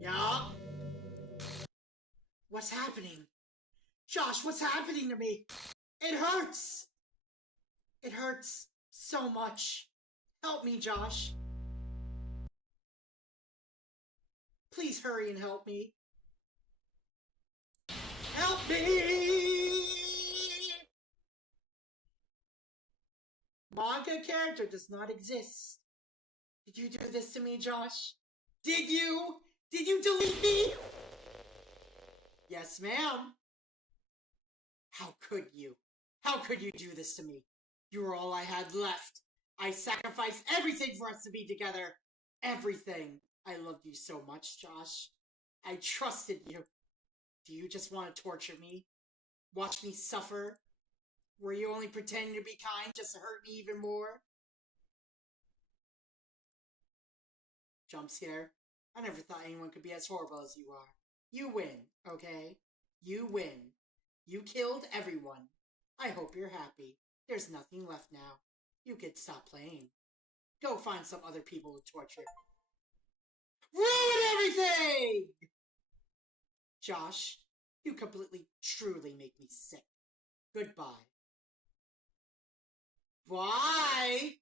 Yup. What's happening? Josh, what's happening to me? It hurts! It hurts so much. Help me, Josh. Please hurry and help me. Help me! Monica character does not exist. Did you do this to me, Josh? Did you? Did you delete me? Yes, ma'am. How could you? How could you do this to me? You were all I had left. I sacrificed everything for us to be together. Everything. I loved you so much, Josh. I trusted you. Do you just want to torture me? Watch me suffer? Were you only pretending to be kind just to hurt me even more? Jump scare. I never thought anyone could be as horrible as you are. You win, okay? You win. You killed everyone. I hope you're happy. There's nothing left now. You could stop playing. Go find some other people to torture. Ruin everything! Josh, you completely, truly make me sick. Goodbye. Bye!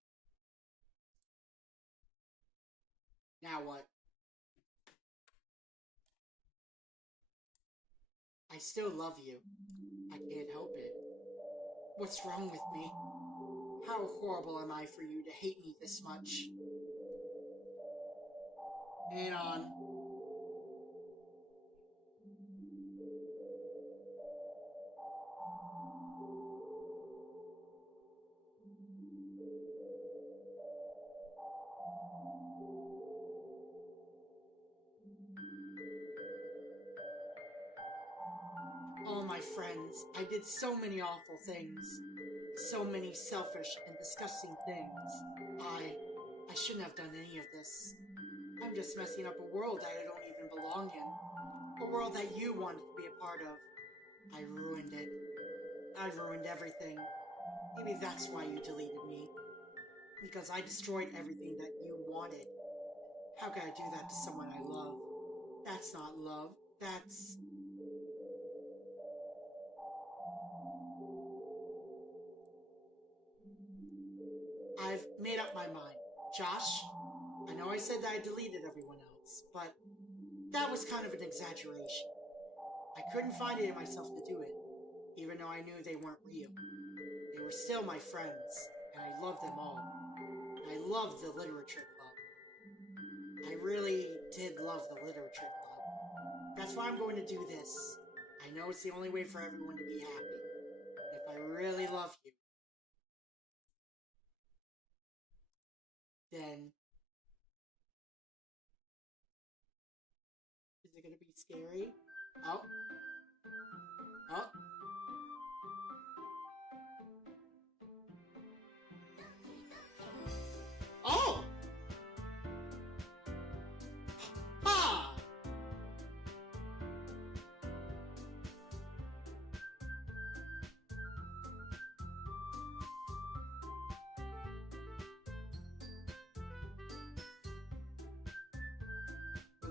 Now what? I still love you. I can't help it. What's wrong with me? How horrible am I for you to hate me this much? Hang on. All my friends, I did so many awful things. So many selfish and disgusting things. I shouldn't have done any of this. I'm just messing up a world that I don't even belong in. A world that you wanted to be a part of. I ruined it. I ruined everything. Maybe that's why you deleted me. Because I destroyed everything that you wanted. How could I do that to someone I love? That's not love. That's... I've made up my mind. Josh, I know I said that I deleted everyone else, but that was kind of an exaggeration. I couldn't find it in myself to do it, even though I knew they weren't real. They were still my friends, and I loved them all. And I loved the literature club. I really did love the literature club. That's why I'm going to do this. I know it's the only way for everyone to be happy. If I really love you, then... Is it gonna be scary? Oh. Oh. Oh! Ha!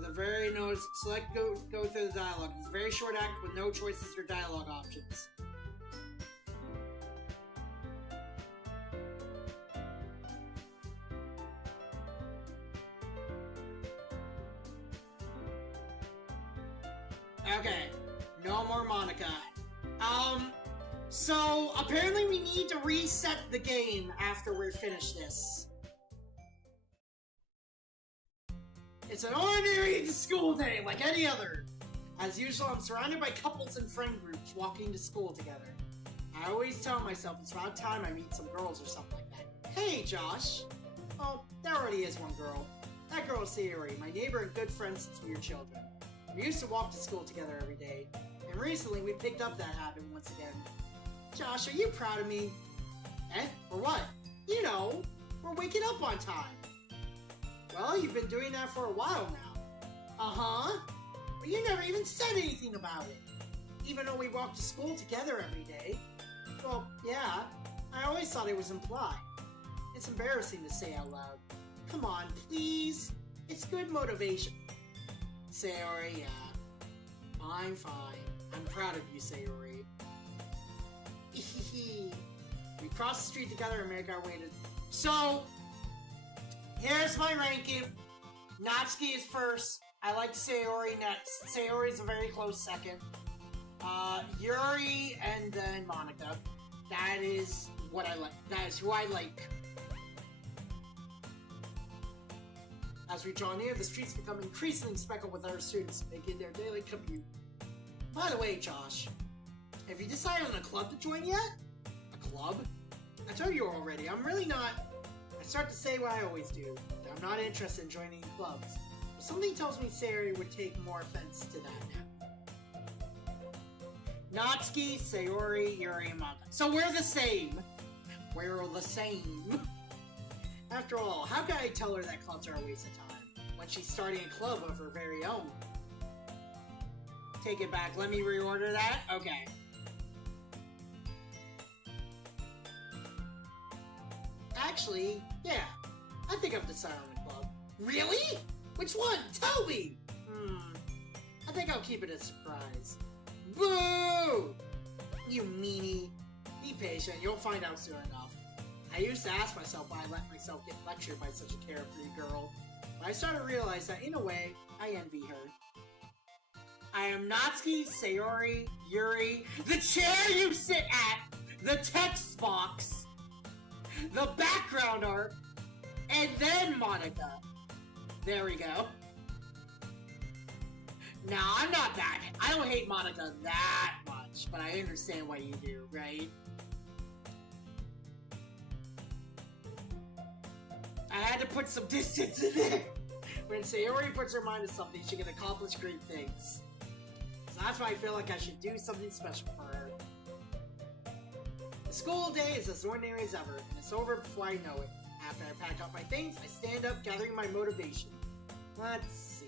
a very select go through the dialogue. It's a very short act with no choices or dialogue options. Okay, no more Monica. So apparently we need to reset the game after we finish this. It's an ordinary school day, like any other. As usual, I'm surrounded by couples and friend groups walking to school together. I always tell myself it's about time I meet some girls or something like that. Hey, Josh! Oh, there already is one girl. That girl is Sayori, my neighbor and good friend since we were children. We used to walk to school together every day, and recently we picked up that habit once again. Josh, are you proud of me? Eh? For what? You know, we're waking up on time. Well, you've been doing that for a while now. Uh-huh. But you never even said anything about it. Even though we walk to school together every day. Well, yeah, I always thought it was implied. It's embarrassing to say out loud. Come on, please. It's good motivation. Sayori, yeah. I'm fine. I'm proud of you, Sayori. We cross the street together and make our way to... So, here's my ranking. Natsuki is first. I like Sayori next. Sayori is a very close second. Yuri and then Monica. That is what I like. That is who I like. As we draw near, the streets become increasingly speckled with other students making their daily commute. By the way, Josh, have you decided on a club to join yet? A club? I told you already, I'm really not... I start to say what I always do, that I'm not interested in joining clubs. But something tells me Sayori would take more offense to that now. Natsuki, Sayori, Yuri, and Monica. So we're the same. We're the same. After all, how can I tell her that clubs are a waste of time when she's starting a club of her very own? Take it back. Let me reorder that. Okay. Actually, yeah. I think I've decided on a club. Really? Which one? Tell me! I think I'll keep it a surprise. Boo! You meanie. Be patient. You'll find out soon enough. I used to ask myself why I let myself get lectured by such a carefree girl, but I started to realize that, in a way, I envy her. I am Natsuki, Sayori, Yuri, the chair you sit at, the text box, the background art, and then Monica. There we go. Nah, I'm not that. I don't hate Monica that much, but I understand why you do, right? I had to put some distance in there. When Sayori puts her mind to something, she can accomplish great things. So that's why I feel like I should do something special for her. The school day is as ordinary as ever, and it's over before I know it. After I pack up my things, I stand up, gathering my motivation. Let's see.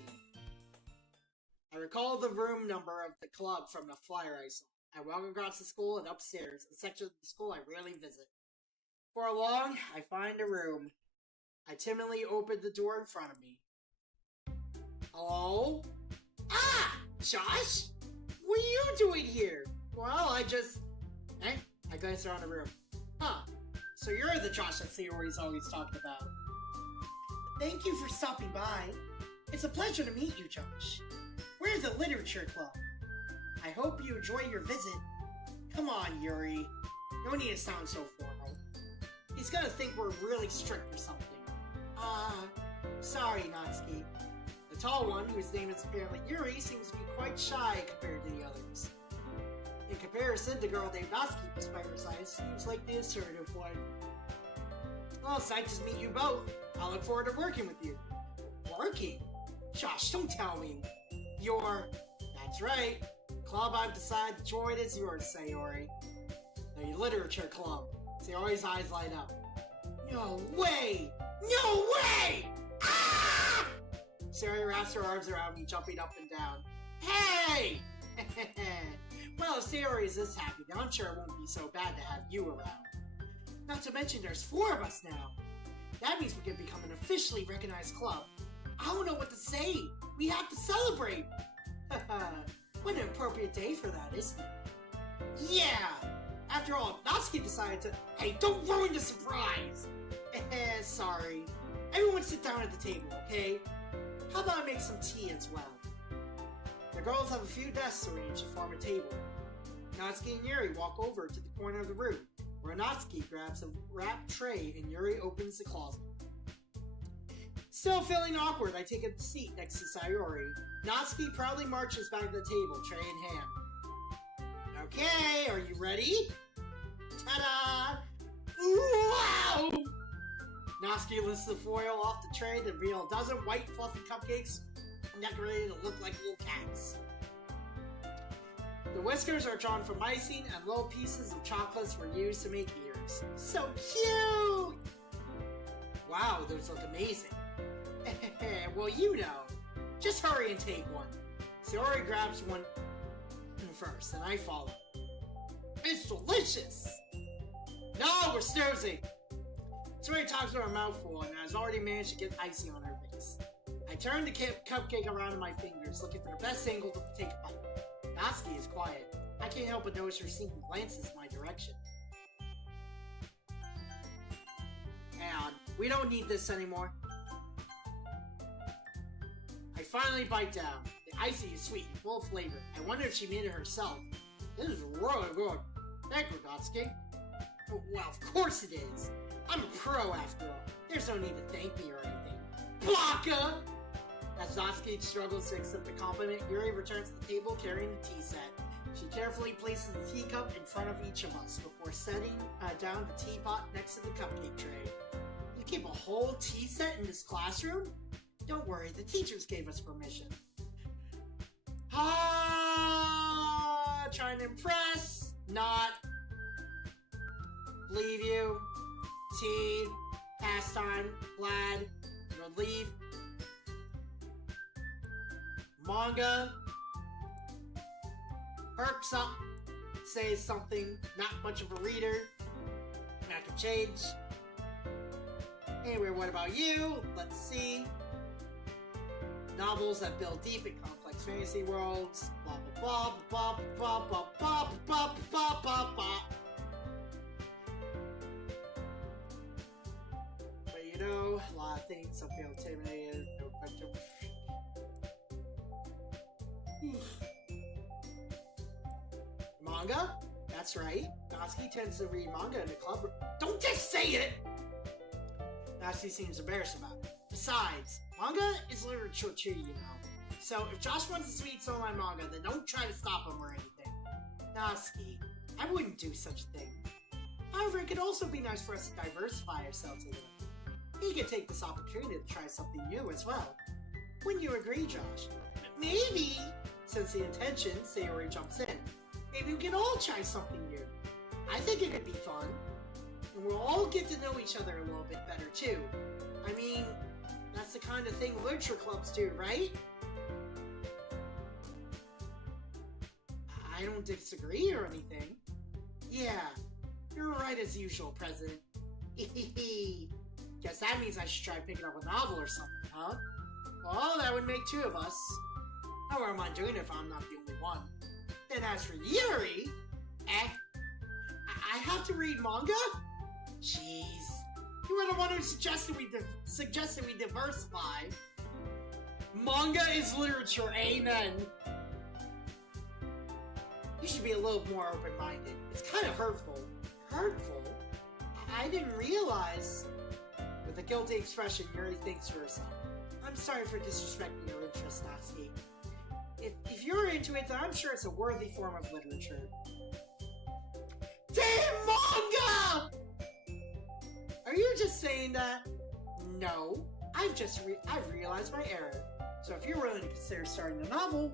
I recall the room number of the club from the flyer I saw. I walk across the school and upstairs, a section of the school I rarely visit. Before long, I find a room. I timidly opened the door in front of me. Hello? Ah! Josh? What are you doing here? Well, I glanced around the room. Huh. So you're the Josh that Sayori's always talking about. Thank you for stopping by. It's a pleasure to meet you, Josh. We're the Literature Club. I hope you enjoy your visit. Come on, Yuri. No need to sound so formal. He's gonna think we're really strict or something. Sorry, Natsuki. The tall one, whose name is apparently Yuri, seems to be quite shy compared to the others. In comparison, the girl named Natsuki, despite her size, seems like the assertive one. Well, it's nice to meet you both. I look forward to working with you. Working? Josh, don't tell me. That's right. Club I've decided to join is yours, Sayori. The Literature Club. Sayori's eyes light up. No way! No way! Ah! Sayori wraps her arms around me, jumping up and down. Hey! Well, if Sayori is this happy, then I'm sure it won't be so bad to have you around. Not to mention there's 4 of us now. That means we can become an officially recognized club. I don't know what to say. We have to celebrate. What an appropriate day for that, isn't it? Yeah! After all, Natsuki decided to... Hey, don't ruin the surprise! Sorry. Everyone sit down at the table, okay? How about I make some tea as well? The girls have a few desks arranged to form a table. Natsuki and Yuri walk over to the corner of the room, where Natsuki grabs a wrapped tray and Yuri opens the closet. Still feeling awkward, I take a seat next to Sayori. Natsuki proudly marches back to the table, tray in hand. Okay, are you ready? Ta-da! Wow! Natsuki lifts the foil off the tray to reveal a dozen white fluffy cupcakes decorated to look like little cats. The whiskers are drawn from icing and little pieces of chocolates were used to make ears. So cute! Wow, those look amazing. Well, you know. Just hurry and take one. Sayori grabs one first, and I follow. It's delicious! No, we're snoozing! Sayori talks with her mouth full and has already managed to get icing on her face. I turn the cupcake around in my fingers, looking for the best angle to take a bite. Natsuki is quiet. I can't help but notice her sinking glances in my direction. And we don't need this anymore. I finally bite down. The icing is sweet and full of flavor. I wonder if she made it herself. This is really good. Thank you, Natsuki. Oh, well, of course it is. I'm a pro after all. There's no need to thank me or anything. Baka! As Natsuki struggles to accept the compliment, Yuri returns to the table carrying the tea set. She carefully places the teacup in front of each of us before setting down the teapot next to the cupcake tray. You keep a whole tea set in this classroom? Don't worry, the teachers gave us permission. Trying to impress? Not. Believe you. Tea. Pastime. Glad. Relief. Manga. Perks up. Says something. Not much of a reader. That can change. Anyway, what about you? Let's see. Novels that build deep and complex fantasy worlds. Blah blah blah blah blah blah blah blah blah blah. But you know, a lot of things some feel intimidated. Manga? That's right. Natsuki tends to read manga in the club. Don't just say it! Natsuki seems embarrassed about it. Besides, manga is literature too, you know. So if Josh wants to read some of my manga, then don't try to stop him or anything. Natsuki, I wouldn't do such a thing. However, it could also be nice for us to diversify ourselves a little. He could take this opportunity to try something new as well. Wouldn't you agree, Josh? Maybe! Since the intention, Sayori jumps in. Maybe we can all try something new. I think it could be fun. And we'll all get to know each other a little bit better, too. I mean, that's the kind of thing literature clubs do, right? I don't disagree or anything. Yeah, you're right as usual, President. Guess that means I should try picking up a novel or something, huh? Well, that would make two of us. How am I doing if I'm not the only one? Then as for Yuri, I have to read manga? Jeez. You were the one who suggested we diversify. Manga is literature, amen. You should be a little more open-minded. It's kind of hurtful. Hurtful? I didn't realize. With a guilty expression, Yuri thinks to herself. I'm sorry for disrespecting your interest, Natsuki. If you're into it, then I'm sure it's a worthy form of literature. Damn manga! Are you just saying that? No. I've realized my error. So if you're willing to consider starting a novel,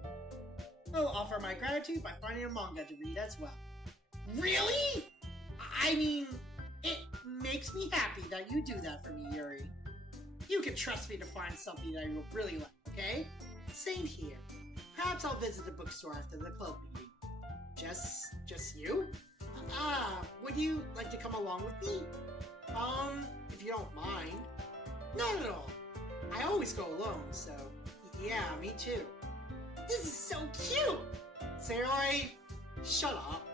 I'll offer my gratitude by finding a manga to read as well. Really? I mean, it makes me happy that you do that for me, Yuri. You can trust me to find something that you'll really like, okay? Same here. Perhaps I'll visit the bookstore after the club meeting. Just you? Would you like to come along with me? If you don't mind. Not at all. I always go alone, so yeah, me too. This is so cute! Sayori, shut up.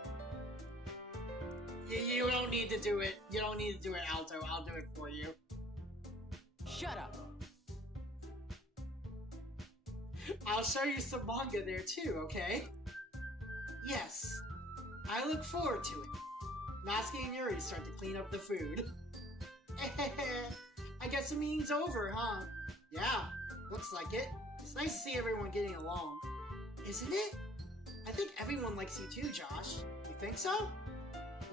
You don't need to do it. You don't need to do it, Alto. I'll do it for you. Shut up. I'll show you some manga there too, okay? Yes. I look forward to it. Natsuki and Yuri start to clean up the food. I guess the meeting's over, huh? Yeah, looks like it. It's nice to see everyone getting along. Isn't it? I think everyone likes you too, Josh. You think so?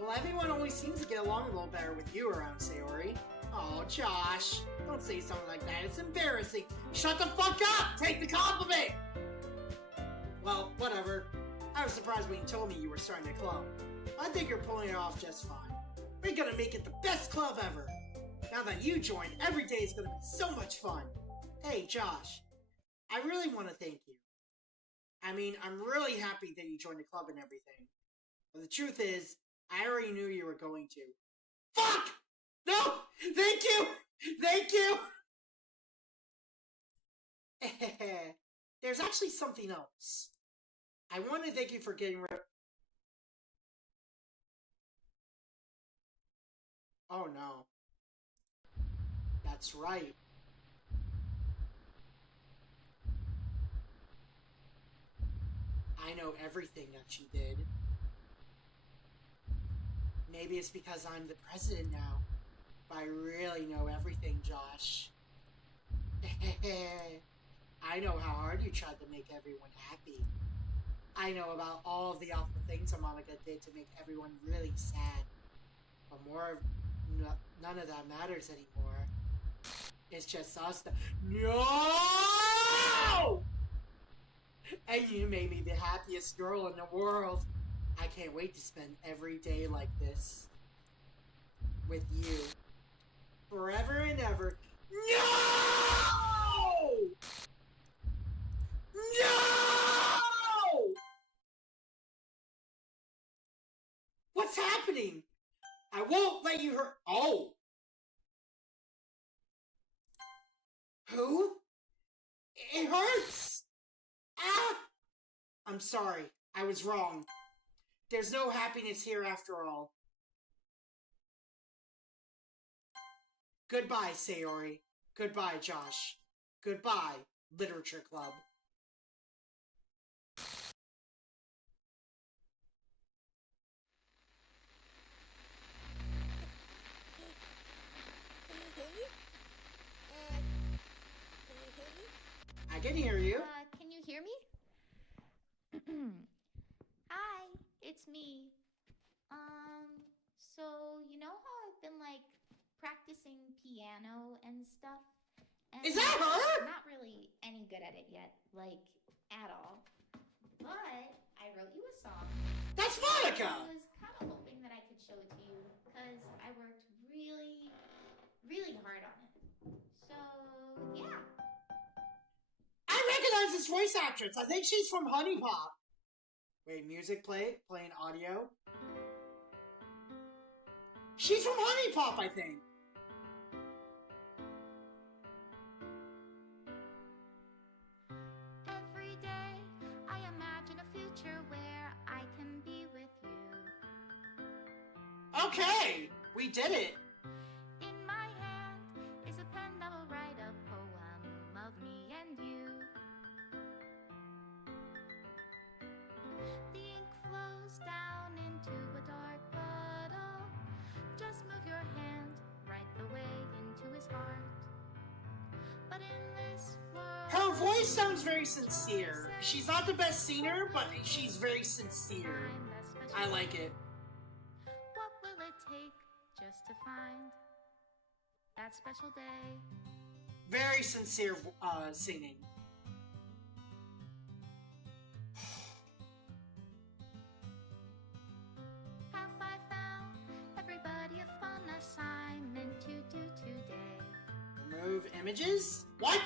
Well, everyone always seems to get along a little better with you around, Sayori. Oh, Josh. Don't say something like that. It's embarrassing. Shut the fuck up! Take the compliment! Well, whatever. I was surprised when you told me you were starting a club. I think you're pulling it off just fine. We're gonna make it the best club ever. Now that you joined, every day is gonna be so much fun. Hey, Josh. I really want to thank you. I mean, I'm really happy that you joined the club and everything. But the truth is, I already knew you were going to. Fuck! No! Thank you! Thank you! There's actually something else. I want to thank you for getting rid of... Oh no. That's right. I know everything that you did. Maybe it's because I'm the president now. But I really know everything, Josh. I know how hard you tried to make everyone happy. I know about all of the awful things Monica did to make everyone really sad. But none of that matters anymore. It's just us. No! And you made me the happiest girl in the world. I can't wait to spend every day like this. With you. Forever and ever. No! No! What's happening? I won't let you hurt. Oh! Who? It hurts! Ah! I'm sorry. I was wrong. There's no happiness here after all. Goodbye, Sayori. Goodbye, Josh. Goodbye, Literature Club. I can hear you. Can you hear me? Hi, it's me. So you know how I've been like practicing piano and stuff? And is that her? I'm not really any good at it yet, like at all. But I wrote you a song. That's Monica! I was kind of hoping that I could show it to you because I worked really, really hard on it. So yeah. I recognize this voice actress. I think she's from Honey Pop. Wait, music playing audio. She's from Honey Pop, I think. Every day I imagine a future where I can be with you. Okay, we did it. In my hand is a pen that will write a poem of me and you. The ink flows down into a dark puddle. Just move your hand right the way into his heart. But in this world, Her voice sounds very sincere. She's not the best singer, but she's very sincere. I like it. what will it take just to find that special day? Very sincere singing. Have I found everybody a fun assignment to do today? Remove images? What?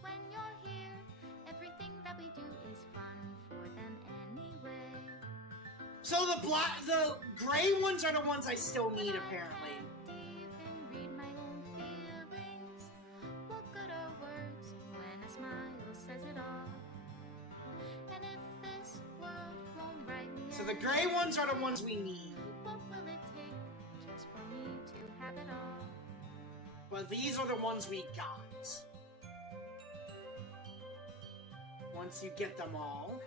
When you're here, everything that we do is fun for them anyway. So the gray ones are the ones I still need, apparently. Even read my own feelings. says it all. And if this world won't write me So the gray ones are the ones we need. what will it take just for me to have it all? But these are the ones we got. Once you get them all.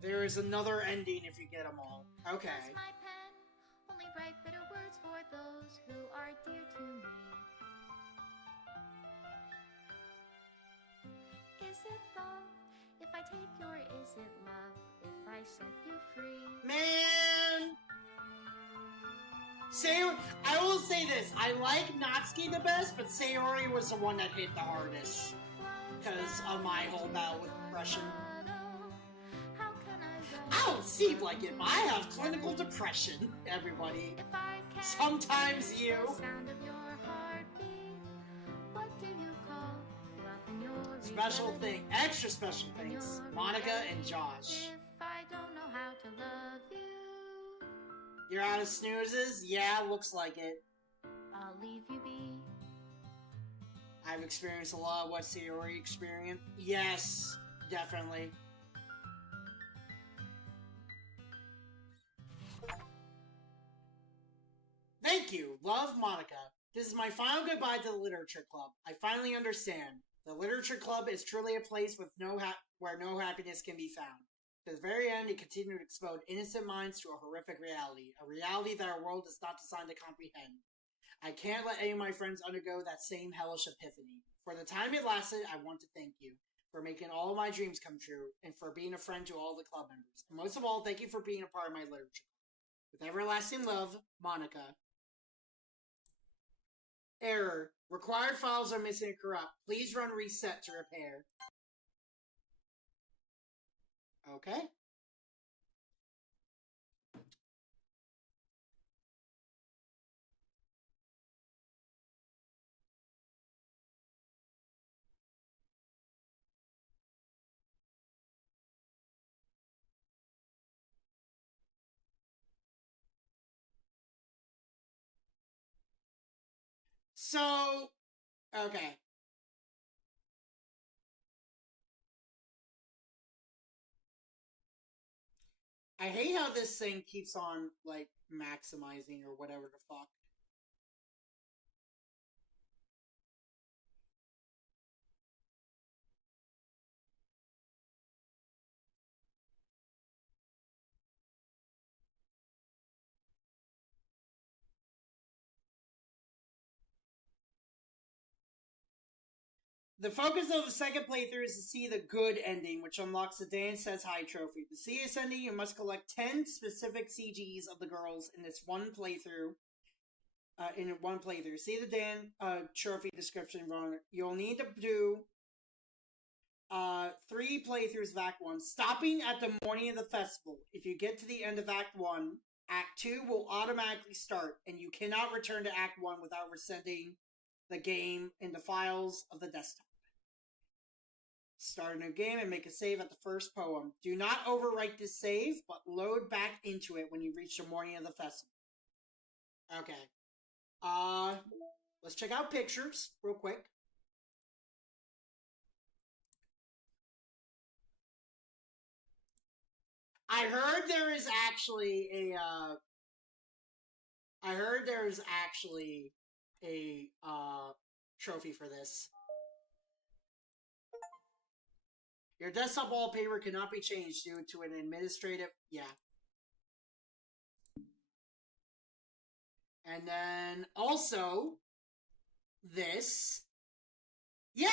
There is another ending if you get them all. Okay. Does my pen only write bitter words for those who are dear to me? Is it love if I take your is it love if I set you free? Man! I will say this. I like Natsuki the best, but Sayori was the one that hit the hardest. Because of my whole battle with depression. I don't seem like it, but I have clinical depression, everybody. Sometimes you. Sound of your heartbeat. What do you call love in your Special thing, extra special thanks, Monica and Josh. If I don't know how to love you, You're out of snoozes? Yeah, looks like it. I'll leave you be. I've experienced a lot of what Sayori experienced. Yes, definitely. Thank you. Love, Monica. This is my final goodbye to the Literature Club. I finally understand. The Literature Club is truly a place with where no happiness can be found. To the very end, it continued to explode innocent minds to a horrific reality. A reality that our world is not designed to comprehend. I can't let any of my friends undergo that same hellish epiphany. For the time it lasted, I want to thank you for making all of my dreams come true and for being a friend to all the club members. And most of all, thank you for being a part of my literature. With everlasting love, Monica. Error. Required files are missing and corrupt. Please run reset to repair. Okay. So, okay. I hate how this thing keeps on, like, maximizing or whatever the fuck. The focus of the second playthrough is to see the good ending, which unlocks the Dan Says Hi trophy. To see this ending, you must collect 10 specific CGs of the girls in this one playthrough. See the Dan trophy description. You'll need to do 3 playthroughs of Act 1, stopping at the morning of the festival. If you get to the end of Act 1, Act 2 will automatically start, and you cannot return to Act 1 without resending the game in the files of the desktop. Start a new game and make a save at the first poem. Do not overwrite this save, but load back into it when you reach the morning of the festival. Okay. Let's check out pictures real quick. I heard there is actually a trophy for this. Your desktop wallpaper cannot be changed due to an administrative... Yeah. And then also this. Yeah.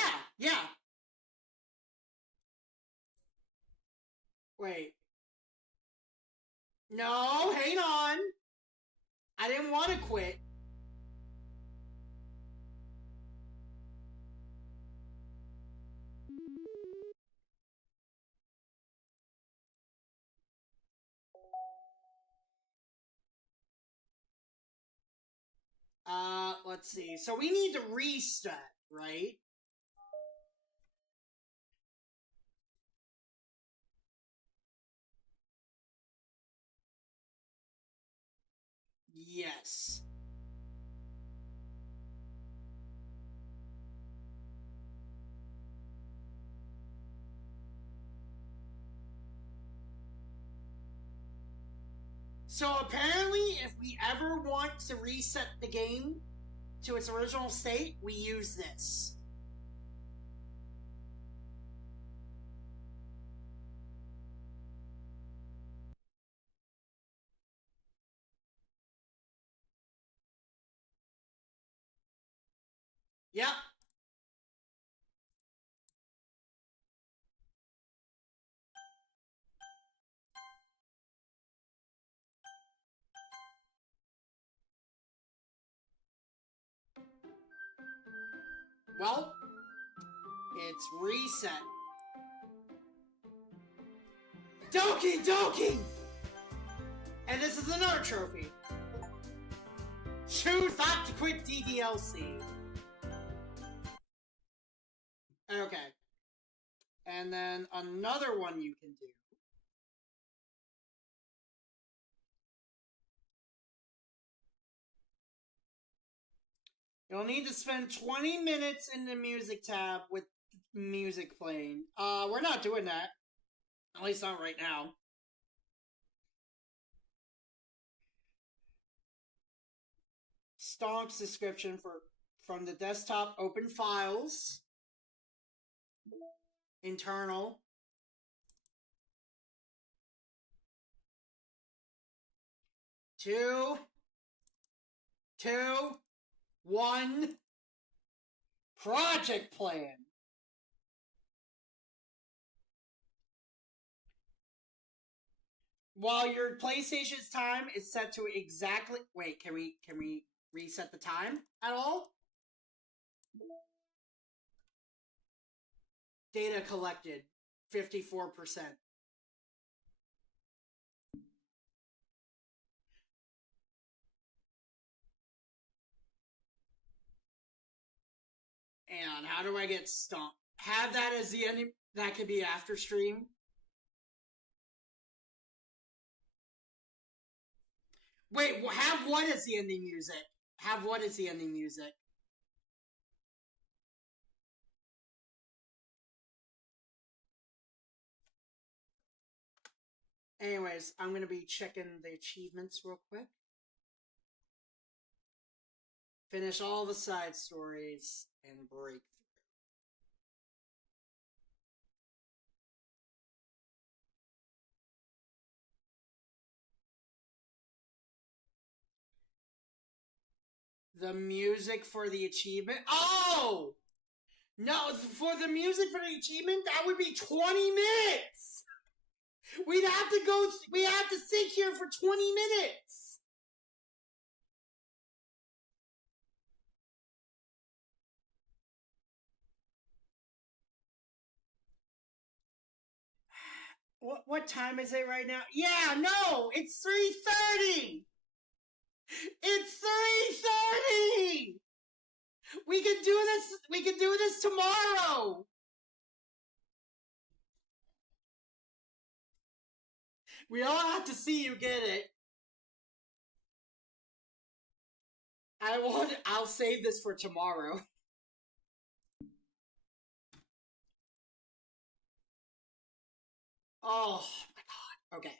Wait. No, hang on. I didn't want to quit. Let's see. So we need to restart, right? Yes. So apparently, if we ever want to reset the game to its original state, we use this. Yep. Well, it's reset. Doki Doki! And this is another trophy. Choose not to quit DDLC. Okay. And then another one you can do. You'll need to spend 20 minutes in the music tab with music playing. We're not doing that. At least not right now. Stonk's description from the desktop, open files. Internal. Two, 1, project plan. While your PlayStation's time is set to exactly... Wait, can we reset the time at all? Data collected, 54%. And how do I get stomped? Have that as the ending. That could be after stream. Wait, have what as the ending music? Have what as the ending music? Anyways, I'm gonna be checking the achievements real quick. Finish all the side stories and break through. The music for the achievement? Oh! No, for the music for the achievement, that would be 20 minutes! We have to sit here for 20 minutes! What time is it right now? Yeah, no, it's 3:30! It's 3:30! We can do this tomorrow! We all have to see you get it. I'll save this for tomorrow. Oh my god. Okay.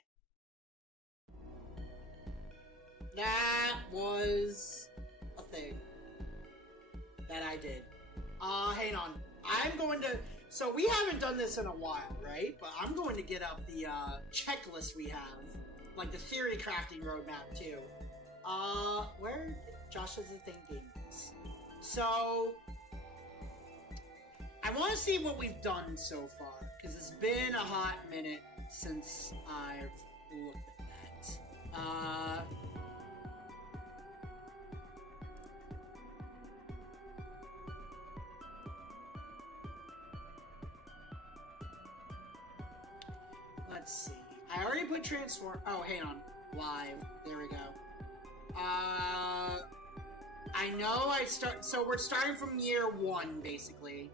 That was a thing that I did. Hang on. So we haven't done this in a while, right? But I'm going to get up the checklist we have. Like the theory crafting roadmap too. Where Josh doesn't think games. So I want to see what we've done so far. Because it's been a hot minute since I've looked at that. Let's see. I already put transform. Oh, hang on. Live. There we go. I know I start. So we're starting from year 1, basically.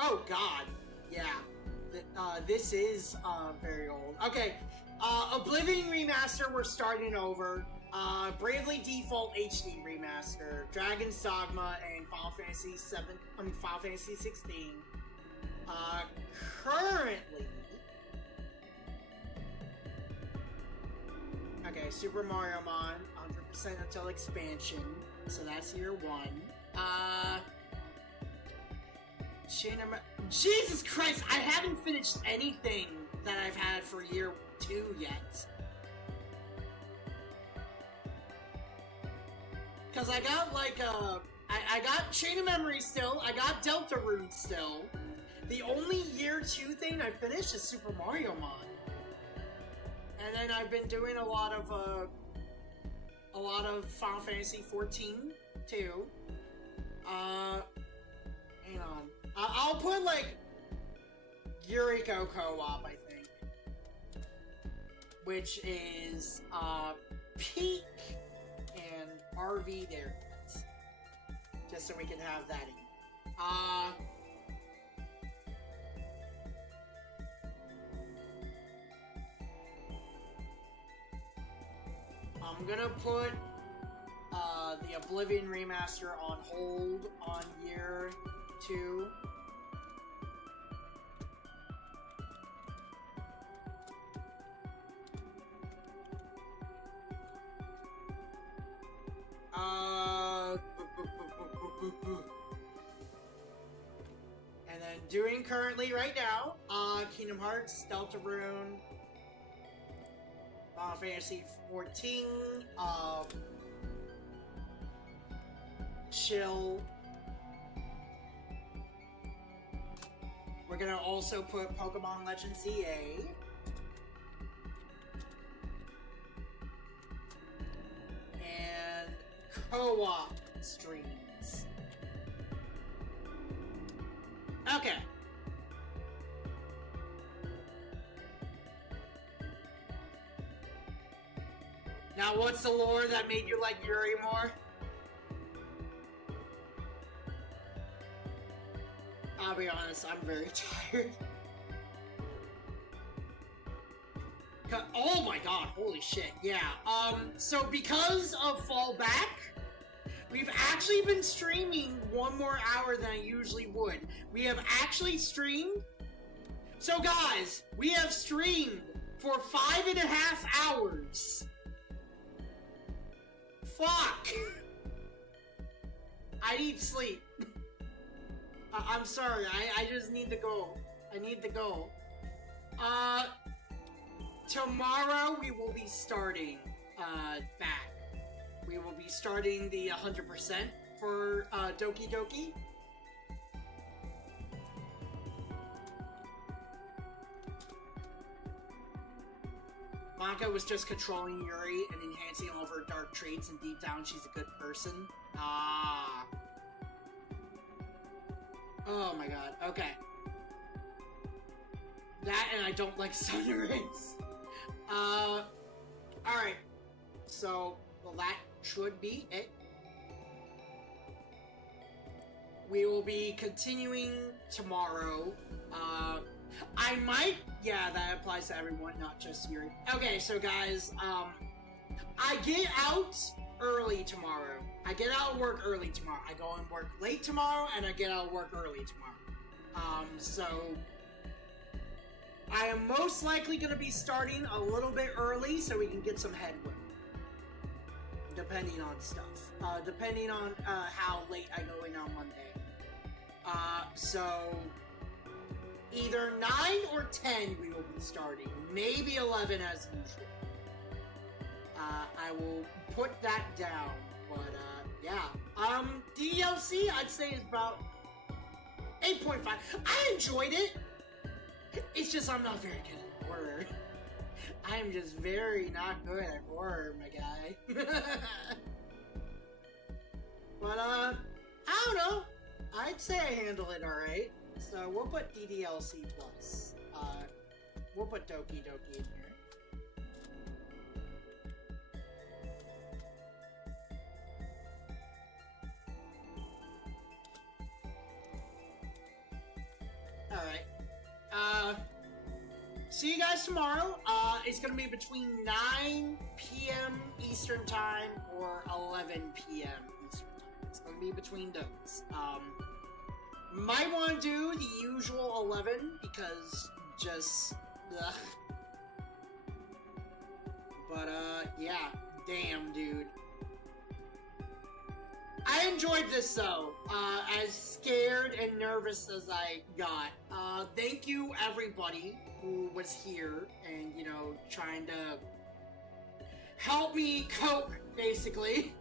Oh God. Yeah. this is very old. Okay, Oblivion Remaster, we're starting over. Bravely Default HD Remaster, Dragon's Dogma, and Final Fantasy 16. Currently... Okay, Super Mario Mon, 100% until expansion, so that's year 1. Jesus Christ, I haven't finished anything that I've had for year 2 yet. Because I got like I got Chain of Memory still, I got Deltarune still. The only year 2 thing I finished is Super Mario Mon. And then I've been doing a lot of Final Fantasy 14 too. Hang on. I'll put like Yuriko Co-op, I think, which is Peak and RV there, just so we can have that in. I'm gonna put the Oblivion Remaster on hold on year 2. And then doing currently right now, Kingdom Hearts, Deltarune, Final Fantasy 14, Chill. We're gonna also put Pokemon Legends EA. And co-op streams. Okay. Now, what's the lore that made you like Yuri more? I'll be honest, I'm very tired. Oh my god, holy shit, yeah. So because of Fallback, we've actually been streaming 1 more hour than I usually would. We have actually streamed... So guys, we have streamed for 5.5 hours. Fuck! I need sleep. I'm sorry, I just need to go. I need to go. Tomorrow we will be starting, back. We will be starting the 100% for, Doki Doki. Monica was just controlling Yuri and enhancing all of her dark traits, and deep down she's a good person. Ah. Oh my god, okay. That and I don't like Sun Rays. Alright. So, well, that should be it. We will be continuing tomorrow. I might... Yeah, that applies to everyone, not just Yuri. Okay, so guys, I get out early tomorrow. I get out of work early tomorrow. I go and work late tomorrow, and I get out of work early tomorrow. So... I am most likely going to be starting a little bit early so we can get some headway. Depending on stuff. Depending on how late I go in on Monday. So... Either 9 or 10 we will be starting. Maybe 11 as usual. I will put that down. But, yeah. DLC, I'd say is about 8.5. I enjoyed it. It's just I'm not very good at horror. I am just very not good at horror, my guy. But, I don't know. I'd say I handle it alright. So we'll put DDLC plus. We'll put Doki Doki in here. Alright. see you guys tomorrow. It's gonna be between 9 p.m. Eastern Time or 11 p.m. Eastern Time. It's gonna be between those. Might want to do the usual 11 because just, ugh. But, yeah. Damn, dude. I enjoyed this, though. As scared and nervous as I got. Thank you, everybody who was here and, you know, trying to help me cope, basically.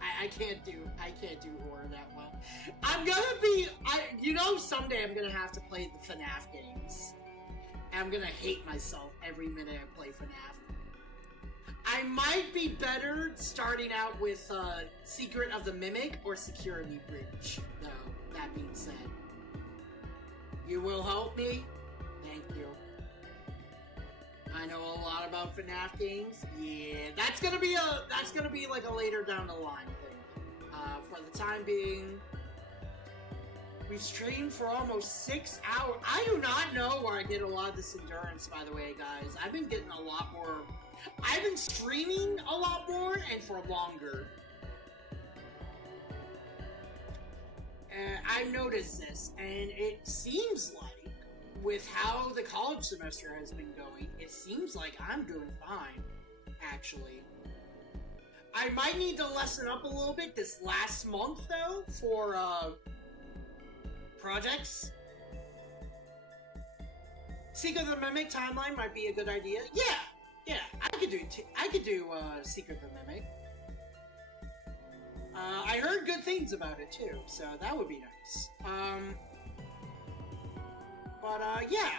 I can't do horror that well. I'm gonna be, you know, someday I'm gonna have to play the FNAF games. And I'm gonna hate myself every minute I play FNAF. I might be better starting out with Secret of the Mimic or Security Breach, though, that being said. You will help me? Thank you. I know a lot about FNAF games. Yeah, that's gonna be like a later down the line thing. For the time being, we've streamed for almost 6 hours. I do not know where I get a lot of this endurance, by the way, guys. I've been getting a lot more. I've been streaming a lot more and for longer. I noticed this, and it seems like, with how the college semester has been going, it seems like I'm doing fine, actually. I might need to lessen up a little bit this last month, though, for, projects. Secret of the Mimic timeline might be a good idea. Yeah, I could do Secret of the Mimic. I heard good things about it too, so that would be nice. Yeah.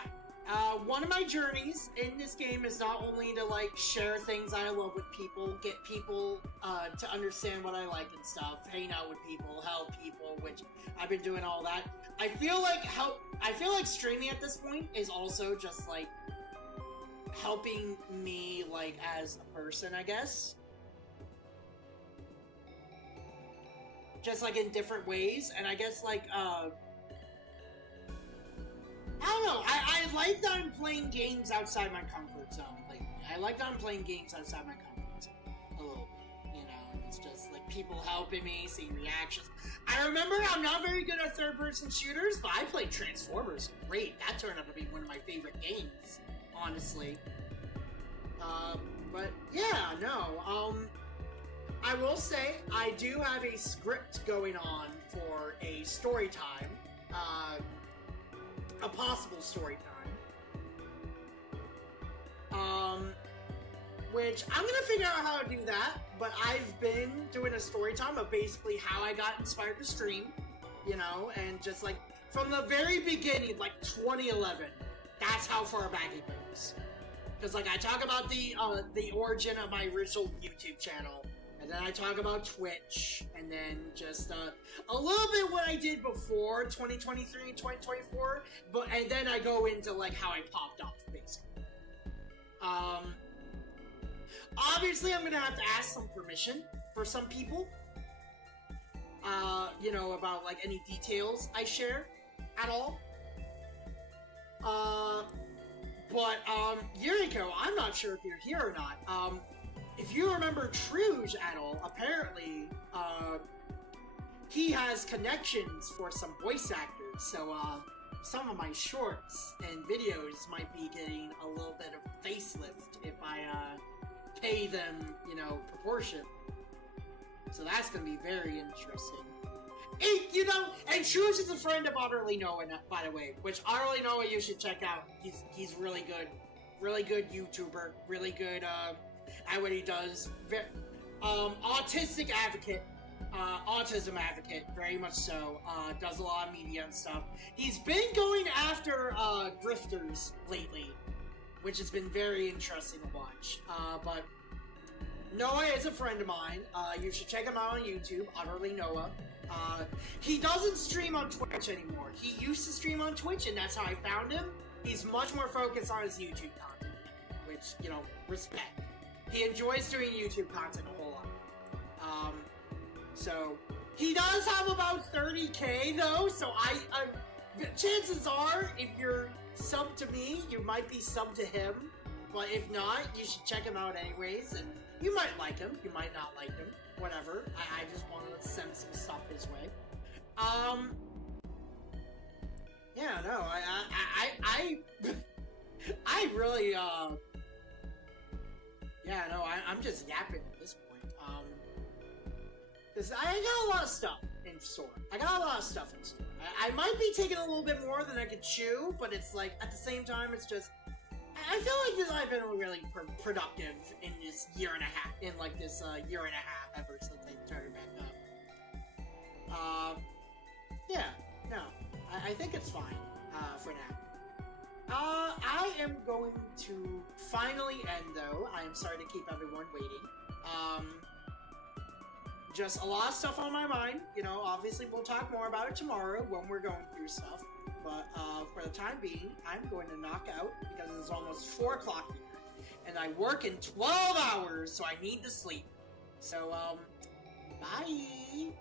One of my journeys in this game is not only to, like, share things I love with people, get people to understand what I like and stuff, hang out with people, help people, which I've been doing all that. I feel like streaming at this point is also just, like, helping me, like, as a person, I guess. Just, like, in different ways, and I guess, like, I don't know, I like that I'm playing games outside my comfort zone lately. I like that I'm playing games outside my comfort zone a little bit, you know, and it's just, like, people helping me, seeing reactions. I remember I'm not very good at third-person shooters, but I played Transformers great. That turned out to be one of my favorite games, honestly. But, yeah, no, I will say, I do have a script going on for a story time, a possible story time, which I'm gonna figure out how to do that, but I've been doing a story time of basically how I got inspired to stream, you know, and just, like, from the very beginning, like, 2011, that's how far back it goes. Because, like, I talk about the origin of my original YouTube channel, and then I talk about Twitch, and then just, a little bit what I did before 2023 and 2024, and then I go into, like, how I popped off, basically. Obviously, I'm gonna have to ask some permission for some people, you know, about, like, any details I share at all. But, Yuriko, I'm not sure if you're here or not. If you remember Truge at all, apparently, he has connections for some voice actors, so, some of my shorts and videos might be getting a little bit of facelift if I, pay them, you know, proportion. So that's gonna be very interesting. And, you know, and Truge is a friend of Utterly Noah, by the way, which Utterly Noah you should check out. He's really good YouTuber, really good, at what he does. Autistic advocate, autism advocate, very much so. Does a lot of media and stuff. He's been going after grifters lately, which has been very interesting to watch. But Noah is a friend of mine. You should check him out on YouTube, Utterly Noah. He doesn't stream on Twitch anymore. He used to stream on Twitch, and that's how I found him. He's much more focused on his YouTube content, which, you know, respect. He enjoys doing YouTube content a whole lot. So, he does have about 30K, though, so chances are, if you're sub to me, you might be sub to him. But if not, you should check him out anyways. And you might like him, you might not like him. Whatever. I just wanted to send some stuff his way. Yeah, no, I really, yeah, no, I'm just yapping at this point. Cause I got a lot of stuff in store. I might be taking a little bit more than I could chew, but it's like, at the same time, it's just, I feel like I've been really productive in this year and a half, year and a half ever since I started back up. Yeah, no, I think it's fine, for now. I am going to finally end, though. I am sorry to keep everyone waiting. Just a lot of stuff on my mind. You know, obviously we'll talk more about it tomorrow when we're going through stuff. But, for the time being, I'm going to knock out because it's almost 4 o'clock here. And I work in 12 hours, so I need to sleep. So, bye!